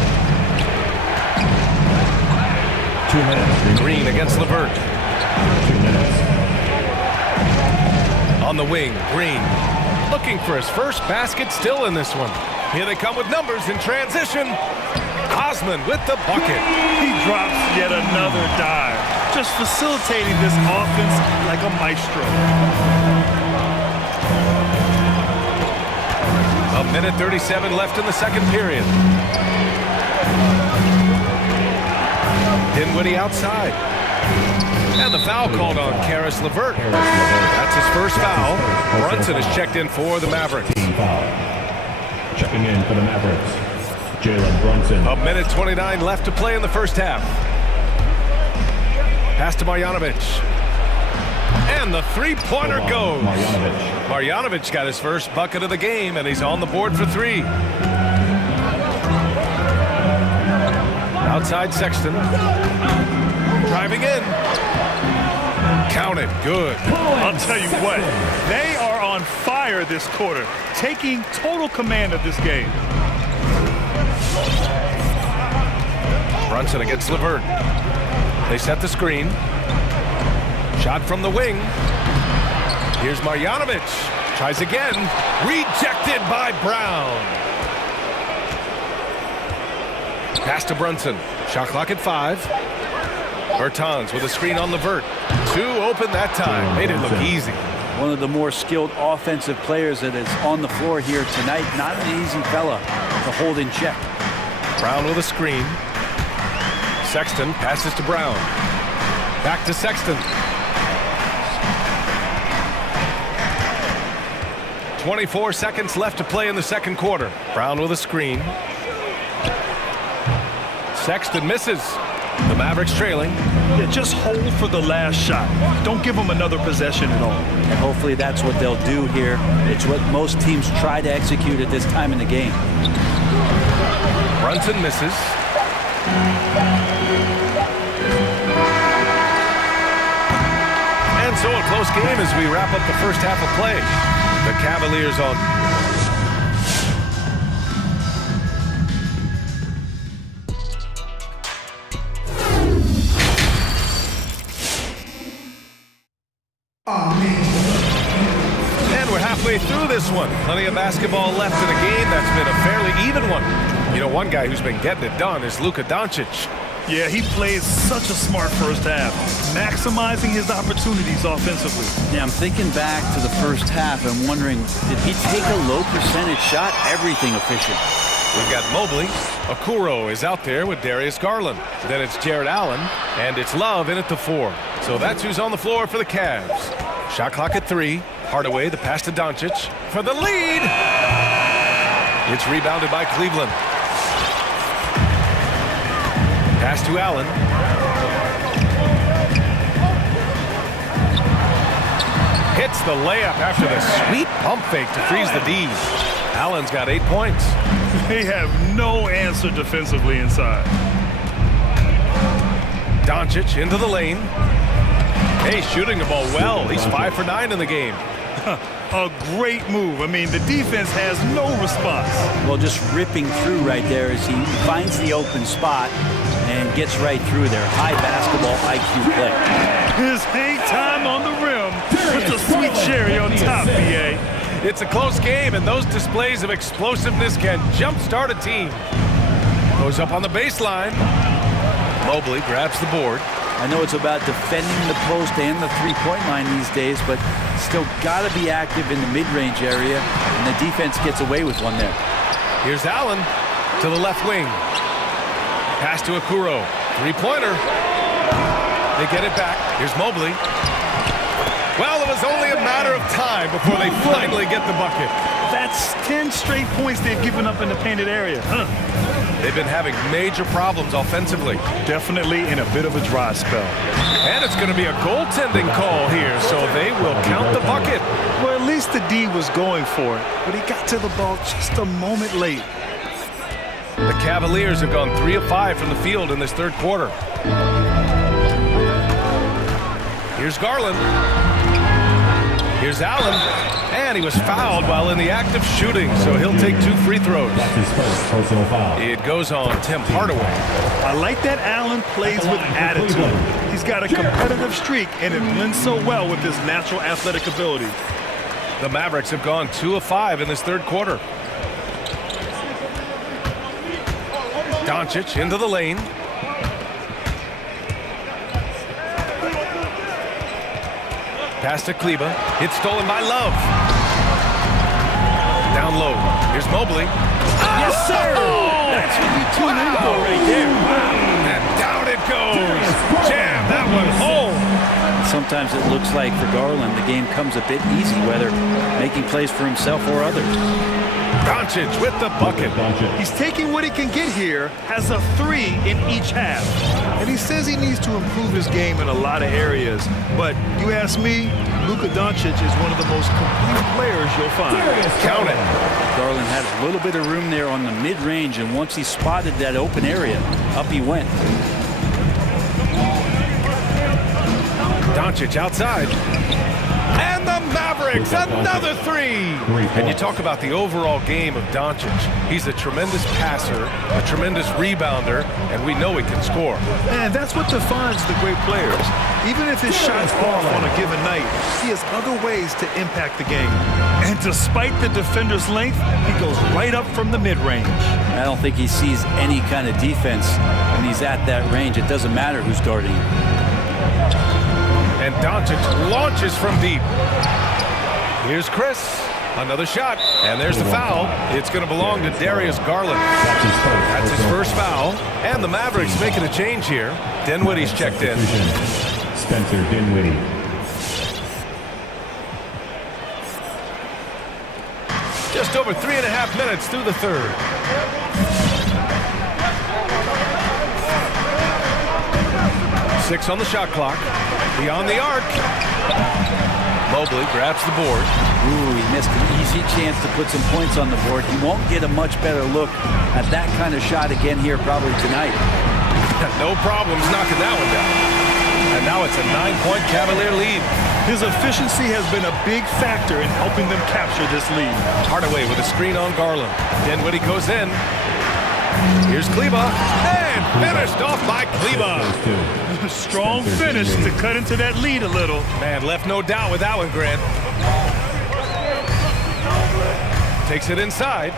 2 minutes. Green against LeVert. 2 minutes. On the wing, Green. Looking for his first basket still in this one. Here they come with numbers in transition. Osman with the bucket. He drops yet another dive. Just facilitating this offense like a maestro. A minute 37 left in the second period. Dinwiddie outside. And the foul called on Caris LeVert. That's his first foul. Brunson is checked in for the Mavericks. Checking in for the Mavericks, Jalen Brunson. A minute 29 left to play in the first half. Pass to Marjanovic. And the three-pointer goes. Marjanovic got his first bucket of the game, and he's on the board for three. Outside Sexton. Driving in. Counted. Good. I'll tell you what, they are on fire this quarter, taking total command of this game. Brunson against Levert. They set the screen. Shot from the wing. Here's Marjanovic. Tries again. Rejected by Brown. Pass to Brunson. Shot clock at 5. Bertans with a screen on Levert. Two open that time. Made it look easy. One of the more skilled offensive players that is on the floor here tonight. Not an easy fella to hold in check. Brown with a screen. Sexton passes to Brown. Back to Sexton. 24 seconds left to play in the second quarter. Brown with a screen. Sexton misses. The Mavericks trailing. Yeah, just hold for the last shot. Don't give them another possession at all. And hopefully that's what they'll do here. It's what most teams try to execute at this time in the game. Brunson misses. And so a close game as we wrap up the first half of play. The Cavaliers on. And we're halfway through this one. Plenty of basketball left in a game that's been a fairly even one. You know, one guy who's been getting it done is Luka Doncic. Yeah, he plays such a smart first half, maximizing his opportunities offensively. Yeah, I'm thinking back to the first half and wondering, did he take a low percentage shot? Everything efficient. We've got Mobley. Okoro is out there with Darius Garland. Then it's Jared Allen, and it's Love in at the 4. So that's who's on the floor for the Cavs. Shot clock at 3. Hardaway, the pass to Doncic for the lead. It's rebounded by Cleveland. Pass to Allen. Hits the layup after the sweet pump fake to freeze the D. Allen's got 8 points. They have no answer defensively inside. Doncic into the lane. Hey, shooting the ball well. He's 5 for 9 in the game. A great move. I mean, the defense has no response. Well, just ripping through right there as he finds the open spot and gets right through there. High basketball IQ play. His hang time on the rim with the sweet cherry on top, BA. It's a close game, and those displays of explosiveness can jumpstart a team. Goes up on the baseline. Mobley grabs the board. I know it's about defending the post and the three-point line these days, but still got to be active in the mid-range area, and the defense gets away with one there. Here's Allen to the left wing. Pass to Okoro. Three-pointer. They get it back. Here's Mobley. Well, it was only a matter of time before they finally get the bucket. That's 10 straight points they've given up in the painted area. They've been having major problems offensively. Definitely in a bit of a dry spell. And it's going to be a goaltending call here, so they will count the bucket. Well, at least the D was going for it, but he got to the ball just a moment late. The Cavaliers have gone 3 of 5 from the field in this third quarter. Here's Garland. Here's Allen. And he was fouled while in the act of shooting, so he'll take 2 free throws. That's his first personal foul. It goes on Tim Hardaway. I like that Allen plays with attitude. He's got a competitive streak, and it blends so well with his natural athletic ability. The Mavericks have gone 2 of 5 in this third quarter. Doncic into the lane. Pass to Kleba. It's stolen by Love. Down low. Here's Mobley. Yes, sir! That's what you tune in for right there. And down it goes. Jam that one home. Sometimes it looks like for Garland, the game comes a bit easy, whether making plays for himself or others. Doncic with the bucket. He's taking what he can get here, has a 3 in each half. And he says he needs to improve his game in a lot of areas. But you ask me, Luka Doncic is one of the most complete players you'll find. Count it. Garland had a little bit of room there on the mid-range, and once he spotted that open area, up he went. Doncic outside. And the Mavericks, another 3. And you talk about the overall game of Doncic. He's a tremendous passer, a tremendous rebounder, and we know he can score. And that's what defines the great players. Even if his shot's off on a given night, he has other ways to impact the game. And despite the defender's length, he goes right up from the mid-range. I don't think he sees any kind of defense when he's at that range. It doesn't matter who's guarding him. And Doncic launches from deep. Here's Chris. Another shot. And there's the foul. It's going to belong to Darius Garland. That's his first foul. And the Mavericks making a change here. Dinwiddie's checked in. Spencer Dinwiddie. Just over 3.5 minutes through the third. Six on the shot clock. Beyond the arc. Mobley grabs the board. Ooh, he missed an easy chance to put some points on the board. He won't get a much better look at that kind of shot again here probably tonight. No problems knocking that one down. And now it's a 9-point Cavalier lead. His efficiency has been a big factor in helping them capture this lead. Hardaway with a screen on Garland. Dinwiddie goes in. Here's Kleba. And finished off by Kleba. Strong finish to cut into that lead a little. Man, left no doubt with that one, Grant. Takes it inside.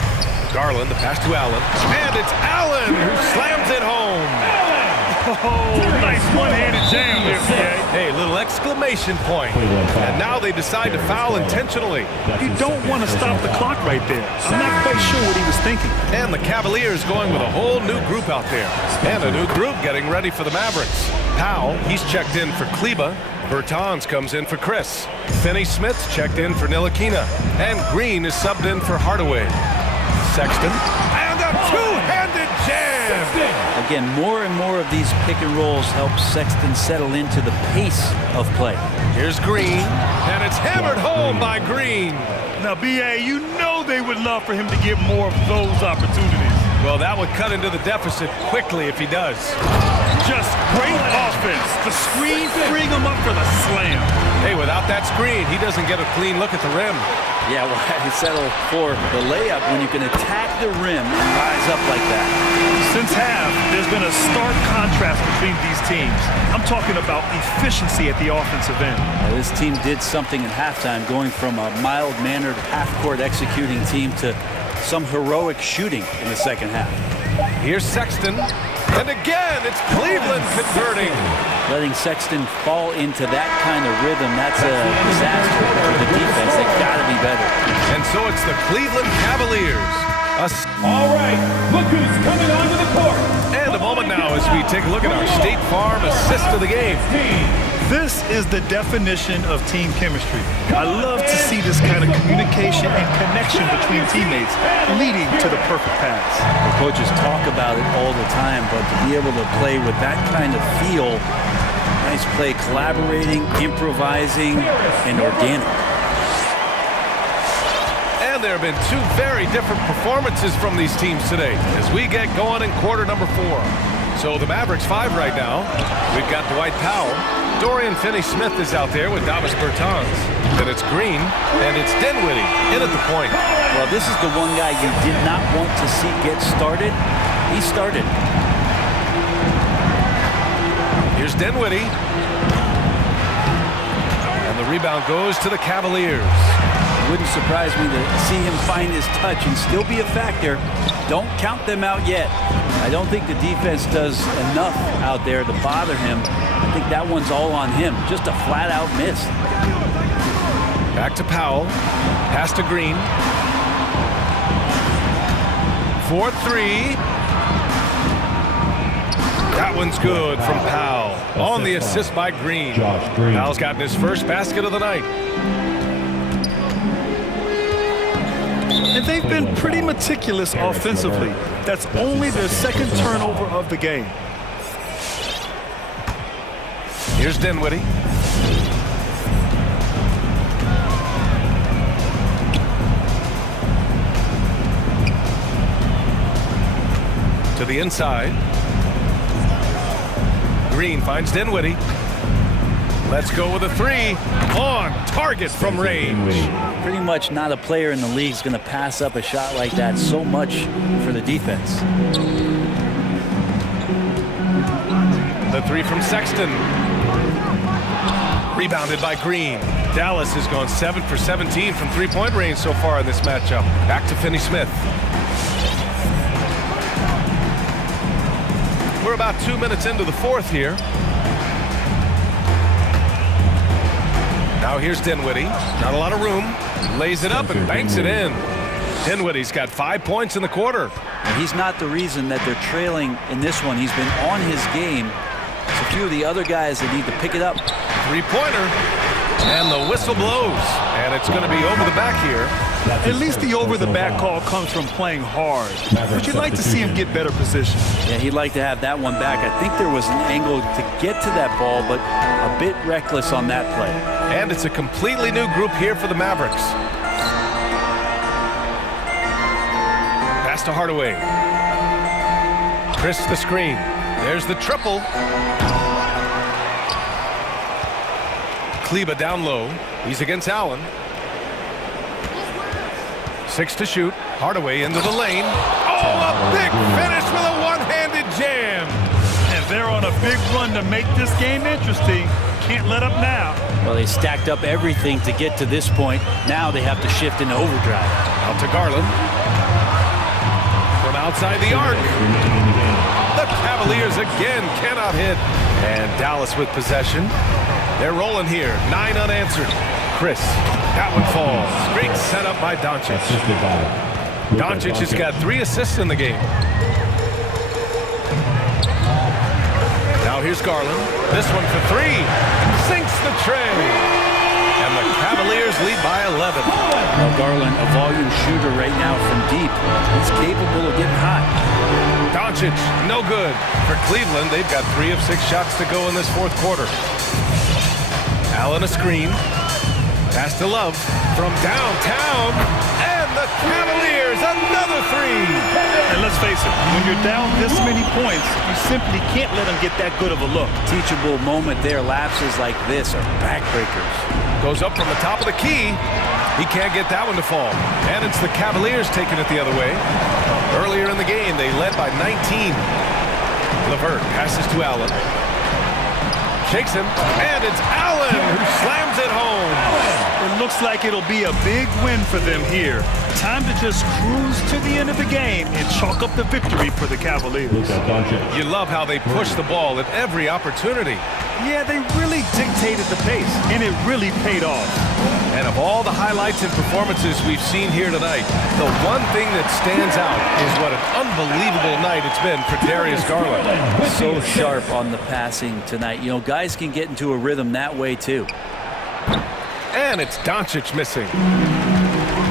Garland, the pass to Allen. And it's Allen who slams it home. Oh, nice one-handed jam there, PA. Hey, little exclamation point. And now they decide to foul intentionally. You don't want to stop the clock right there. I'm not quite sure what he was thinking. And the Cavaliers going with a whole new group out there. And a new group getting ready for the Mavericks. Powell, he's checked in for Kleba. Bertans comes in for Chris. Finney-Smith's checked in for Ntilikina. And Green is subbed in for Hardaway. Sexton. And a two-handed jam! Again, more and more of these pick and rolls help Sexton settle into the pace of play. Here's Green, and it's hammered home by Green. Now, B.A., you know they would love for him to get more of those opportunities. Well, that would cut into the deficit quickly if he does. Just great offense. The screen freeing him up for the slam. Hey, without that screen, he doesn't get a clean look at the rim. Yeah, well, I settle for the layup when you can attack the rim and rise up like that. Since half, there's been a stark contrast between these teams. I'm talking about efficiency at the offensive end. Well, this team did something in halftime, going from a mild-mannered half-court executing team to some heroic shooting in the second half. Here's Sexton. And again, it's Cleveland converting. Letting Sexton fall into that kind of rhythm, that's a disaster for the defense. They've got to be better. And so it's the Cleveland Cavaliers. All right, look who's coming onto the court. And a moment now as we take a look at our State Farm assist of the game. This is the definition of team chemistry. I love to see this kind of communication and connection between teammates leading to the perfect pass. The coaches talk about it all the time, but to be able to play with that kind of feel, nice play, collaborating, improvising, and organic. And there have been two very different performances from these teams today as we get going in quarter number 4. So the Mavericks 5 right now. We've got Dwight Powell. Dorian Finney-Smith is out there with Davis Bertans. Then it's Green, and it's Dinwiddie in at the point. Well, this is the one guy you did not want to see get started. He started. Here's Dinwiddie. And the rebound goes to the Cavaliers. It wouldn't surprise me to see him find his touch and still be a factor. Don't count them out yet. I don't think the defense does enough out there to bother him. I think that one's all on him. Just a flat-out miss. Back to Powell. Pass to Green. 4-3. That one's good from Powell. On the assist by Green. Powell's gotten his first basket of the night. And they've been pretty meticulous offensively. That's only their second turnover of the game. Here's Dinwiddie. To the inside. Green finds Dinwiddie. Let's go with a three. On target from range. Pretty much not a player in the league is going to pass up a shot like that so much for the defense. The three from Sexton. Rebounded by Green. Dallas has gone 7 for 17 from three-point range so far in this matchup. Back to Finney-Smith. We're about 2 minutes into the fourth here. Now here's Dinwiddie. Not a lot of room. Lays it up and banks it in. Dinwiddie's got 5 points in the quarter. And he's not the reason that they're trailing in this one. He's been on his game. It's a few of the other guys that need to pick it up. Three-pointer. And the whistle blows. And it's going to be over the back here. At least the over-the-back call comes from playing hard. But you'd like to see him get better position. Yeah, he'd like to have that one back. I think there was an angle to get to that ball, but a bit reckless on that play. And it's a completely new group here for the Mavericks. Pass to Hardaway. Chris the screen. There's the triple. Kleba down low. He's against Allen. 6 to shoot. Hardaway into the lane. Oh, a big finish with a one-handed jam. And they're on a big run to make this game interesting. Can't let up now. Well, they stacked up everything to get to this point. Now they have to shift into overdrive. Out to Garland. From outside the arc. The Cavaliers again cannot hit. And Dallas with possession. They're rolling here. 9 unanswered. Chris. That one falls. Great setup by Doncic. Doncic has got 3 assists in the game. Now here's Garland. This one for 3. Sinks the tray. And the Cavaliers lead by 11. Well, Garland, a volume shooter right now from deep. He's capable of getting hot. Doncic, no good. For Cleveland, they've got 3 of 6 shots to go in this fourth quarter. Allen a screen. Pass to Love from downtown. And the Cavaliers, another 3. And let's face it, when you're down this many points, you simply can't let them get that good of a look. Teachable moment there. Lapses like this are backbreakers. Goes up from the top of the key. He can't get that one to fall. And it's the Cavaliers taking it the other way. Earlier in the game, they led by 19. LeVert passes to Allen. Shakes him, and it's Allen who slams it home. It looks like it'll be a big win for them here. Time to just cruise to the end of the game and chalk up the victory for the Cavaliers. You love how they push the ball at every opportunity. Yeah, they really dictated the pace, and it really paid off. And of all the highlights and performances we've seen here tonight, the one thing that stands out is what an unbelievable night it's been for Darius Garland. So sharp on the passing tonight. You know, guys can get into a rhythm that way too. And it's Doncic missing.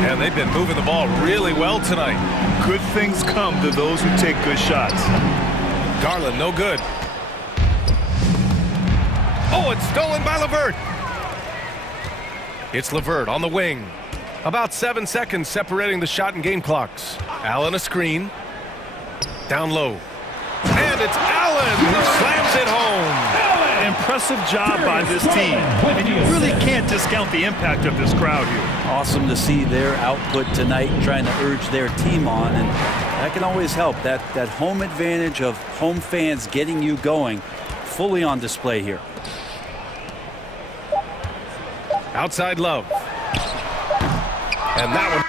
And they've been moving the ball really well tonight. Good things come to those who take good shots. Garland, no good. Oh, it's stolen by LeVert. It's LeVert on the wing. About 7 seconds separating the shot and game clocks. Allen a screen. Down low. And it's Allen who slams it home. Impressive job by this team. And you really can't discount the impact of this crowd here. Awesome to see their output tonight, trying to urge their team on. And that can always help. That home advantage of home fans getting you going, fully on display here. Outside Love. And that one.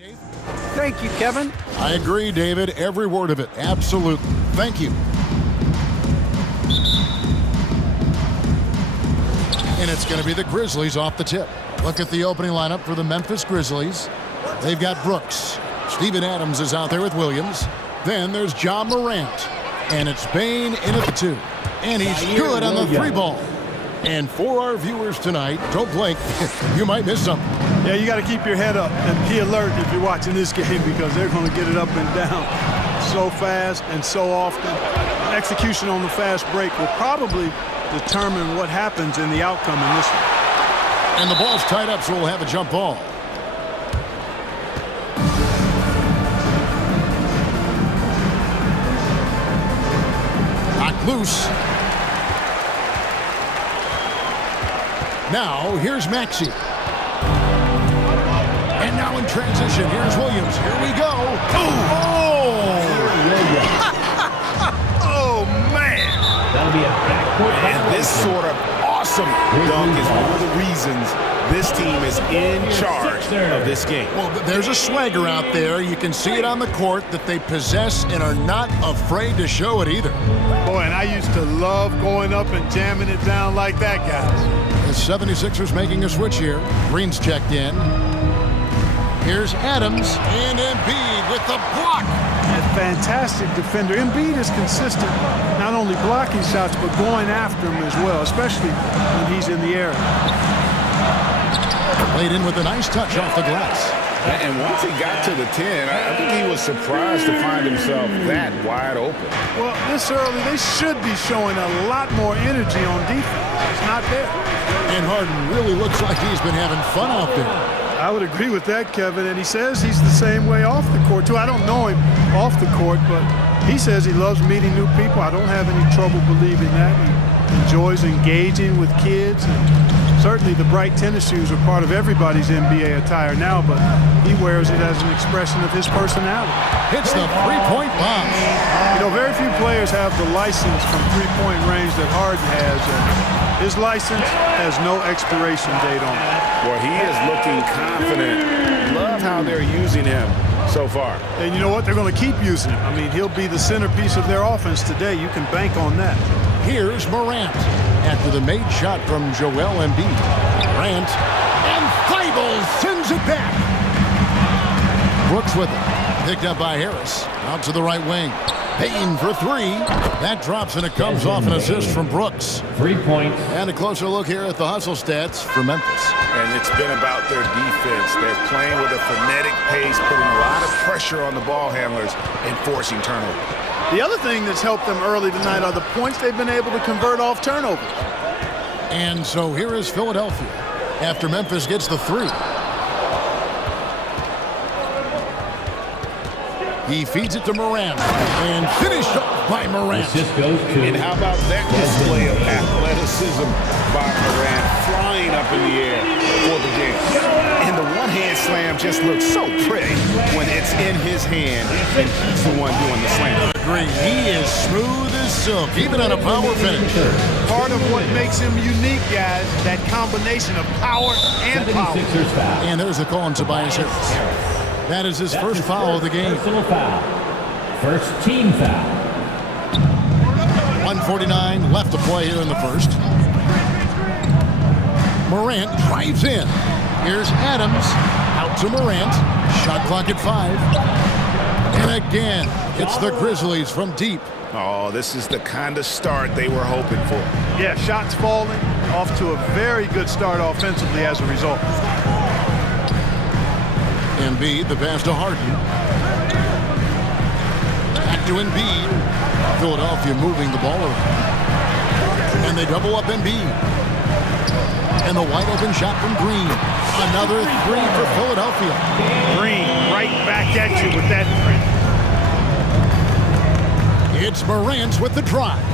Thank you, Kevin. I agree, David. Every word of it. Absolutely. Thank you. And it's going to be the Grizzlies off the tip. Look at the opening lineup for the Memphis Grizzlies. They've got Brooks. Steven Adams is out there with Williams. Then there's John Morant. And it's Bane in at the 2. And he's good on the 3 ball. And for our viewers tonight, don't blink. You might miss something. Yeah, you got to keep your head up and be alert if you're watching this game because they're going to get it up and down so fast and so often. Execution on the fast break will probably determine what happens in the outcome in this one. And the ball's tied up, so we'll have a jump ball. Knocked loose. Now, here's Maxey. And now in transition, here's Williams. Here we go. Oh! Oh, man. That'll be a backcourt. And this sort of awesome dunk is one of the reasons this team is in charge of this game. Well, there's a swagger out there. You can see it on the court that they possess and are not afraid to show it either. Boy, and I used to love going up and jamming it down like that, guys. The 76ers making a switch here. Green's checked in. Here's Adams and Embiid with the block. A fantastic defender. Embiid is consistent, not only blocking shots, but going after them as well, especially when he's in the air. Laid in with a nice touch off the glass. And once he got to the 10, I think he was surprised to find himself that wide open. Well, this early, they should be showing a lot more energy on defense. It's not there. And Harden really looks like he's been having fun out there. I would agree with that, Kevin, and he says he's the same way off the court, too. I don't know him off the court, but he says he loves meeting new people. I don't have any trouble believing that. He enjoys engaging with kids. And certainly the bright tennis shoes are part of everybody's NBA attire now, but he wears it as an expression of his personality. Hits the three-point bomb. You know, very few players have the license from three-point range that Harden has. His license has no expiration date on it. Well, he is looking confident. Love how they're using him so far. And you know what? They're going to keep using him. I mean, he'll be the centerpiece of their offense today. You can bank on that. Here's Morant after the made shot from Joel Embiid. Morant and Thibault sends it back. Brooks with it. Picked up by Harris. Out to the right wing. Payne for 3. That drops and it comes off an assist from Brooks. 3 points. And a closer look here at the hustle stats for Memphis. And it's been about their defense. They're playing with a frenetic pace, putting a lot of pressure on the ball handlers and forcing turnovers. The other thing that's helped them early tonight are the points they've been able to convert off turnovers. And so here is Philadelphia after Memphis gets the 3. He feeds it to Morant and finished off by Morant. And how about that display of athleticism by Morant, flying up in the air for the game. And the one-hand slam just looks so pretty when it's in his hand and he's the one doing the slam. Agree. He is smooth as silk, even on a power finish. Part of what makes him unique, guys, that combination of power and power. And there's the call on Tobias Harris. That is his first foul of the game. Personal foul. First team foul. 1:49 left to play here in the first. Morant drives in. Here's Adams. Out to Morant. Shot clock at 5. And again, it's the Grizzlies from deep. Oh, this is the kind of start they were hoping for. Yeah, shots falling. Off to a very good start offensively as a result. Embiid, the pass to Harden. Back to Embiid. Philadelphia moving the ball around. And they double up Embiid. And the wide open shot from Green. Another 3 for Philadelphia. Green right back at you with that 3. It's Morant with the drive.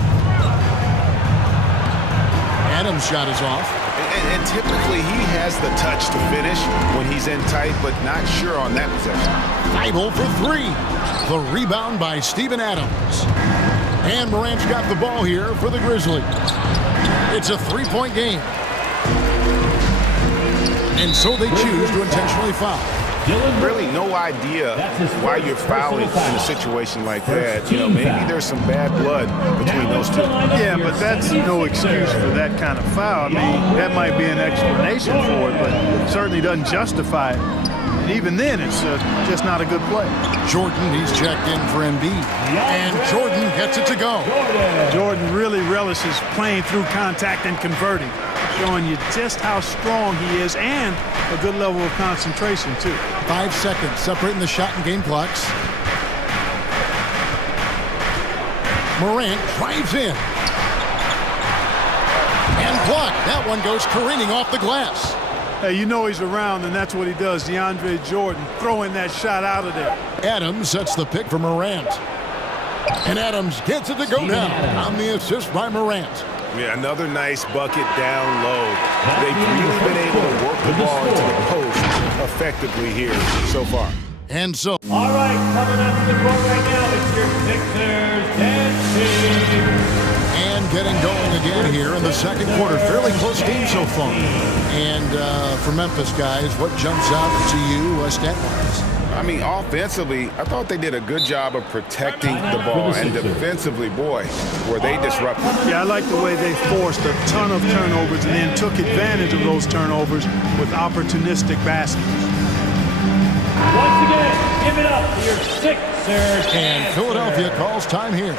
Adams' shot is off. And typically he has the touch to finish when he's in tight, but not sure on that possession. Thibault for 3. The rebound by Steven Adams. And Morant's got the ball here for the Grizzlies. It's a 3-point game. And so they choose to intentionally foul. really no idea why you're fouling in a situation like that. You know, maybe there's some bad blood between those two. Yeah, but that's no excuse for that kind of foul. I mean, that might be an explanation for it, but it certainly doesn't justify it. And even then, it's just not a good play. Jordan, he's checked in for Embiid. And Jordan gets it to go. Jordan really relishes playing through contact and converting, showing you just how strong he is and a good level of concentration, too. 5 seconds separating the shot and game clocks. Morant drives in. And blocked. That one goes careening off the glass. Hey, you know he's around, and that's what he does. DeAndre Jordan throwing that shot out of there. Adams sets the pick for Morant. And Adams gets it to go down on the assist by Morant. Yeah, another nice bucket down low. They've really been able to work the ball into the post effectively here so far. And so. All right, coming up to the court right now, it's your Sixers dancing. And getting going again here in the second quarter. Fairly close game so far. And for Memphis, guys, what jumps out to you stat-wise? I mean, offensively, I thought they did a good job of protecting the ball. And defensively, boy, were they disruptive. Yeah, I like the way they forced a ton of turnovers and then took advantage of those turnovers with opportunistic baskets. Once again, give it up for your Sixers. And Philadelphia calls time here.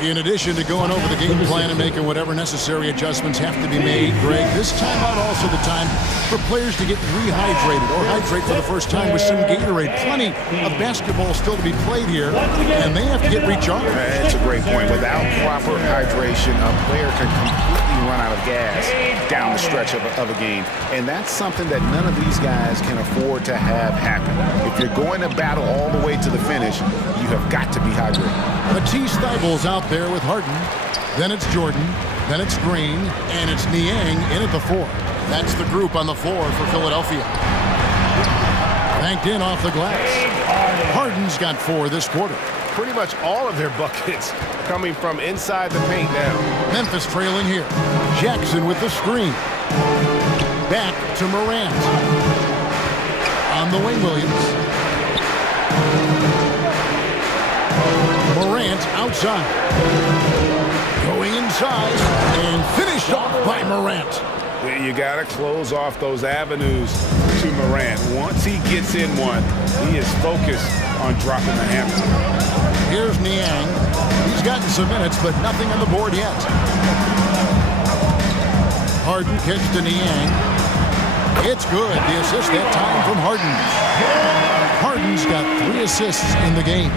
In addition to going over the game plan and making whatever necessary adjustments have to be made, Greg, this timeout also the time for players to get rehydrated or hydrate for the first time with some Gatorade. Plenty of basketball still to be played here, and they have to get recharged. That's a great point. Without proper hydration, a player can completely run out of gas down the stretch of a game, and that's something that none of these guys can afford to have happen. If you're going to battle all the way to the finish, you have got to be hydrated. Matisse Thybulle's out there with Harden. Then it's Jordan. Then it's Green. And it's Niang in at the 4. That's the group on the floor for Philadelphia. Banked in off the glass. Harden's got 4 this quarter. Pretty much all of their buckets coming from inside the paint now. Memphis trailing here. Jackson with the screen. Back to Morant. On the wing, Williams. Morant outside. Going inside and finished off by Morant. You got to close off those avenues to Morant. Once he gets in one, he is focused on dropping the hammer. Here's Niang. He's gotten some minutes, but nothing on the board yet. Harden kicks to Niang. It's good. The assist that time from Harden. Harden's got 3 assists in the game.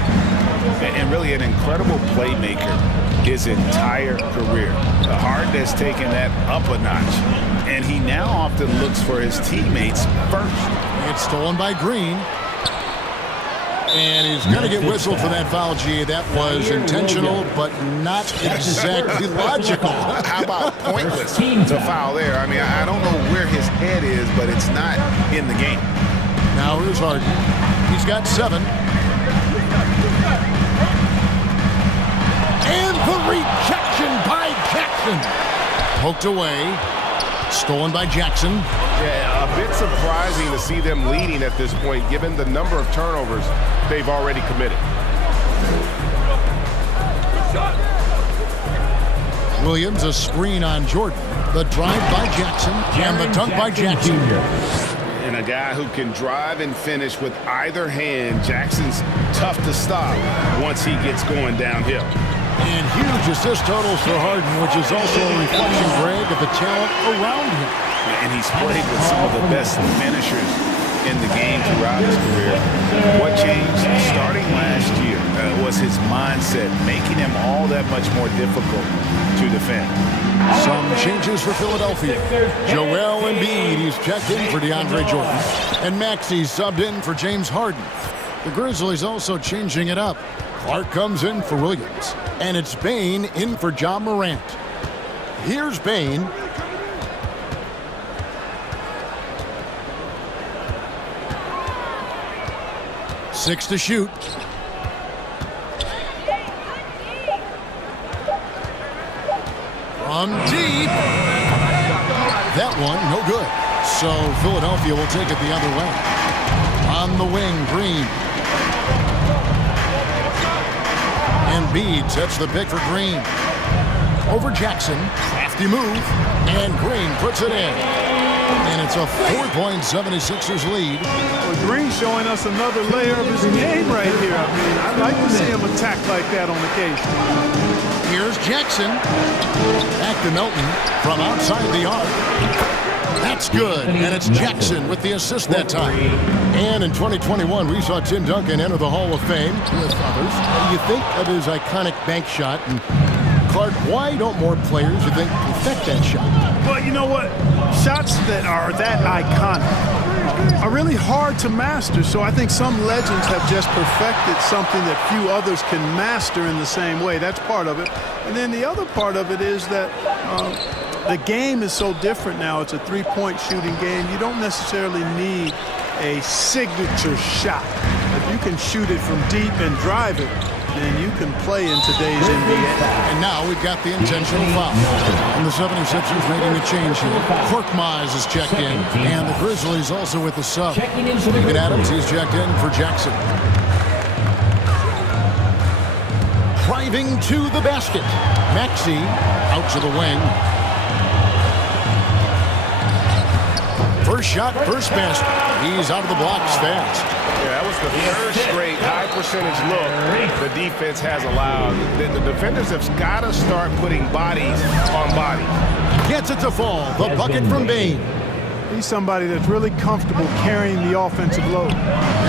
And really an incredible playmaker his entire career. Harden has taken that up a notch, and he now often looks for his teammates first. It's stolen by Green. And he's going to get whistled for that foul, G. That was intentional, but not exactly logical. How about pointless to foul there? I mean, I don't know where his head is, but it's not in the game. Now here's Harden. He's got 7. And the rejection by Jackson. Poked away. Stolen by Jackson. Yeah, a bit surprising to see them leading at this point, given the number of turnovers they've already committed. Williams, a screen on Jordan. The drive by Jackson and the dunk by Jackson. And a guy who can drive and finish with either hand. Jackson's tough to stop once he gets going downhill. And huge assist totals for Harden, which is also a reflection, Greg, of the talent around him. And he's played with some of the best finishers in the game throughout his career. What changed starting last year was his mindset, making him all that much more difficult to defend. Some changes for Philadelphia. Joel Embiid, he's checked in for DeAndre Jordan. And Maxey's subbed in for James Harden. The Grizzlies also changing it up. Clark comes in for Williams. And it's Bane in for Ja Morant. Here's Bane. Six to shoot. From deep. That one, no good. So Philadelphia will take it the other way. On the wing, Green. Embiid sets the pick for Green. Over Jackson, crafty move, and Green puts it in. And it's a 4-point 76ers lead. Well, Green showing us another layer of his game right here. I mean, I'd like to see him attack like that on occasion. Here's Jackson. Back to Melton from outside the arc. That's good, and it's Jackson with the assist that time. And in 2021, we saw Tim Duncan enter the Hall of Fame with others. You think of his iconic bank shot, and Clark, why don't more players, you think, perfect that shot? Well, you know what? Shots that are that iconic are really hard to master, so I think some legends have just perfected something that few others can master in the same way. That's part of it. And then the other part of it is that the game is so different now. It's a three-point shooting game. You don't necessarily need a signature shot. If you can shoot it from deep and drive it, then you can play in today's NBA. And now we've got the intentional foul. And the 76ers making a change here. Korkmaz is checked in, and the Grizzlies also with the sub. Even Adams, he's checked in for Jackson. Driving to the basket. Maxey out to the wing. First shot, first basket. He's out of the blocks fast. Yeah, that was the first straight high percentage look the defense has allowed. The defenders have got to start putting bodies on bodies. Gets it to fall. The bucket from Bain. He's somebody that's really comfortable carrying the offensive load.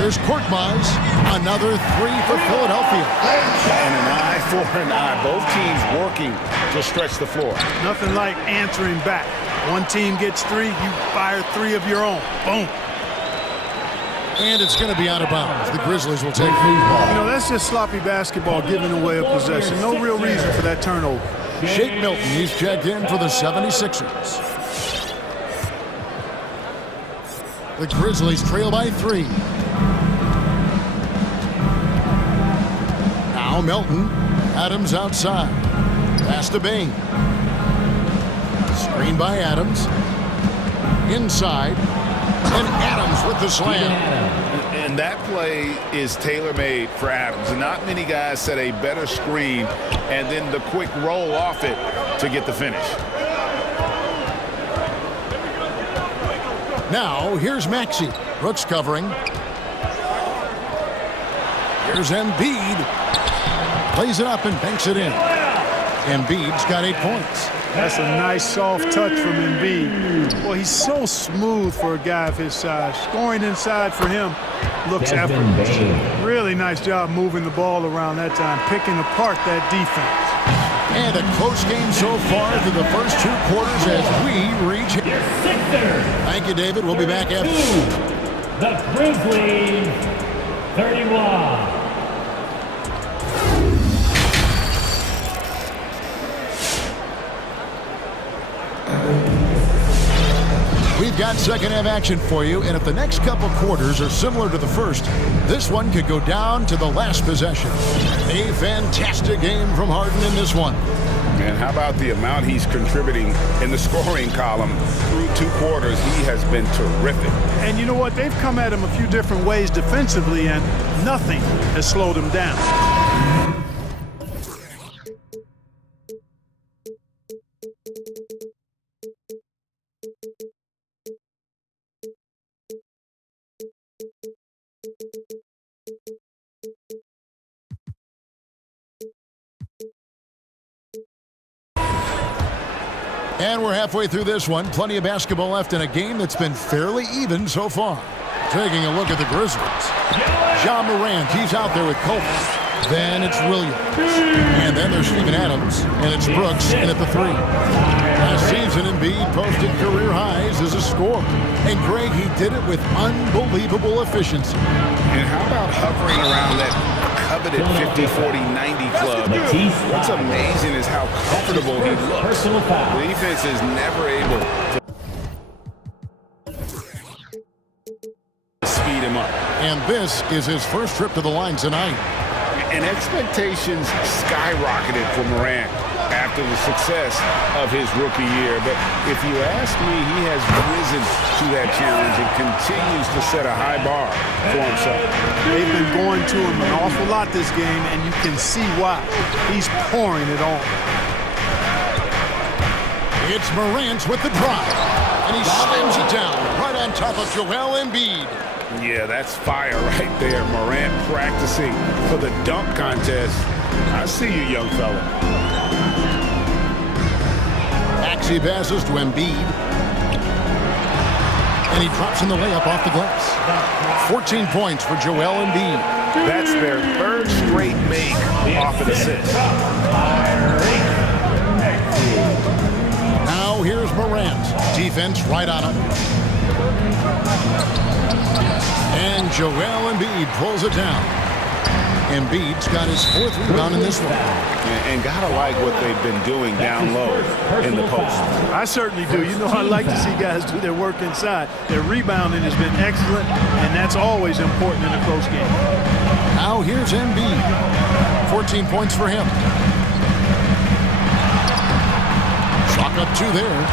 Here's Korkmaz. Another three for Philadelphia. And an eye for an eye. Both teams working to stretch the floor. Nothing like answering back. One team gets three, you fire three of your own. Boom. And it's going to be out of bounds. The Grizzlies will take it. You know, that's just sloppy basketball, giving away a possession. No real reason for that turnover. Shake Milton, he's checked in for the 76ers. The Grizzlies trail by 3. Now Milton. Adams outside. Pass to Bain. Screen by Adams. Inside. And Adams with the slam. And that play is tailor-made for Adams. Not many guys set a better screen and then the quick roll off it to get the finish. Now, here's Maxey. Brooks covering. Here's Embiid. Plays it up and banks it in. Embiid's got 8 points. That's a nice soft touch from Embiid. Boy, he's so smooth for a guy of his size. Scoring inside for him looks effortless. Really nice job moving the ball around that time, picking apart that defense. And a close game so far through the first 2 quarters as we reach. Thank you, David. We'll be back after. The Grizzlies, 31. We've got second half action for you, and if the next couple quarters are similar to the first, this one could go down to the last possession. A fantastic game from Harden in this one. And how about the amount he's contributing in the scoring column through 2 quarters? He has been terrific. And you know what? They've come at him a few different ways defensively, and nothing has slowed him down. And we're halfway through this one. Plenty of basketball left in a game that's been fairly even so far. Taking a look at the Grizzlies. Ja Morant, he's out there with Kobe. Then it's Williams. And then there's Steven Adams. And it's Brooks in at the 3. Last season, Embiid posted career highs as a scorer. And Greg, he did it with unbelievable efficiency. And how about hovering around that coveted 50-40-90 club? What's amazing is how comfortable he looks. The defense is never able to speed him up. And this is his first trip to the line tonight. And expectations skyrocketed for Morant after the success of his rookie year. But if you ask me, he has risen to that challenge and continues to set a high bar for himself. They've been going to him an awful lot this game, and you can see why. He's pouring it on. It's Morant with the drive, and he slams it down right on top of Joel Embiid. Yeah, that's fire right there. Morant practicing for the dunk contest. I see you, young fella. Maxey passes to Embiid. And he drops in the layup off the glass. 14 points for Joel Embiid. That's their third straight make off an assist. Now here's Morant. Defense right on him. And Joel Embiid pulls it down. Embiid's got his fourth rebound in this one. And gotta like what they've been doing down low in the post. I certainly do. You know, I like to see guys do their work inside. Their rebounding has been excellent, and that's always important in a close game. Now here's Embiid. 14 points for him. Chalk up 2 there.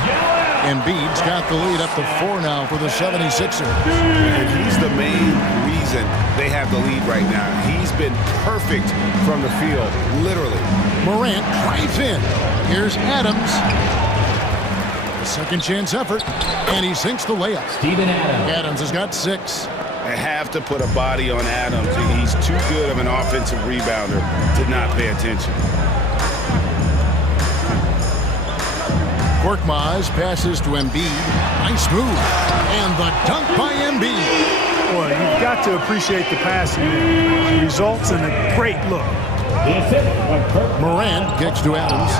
Embiid's got the lead up to 4 now for the 76ers. And he's the main reason they have the lead right now. He's been perfect from the field, literally. Morant drives in. Here's Adams. A second chance effort, and he sinks the layup. Steven Adams. Adams has got 6. They have to put a body on Adams. He's too good of an offensive rebounder to not pay attention. Korkmaz passes to Embiid. Nice move. And the dunk by Embiid. Boy, you've got to appreciate the passing there. It results in a great look. Morant kicks to Adams.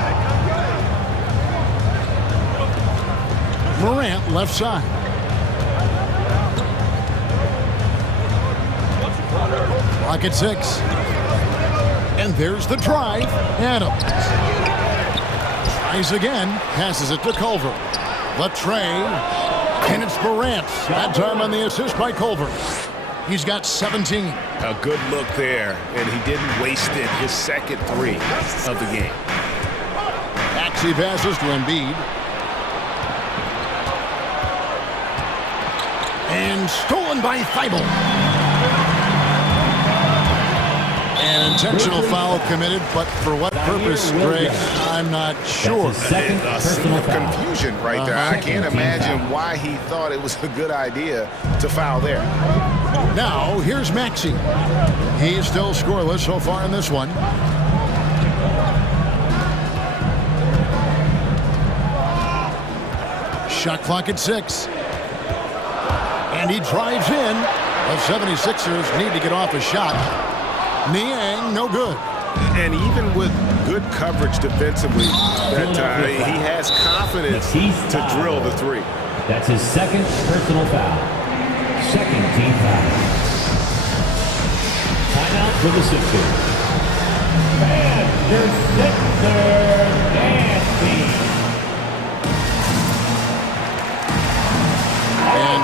Morant left side. Clock at 6. And there's the drive. Adams. Tries again. Passes it to Culver. Latre. And it's Morant. That time on the assist by Culver. He's got 17. A good look there, and he didn't waste it. His second 3 of the game. Maxey passes to Embiid. And stolen by Thibault. An intentional foul committed, but for what purpose, Greg, I'm not sure. A scene of confusion right there. I can't imagine why he thought it was a good idea to foul there. Now, here's Maxey. He's still scoreless so far in this one. Shot clock at 6. And he drives in. The 76ers need to get off a shot. Niang, no good. And even with good coverage defensively that time, he has confidence to drill the 3. That's his second personal foul. Second team foul. Timeout for the Sixers. And your Sixers dance team. And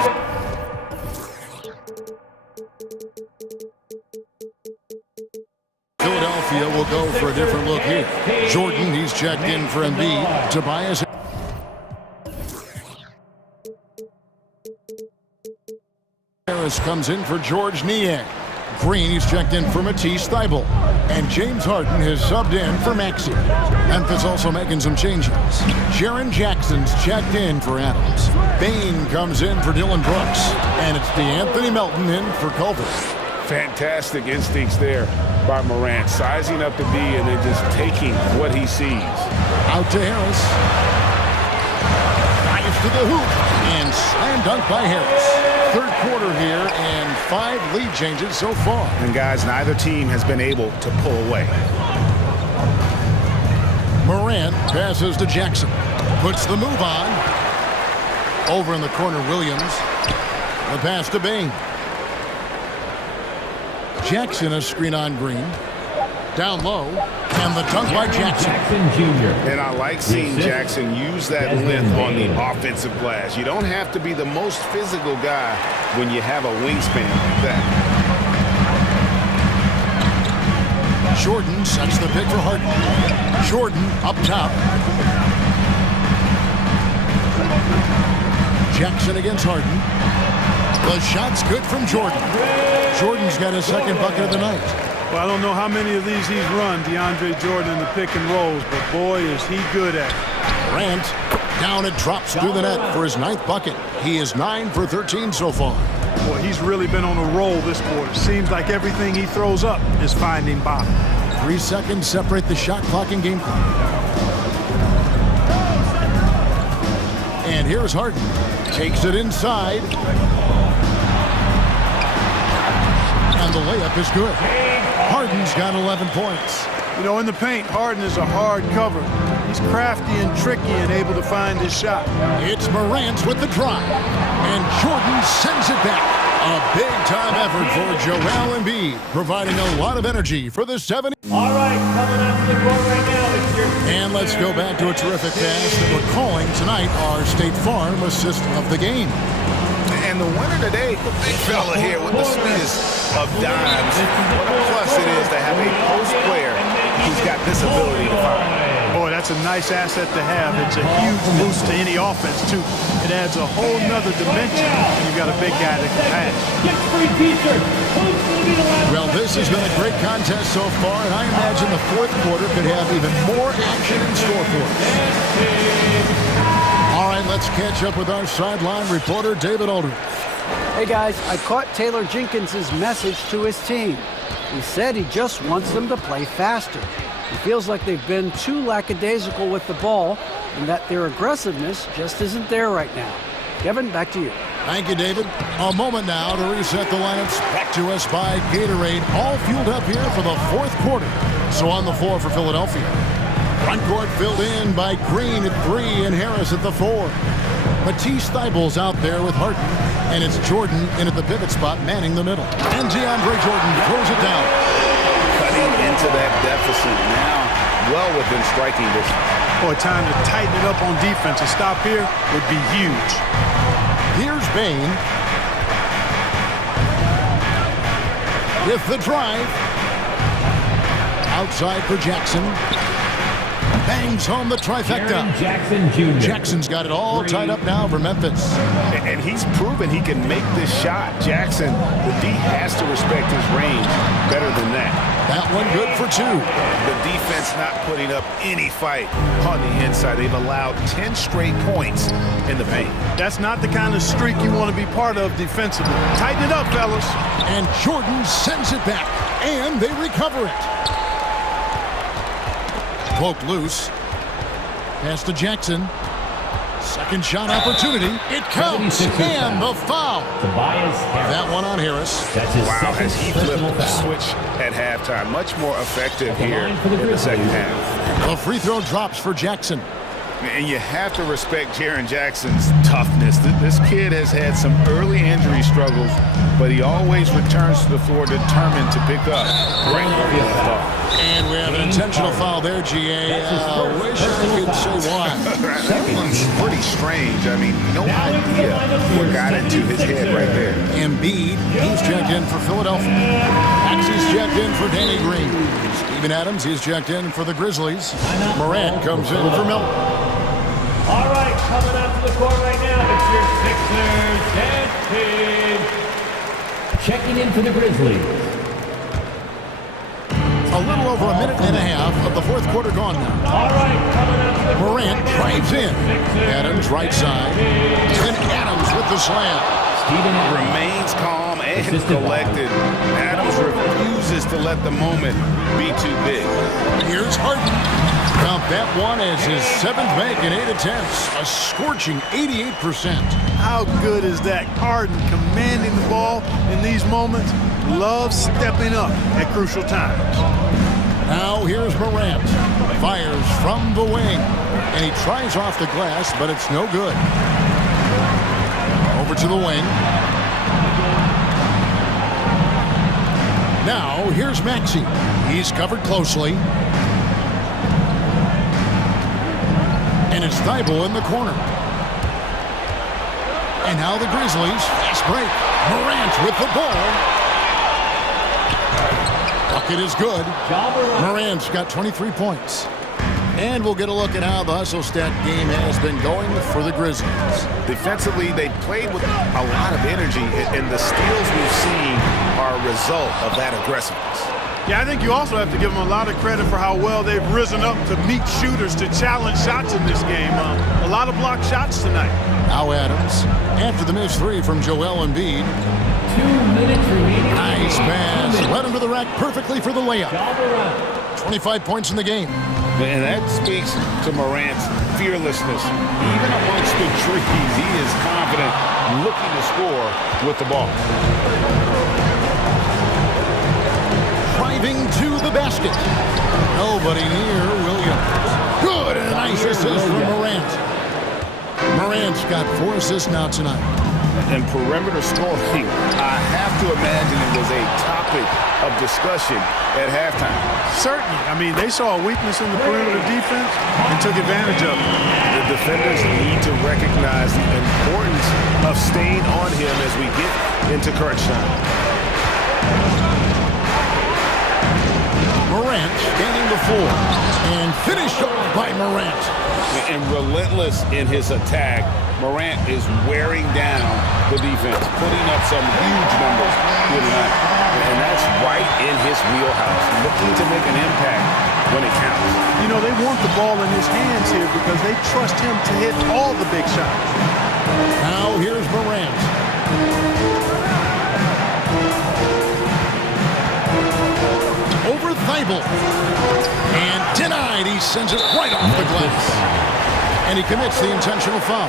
Philadelphia will go for a different look here. Jordan, he's checked in for Embiid. Tobias. Harris comes in for George Niang. Green, he's checked in for Matisse Thybulle. And James Harden has subbed in for Maxey. Memphis also making some changes. Jaren Jackson's checked in for Adams. Bain comes in for Dylan Brooks. And it's DeAnthony Melton in for Culver. Fantastic instincts there by Morant, sizing up the D and then just taking what he sees. Out to Harris. Drives to the hoop and slam dunk by Harris. Third quarter here and 5 lead changes so far. And guys, neither team has been able to pull away. Morant passes to Jackson. Puts the move on. Over in the corner, Williams. The pass to Bain. Jackson, a screen on Green. Down low, and the dunk by Jackson. And I like seeing Jackson use that length on the offensive glass. You don't have to be the most physical guy when you have a wingspan like that. Jordan sets the pick for Harden. Jordan up top. Jackson against Harden. The shot's good from Jordan. Jordan's got his second bucket of the night. Well, I don't know how many of these he's run, DeAndre Jordan, in the pick and rolls, but boy, is he good at it. Durant down and drops through the net for his 9th bucket. He is 9 for 13 so far. Boy, he's really been on a roll this quarter. Seems like everything he throws up is finding bottom. 3 seconds separate the shot clock and game clock. And here's Harden. Takes it inside. And the layup is good. Harden's got 11 points. You know, in the paint, Harden is a hard cover. He's crafty and tricky and able to find his shot. It's Morant with the drive. And Jordan sends it back. A big-time effort for Joel Embiid, providing a lot of energy for the 70. All right, coming up to the court right now, it's your And let's go back to a terrific pass that we're calling tonight our State Farm assist of the game. And the winner today, the big fella here with the sweetest of dimes. What a plus it is to have a post player who's got this ability to find. Boy, that's a nice asset to have. It's a huge boost to any offense, too. It adds a whole nother dimension when you've got a big guy that can pass. Get free t-shirt. Well, this has been a great contest so far, and I imagine the fourth quarter could have even more action in store for us. All right, let's catch up with our sideline reporter, David Aldridge. Hey guys, I caught Taylor Jenkins's message to his team. He said he just wants them to play faster. He feels like they've been too lackadaisical with the ball and that their aggressiveness just isn't there right now. Kevin, back to you. Thank you, David. A moment now to reset the lineups. Brought to us by Gatorade, all fueled up here for the fourth quarter. So on the floor for Philadelphia. Front court filled in by Green at 3 and Harris at the 4. Matisse Thybulle's out there with Harden, and it's Jordan in at the pivot spot, manning the middle. And DeAndre Jordan throws it down. Cutting into that deficit now, well within striking distance. Boy, time to tighten it up on defense. A stop here would be huge. Here's Bain. With the drive. Outside for Jackson. Bangs home the trifecta. Jackson Jr. Jackson's got it all tied up now for Memphis. And he's proven he can make this shot. Jackson, the D has to respect his range better than that. That one good for 2. The defense not putting up any fight on the inside. They've allowed 10 straight points in the paint. That's not the kind of streak you want to be part of defensively. Tighten it up, fellas. And Jordan sends it back. And they recover it. Poked loose. Pass to Jackson. Second shot opportunity. It counts. And the foul. That one on Harris. Wow, as he flipped the switch at halftime. Much more effective here in the second half. The free throw drops for Jackson. And you have to respect Jaren Jackson's toughness. This kid has had some early injury struggles, but he always returns to the floor determined to pick up right where he left off. And we have an intentional foul there, GA. Wish I could say why. That one's pretty strange. I mean, no idea what got into his head right there. Embiid, he's checked in for Philadelphia. Maxey's checked in for Danny Green. Steven Adams, he's checked in for the Grizzlies. Morant comes in for Miller. All right, coming out to the court right now, it's your Sixers and Kid. Checking in for the Grizzlies. A little over a minute and a half of the fourth quarter gone now. All right, coming out to the court. Morant drives in. Adams right side. And Adams with the slam. Remains calm and collected. Adams refuses to let the moment be too big. Here's Harden. Count that one as his 7th make in 8 attempts. A scorching 88%. How good is that? Harden commanding the ball in these moments. Loves stepping up at crucial times. Now here's Morant. Fires from the wing. And he tries off the glass, but it's no good. Over to the wing. Now here's Maxey. He's covered closely. And it's Thybulle in the corner. And now the Grizzlies. Fast break. Morant with the ball. basket is good. Morant's got 23 points. And we'll get a look at how the hustle stat game has been going for the Grizzlies. Defensively, they played with a lot of energy, and the steals we've seen are a result of that aggressiveness. Yeah, I think you also have to give them a lot of credit for how well they've risen up to meet shooters, to challenge shots in this game. A lot of blocked shots tonight. Now Adams, after the missed three from Joel Embiid. 2 minutes remaining. Nice pass. Led him to the rack perfectly for the layup. 25 points in the game. And that speaks to Morant's fearlessness. Even amongst the trees, he is confident, looking to score with the ball. Driving to the basket. Nobody near Williams. Good, and a nice assist from Morant. Morant's got 4 assists now tonight. And perimeter scoring, I have to imagine it was a topic of discussion at halftime. Certainly. I mean, they saw a weakness in the perimeter defense and took advantage of it. The defenders need to recognize the importance of staying on him as we get into crunch time. Morant scanning the floor and finished off by Morant. And relentless in his attack, Morant is wearing down the defense, putting up some huge numbers here tonight. And that's right in his wheelhouse, looking to make an impact when it counts. You know, they want the ball in his hands here because they trust him to hit all the big shots. Now here's Morant. Over Thibault. And denied. He sends it right off the glass. And he commits the intentional foul.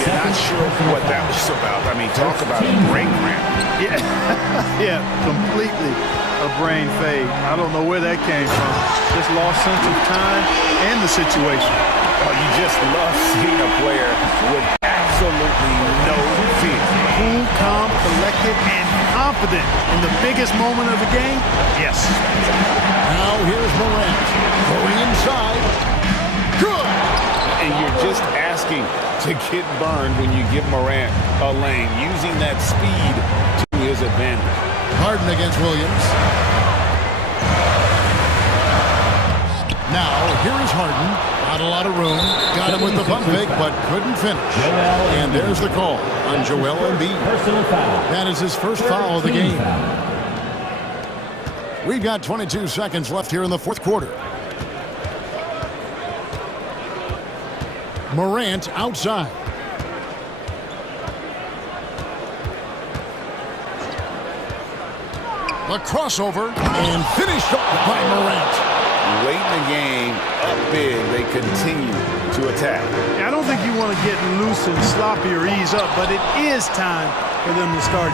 Yeah, not sure what that was about. I mean, talk about a brain cramp. Yeah, yeah, completely a brain fade. I don't know where that came from. Just lost sense of time and the situation. Oh, you just love seeing a player with absolutely no fear. Cool, calm, collected, and confident in the biggest moment of the game. Yes. Now here's Morant going inside. Good. And you're just asking to get burned when you give Morant a lane, using that speed to his advantage. Harden against Williams. Now, here is Harden. Not a lot of room. Got him with the pump fake, but couldn't finish. And there's the call on Joel Embiid. That is his first foul of the game. We've got 22 seconds left here in the fourth quarter. Morant outside. A crossover and finished off by Morant. Late in the game, up big, they continue to attack. I don't think you want to get loose and sloppy or ease up, but it is time for them to start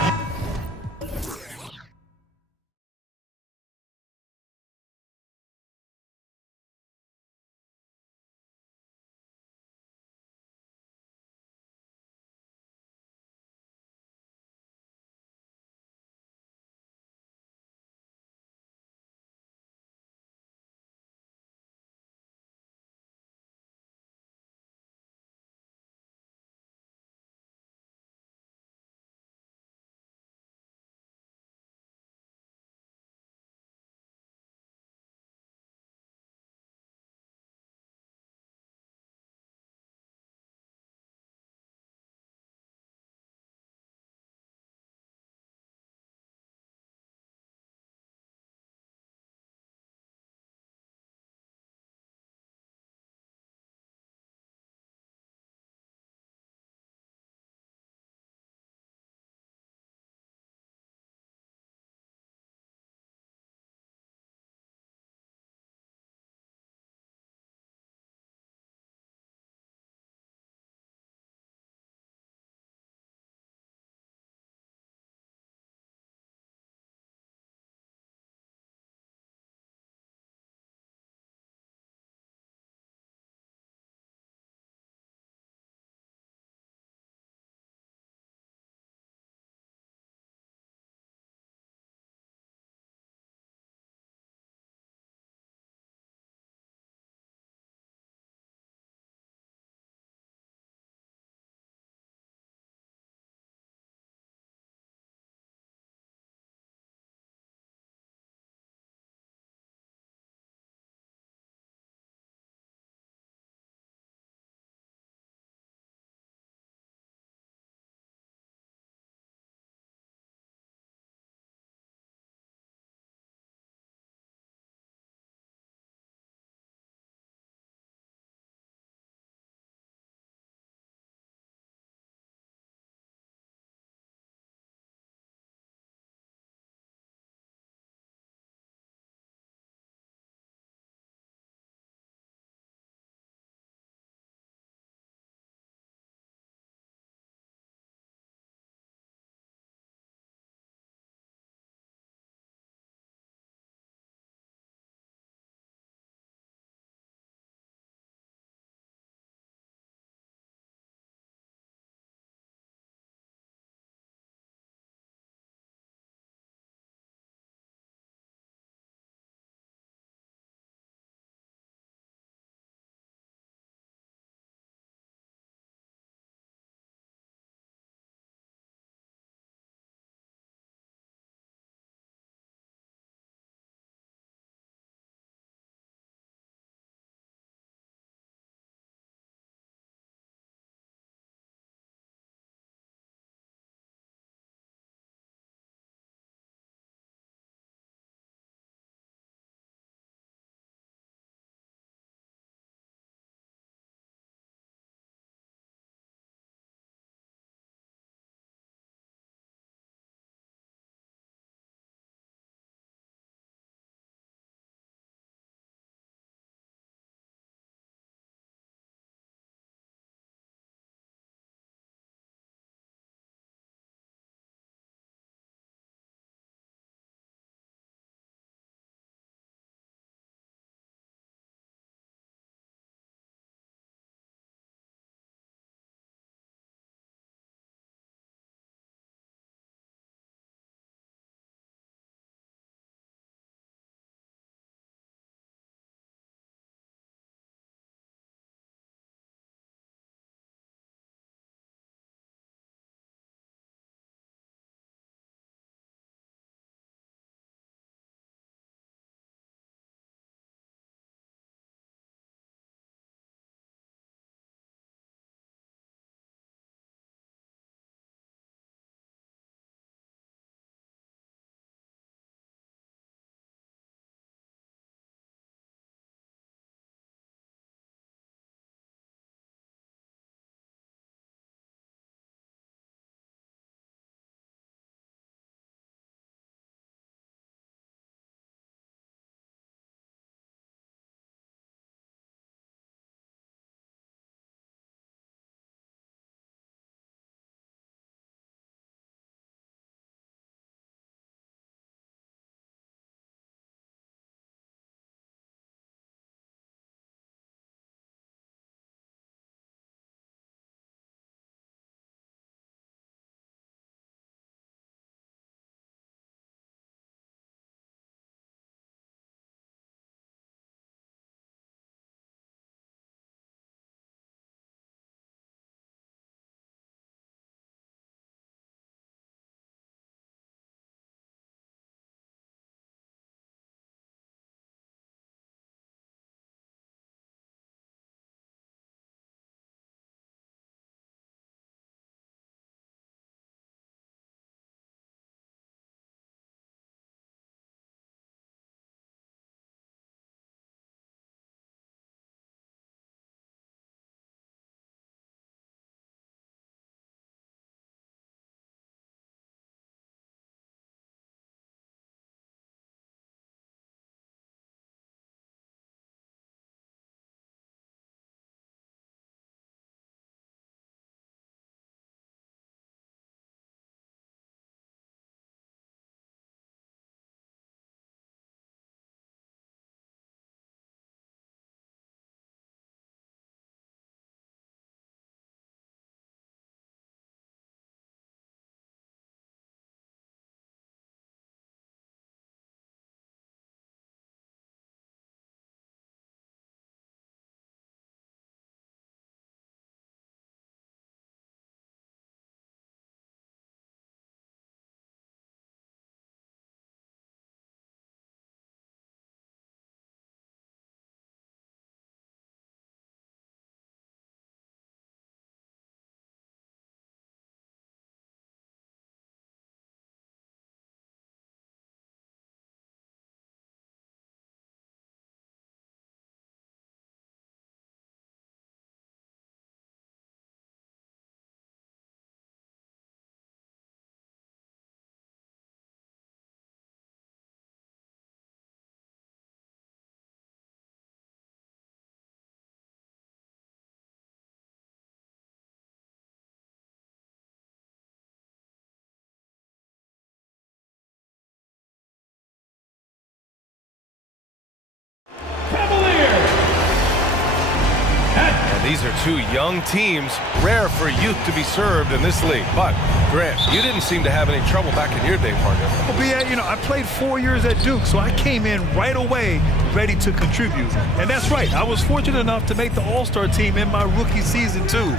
These are two young teams, rare for youth to be served in this league. But, Grant, you didn't seem to have any trouble back in your day, partner. Well, B.A., you know, I played 4 years at Duke, so I came in right away ready to contribute. And that's right, I was fortunate enough to make the All-Star team in my rookie season, too.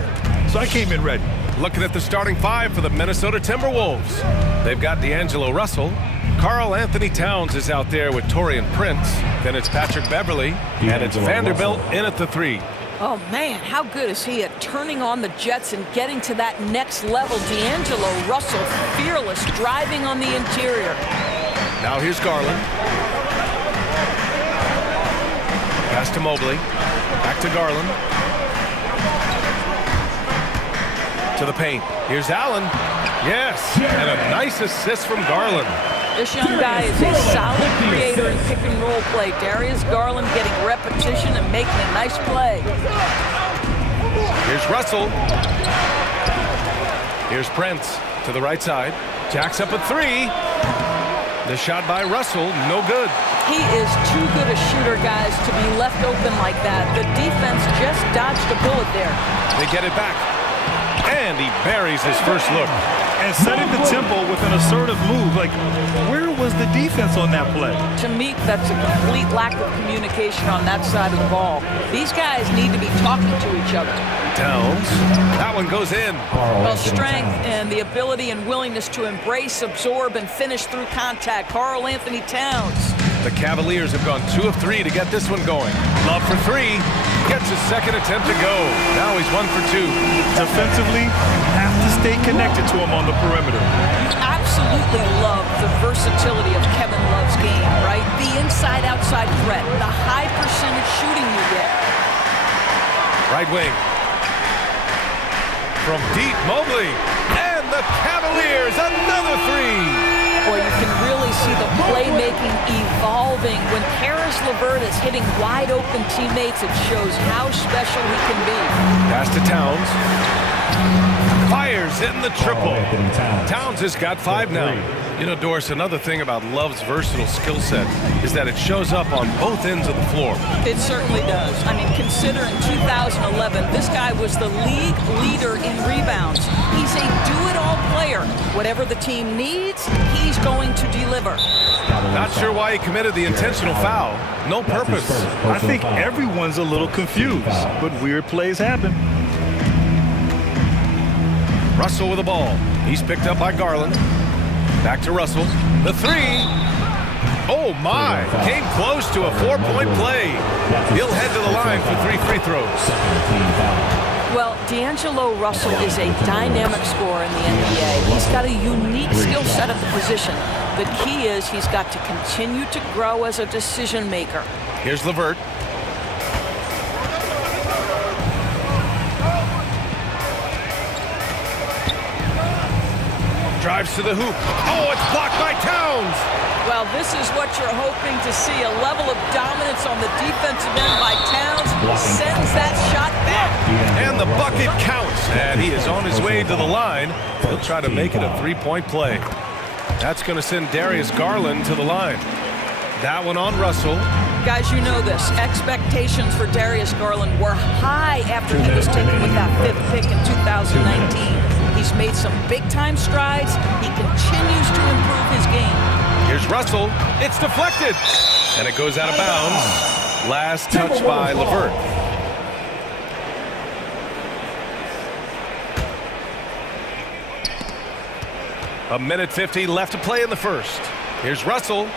So I came in ready. Looking at the starting five for the Minnesota Timberwolves. They've got D'Angelo Russell. Karl Anthony Towns is out there with Taurean Prince. Then it's Patrick Beverly, and it's Vanderbilt in at the 3. Oh, man, how good is he at turning on the Jets and getting to that next level? D'Angelo Russell, fearless, driving on the interior. Now here's Garland. Pass to Mobley. Back to Garland. To the paint. Here's Allen. Yes, and a nice assist from Garland. This young guy is a solid creator in pick-and-roll play. Darius Garland getting repetition and making a nice play. Here's Russell. Here's Prince to the right side. Jacks up a 3. The shot by Russell, no good. He is too good a shooter, guys, to be left open like that. The defense just dodged a bullet there. They get it back. And he buries his first look. And setting the tempo with an assertive move. Like, where was the defense on that play? To me, that's a complete lack of communication on that side of the ball. These guys need to be talking to each other. Towns. That one goes in. Well, strength and the ability and willingness to embrace, absorb, and finish through contact. Karl Anthony Towns. The Cavaliers have gone 2 of 3 to get this one going. Love for 3. Gets his second attempt to go. Now he's 1 for 2. Defensively, have to stay connected to him on the perimeter. You absolutely love the versatility of Kevin Love's game, right? The inside-outside threat, the high percentage shooting you get. Right wing. From deep, Mobley. And the Cavaliers, another 3. Boy, you can really see the playmaking evolving. When Karis LeVert is hitting wide-open teammates, it shows how special he can be. Pass to Towns. Fires in the triple. Towns has got 5 now. You know, Doris, another thing about Love's versatile skill set is that it shows up on both ends of the floor. It certainly does. I mean, consider in 2011, this guy was the league leader in rebounds. He's a do-it-all player. Whatever the team needs, he's going to deliver. Not sure why he committed the intentional foul. No purpose. I think everyone's a little confused, but weird plays happen. Russell with the ball. He's picked up by Garland. Back to Russell. The 3. Oh, my. Came close to a 4-point play. He'll head to the line for 3 free throws. Well, D'Angelo Russell is a dynamic scorer in the NBA. He's got a unique skill set at the position. The key is he's got to continue to grow as a decision maker. Here's LeVert. Drives to the hoop. Oh, it's blocked by Towns. Well, this is what you're hoping to see. A level of dominance on the defensive end by Towns. Sends that shot back. And the bucket counts. And he is on his way to the line. He'll try to make it a 3-point play. That's going to send Darius Garland to the line. That one on Russell. Guys, you know this. Expectations for Darius Garland were high after he was taken with that 5th pick in 2019. He's made some big-time strides. He continues to improve his game. Here's Russell. It's deflected. And it goes out of bounds. Last touch by LeVert. A minute 50 left to play in the first. Here's Russell.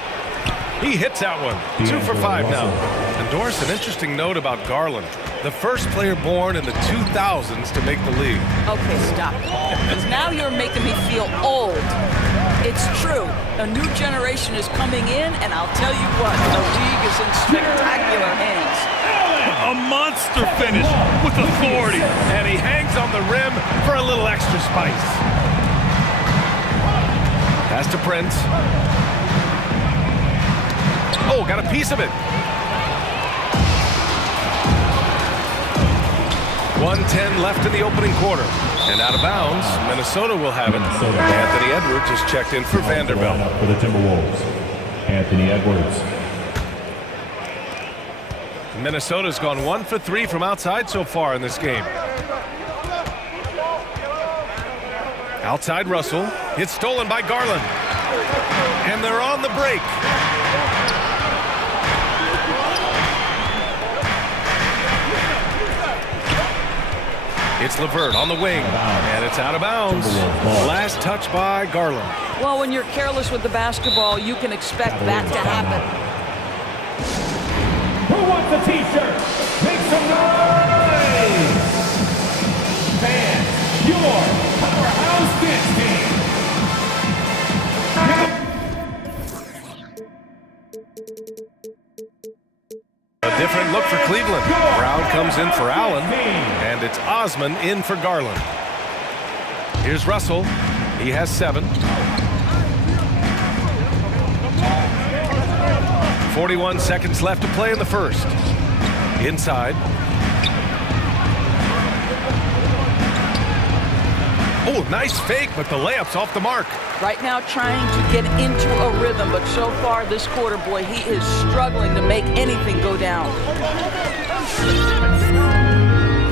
He hits that one. 2 for 5 now. And Doris, an interesting note about Garland. The first player born in the 2000s to make the league. Okay, stop. Because now you're making me feel old. It's true. A new generation is coming in, and I'll tell you what, the league is in spectacular hands. A monster finish with authority. And he hangs on the rim for a little extra spice. Pass to Prince. Oh, got a piece of it. 1:10 left in the opening quarter. And out of bounds, Minnesota will have it. Anthony Edwards is checked in for Vanderbilt. For the Timberwolves, Anthony Edwards. Minnesota's gone 1 for 3 from outside so far in this game. Outside Russell. It's stolen by Garland. And they're on the break. It's LeVert on the wing, and it's out of bounds. Last touch by Garland. Well, when you're careless with the basketball, you can expect that to happen. Who wants a t-shirt? Make some noise! Fans, your powerhouse dance team. A different look for Cleveland. Brown comes in for Allen, and it's Osman in for Garland. Here's Russell. He has 7. 41 seconds left to play in the first. Inside. Oh, nice fake, but the layup's off the mark. Right now trying to get into a rhythm, but so far this quarter, boy, he is struggling to make anything go down.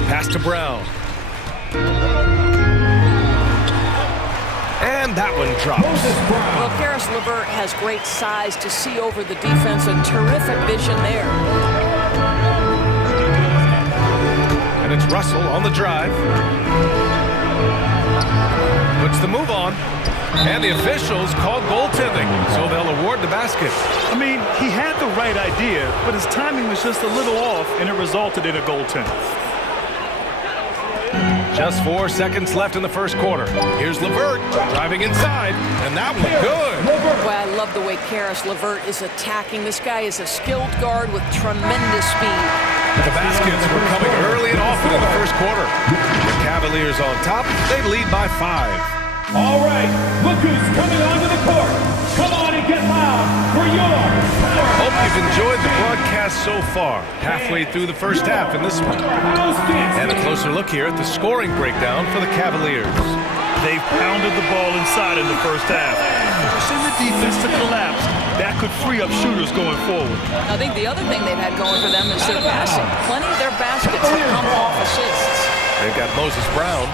Pass to Brown. And that one drops. Well, Karis LeVert has great size to see over the defense and terrific vision there. And it's Russell on the drive. Puts the move on. And the officials called goaltending, so they'll award the basket. I mean, he had the right idea, but his timing was just a little off, and it resulted in a goaltend. Just 4 seconds left in the first quarter. Here's LeVert driving inside, and that one good. Boy, I love the way Karis LeVert is attacking. This guy is a skilled guard with tremendous speed. The baskets were coming early and often in the first quarter. The Cavaliers on top, they lead by 5. All right, look who's coming onto the court. Come on and get loud for your Hope you've enjoyed the broadcast so far. Halfway through the first half in this one. And a closer look here at the scoring breakdown for the Cavaliers. They've pounded the ball inside in the first half. Forcing the defense to collapse. That could free up shooters going forward. I think the other thing they've had going for them is their passing. Plenty of their baskets have come off assists. They've got Moses Brown.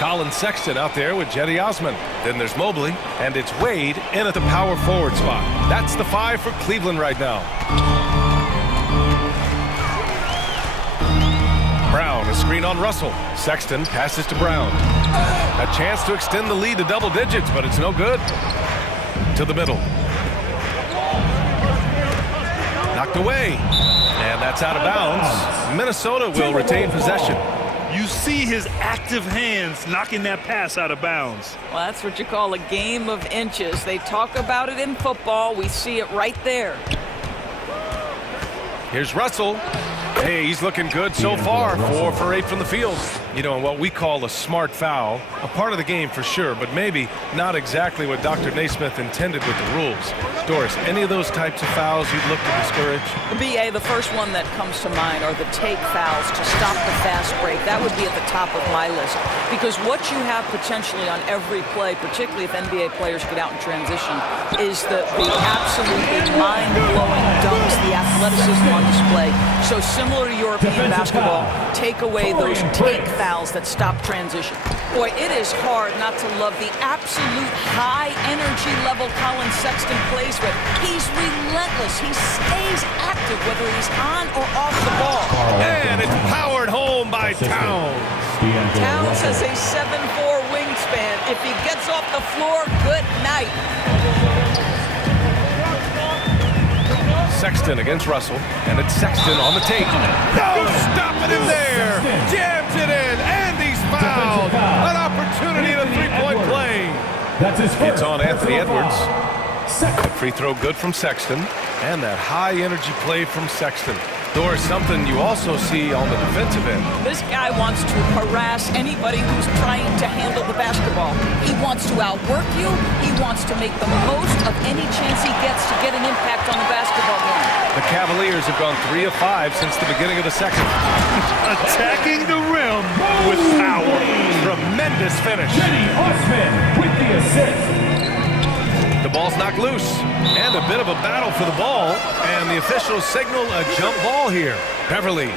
Colin Sexton out there with Jetty Osman. Then there's Mobley, and it's Wade in at the power forward spot. That's the 5 for Cleveland right now. Brown, a screen on Russell. Sexton passes to Brown. A chance to extend the lead to double digits, but it's no good. To the middle. Knocked away. And that's out of bounds. Minnesota will retain possession. You see his active hands knocking that pass out of bounds. Well, that's what you call a game of inches. They talk about it in football. We see it right there. Here's Russell. Hey, he's looking good so far. 4 for 8 from the field. You know, what we call a smart foul. A part of the game for sure, but maybe not exactly what Dr. Naismith intended with the rules. Doris, any of those types of fouls you'd look to discourage? BA, the first one that comes to mind are the take fouls to stop the fast break. That would be at the top of my list. Because what you have potentially on every play, particularly if NBA players get out in transition, is the absolutely mind-blowing dunks, the athleticism on display. So similar to European basketball, take away those take fouls that stop transition. Boy, it is hard not to love the absolute high energy level Colin Sexton plays with. He's relentless. He stays active whether he's on or off the ball. And it's powered home by Towns. Towns has a 7'4" wingspan. If he gets off the floor, good night. Sexton against Russell, and it's Sexton on the take. No, stop it in there! Jams it in, and he's fouled! An opportunity and a three-point play. It's on Anthony Edwards. That free throw good from Sexton, and that high-energy play from Sexton. Doris, something you also see on the defensive end. This guy wants to harass anybody who's trying to handle the basketball. He wants to outwork you. He wants to make the most of any chance he gets to get an impact on the basketball game. The Cavaliers have gone 3 of 5 since the beginning of the second. Attacking the rim with power. Tremendous finish. Jetty Osman with the assist. The ball's knocked loose. And a bit of a battle for the ball. And the officials signal a jump ball here. Beverly.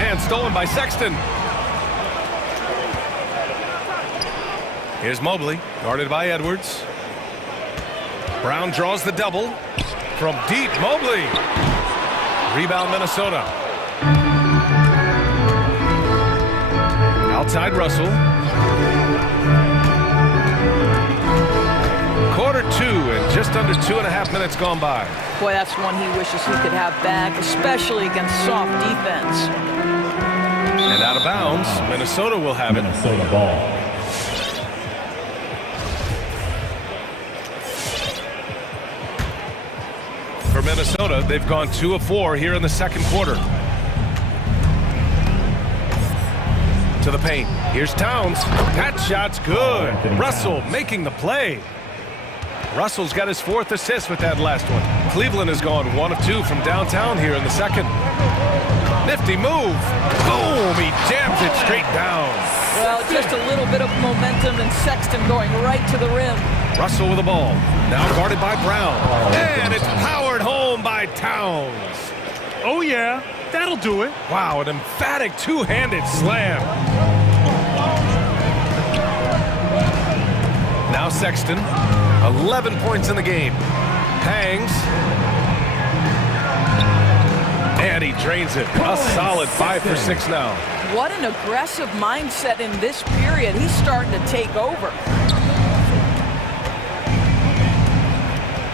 And stolen by Sexton. Here's Mobley, guarded by Edwards. Brown draws the double. From deep, Mobley. Rebound, Minnesota. Outside Russell. Quarter 2 and just under 2.5 minutes gone by. Boy, that's one he wishes he could have back, especially against soft defense. And out of bounds, Minnesota will have it. Minnesota ball. For Minnesota, they've gone 2 of 4 here in the second quarter. To the paint. Here's Towns. That shot's good. Russell making the play. Russell's got his 4th assist with that last one. Cleveland has gone 1 of 2 from downtown here in the second. Nifty move. Boom! He jams it straight down. Well, just a little bit of momentum and Sexton going right to the rim. Russell with the ball. Now guarded by Brown. And it's powered home by Towns. Oh, yeah. That'll do it. Wow, an emphatic two-handed slam. Now Sexton. 11 points in the game. Hangs. And he drains it. A solid 5 for 6 now. What an aggressive mindset in this period. He's starting to take over.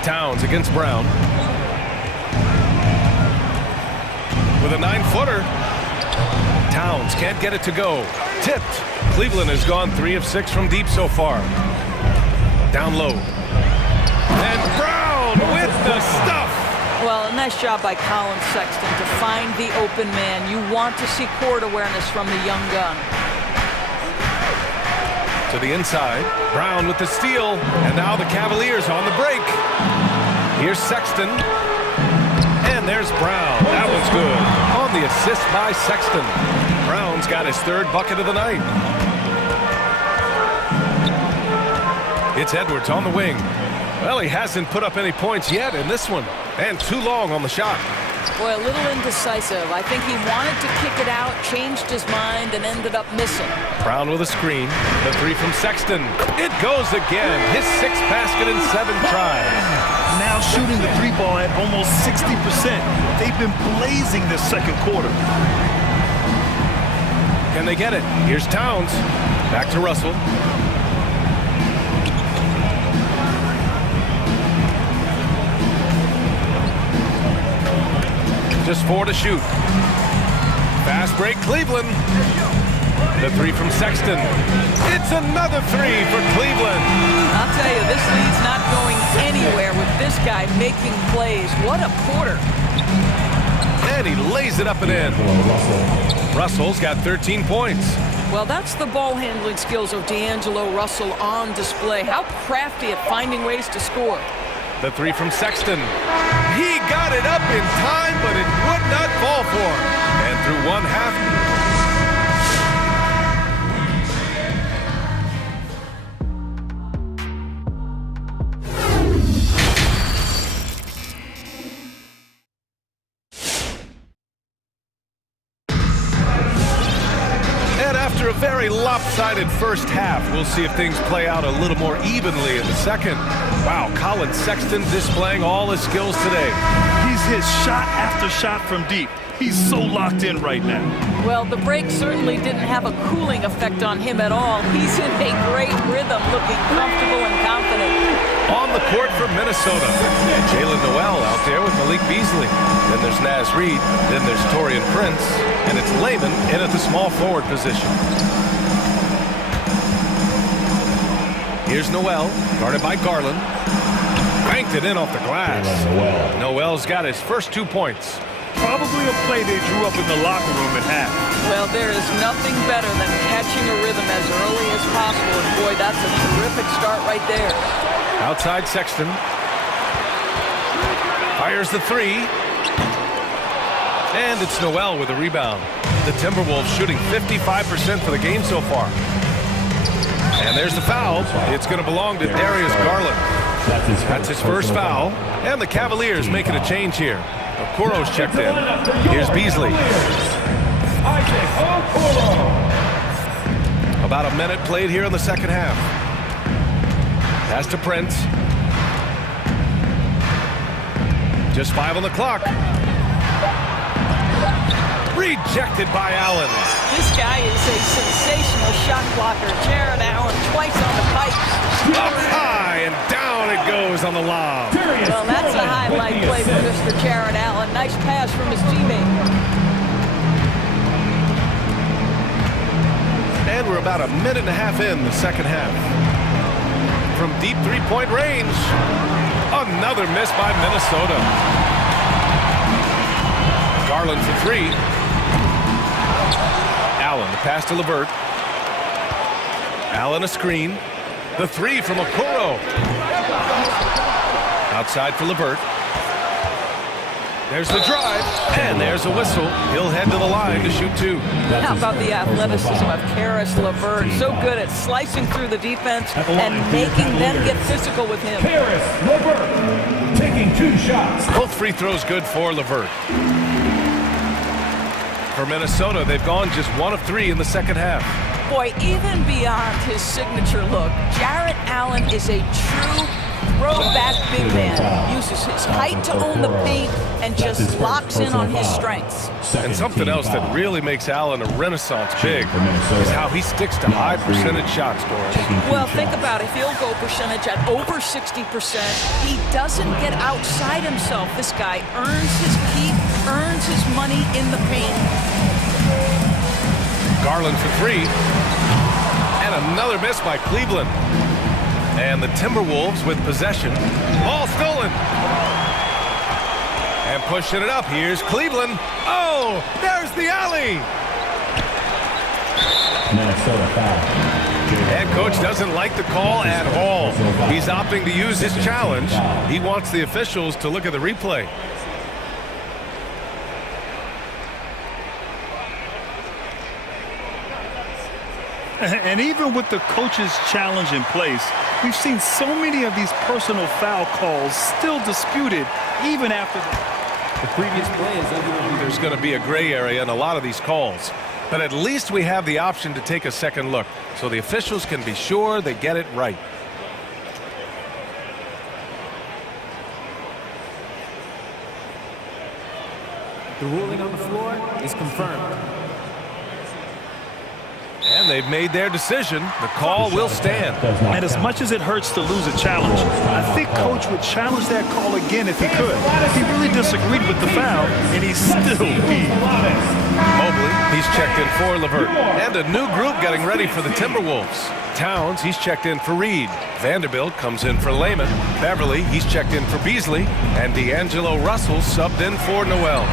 Towns against Brown. With a 9-footer. Towns can't get it to go. Tipped. Cleveland has gone 3 of 6 from deep so far. Down low. And Brown with the stuff. Well, a nice job by Colin Sexton to find the open man. You want to see court awareness from the young gun. To the inside. Brown with the steal. And now the Cavaliers on the break. Here's Sexton. And there's Brown. That one's good. On the assist by Sexton. Brown's got his 3rd bucket of the night. It's Edwards on the wing. Well, he hasn't put up any points yet in this one. And too long on the shot. Boy, a little indecisive. I think he wanted to kick it out, changed his mind, and ended up missing. Brown with a screen. The 3 from Sexton. It goes again. His 6th basket in 7 tries. Now shooting the 3 ball at almost 60%. They've been blazing this second quarter. Can they get it? Here's Towns. Back to Russell. Just 4 to shoot. Fast break, Cleveland. The 3 from Sexton. It's another 3 for Cleveland. I'll tell you, this lead's not going anywhere with this guy making plays. What a quarter. And he lays it up and in. Russell's got 13 points. Well, that's the ball handling skills of D'Angelo Russell on display. How crafty at finding ways to score. The 3 from Sexton. He got it up in time, but it would not fall for him. And through one half. After a very lopsided first half, we'll see if things play out a little more evenly in the second. Wow, Colin Sexton displaying all his skills today. He's hit shot after shot from deep. He's so locked in right now. Well, the break certainly didn't have a cooling effect on him at all. He's in a great rhythm, looking comfortable and confident. On the court for Minnesota. Jalen Noel out there with Malik Beasley. Then there's Naz Reid. Then there's Torian Prince. And it's Layman in at the small forward position. Here's Noel, guarded by Garland. Banked it in off the glass. Noel's got his first 2 points. Probably a play they drew up in the locker room at half. Well, there is nothing better than catching a rhythm as early as possible. And boy, that's a terrific start right there. Outside Sexton. Fires the 3. And it's Noel with a rebound. The Timberwolves shooting 55% for the game so far. And there's the foul. It's going to belong to Darius Garland. That's his first foul. And the Cavaliers making a change here. Okoro's checked in. Here's Beasley. About a minute played here in the second half. Pass to Prince. Just 5 on the clock. Rejected by Allen. This guy is a sensational shot blocker. Jared Allen twice on the pipes. Up high and down it goes on the lob. Well, that's a highlight play for Mr. Jared Allen. Nice pass from his teammate. And we're about a minute and a half in the second half. From deep three-point range, another miss by Minnesota. Garland for three. Allen, the pass to LeVert. Allen a screen. The three from Okoro. Outside for LeVert. There's the drive, and there's a whistle. He'll head to the line to shoot two. How about the athleticism of Karis LeVert? So good at slicing through the defense and making them get physical with him. Karis LeVert taking 2 shots. Both free throws good for LeVert. For Minnesota, they've gone just 1 of 3 in the second half. Boy, even beyond his signature look, Jared Allen is a true throwback big man. Uses his height to own the paint and just locks in on his strengths. And something else that really makes Allen a renaissance big is how he sticks to high percentage shots, Doris. Well, think about a field goal percentage at over 60%. He doesn't get outside himself. This guy earns his keep, earns his money in the paint. Garland for three. And another miss by Cleveland. And the Timberwolves with possession. Ball stolen. And pushing it up. Here's Cleveland. Oh, there's the alley. Minnesota foul. Head coach doesn't like the call at all. He's opting to use his challenge. He wants the officials to look at the replay. And even with the coach's challenge in place, we've seen so many of these personal foul calls still disputed even after the previous play is under. There's going to be a gray area in a lot of these calls. But at least we have the option to take a second look so the officials can be sure they get it right. The ruling on the floor is confirmed. And they've made their decision. The call will stand. And as much as it hurts to lose a challenge, I think Coach would challenge that call again if he could. He really disagreed with the foul, and he's still beat. Mobley, he's checked in for LeVert. And a new group getting ready for the Timberwolves. Towns, he's checked in for Reed. Vanderbilt comes in for Lehman. Beverly, he's checked in for Beasley. And D'Angelo Russell subbed in for Noel.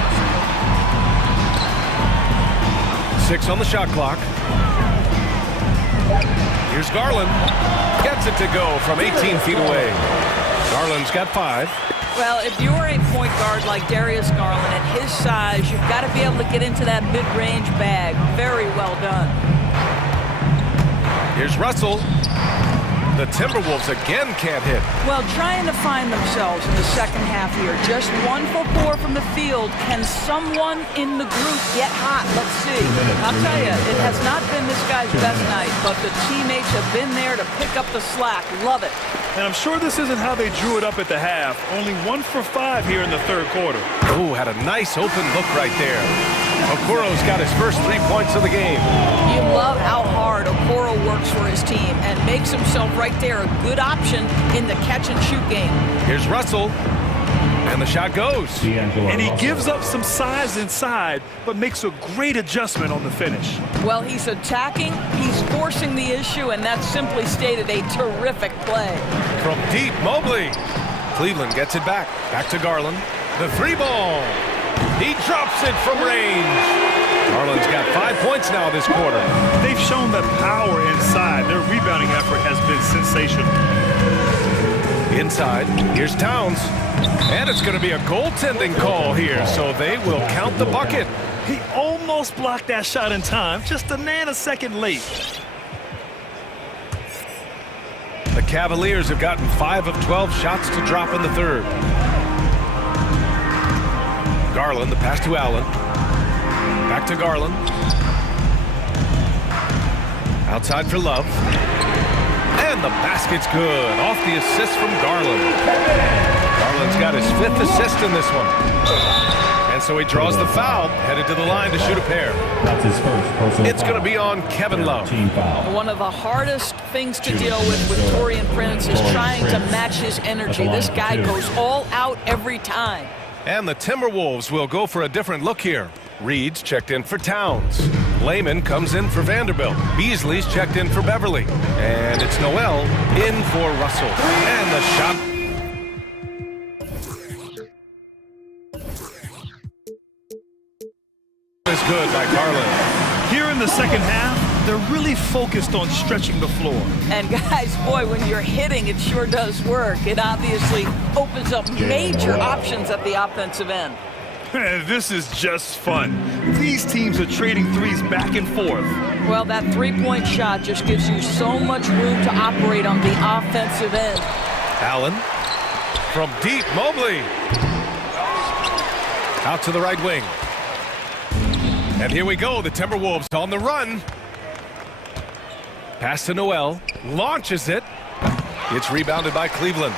6 on the shot clock. Here's Garland. Gets it to go from 18 feet away. Garland's got 5. Well, if you're a point guard like Darius Garland, at his size, you've got to be able to get into that mid-range bag. Very well done. Here's Russell. The Timberwolves again can't hit. Well, trying to find themselves in the second half here. Just 1 for 4 from the field. Can someone in the group get hot? Let's see. I'll tell you, it has not been this guy's best night, but the teammates have been there to pick up the slack. Love it. And I'm sure this isn't how they drew it up at the half. Only 1 for 5 here in the third quarter. Oh, had a nice open look right there. Okoro's got his first 3 points of the game. You love how hard Okoro works for his team and makes himself right there a good option in the catch-and-shoot game. Here's Russell, and the shot goes. And he gives up some size inside, but makes a great adjustment on the finish. Well, he's attacking, he's forcing the issue, and that's simply stated a terrific play. From deep, Mobley. Cleveland gets it back. Back to Garland. The 3-ball. He drops it from range. Garland's got 5 points now this quarter. They've shown the power inside. Their rebounding effort has been sensational. Inside, here's Towns. And it's going to be a goaltending call here, so they will count the bucket. He almost blocked that shot in time, just a nanosecond late. The Cavaliers have gotten 5 of 12 shots to drop in the third. Garland, the pass to Allen. Back to Garland. Outside for Love. And the basket's good. Off the assist from Garland. Garland's got his 5th assist in this one. And so he draws the foul, headed to the line to shoot a pair. That's his first personal It's going to be on Kevin Love. Team foul. One of the hardest things to deal with Torian Prince is trying to match his energy. This guy goes all out every time. And the Timberwolves will go for a different look here. Reed's checked in for Towns. Lehman comes in for Vanderbilt. Beasley's checked in for Beverly. And it's Noel in for Russell. And the shot is good by Garland. Here in the second half, they're really focused on stretching the floor. And guys, boy, when you're hitting, it sure does work. It obviously opens up major options at the offensive end. This is just fun. These teams are trading threes back and forth. Well, that three-point shot just gives you so much room to operate on the offensive end. Allen from deep. Mobley out to the right wing. And here we go. The Timberwolves on the run. Pass to Noel. Launches it. It's rebounded by Cleveland.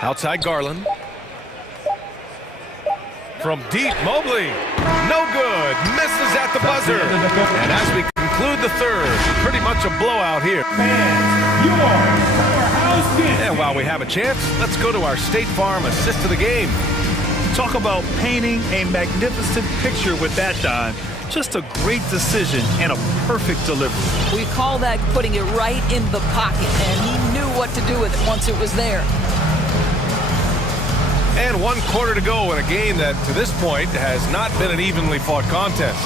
Outside Garland. From deep, Mobley. No good. Misses at the buzzer. And as we conclude the third, pretty much a blowout here. And while we have a chance, let's go to our State Farm assist of the game. Talk about painting a magnificent picture with that dime. Just a great decision and a perfect delivery. We call that putting it right in the pocket, and he knew what to do with it once it was there. And 1 quarter to go in a game that, to this point, has not been an evenly fought contest.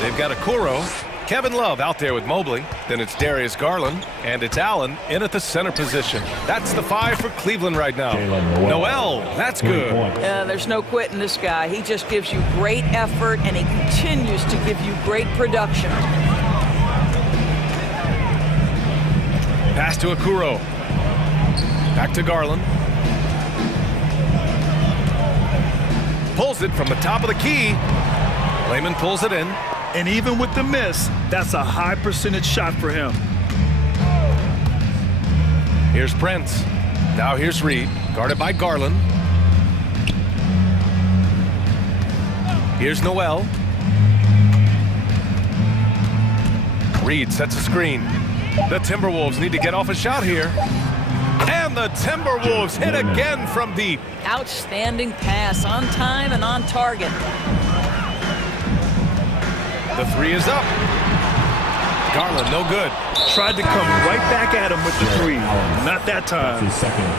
They've got Okoro, Kevin Love out there with Mobley. Then it's Darius Garland, and it's Allen in at the center position. That's the 5 for Cleveland right now. Noel, that's good. There's no quitting this guy. He just gives you great effort, and he continues to give you great production. Pass to Okoro. Back to Garland. Pulls it from the top of the key. Lehman pulls it in. And even with the miss, that's a high percentage shot for him. Here's Prince. Now here's Reed, guarded by Garland. Here's Noel. Reed sets a screen. The Timberwolves need to get off a shot here. And the Timberwolves hit again from deep. Outstanding pass, on time and on target. The 3 is up. Garland, no good. Tried to come right back at him with the 3. Not that time.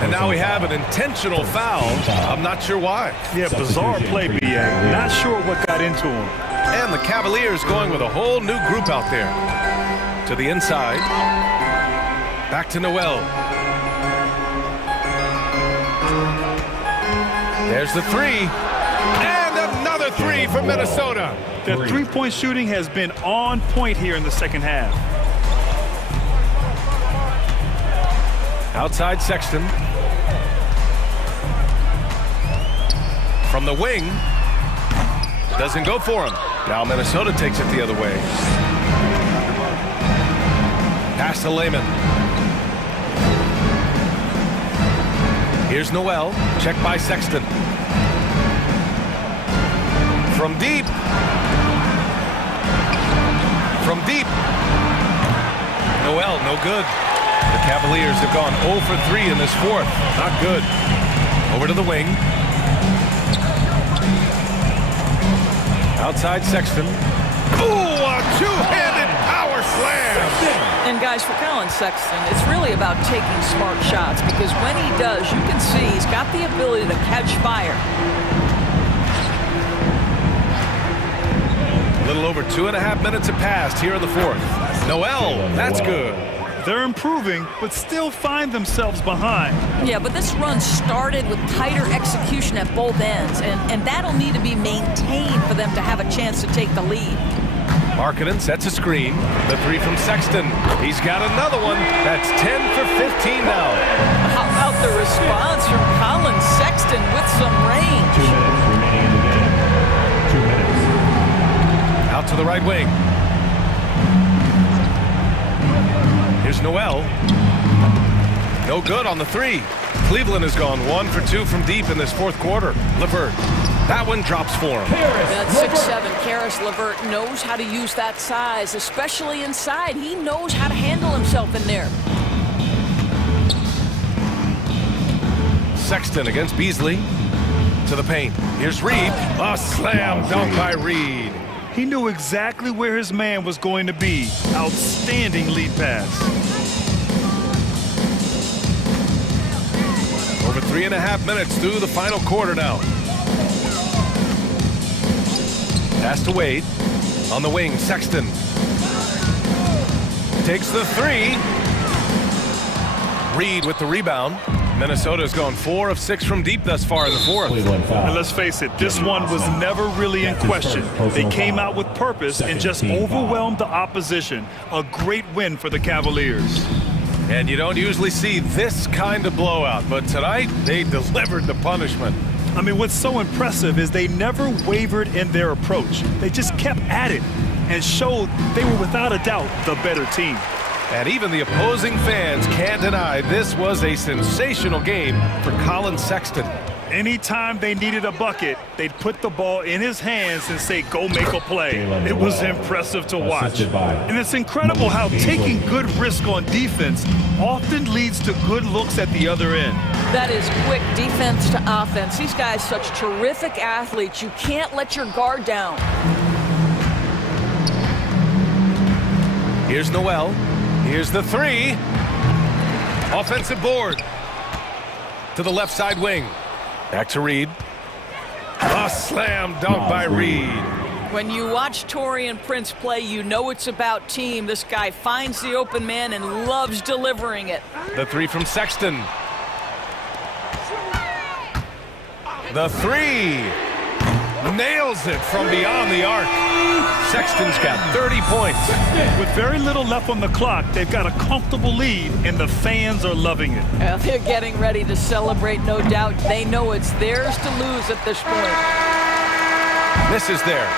And now we have an intentional foul. I'm not sure why. Yeah, bizarre play, B.A. Not sure what got into him. And the Cavaliers going with a whole new group out there. To the inside. Back to Noel. There's the 3. And another 3 for Minnesota. The three-point shooting has been on point here in the second half. Outside Sexton. From the wing. Doesn't go for him. Now Minnesota takes it the other way. Pass to Lehman. Here's Noel. Check by Sexton. From deep. From deep. Noel, no good. The Cavaliers have gone 0 for 3 in this fourth. Not good. Over to the wing. Outside Sexton. Ooh, a two-handed power slam. And guys, for Colin Sexton, it's really about taking smart shots, because when he does, you can see he's got the ability to catch fire. A little over 2.5 minutes have passed here in the fourth. Noel, that's good. They're improving, but still find themselves behind. Yeah, but this run started with tighter execution at both ends, and that'll need to be maintained for them to have a chance to take the lead. Markkanen sets a screen. The three from Sexton. He's got another one. That's 10 for 15 now. How about the response from Colin Sexton with some range? 2 minutes remaining in the game. 2 minutes. Out to the right wing. Here's Noel. No good on the three. Cleveland has gone 1 for 2 from deep in this fourth quarter. LeVert. That one drops for him. That 6'7" Karis LeVert knows how to use that size, especially inside. He knows how to handle himself in there. Sexton against Beasley. To the paint. Here's Reed. A slam dunk by Reed. He knew exactly where his man was going to be. Outstanding lead pass. Over 3.5 minutes through the final quarter now. Pass to Wade. On the wing, Sexton. Takes the three. Reed with the rebound. Minnesota's gone 4 of 6 from deep thus far in the fourth. And let's face it, this one was never really in question. They came out with purpose and just overwhelmed the opposition. A great win for the Cavaliers. And you don't usually see this kind of blowout, but tonight they delivered the punishment. I mean, what's so impressive is they never wavered in their approach. They just kept at it and showed they were without a doubt the better team. And even the opposing fans can't deny this was a sensational game for Colin Sexton. Anytime they needed a bucket, they'd put the ball in his hands and say, go make a play. It was impressive to watch. And it's incredible how taking good risk on defense often leads to good looks at the other end. That is quick defense to offense. These guys, such terrific athletes. You can't let your guard down. Here's Noel. Here's the three. Offensive board. To the left side wing. Back to Reed. A slam dunk by Reed. When you watch Taurean Prince play, you know it's about team. This guy finds the open man and loves delivering it. The three from Sexton. The three. Nails it from beyond the arc. Sexton's got 30 points. With very little left on the clock, they've got a comfortable lead, and the fans are loving it. Well, they're getting ready to celebrate, no doubt. They know it's theirs to lose at this point. This is there.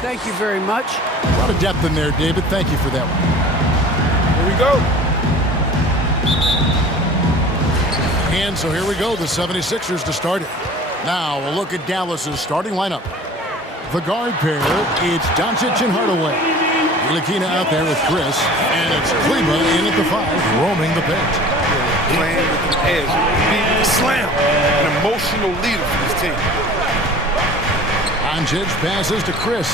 Thank you very much. A lot of depth in there, David. Thank you for that one. Here we go. And so here we go, the 76ers to start it. Now a look at Dallas's starting lineup. The guard pair, it's Doncic and Hardaway. Ntilikina out there with Chris, and it's Kleba in at the 5, roaming the pitch. Playing with the edge, being a slam, an emotional leader for this team. Doncic passes to Chris.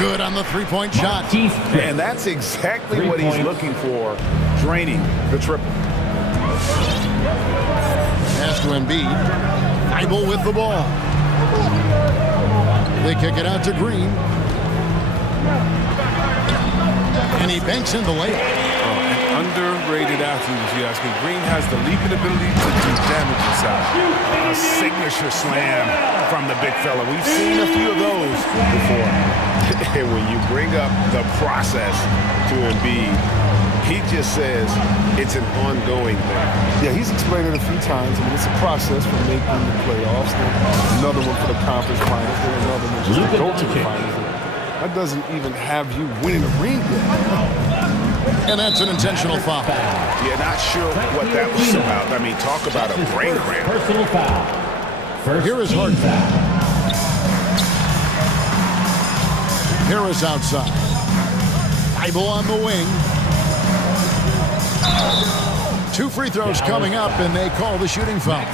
Good on the three-point shot. And that's exactly what he's looking for, draining the triple. Pass to Embiid. Thibault with the ball. They kick it out to Green. And he banks in the layup. An underrated athlete, if you ask me. Green has the leaping ability to do damage inside. A signature slam from the big fella. We've seen a few of those before. And when you bring up the process to Embiid, he just says it's an ongoing thing. Yeah, he's explained it a few times. I mean, it's a process from making the playoffs, then another one for the conference finals, then another one just to go to the finals. That doesn't even have you winning a ring yet. And that's an intentional foul. Yeah, not sure what that was about. I mean, talk about a brain cramp. Personal foul. Here is Harden. Harris outside. Thibault on the wing. 2 free throws coming up, and they call the shooting foul.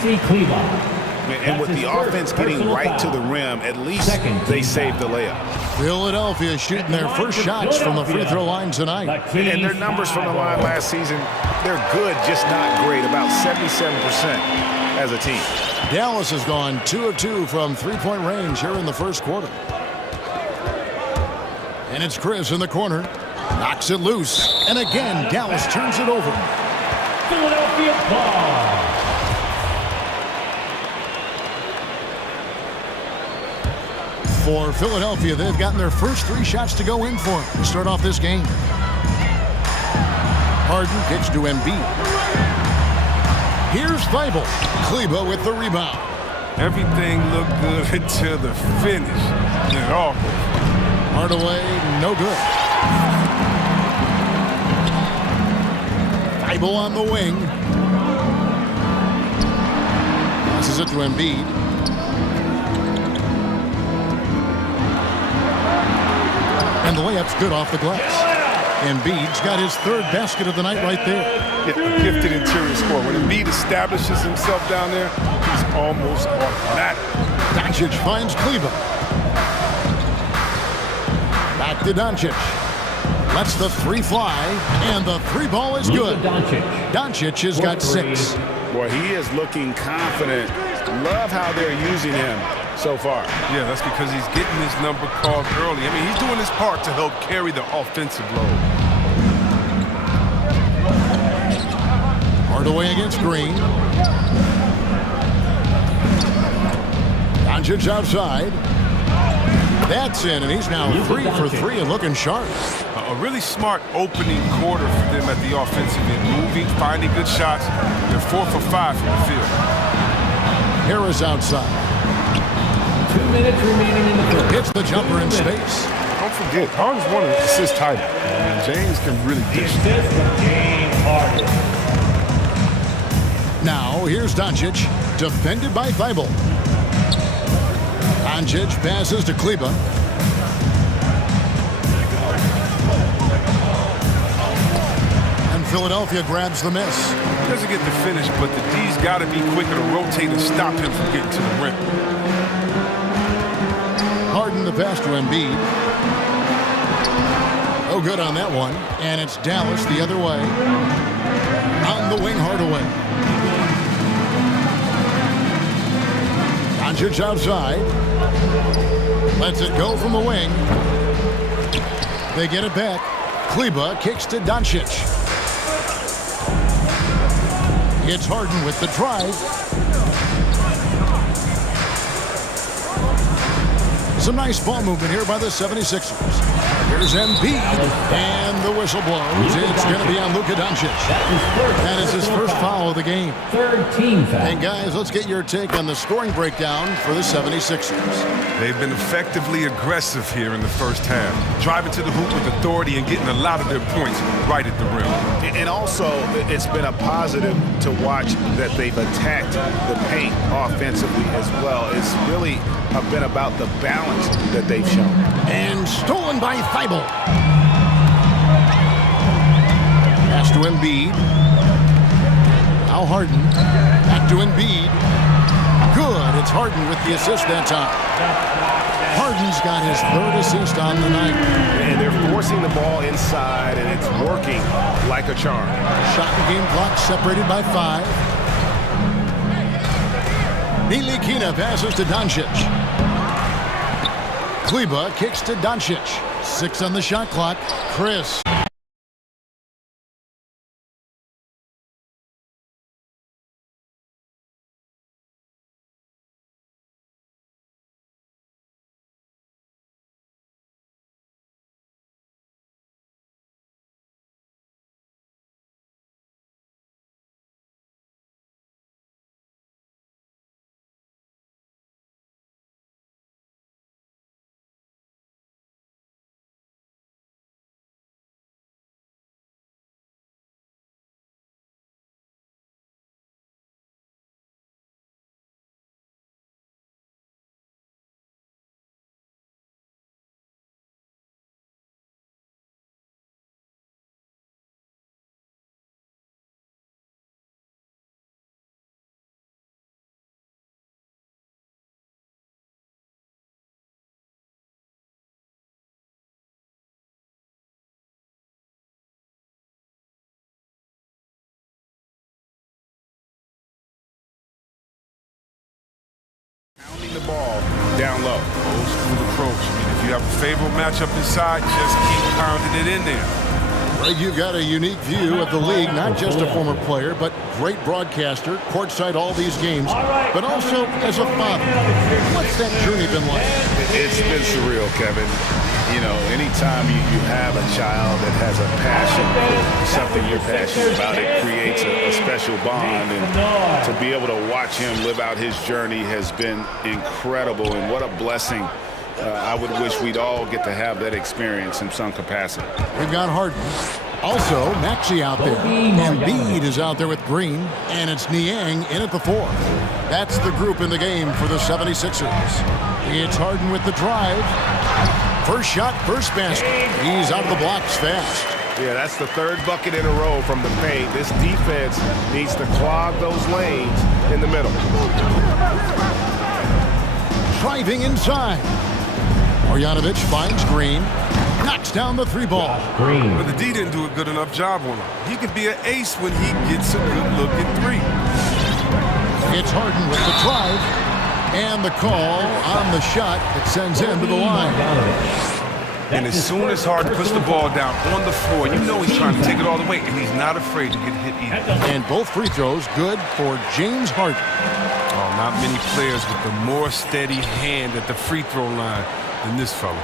And with the offense getting right to the rim, at least they saved the layup. Philadelphia shooting their first shots from the free throw line tonight. And their numbers from the line last season, they're good, just not great, about 77% as a team. Dallas has gone 2 of 2 from three-point range here in the first quarter. And it's Chris in the corner. Knocks it loose. And again, Dallas turns it over. Philadelphia ball. For Philadelphia, they've gotten their first 3 shots to go in for them to start off this game. Harden kicks to Embiid. Here's Thibault. Kleba with the rebound. Everything looked good until the finish. It all Hardaway, no good. Thibault on the wing. Passes it to Embiid. And the layup's good off the glass. Embiid's got his 3rd basket of the night right there. Yeah, a gifted interior scorer. When Embiid establishes himself down there, he's almost automatic. Doncic finds Kleba. Back to Doncic. Lets the 3 fly, and the 3 ball is good. Doncic has got 6. Boy, he is looking confident. Love how they're using him so far. Yeah, that's because he's getting his number called early. I mean, he's doing his part to help carry the offensive load. Hardaway against Green. Doncic outside. That's in, and he's now 3 for 3 and looking sharp. A really smart opening quarter for them at the offensive end. Moving, finding good shots. They're 4 for 5 from the field. Harris outside. 2 minutes remaining in the first. Hits the jumper in space. Don't forget, Harden's one of the assist title. And James can really dish it. Now, here's Doncic, defended by Thibault. Doncic passes to Kleba. And Philadelphia grabs the miss. He doesn't get the finish, but the D's got to be quicker to rotate and stop him from getting to the rim. Harden the pass to Embiid. Oh, good on that one. And it's Dallas the other way. On the wing, Hardaway. Doncic outside. Lets it go from the wing. They get it back. Kleba kicks to Doncic. It's Harden with the drive. Some nice ball movement here by the 76ers. Here's Embiid, and the whistle blows. It's going to be on Luka Doncic. That is his first foul of the game. 3rd team foul. And guys, let's get your take on the scoring breakdown for the 76ers. They've been effectively aggressive here in the first half, driving to the hoop with authority and getting a lot of their points right at the rim. And also, it's been a positive to watch that they've attacked the paint offensively as well. It's really been about the balance that they've shown. And stolen by Thibault. Pass to Embiid. Now Harden. Back to Embiid. Good. It's Harden with the assist that time. Harden's got his third assist on the night. And they're forcing the ball inside, and it's working like a charm. Shot and game clock separated by 5. Ntilikina passes to Doncic. Kleba kicks to Doncic. 6 on the shot clock. Chris. Pounding the ball down low. Old school approach. I mean, if you have a favorable matchup inside, just keep pounding it in there. Greg, you've got a unique view of the league, not just a former player, but great broadcaster, courtside all these games, but also as a father. What's that journey been like? It's been surreal, Kevin. You know, anytime you have a child that has a passion for something you're passionate about, it creates a special bond. And to be able to watch him live out his journey has been incredible. And what a blessing. I would wish we'd all get to have that experience in some capacity. We've got Harden. Also, Maxey out there. Embiid is out there with Green. And it's Niang in at the 4. That's the group in the game for the 76ers. It's Harden with the drive. First shot, first basket. He's out of the blocks fast. Yeah, that's the third bucket in a row from the paint. This defense needs to clog those lanes in the middle. Driving inside. Marjanovic finds Green. Knocks down the 3 ball. Green. But the D didn't do a good enough job on him. He can be an ace when he gets a good look at 3. It's Harden with the drive. And the call on the shot that sends him to the line. And as soon as Harden puts the ball down on the floor, you know he's trying to take it all the way, and he's not afraid to get hit either. And both free throws good for James Harden. Oh, not many players with a more steady hand at the free throw line than this fella.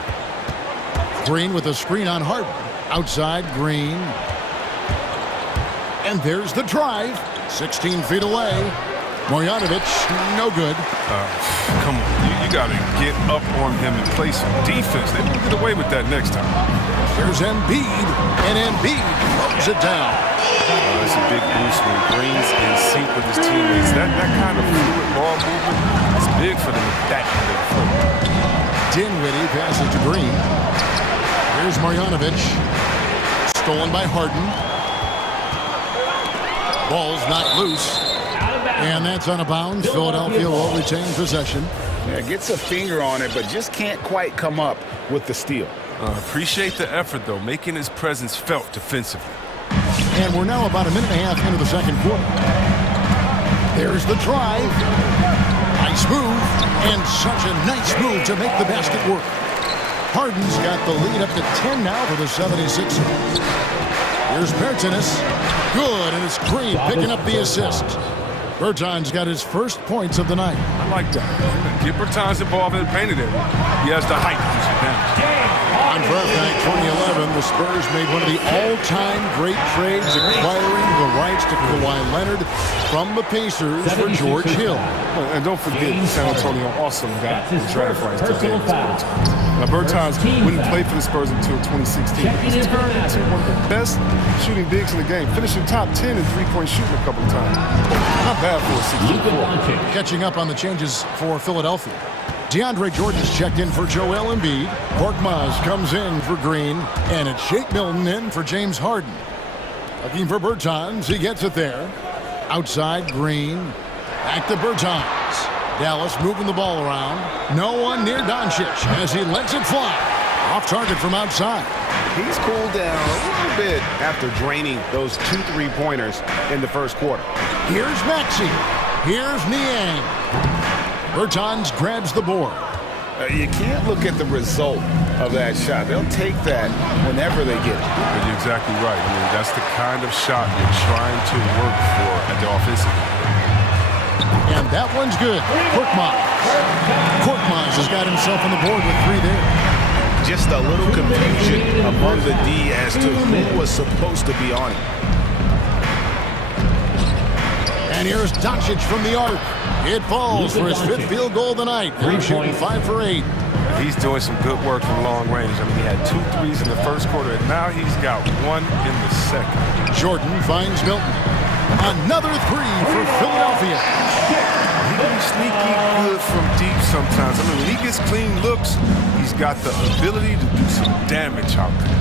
Green with a screen on Harden. Outside, Green. And there's the drive. 16 feet away. Marjanovic, no good. Come on, you got to get up on him and play some defense. They won't get away with that next time. Here's Embiid, and Embiid throws it down. It's a big boost when Green's in sync with his teammates. That kind of fluid ball movement is big for them at that end of the floor. Dinwiddie passes to Green. Here's Marjanovic. Stolen by Harden. Ball's not loose. And that's out of bounds. Philadelphia will retain possession. Yeah, gets a finger on it, but just can't quite come up with the steal. Appreciate the effort, though, making his presence felt defensively. And we're now about a minute and a half into the second quarter. There's the drive. Nice move. And such a nice move to make the basket work. Harden's got the lead up to 10 now for the 76ers. Here's Bertens. Good, and it's Green picking up the assist. Berton's got his first points of the night. I like that. Get Bertans involved in the painted area. He has the height to do some damage. On draft night 2011, the Spurs made one of the all-time great trades, acquiring the rights to Kawhi Leonard from the Pacers for George Hill. And don't forget, San Antonio also got the draft rights to Davis Bertans. Now, Bertans wouldn't play for the Spurs until 2016. He's turned into one of the best shooting bigs in the game, finishing top 10 in three-point shooting a couple of times. Not bad for a 6'4". Catching up on the changes for Philadelphia. DeAndre Jordan's checked in for Joel Embiid. Korkmaz comes in for Green. And it's Shake Milton in for James Harden. Looking for Bertans. He gets it there. Outside, Green. Back to Bertans. Dallas moving the ball around. No one near Doncic as he lets it fly. Off target from outside. He's cooled down a little bit after draining those 2 3-pointers in the first quarter. Here's Maxey. Here's Niang. Bertans grabs the board. You can't look at the result of that shot. They'll take that whenever they get it. You're exactly right. I mean, that's the kind of shot you're trying to work for at the offensive. And that one's good. Korkmaz has got himself on the board with 3 there. Just a little confusion among the D as to who was supposed to be on it. And here's Doncic from the arc. It falls for his 5th field goal of the night. He's shooting 5 for 8. He's doing some good work from long range. I mean, he had 2 threes in the first quarter, and now he's got 1 in the second. Jordan finds Milton. Another 3 for Philadelphia. He can be sneaky good from deep sometimes. I mean, when he gets clean looks, he's got the ability to do some damage out there.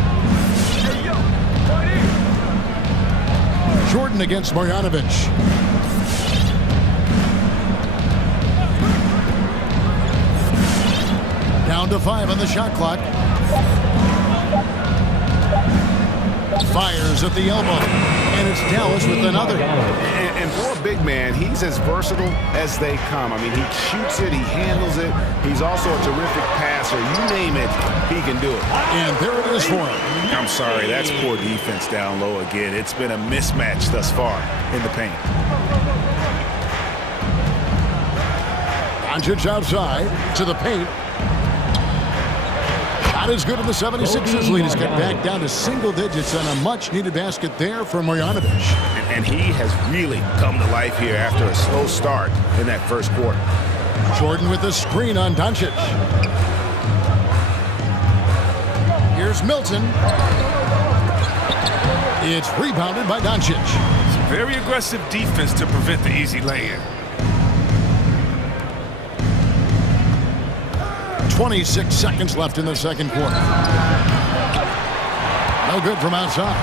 Jordan against Marjanovic. Down to 5 on the shot clock. Fires at the elbow. And it's Dallas with another. And for a big man, he's as versatile as they come. I mean, he shoots it, he handles it. He's also a terrific passer. You name it, he can do it. And there it is for him. I'm sorry, that's poor defense down low again. It's been a mismatch thus far in the paint. Doncic outside to the paint. Not as good in the 76ers lead. He's got back down to single digits on a much-needed basket there for Marjanovic. And he has really come to life here after a slow start in that first quarter. Jordan with the screen on Doncic. Here's Milton. It's rebounded by Doncic. It's a very aggressive defense to prevent the easy lay-in. 26 seconds left in the second quarter. No good from outside.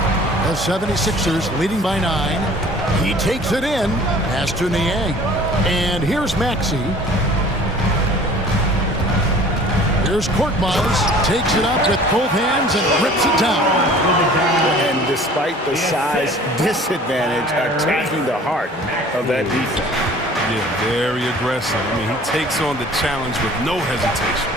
The 76ers leading by 9. He takes it in. Pass to Niang. And here's Maxey. Here's Korkmaz. Takes it up with both hands and rips it down. And despite the size disadvantage, attacking the heart of that defense. Yeah, very aggressive. I mean, he takes on the challenge with no hesitation.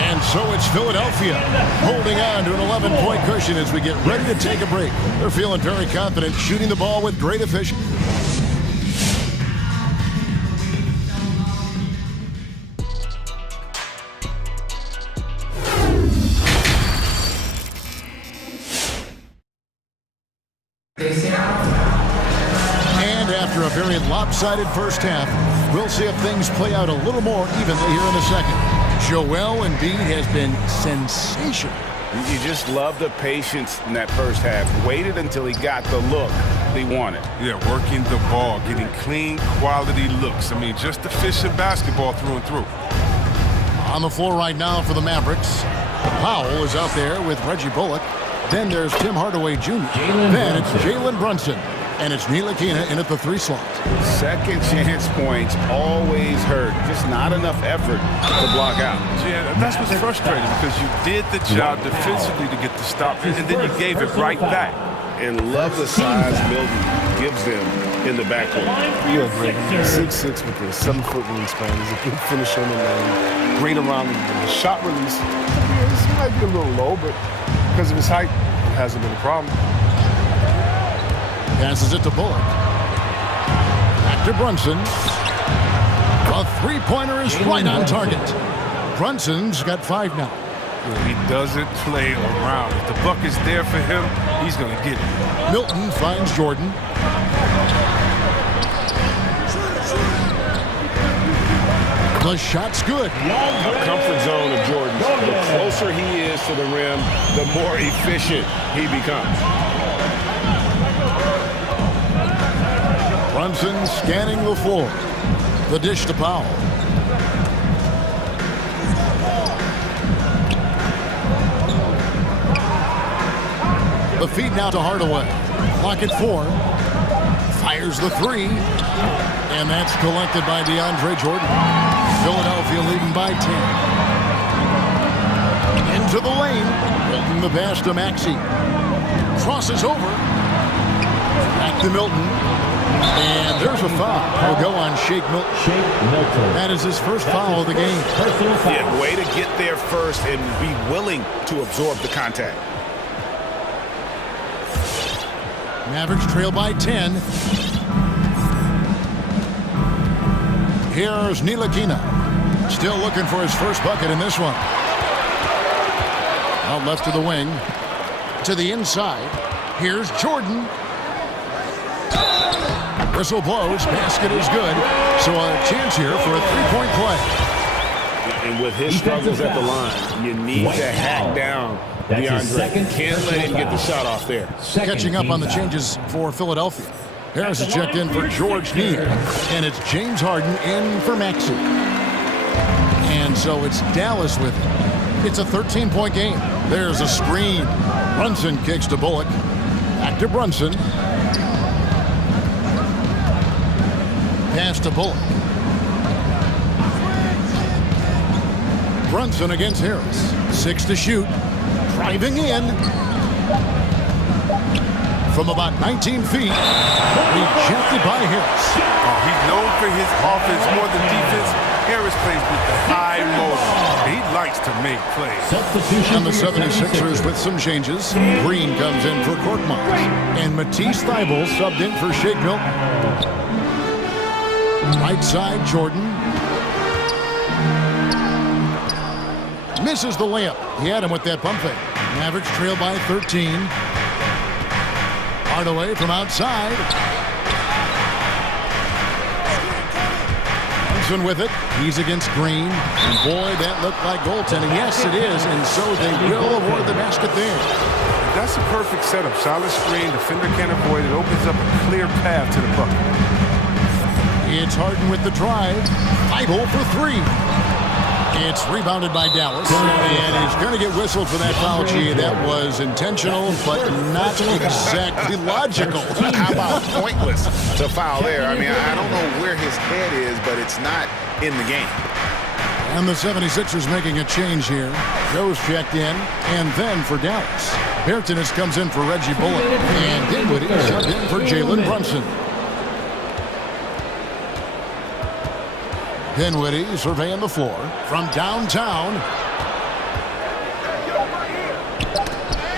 And so it's Philadelphia holding on to an 11-point cushion as we get ready to take a break. They're feeling very confident, shooting the ball with great efficiency. And after a very lopsided first half, we'll see if things play out a little more evenly here in the second. Joel Embiid has been sensational. You just love the patience in that first half. Waited until he got the look he wanted. Yeah, working the ball, getting clean, quality looks. I mean, just efficient basketball through and through. On the floor right now for the Mavericks, Powell is out there with Reggie Bullock. Then there's Tim Hardaway Jr. Then it's Jalen Brunson. And it's Ntilikina in at the 3 slot. Second chance points always hurt. Just not enough effort to block out. Yeah, that's what's frustrating because you did the job defensively to get the stop, and then you gave it right back. And love the size Milton gives them in the backcourt. Yeah, Greg. 6'6" with a 7-foot wingspan. He's a good finisher in the lane. Great around the shot release. This might be a little low, but because of his height, hasn't been a problem. Passes it to Bullock. Back to Brunson. A three-pointer is right on target. Brunson's got 5 now. He doesn't play around. If the buck is there for him, he's going to get it. Milton finds Jordan. The shot's good. A comfort zone of Jordan. The closer he is to the rim, the more efficient he becomes. Brunson scanning the floor. The dish to Powell. The feed now to Hardaway. Clock at 4. Fires the 3. And that's collected by DeAndre Jordan. Philadelphia leading by 10. Into the lane. Milton the pass to Maxey. Crosses over. Back to Milton. And there's a foul. Will go on Shake Milton. That is his first foul of the game. Yeah, way to get there first and be willing to absorb the contact. Mavericks trail by 10. Here's Ntilikina. Still looking for his first bucket in this one. Out left to the wing. To the inside. Here's Jordan. Whistle blows. Basket is good. So a chance here for a three-point play. And with his struggles at the line, you need to hack down DeAndre. Can't let him get the shot off there. Catching up on the changes for Philadelphia. Harris is checked in for George Neal. And it's James Harden in for Maxey. And so it's Dallas with it. It's a 13-point game. There's a screen. Brunson kicks to Bullock. Back to Brunson. Pass to Bullock. Brunson against Harris. 6 to shoot. Driving in. From about 19 feet. Rejected by Harris. Oh, he's known for his offense more than defense. Harris plays with the high motor. He likes to make plays. And the 76ers with some changes. Green comes in for Korkmaz. And Matisse Thybulle subbed in for Shake Milton. Right side, Jordan. Misses the layup. He had him with that pump fake. Mavericks trail by 13. Hardaway from outside. Brunson with it. He's against Green. And boy, that looked like goaltending. Yes, it is. And so they will award the basket there. That's a perfect setup. Solid screen. Defender can't avoid it. Opens up a clear path to the bucket. It's Harden with the drive. Thybulle for 3. It's rebounded by Dallas. And he's going to get whistled for that foul. Gee, that was intentional, but not exactly logical. How about pointless to foul there? I mean, I don't know where his head is, but it's not in the game. And the 76ers making a change here. Joe's checked in, and then for Dallas. Bertans comes in for Reggie Bullock. And Dinwiddie subbed in for Jalen Brunson. Dinwiddie surveying the floor from downtown.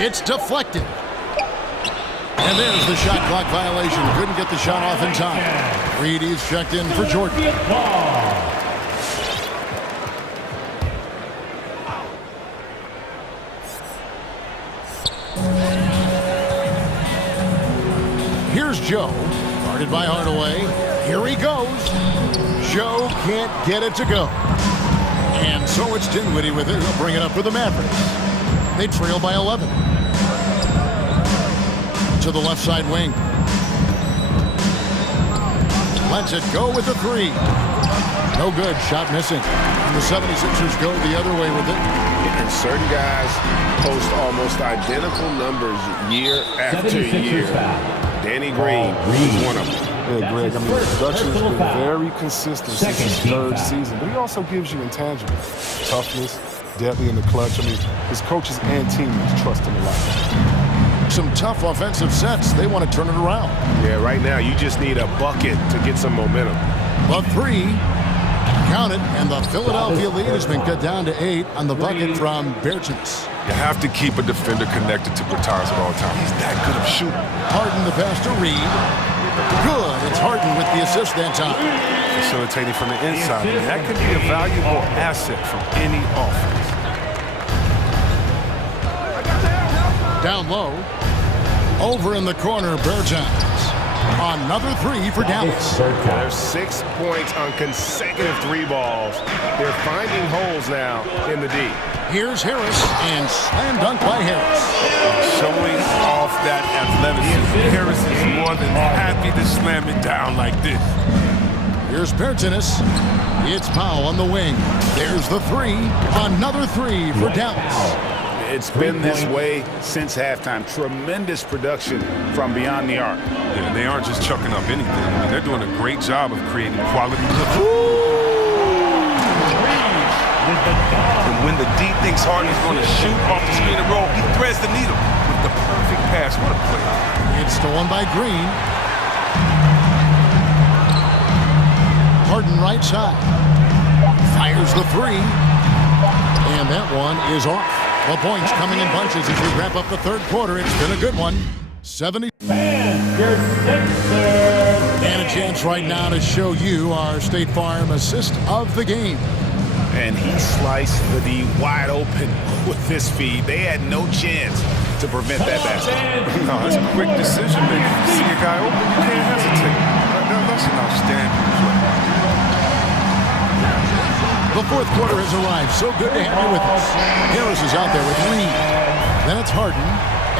It's deflected. And there's the shot clock violation. Couldn't get the shot off in time. Reedy's checked in for Jordan. Here's Joe. Guarded by Hardaway. Here he goes. Joe can't get it to go. And so it's Dinwiddie with it. He'll bring it up for the Mavericks. They trail by 11. To the left side wing. Lets it go with a 3. No good. Shot missing. And the 76ers go the other way with it. And certain guys post almost identical numbers year after year. Danny Green is one of them. Yeah, Greg, I mean, production has been very consistent since his 3rd season, but he also gives you intangible toughness, deadly in the clutch. I mean, his coaches and teammates trust him a lot. Some tough offensive sets. They want to turn it around. Yeah, right now you just need a bucket to get some momentum. But 3, count it, and the Philadelphia lead has been cut down to 8 on the bucket from Bertans. You have to keep a defender connected to Bertans at all times. He's that good of shooting. Harden the pass to Reed. Good. It's Harden with the assist that time. Facilitating from the inside. And that could be a valuable asset from any offense. Down low. Over in the corner, Bertans. Another three for Dallas. There's 6 points on consecutive 3 balls. They're finding holes now in the D. Here's Harris, and slam dunk by Harris. Showing off that athleticism. Harris is more than happy to slam it down like this. Here's Bertans. It's Powell on the wing. There's the three. Another three for Dallas. It's been this way since halftime. Tremendous production from beyond the arc. Yeah, they aren't just chucking up anything. I mean, they're doing a great job of creating quality. And when the D thinks Harden's going to shoot off the screen and roll, he threads the needle with the perfect pass. What a play. It's stolen by Green. Harden right side. Fires the three. And that one is off. The points coming in bunches as we wrap up the third quarter. It's been a good one. 70. And a chance right now to show you our State Farm assist of the game. And he sliced the D wide open with this feed. They had no chance to prevent that basket. No, that's a quick decision making. You see a guy open, you can't hesitate. That's an outstanding play. The fourth quarter has arrived. So good to have you with us. Harris is out there with Reed. Then it's Harden,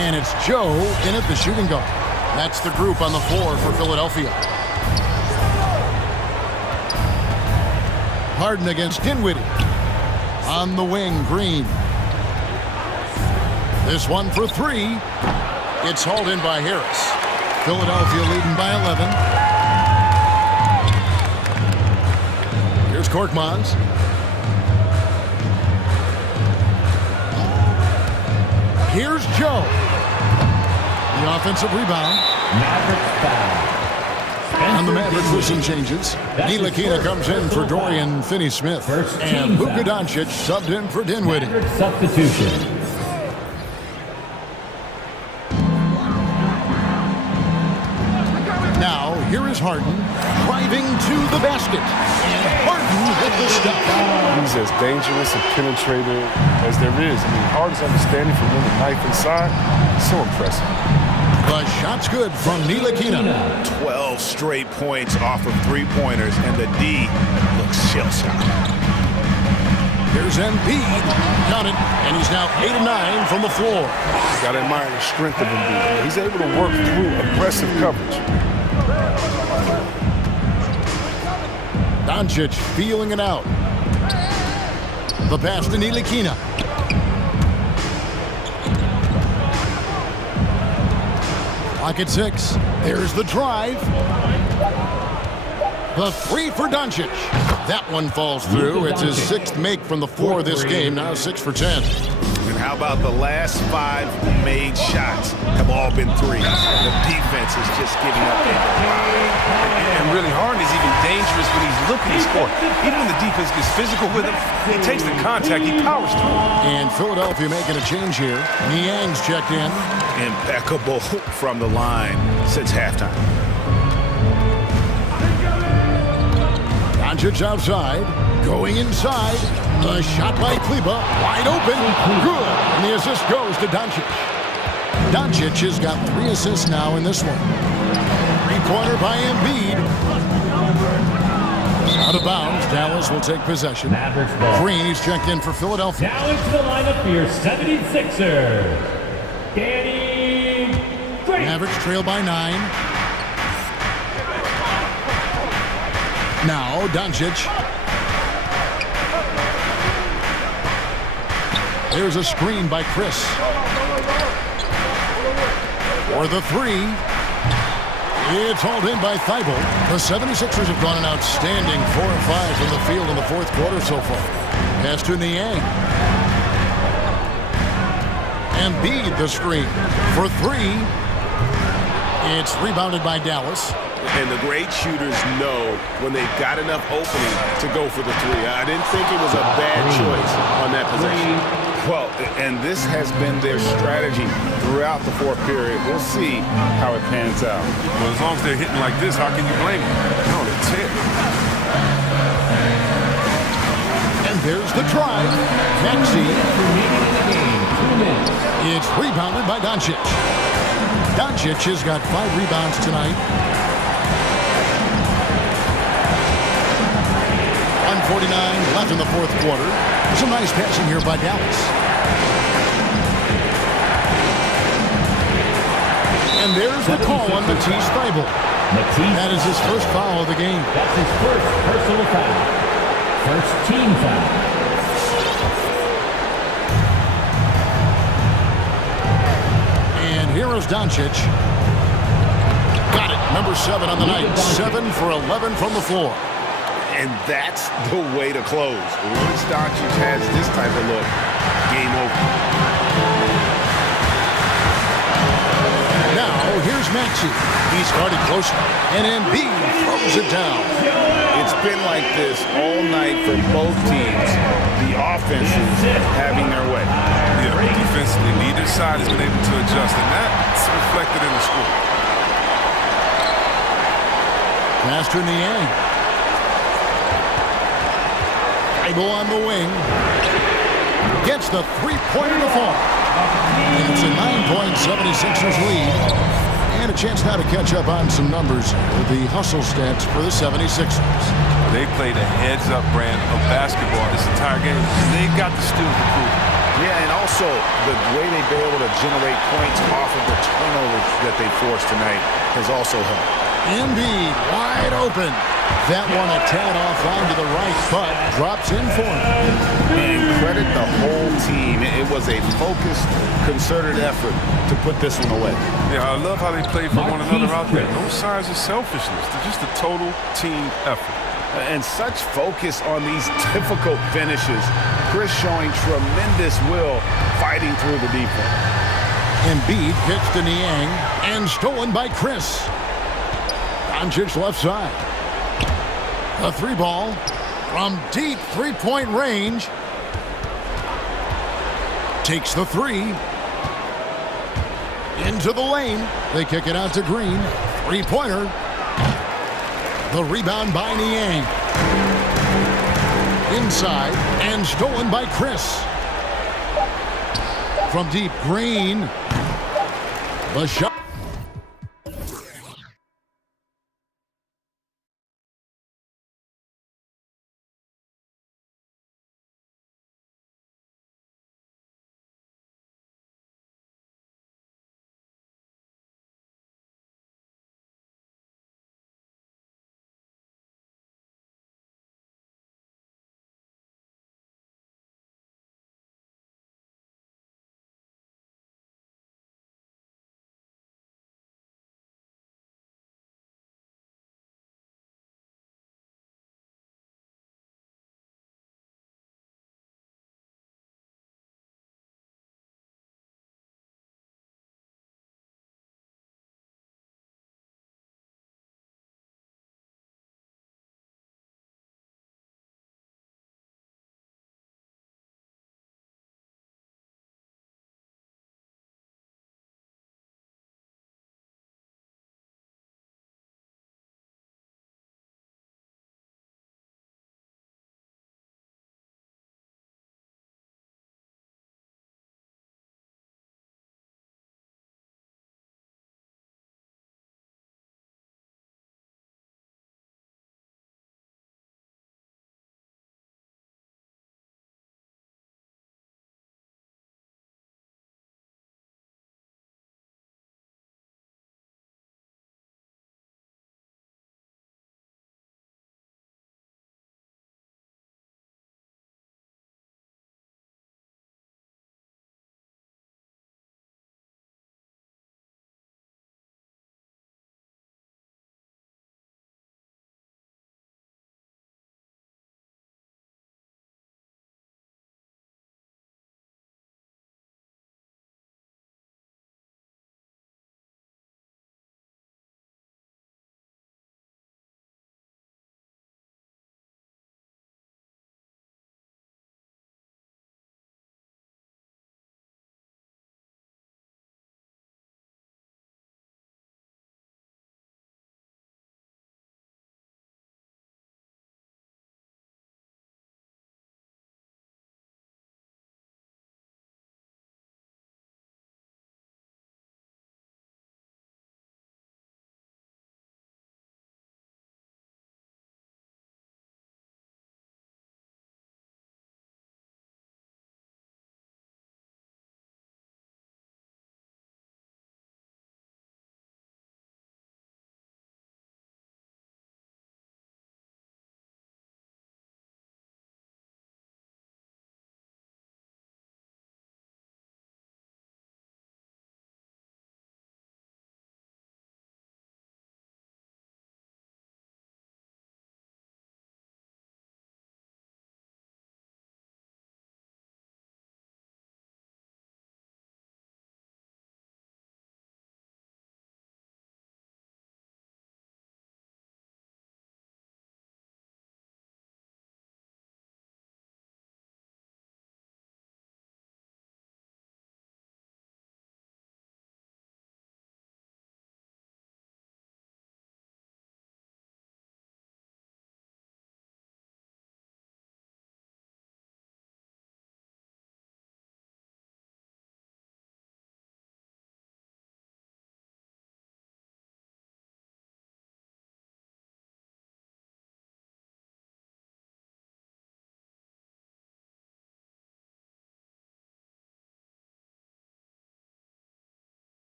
and it's Joe in at the shooting guard. That's the group on the floor for Philadelphia. Harden against Dinwiddie. On the wing, Green. This one for three. It's hauled in by Harris. Philadelphia leading by 11. Here's Korkmaz. Here's Joe. The offensive rebound. And the Mavericks with some changes. Ntilikina comes in for Dorian Finney-Smith. And Luka Doncic subbed in for Dinwiddie. Substitution. Now, here is Harden driving to the basket. And Harden with the stop. He's as dangerous a penetrator as there is. I mean, Harden's understanding from when the knife inside, so impressive. The shot's good from Ntilikina. 12 straight points off of three-pointers, and the D looks shell-shocked. Here's Embiid. Got it, and he's now 8 of 9 from the floor. You got to admire the strength of Embiid. He's able to work through aggressive coverage. Doncic feeling it out. The pass to Ntilikina. Clock at 6. There's the drive. The three for Doncic. That one falls through. It's his 6th make from the floor this game. Now 6 for 10. And how about the last 5 made shots have all been threes? The defense is just giving up. And really, Harden is even dangerous when he's looking to score. Even when the defense gets physical with him, he takes the contact, he powers through. And Philadelphia making a change here. Niang's checked in. Impeccable from the line since halftime. Doncic outside, going inside. A shot by Kleba, wide open, good. And the assist goes to Doncic. Doncic has got 3 assists now in this one. Three-pointer by Embiid. Out of bounds, Dallas will take possession. Green, he's checked in for Philadelphia. Now into the lineup for your 76ers. Danny Green. Mavericks trail by 9. Now, Doncic. There's a screen by Chris. For the three. It's hauled in by Thibault. The 76ers have gone an outstanding 4 of 5 from the field in the fourth quarter so far. Pass to Niang. Embiid the screen. For 3. It's rebounded by Dallas. And the great shooters know when they've got enough opening to go for the 3. I didn't think it was a bad choice on that possession. Well, and this has been their strategy throughout the fourth period. We'll see how it pans out. Well, as long as they're hitting like this, how can you blame them? No, that's it. And there's the try. Maxey. Remaining in the game, 2 minutes. It's rebounded by Doncic. Doncic has got 5 rebounds tonight. 1:49 left in the fourth quarter. Some nice passing here by Dallas. And there's the call on Matisse Thybulle. That is his first foul of the game. That's his first personal foul. First team foul. And here is Doncic. Got it. Number 7 on the night. 7 for 11 from the floor. And that's the way to close. Once Doncic has this type of look, game over. Now, here's Maxey. He's started closer. And Embiid throws it down. It's been like this all night for both teams. The offenses having their way. Yeah, defensively, neither side has been able to adjust, and that's reflected in the score. Master Niang. Thybulle on the wing. Gets the three-pointer to fall. And it's a 9-point 76ers lead. And a chance now to catch up on some numbers with the hustle stats for the 76ers. They played a heads-up brand of basketball this entire game. They've got the steals to prove it. Yeah, and also the way they've been able to generate points off of the turnovers that they forced tonight has also helped. Embiid wide open. That one a tad offline to the right, but drops in for him. And credit the whole team. It was a focused, concerted effort to put this one away. Yeah, I love how they play for one another out there. No signs of selfishness. They're just a total team effort. And such focus on these difficult finishes. Chris showing tremendous will fighting through the defense. Embiid kicks to Niang and stolen by Chris. Doncic left side. A 3-ball from deep three-point range. Takes the 3. Into the lane. They kick it out to Green. 3-pointer. The rebound by Niang. Inside and stolen by Chris. From deep, Green. The shot.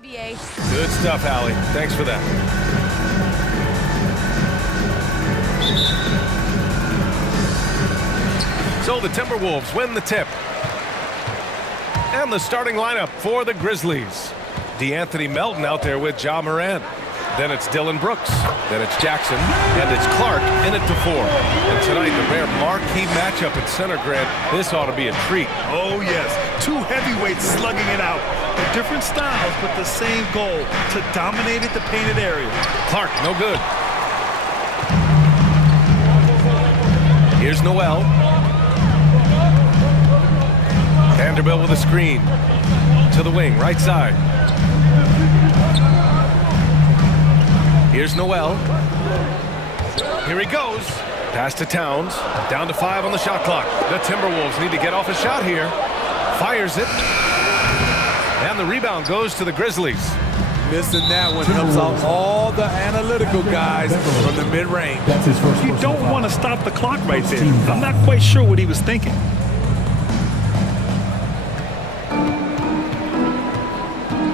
Good stuff, Allie. Thanks for that. So the Timberwolves win the tip. And the starting lineup for the Grizzlies. DeAnthony Melton out there with Ja Morant. Then it's Dylan Brooks. Then it's Jackson. And it's Clark in at the 4. And tonight, the rare marquee matchup at center, Grant. This ought to be a treat. Oh, yes. Two heavyweights slugging it out. Different styles, but the same goal, to dominate at the painted area. Clark, no good. Here's Noel. Vanderbilt with a screen. To the wing, right side. Here's Noel. Here he goes. Pass to Towns. Down to 5 on the shot clock. The Timberwolves need to get off a shot here. Fires it. And the rebound goes to the Grizzlies. Missing that one helps out all the analytical guys from the mid-range. You don't want to stop the clock right there. I'm not quite sure what he was thinking.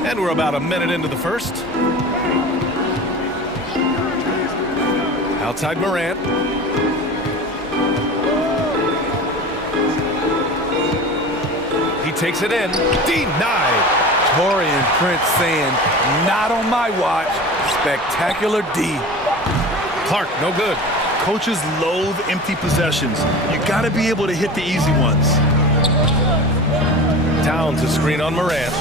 And we're about a minute into the first. Outside Morant. He takes it in. Denied. Torian Prince saying, not on my watch. Spectacular D. Clark, no good. Coaches loathe empty possessions. You got to be able to hit the easy ones. Towns a screen on Morant.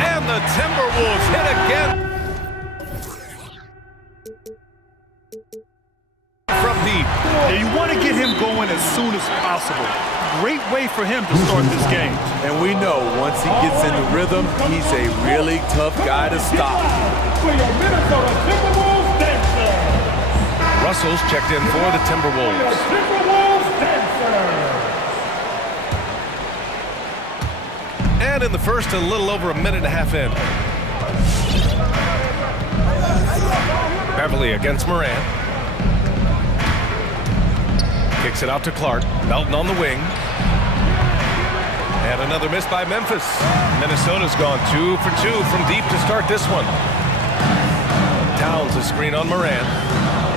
And the Timberwolves hit again. From deep. Now you want to get him going as soon as possible. Great way for him to start this game. And we know once he gets in the rhythm, he's a really tough guy to stop. Russell's checked in for the Timberwolves. And in the first, a little over a minute and a half in. Beverly against Morant. Kicks it out to Clark. Melton on the wing. And another miss by Memphis. Minnesota's gone 2 for 2 from deep to start this one. Towns a screen on Morant.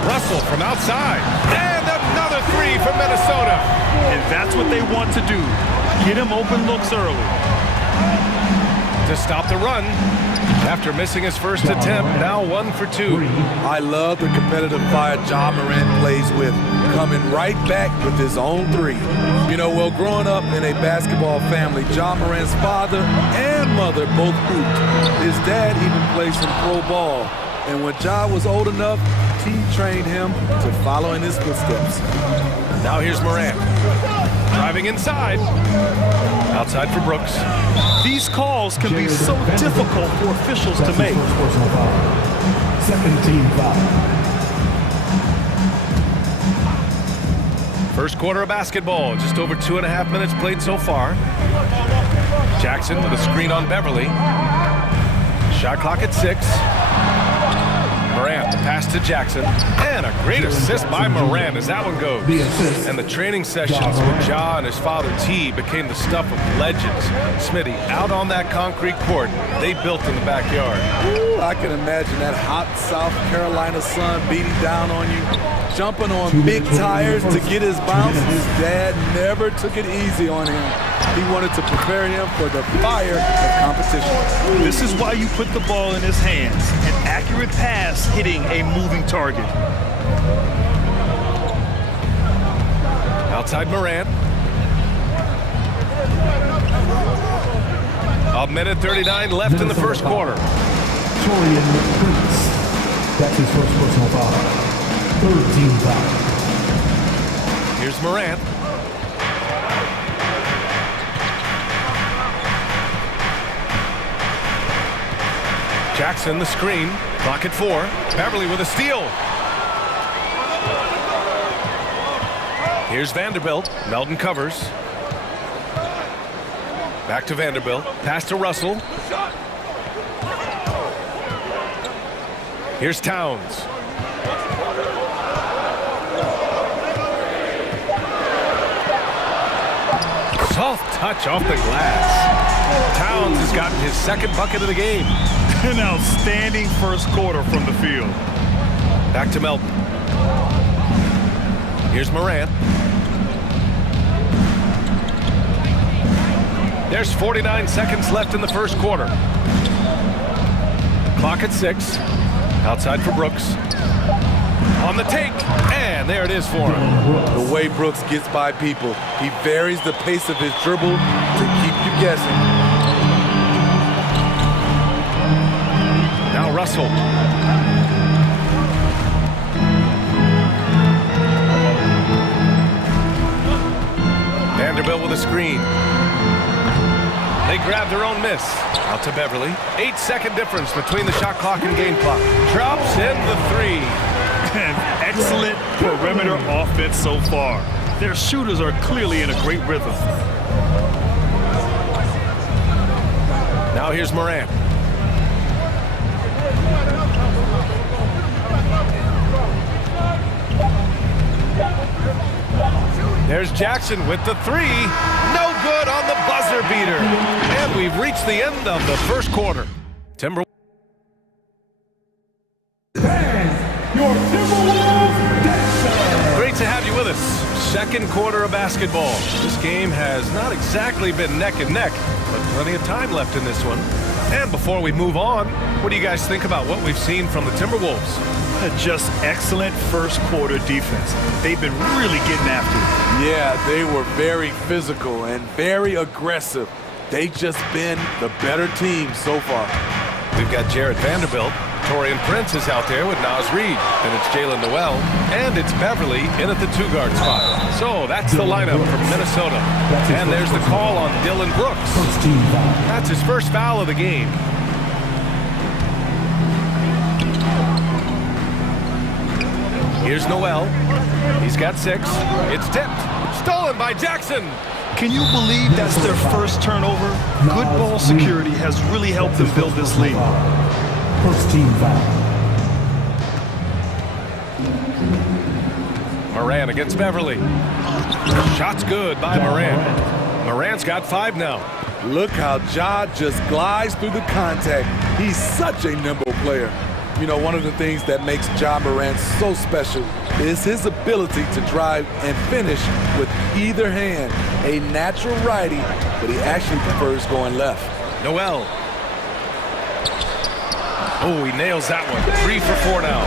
Russell from outside. And another 3 for Minnesota. And that's what they want to do. Get him open looks early. To stop the run. After missing his first attempt, now 1 for 2. I love the competitive fire Ja Morant plays with, coming right back with his own 3. You know, well, growing up in a basketball family, Ja Morant's father and mother both hooped. His dad even plays some pro ball. And when Ja was old enough, he trained him to follow in his footsteps. Now here's Morant. Driving inside. Outside for Brooks. These calls can be so difficult for officials to make. Second team foul. First quarter of basketball. Just over 2.5 minutes played so far. Jackson with a screen on Beverly. Shot clock at 6. Morant, the pass to Jackson. And a great assist by Morant as that one goes. And the training sessions with Ja and his father T became the stuff of legends. Smitty, out on that concrete court they built in the backyard. Ooh, I can imagine that hot South Carolina sun beating down on you, jumping on big tires to get his bounce. His dad never took it easy on him. He wanted to prepare him for the fire of competition. This is why you put the ball in his hands. An accurate pass hitting a moving target. Outside Morant. A minute 39 left in the first quarter. Torian Prince. That's his first personal foul. Third team foul. Here's Morant. Jackson the screen. Clock at 4. Beverly with a steal. Here's Vanderbilt. Melton covers. Back to Vanderbilt. Pass to Russell. Here's Towns. Soft touch off the glass. Towns has gotten his second bucket of the game. An outstanding first quarter from the field. Back to Melton. Here's Morant. There's 49 seconds left in the first quarter. Clock at 6. Outside for Brooks. On the take, and there it is for him. The way Brooks gets by people, he varies the pace of his dribble to keep you guessing. Now Russell. Vanderbilt with a screen. They grab their own miss. Out to Beverly. 8-second difference between the shot clock and game clock. Drops in the 3. An excellent perimeter offense so far. Their shooters are clearly in a great rhythm. Now here's Morant. There's Jackson with the 3. No good on the buzzer beater. And we've reached the end of the first quarter. Timberwolves. Great to have you with us. Second quarter of basketball. This game has not exactly been neck and neck, but plenty of time left in this one. And before we move on, what do you guys think about what we've seen from the Timberwolves? Just excellent first quarter defense. They've been really getting after it. Yeah, they were very physical and very aggressive. They've just been the better team so far. We've got Jared Vanderbilt. Torian Prince is out there with Naz Reid. And it's Jalen Noel. And it's Beverly in at the 2-guard spot. So that's the lineup from Minnesota. And there's the call on Dylan Brooks. That's his first foul of the game. Here's Noel. He's got 6. It's tipped. Stolen by Jackson. Can you believe that's their first turnover? Good ball security has really helped them build this lead. First team foul. Morant against Beverly. Shot's good by Morant. Morant's got 5 now. Look how Ja just glides through the contact. He's such a nimble player. You know, one of the things that makes Ja Morant so special is his ability to drive and finish with either hand. A natural righty, but he actually prefers going left. Noel. Oh, he nails that one. 3 for 4 now.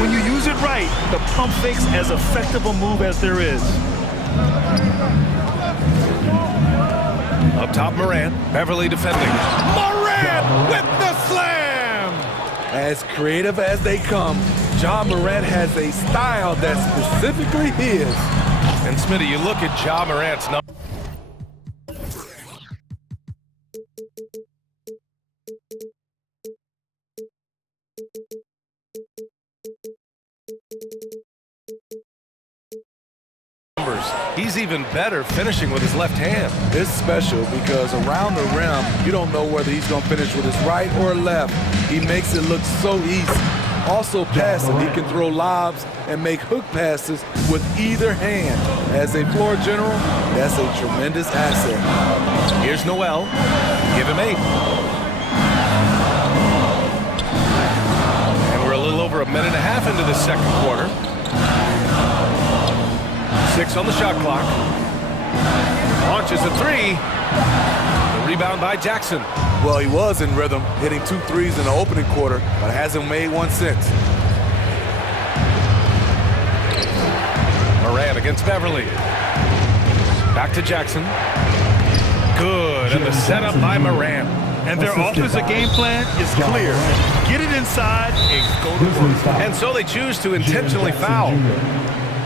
When you use it right, the pump fake's as effective a move as there is. Up top, Morant. Beverly defending. Morant with the slam! As creative as they come, Ja Morant has a style that's specifically his. And Smitty, you look at Ja Morant's numbers. He's even better finishing with his left hand. It's special because around the rim, you don't know whether he's going to finish with his right or left. He makes it look so easy. Also passing, he can throw lobs and make hook passes with either hand. As a floor general, that's a tremendous asset. Here's Noel. Give him 8. And we're a little over a minute and a half into the second quarter. 6 on the shot clock. Launches a 3. The rebound by Jackson. Well, he was in rhythm, hitting 2 threes in the opening quarter, but hasn't made one since. Morant against Beverly. Back to Jackson. Good, and the setup by Morant. And their offensive game plan is clear. Get it inside and go to work. And so they choose to intentionally foul.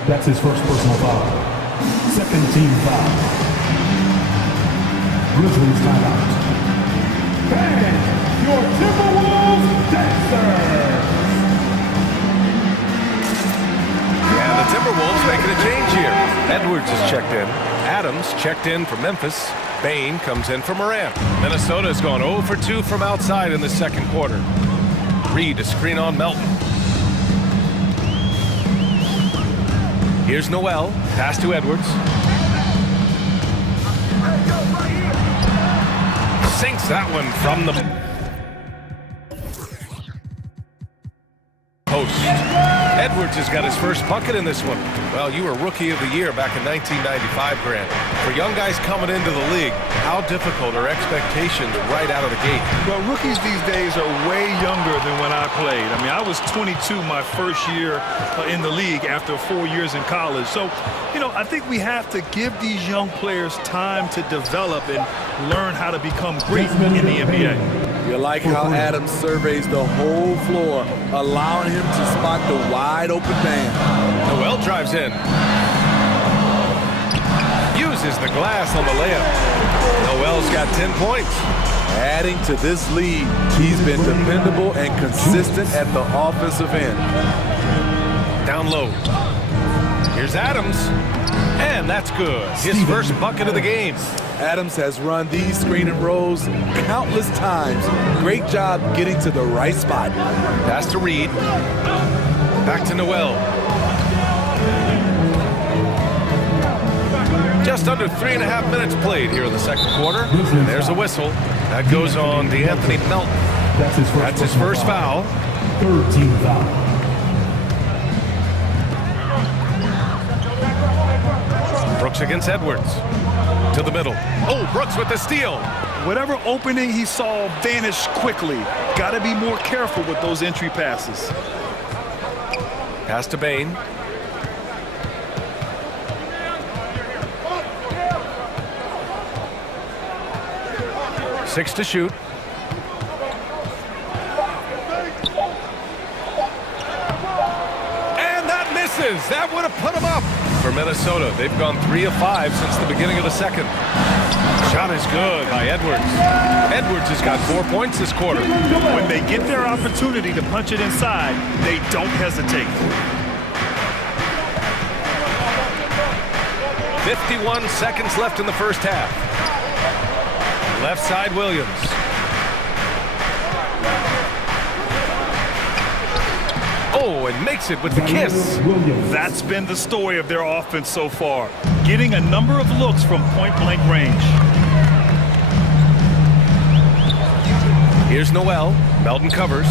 That's his first personal foul. Second team foul. Grizzlies timeout. And your Timberwolves dancers. And the Timberwolves making a change here. Edwards is checked in. Adams checked in for Memphis. Bain comes in for Morant. Minnesota has gone 0 for 2 from outside in the second quarter. Reed to screen on Melton. Here's Noel. Pass to Edwards. sinks that one from the post. Edwards has got his first bucket in this one. Well, you were Rookie of the Year back in 1995, Grant. For young guys coming into the league, how difficult are expectations right out of the gate? Well, rookies these days are way younger than when I played. I mean, I was 22 my first year in the league after 4 years in college. So, you know, I think we have to give these young players time to develop and learn how to become great in the NBA. You like how Adams surveys the whole floor, allowing him to spot the wide open man. Noel drives in. Uses the glass on the layup. Noel's got 10 points. Adding to this lead, he's been dependable and consistent at the offensive end. Down low. Here's Adams. And that's good. His first bucket of the game. Adams has run these screen and rolls countless times. Great job getting to the right spot. Pass to Reed. Back to Noel. Just under 3.5 minutes played here in the second quarter. And there's a whistle. That goes on D'Anthony Melton. That's his first foul. Third team foul. Brooks against Edwards. To the middle. Oh, Brooks with the steal. Whatever opening he saw vanish quickly. Got to be more careful with those entry passes. Pass to Bain. Six to shoot. And that misses. That would have put him up. For Minnesota, they've gone 3 of 5 since the beginning of the second. Shot is good by Edwards. Edwards has got 4 points this quarter. When they get their opportunity to punch it inside, they don't hesitate. 51 seconds left in the first half. Left side, Williams. Oh, and makes it with the kiss. That's been the story of their offense so far. Getting a number of looks from point-blank range. Here's Noel. Melton covers.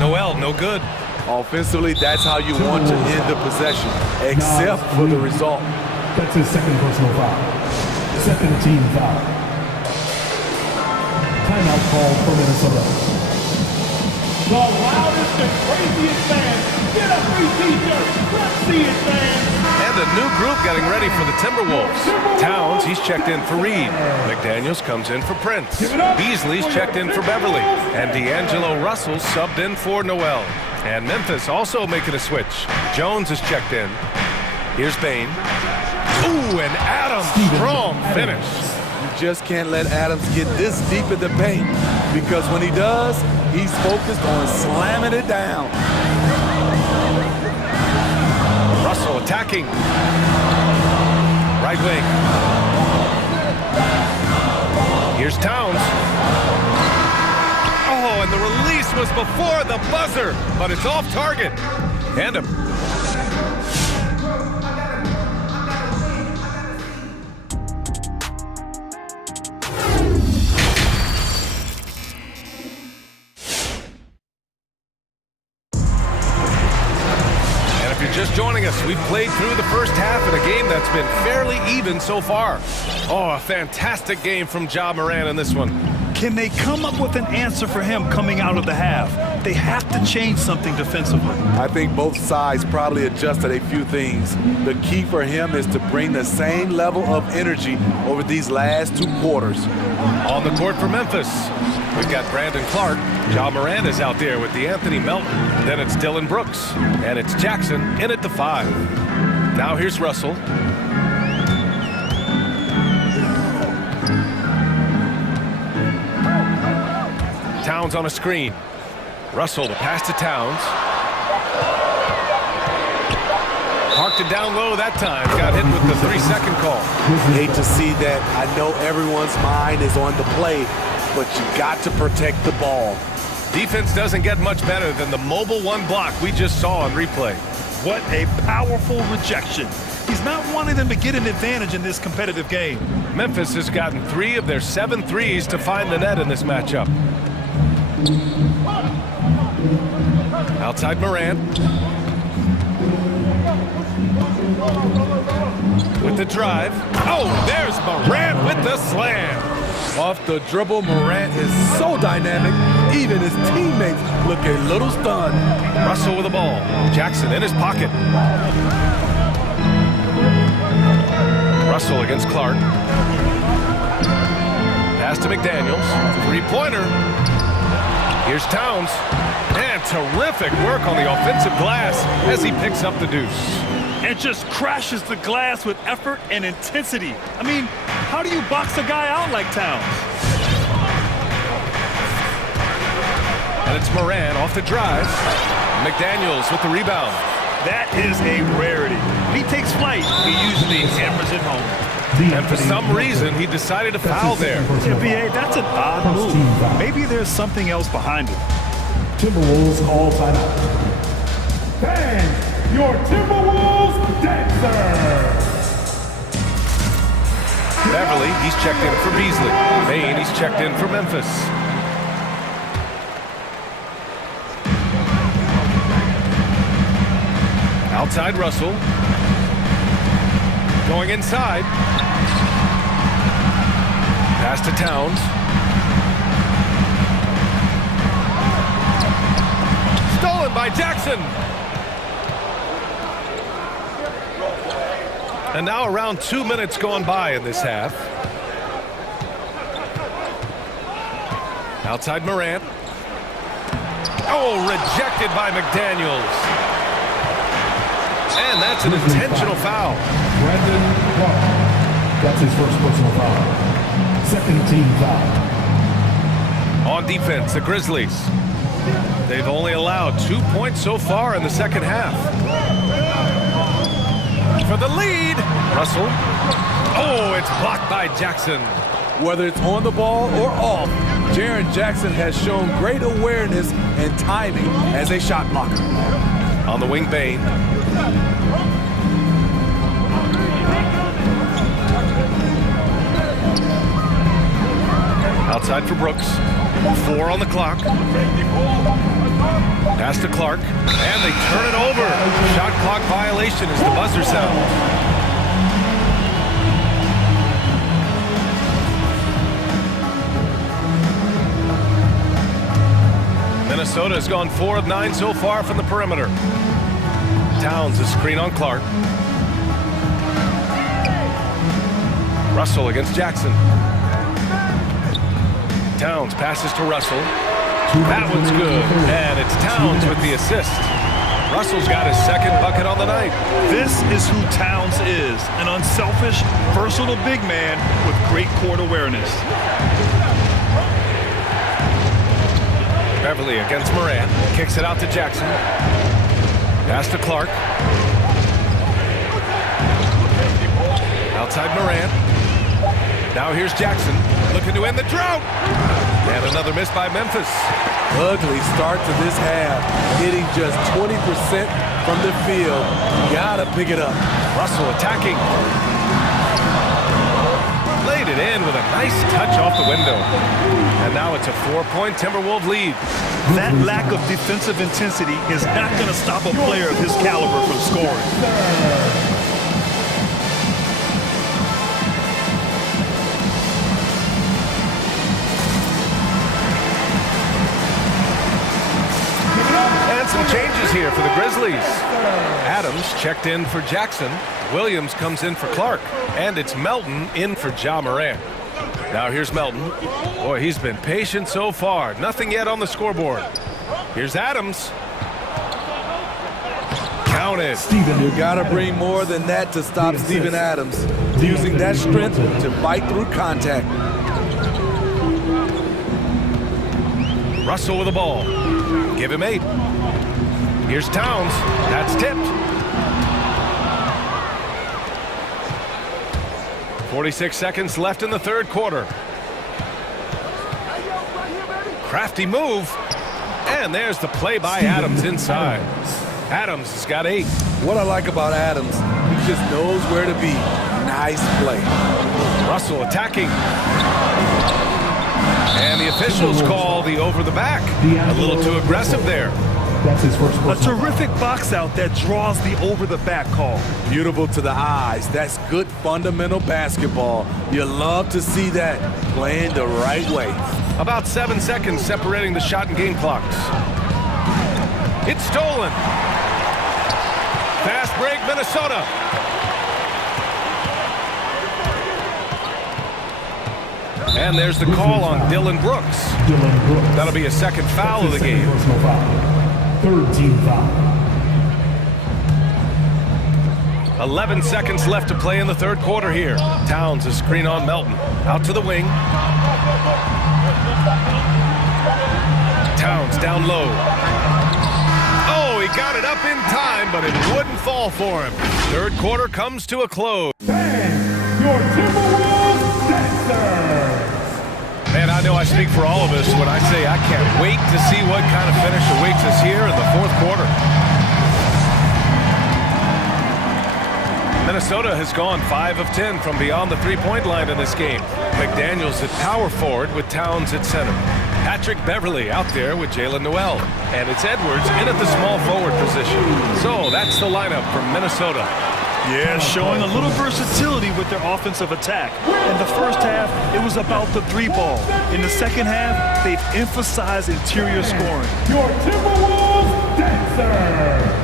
Noel, no good. Offensively, that's how you want to end the possession, except for the result. That's his second personal foul. Second team foul. Timeout call for Minnesota. The loudest and craziest fans. Get a free t-shirt. Let's see it, fans. And a new group getting ready for the Timberwolves. Towns, he's checked in for Reed. McDaniels comes in for Prince. Beasley's checked in for Beverly. And D'Angelo Russell subbed in for Noel. And Memphis also making a switch. Jones is checked in. Here's Bain. Ooh, and Adams, strong finish. You just can't let Adams get this deep in the paint, because when he does, he's focused on slamming it down. Russell attacking. Right wing. Here's Towns. Oh, and the release was before the buzzer, but it's off target. And a just joining us, we've played through the first half in a game that's been fairly even so far. Oh, a fantastic game from Ja Morant in this one. Can they come up with an answer for him coming out of the half? They have to change something defensively. I think both sides probably adjusted a few things. The key for him is to bring the same level of energy over these last 2 quarters. On the court for Memphis, we've got Brandon Clark. Ja Morant is out there with D'Anthony Melton. Then it's Dylan Brooks. And it's Jackson in at the 5. Now here's Russell. Towns on a screen. Russell to pass to Towns. Parked it down low that time. Got hit with the 3-second call. Hate to see that. I know everyone's mind is on the play, but you got to protect the ball. Defense doesn't get much better than the mobile 1 block we just saw on replay. What a powerful rejection. He's not wanting them to get an advantage in this competitive game. Memphis has gotten 3 of their 7 threes to find the net in this matchup. Outside Morant. With the drive. Oh, there's Morant with the slam. Off the dribble, Morant is so dynamic, even his teammates look a little stunned. Russell with the ball. Jackson in his pocket. Russell against Clark. Pass to McDaniels. 3-pointer. Here's Towns. And terrific work on the offensive glass as he picks up the deuce. And just crashes the glass with effort and intensity. I mean, how do you box a guy out like Towns? And it's Morant off the drive. McDaniels with the rebound. That is a rarity. When he takes flight, he usually hammers it home. And for some reason, he decided to foul there. NBA, that's an odd move. Maybe there's something else behind it. Timberwolves call timeout. Fans, your Timberwolves dancer! Beverly, he's checked in for Beasley. Maine, he's checked in for Memphis. Outside Russell. Going inside. Pass to Towns. Stolen by Jackson. And now around 2 minutes gone by in this half. Outside Morant. Oh, rejected by McDaniels. And that's an intentional foul. Brandon Clark. That's his first personal foul. Second team foul. On defense, the Grizzlies. They've only allowed 2 points so far in the second half. For the lead, Russell. Oh, it's blocked by Jackson. Whether it's on the ball or off, Jaren Jackson has shown great awareness and timing as a shot blocker. On the wing, Bain. Outside for Brooks. 4 on the clock. Pass to Clark. And they turn it over. Shot clock violation as the buzzer sounds. Minnesota has gone 4 of 9 so far from the perimeter. Towns is screen on Clark. Russell against Jackson. Towns passes to Russell. That one's good. And it's Towns with the assist. Russell's got his second bucket on the night. This is who Towns is, an unselfish, versatile big man with great court awareness. Beverly against Morant. Kicks it out to Jackson. Pass to Clark. Outside Morant. Now here's Jackson. Looking to end the drought. And another miss by Memphis. Ugly start to this half. Hitting just 20% from the field. Gotta pick it up. Russell attacking. Laid it in with a nice touch off the window. And now it's a 4-point Timberwolves lead. That lack of defensive intensity is not going to stop a player of his caliber from scoring. And some changes here for the Grizzlies. Adams checked in for Jackson. Williams comes in for Clark. And it's Melton in for Ja Morant. Now here's Melton. Boy, he's been patient so far. Nothing yet on the scoreboard. Here's Adams. Counted. Steven, you gotta bring more than that to stop Steven Adams. Using that strength to fight through contact. Russell with the ball. Give him 8. Here's Towns. That's tipped. 46 seconds left in the third quarter. Crafty move. And there's the play by Adams inside. Adams has got 8. What I like about Adams, he just knows where to be. Nice play. Russell attacking. And the officials call the over the back. A little too aggressive there. That's his first A terrific box out that draws the over-the-back call. Beautiful to the eyes. That's good fundamental basketball. You love to see that playing the right way. About 7 seconds separating the shot and game clocks. It's stolen. Fast break, Minnesota. And there's the call on Dylan Brooks. That'll be a second foul of the game. Third team foul. 11 seconds left to play in the third quarter here. Towns a screen on Melton. Out to the wing. Towns down low. Oh, he got it up in time, but it wouldn't fall for him. Third quarter comes to a close. Your Timberwolves dancers. Man, I know I speak for all of us when I say I can't wait to see what kind of finish awaits us here in the fourth quarter. Minnesota has gone 5 of 10 from beyond the three-point line in this game. McDaniels at power forward with Towns at center. Patrick Beverly out there with Jalen Noel. And it's Edwards in at the small forward position. So that's the lineup from Minnesota. Yeah, showing a little versatility with their offensive attack. In the first half, it was about the three ball. In the second half, they've emphasized interior scoring. Your Timberwolves dancers.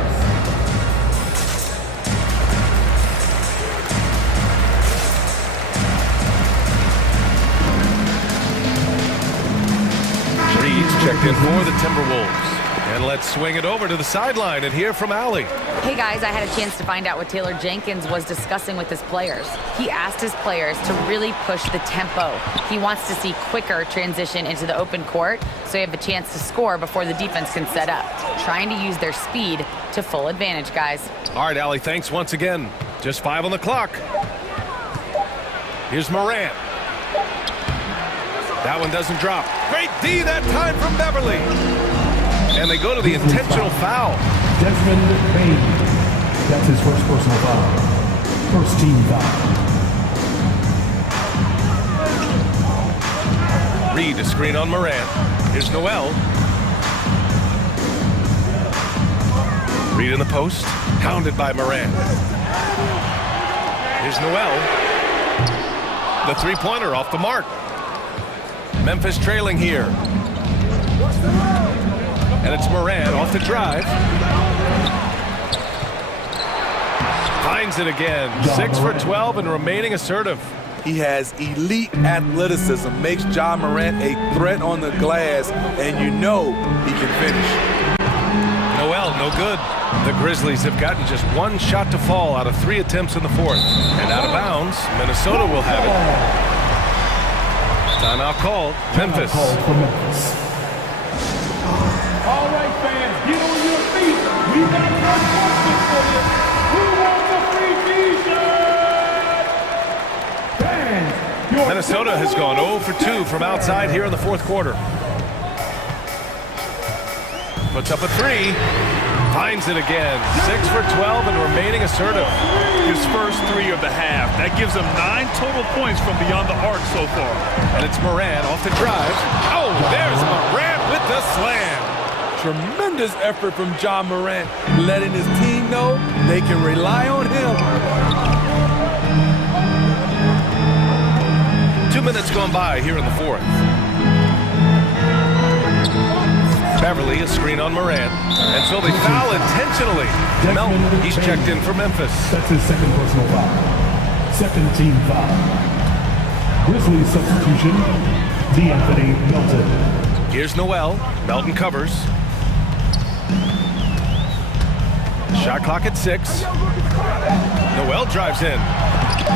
Reed's checked in for the Timberwolves. And let's swing it over to the sideline and hear from Allie. Hey guys, I had a chance to find out what Taylor Jenkins was discussing with his players. He asked his players to really push the tempo. He wants to see quicker transition into the open court so they have a chance to score before the defense can set up. Trying to use their speed to full advantage, guys. All right, Allie, thanks once again. Just 5 on the clock. Here's Morant. That one doesn't drop. Great D that time from Beverly. And they go to the intentional foul. Desmond Bain. That's his first personal foul. First team foul. Reed a screen on Morant. Here's Noel. Reed in the post. Hounded by Morant. Here's Noel. The three-pointer off the mark. Memphis trailing here. And it's Morant off the drive. Finds it again. 6 for 12 and remaining assertive. He has elite athleticism, makes Ja Morant a threat on the glass, and you know he can finish. Noel, no good. The Grizzlies have gotten just one shot to fall out of 3 attempts in the fourth. And out of bounds, Minnesota will have it. Timeout called. Memphis. All right, fans, get on your feet. We got one question for you. Who wants a free t-shirt? Fans, Minnesota has gone 0 for 2 from outside here in the fourth quarter. Puts up a 3. Finds it again. 6 for 12 and remaining assertive. His first 3 of the half. That gives him 9 total points from beyond the arc so far. And it's Morant off the drive. Oh, there's Morant with the slam. Tremendous effort from Ja Morant, letting his team know they can rely on him. 2 minutes gone by here in the fourth. Beverly a screen on Morant. And so they foul intentionally. Melton, he's checked in for Memphis. That's his second personal foul. Second team foul. Grizzlies substitution, D'Anthony Melton. Here's Noel. Melton covers. Shot clock at 6. Noel drives in.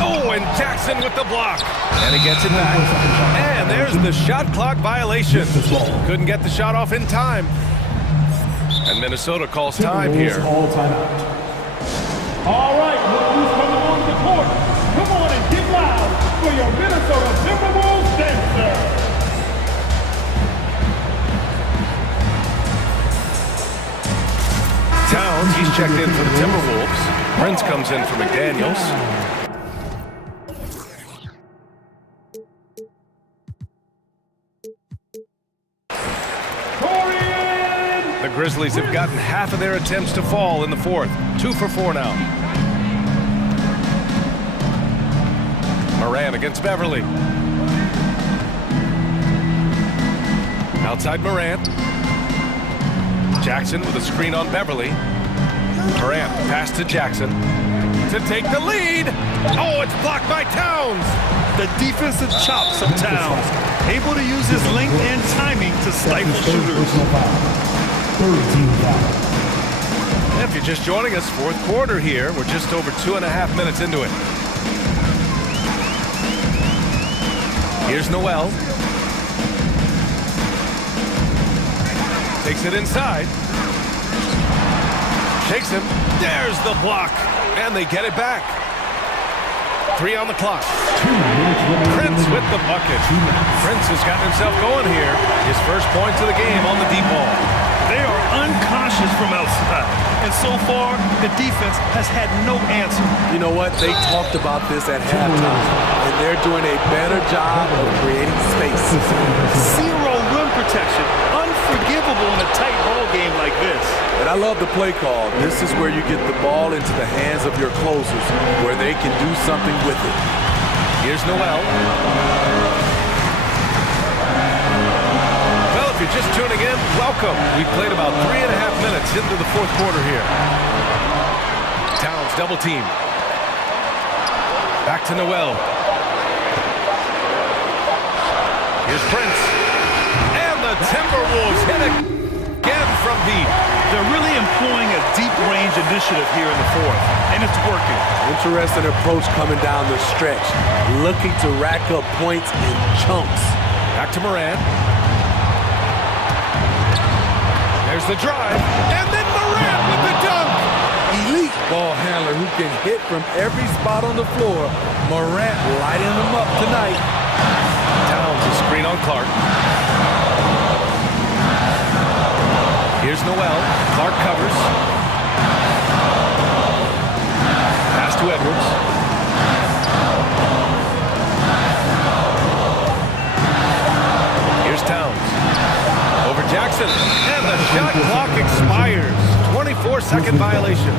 Oh, and Jackson with the block. And he gets it back. And there's the shot clock violation. Couldn't get the shot off in time. And Minnesota calls time here. All timeout. All right, look who's coming on the court. Come on and get loud for your Minnesota Timberwolves dancers. Towns, he's checked in for the Timberwolves. Prince comes in for McDaniels. The Grizzlies have gotten half of their attempts to fall in the fourth. 2 for 4 now. Moran against Beverly. Outside Morant. Jackson with a screen on Beverly. Morant pass to Jackson to take the lead. Oh, it's blocked by Towns. The defensive chops of Towns, able to use his length and timing to stifle shooters. If you're just joining us, fourth quarter here. We're just over 2.5 minutes into it. Here's Noel. Takes it inside. Takes him. There's the block. And they get it back. 3 on the clock. Prince with the bucket. Prince has gotten himself going here. His first points of the game on the deep ball. They are uncautious from outside. And so far, the defense has had no answer. You know what? They talked about this at halftime, and they're doing a better job of creating space. Zero rim protection. Unforgivable in a tight ball game like this. And I love the play call. This is where you get the ball into the hands of your closers, where they can do something with it. Here's Noel. Well, if you're just tuning in, welcome. We've played about 3.5 minutes into the fourth quarter here. Towns double team. Back to Noel. Here's Prince. And the Timberwolves hit again from deep. They're really employing a deep range initiative here in the fourth, and it's working. Interesting approach coming down the stretch, looking to rack up points in chunks. Back to Moran. There's the drive, and then Moran with the dunk. Elite ball handler who can hit from every spot on the floor. Moran lighting them up tonight. Towns a screen on Clark. Here's Noel. Clark covers. Pass to Edwards. Here's Towns. Over Jackson. And the shot clock expires. 24-second violation.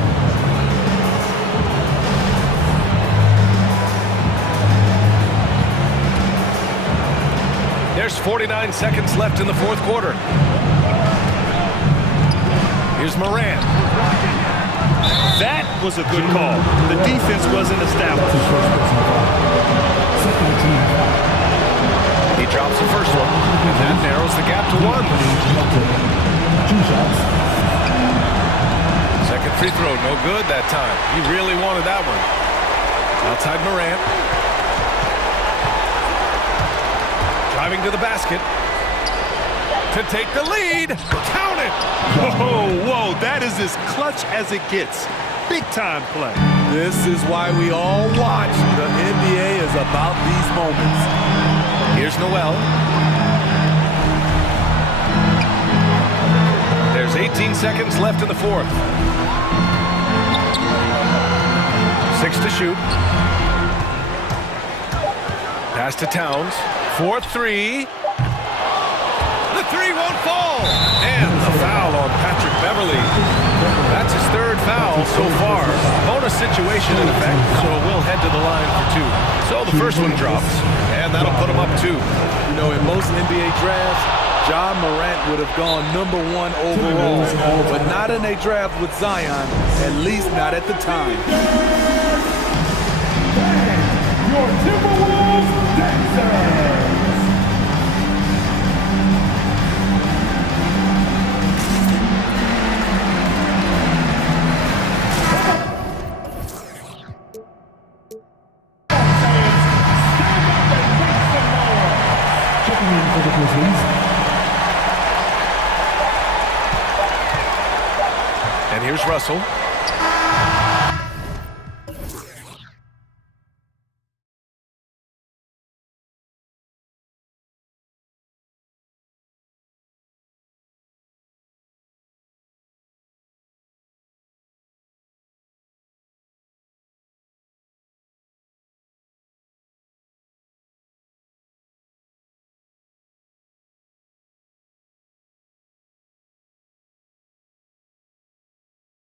There's 49 seconds left in the fourth quarter. Here's Moran. That was a good call. The defense wasn't established. He drops the first one, and that narrows the gap to 1. Second free throw, no good that time. He really wanted that one. Outside Moran. Driving to the basket. To take the lead. Count it! Whoa, that is as clutch as it gets. Big time play. This is why we all watch. The NBA is about these moments. Here's Noel. There's 18 seconds left in the fourth. 6 to shoot. Pass to Towns. 4-3. The 3 won't fall. And the foul on Patrick Beverly. That's his third foul so far. Bonus situation in effect, so we'll head to the line for 2. So the first one drops, and that'll put him up 2. You know, in most NBA drafts, Ja Morant would have gone #1 overall, but not in a draft with Zion, at least not at the time. Your Timberwolves dancers. And here's Russell.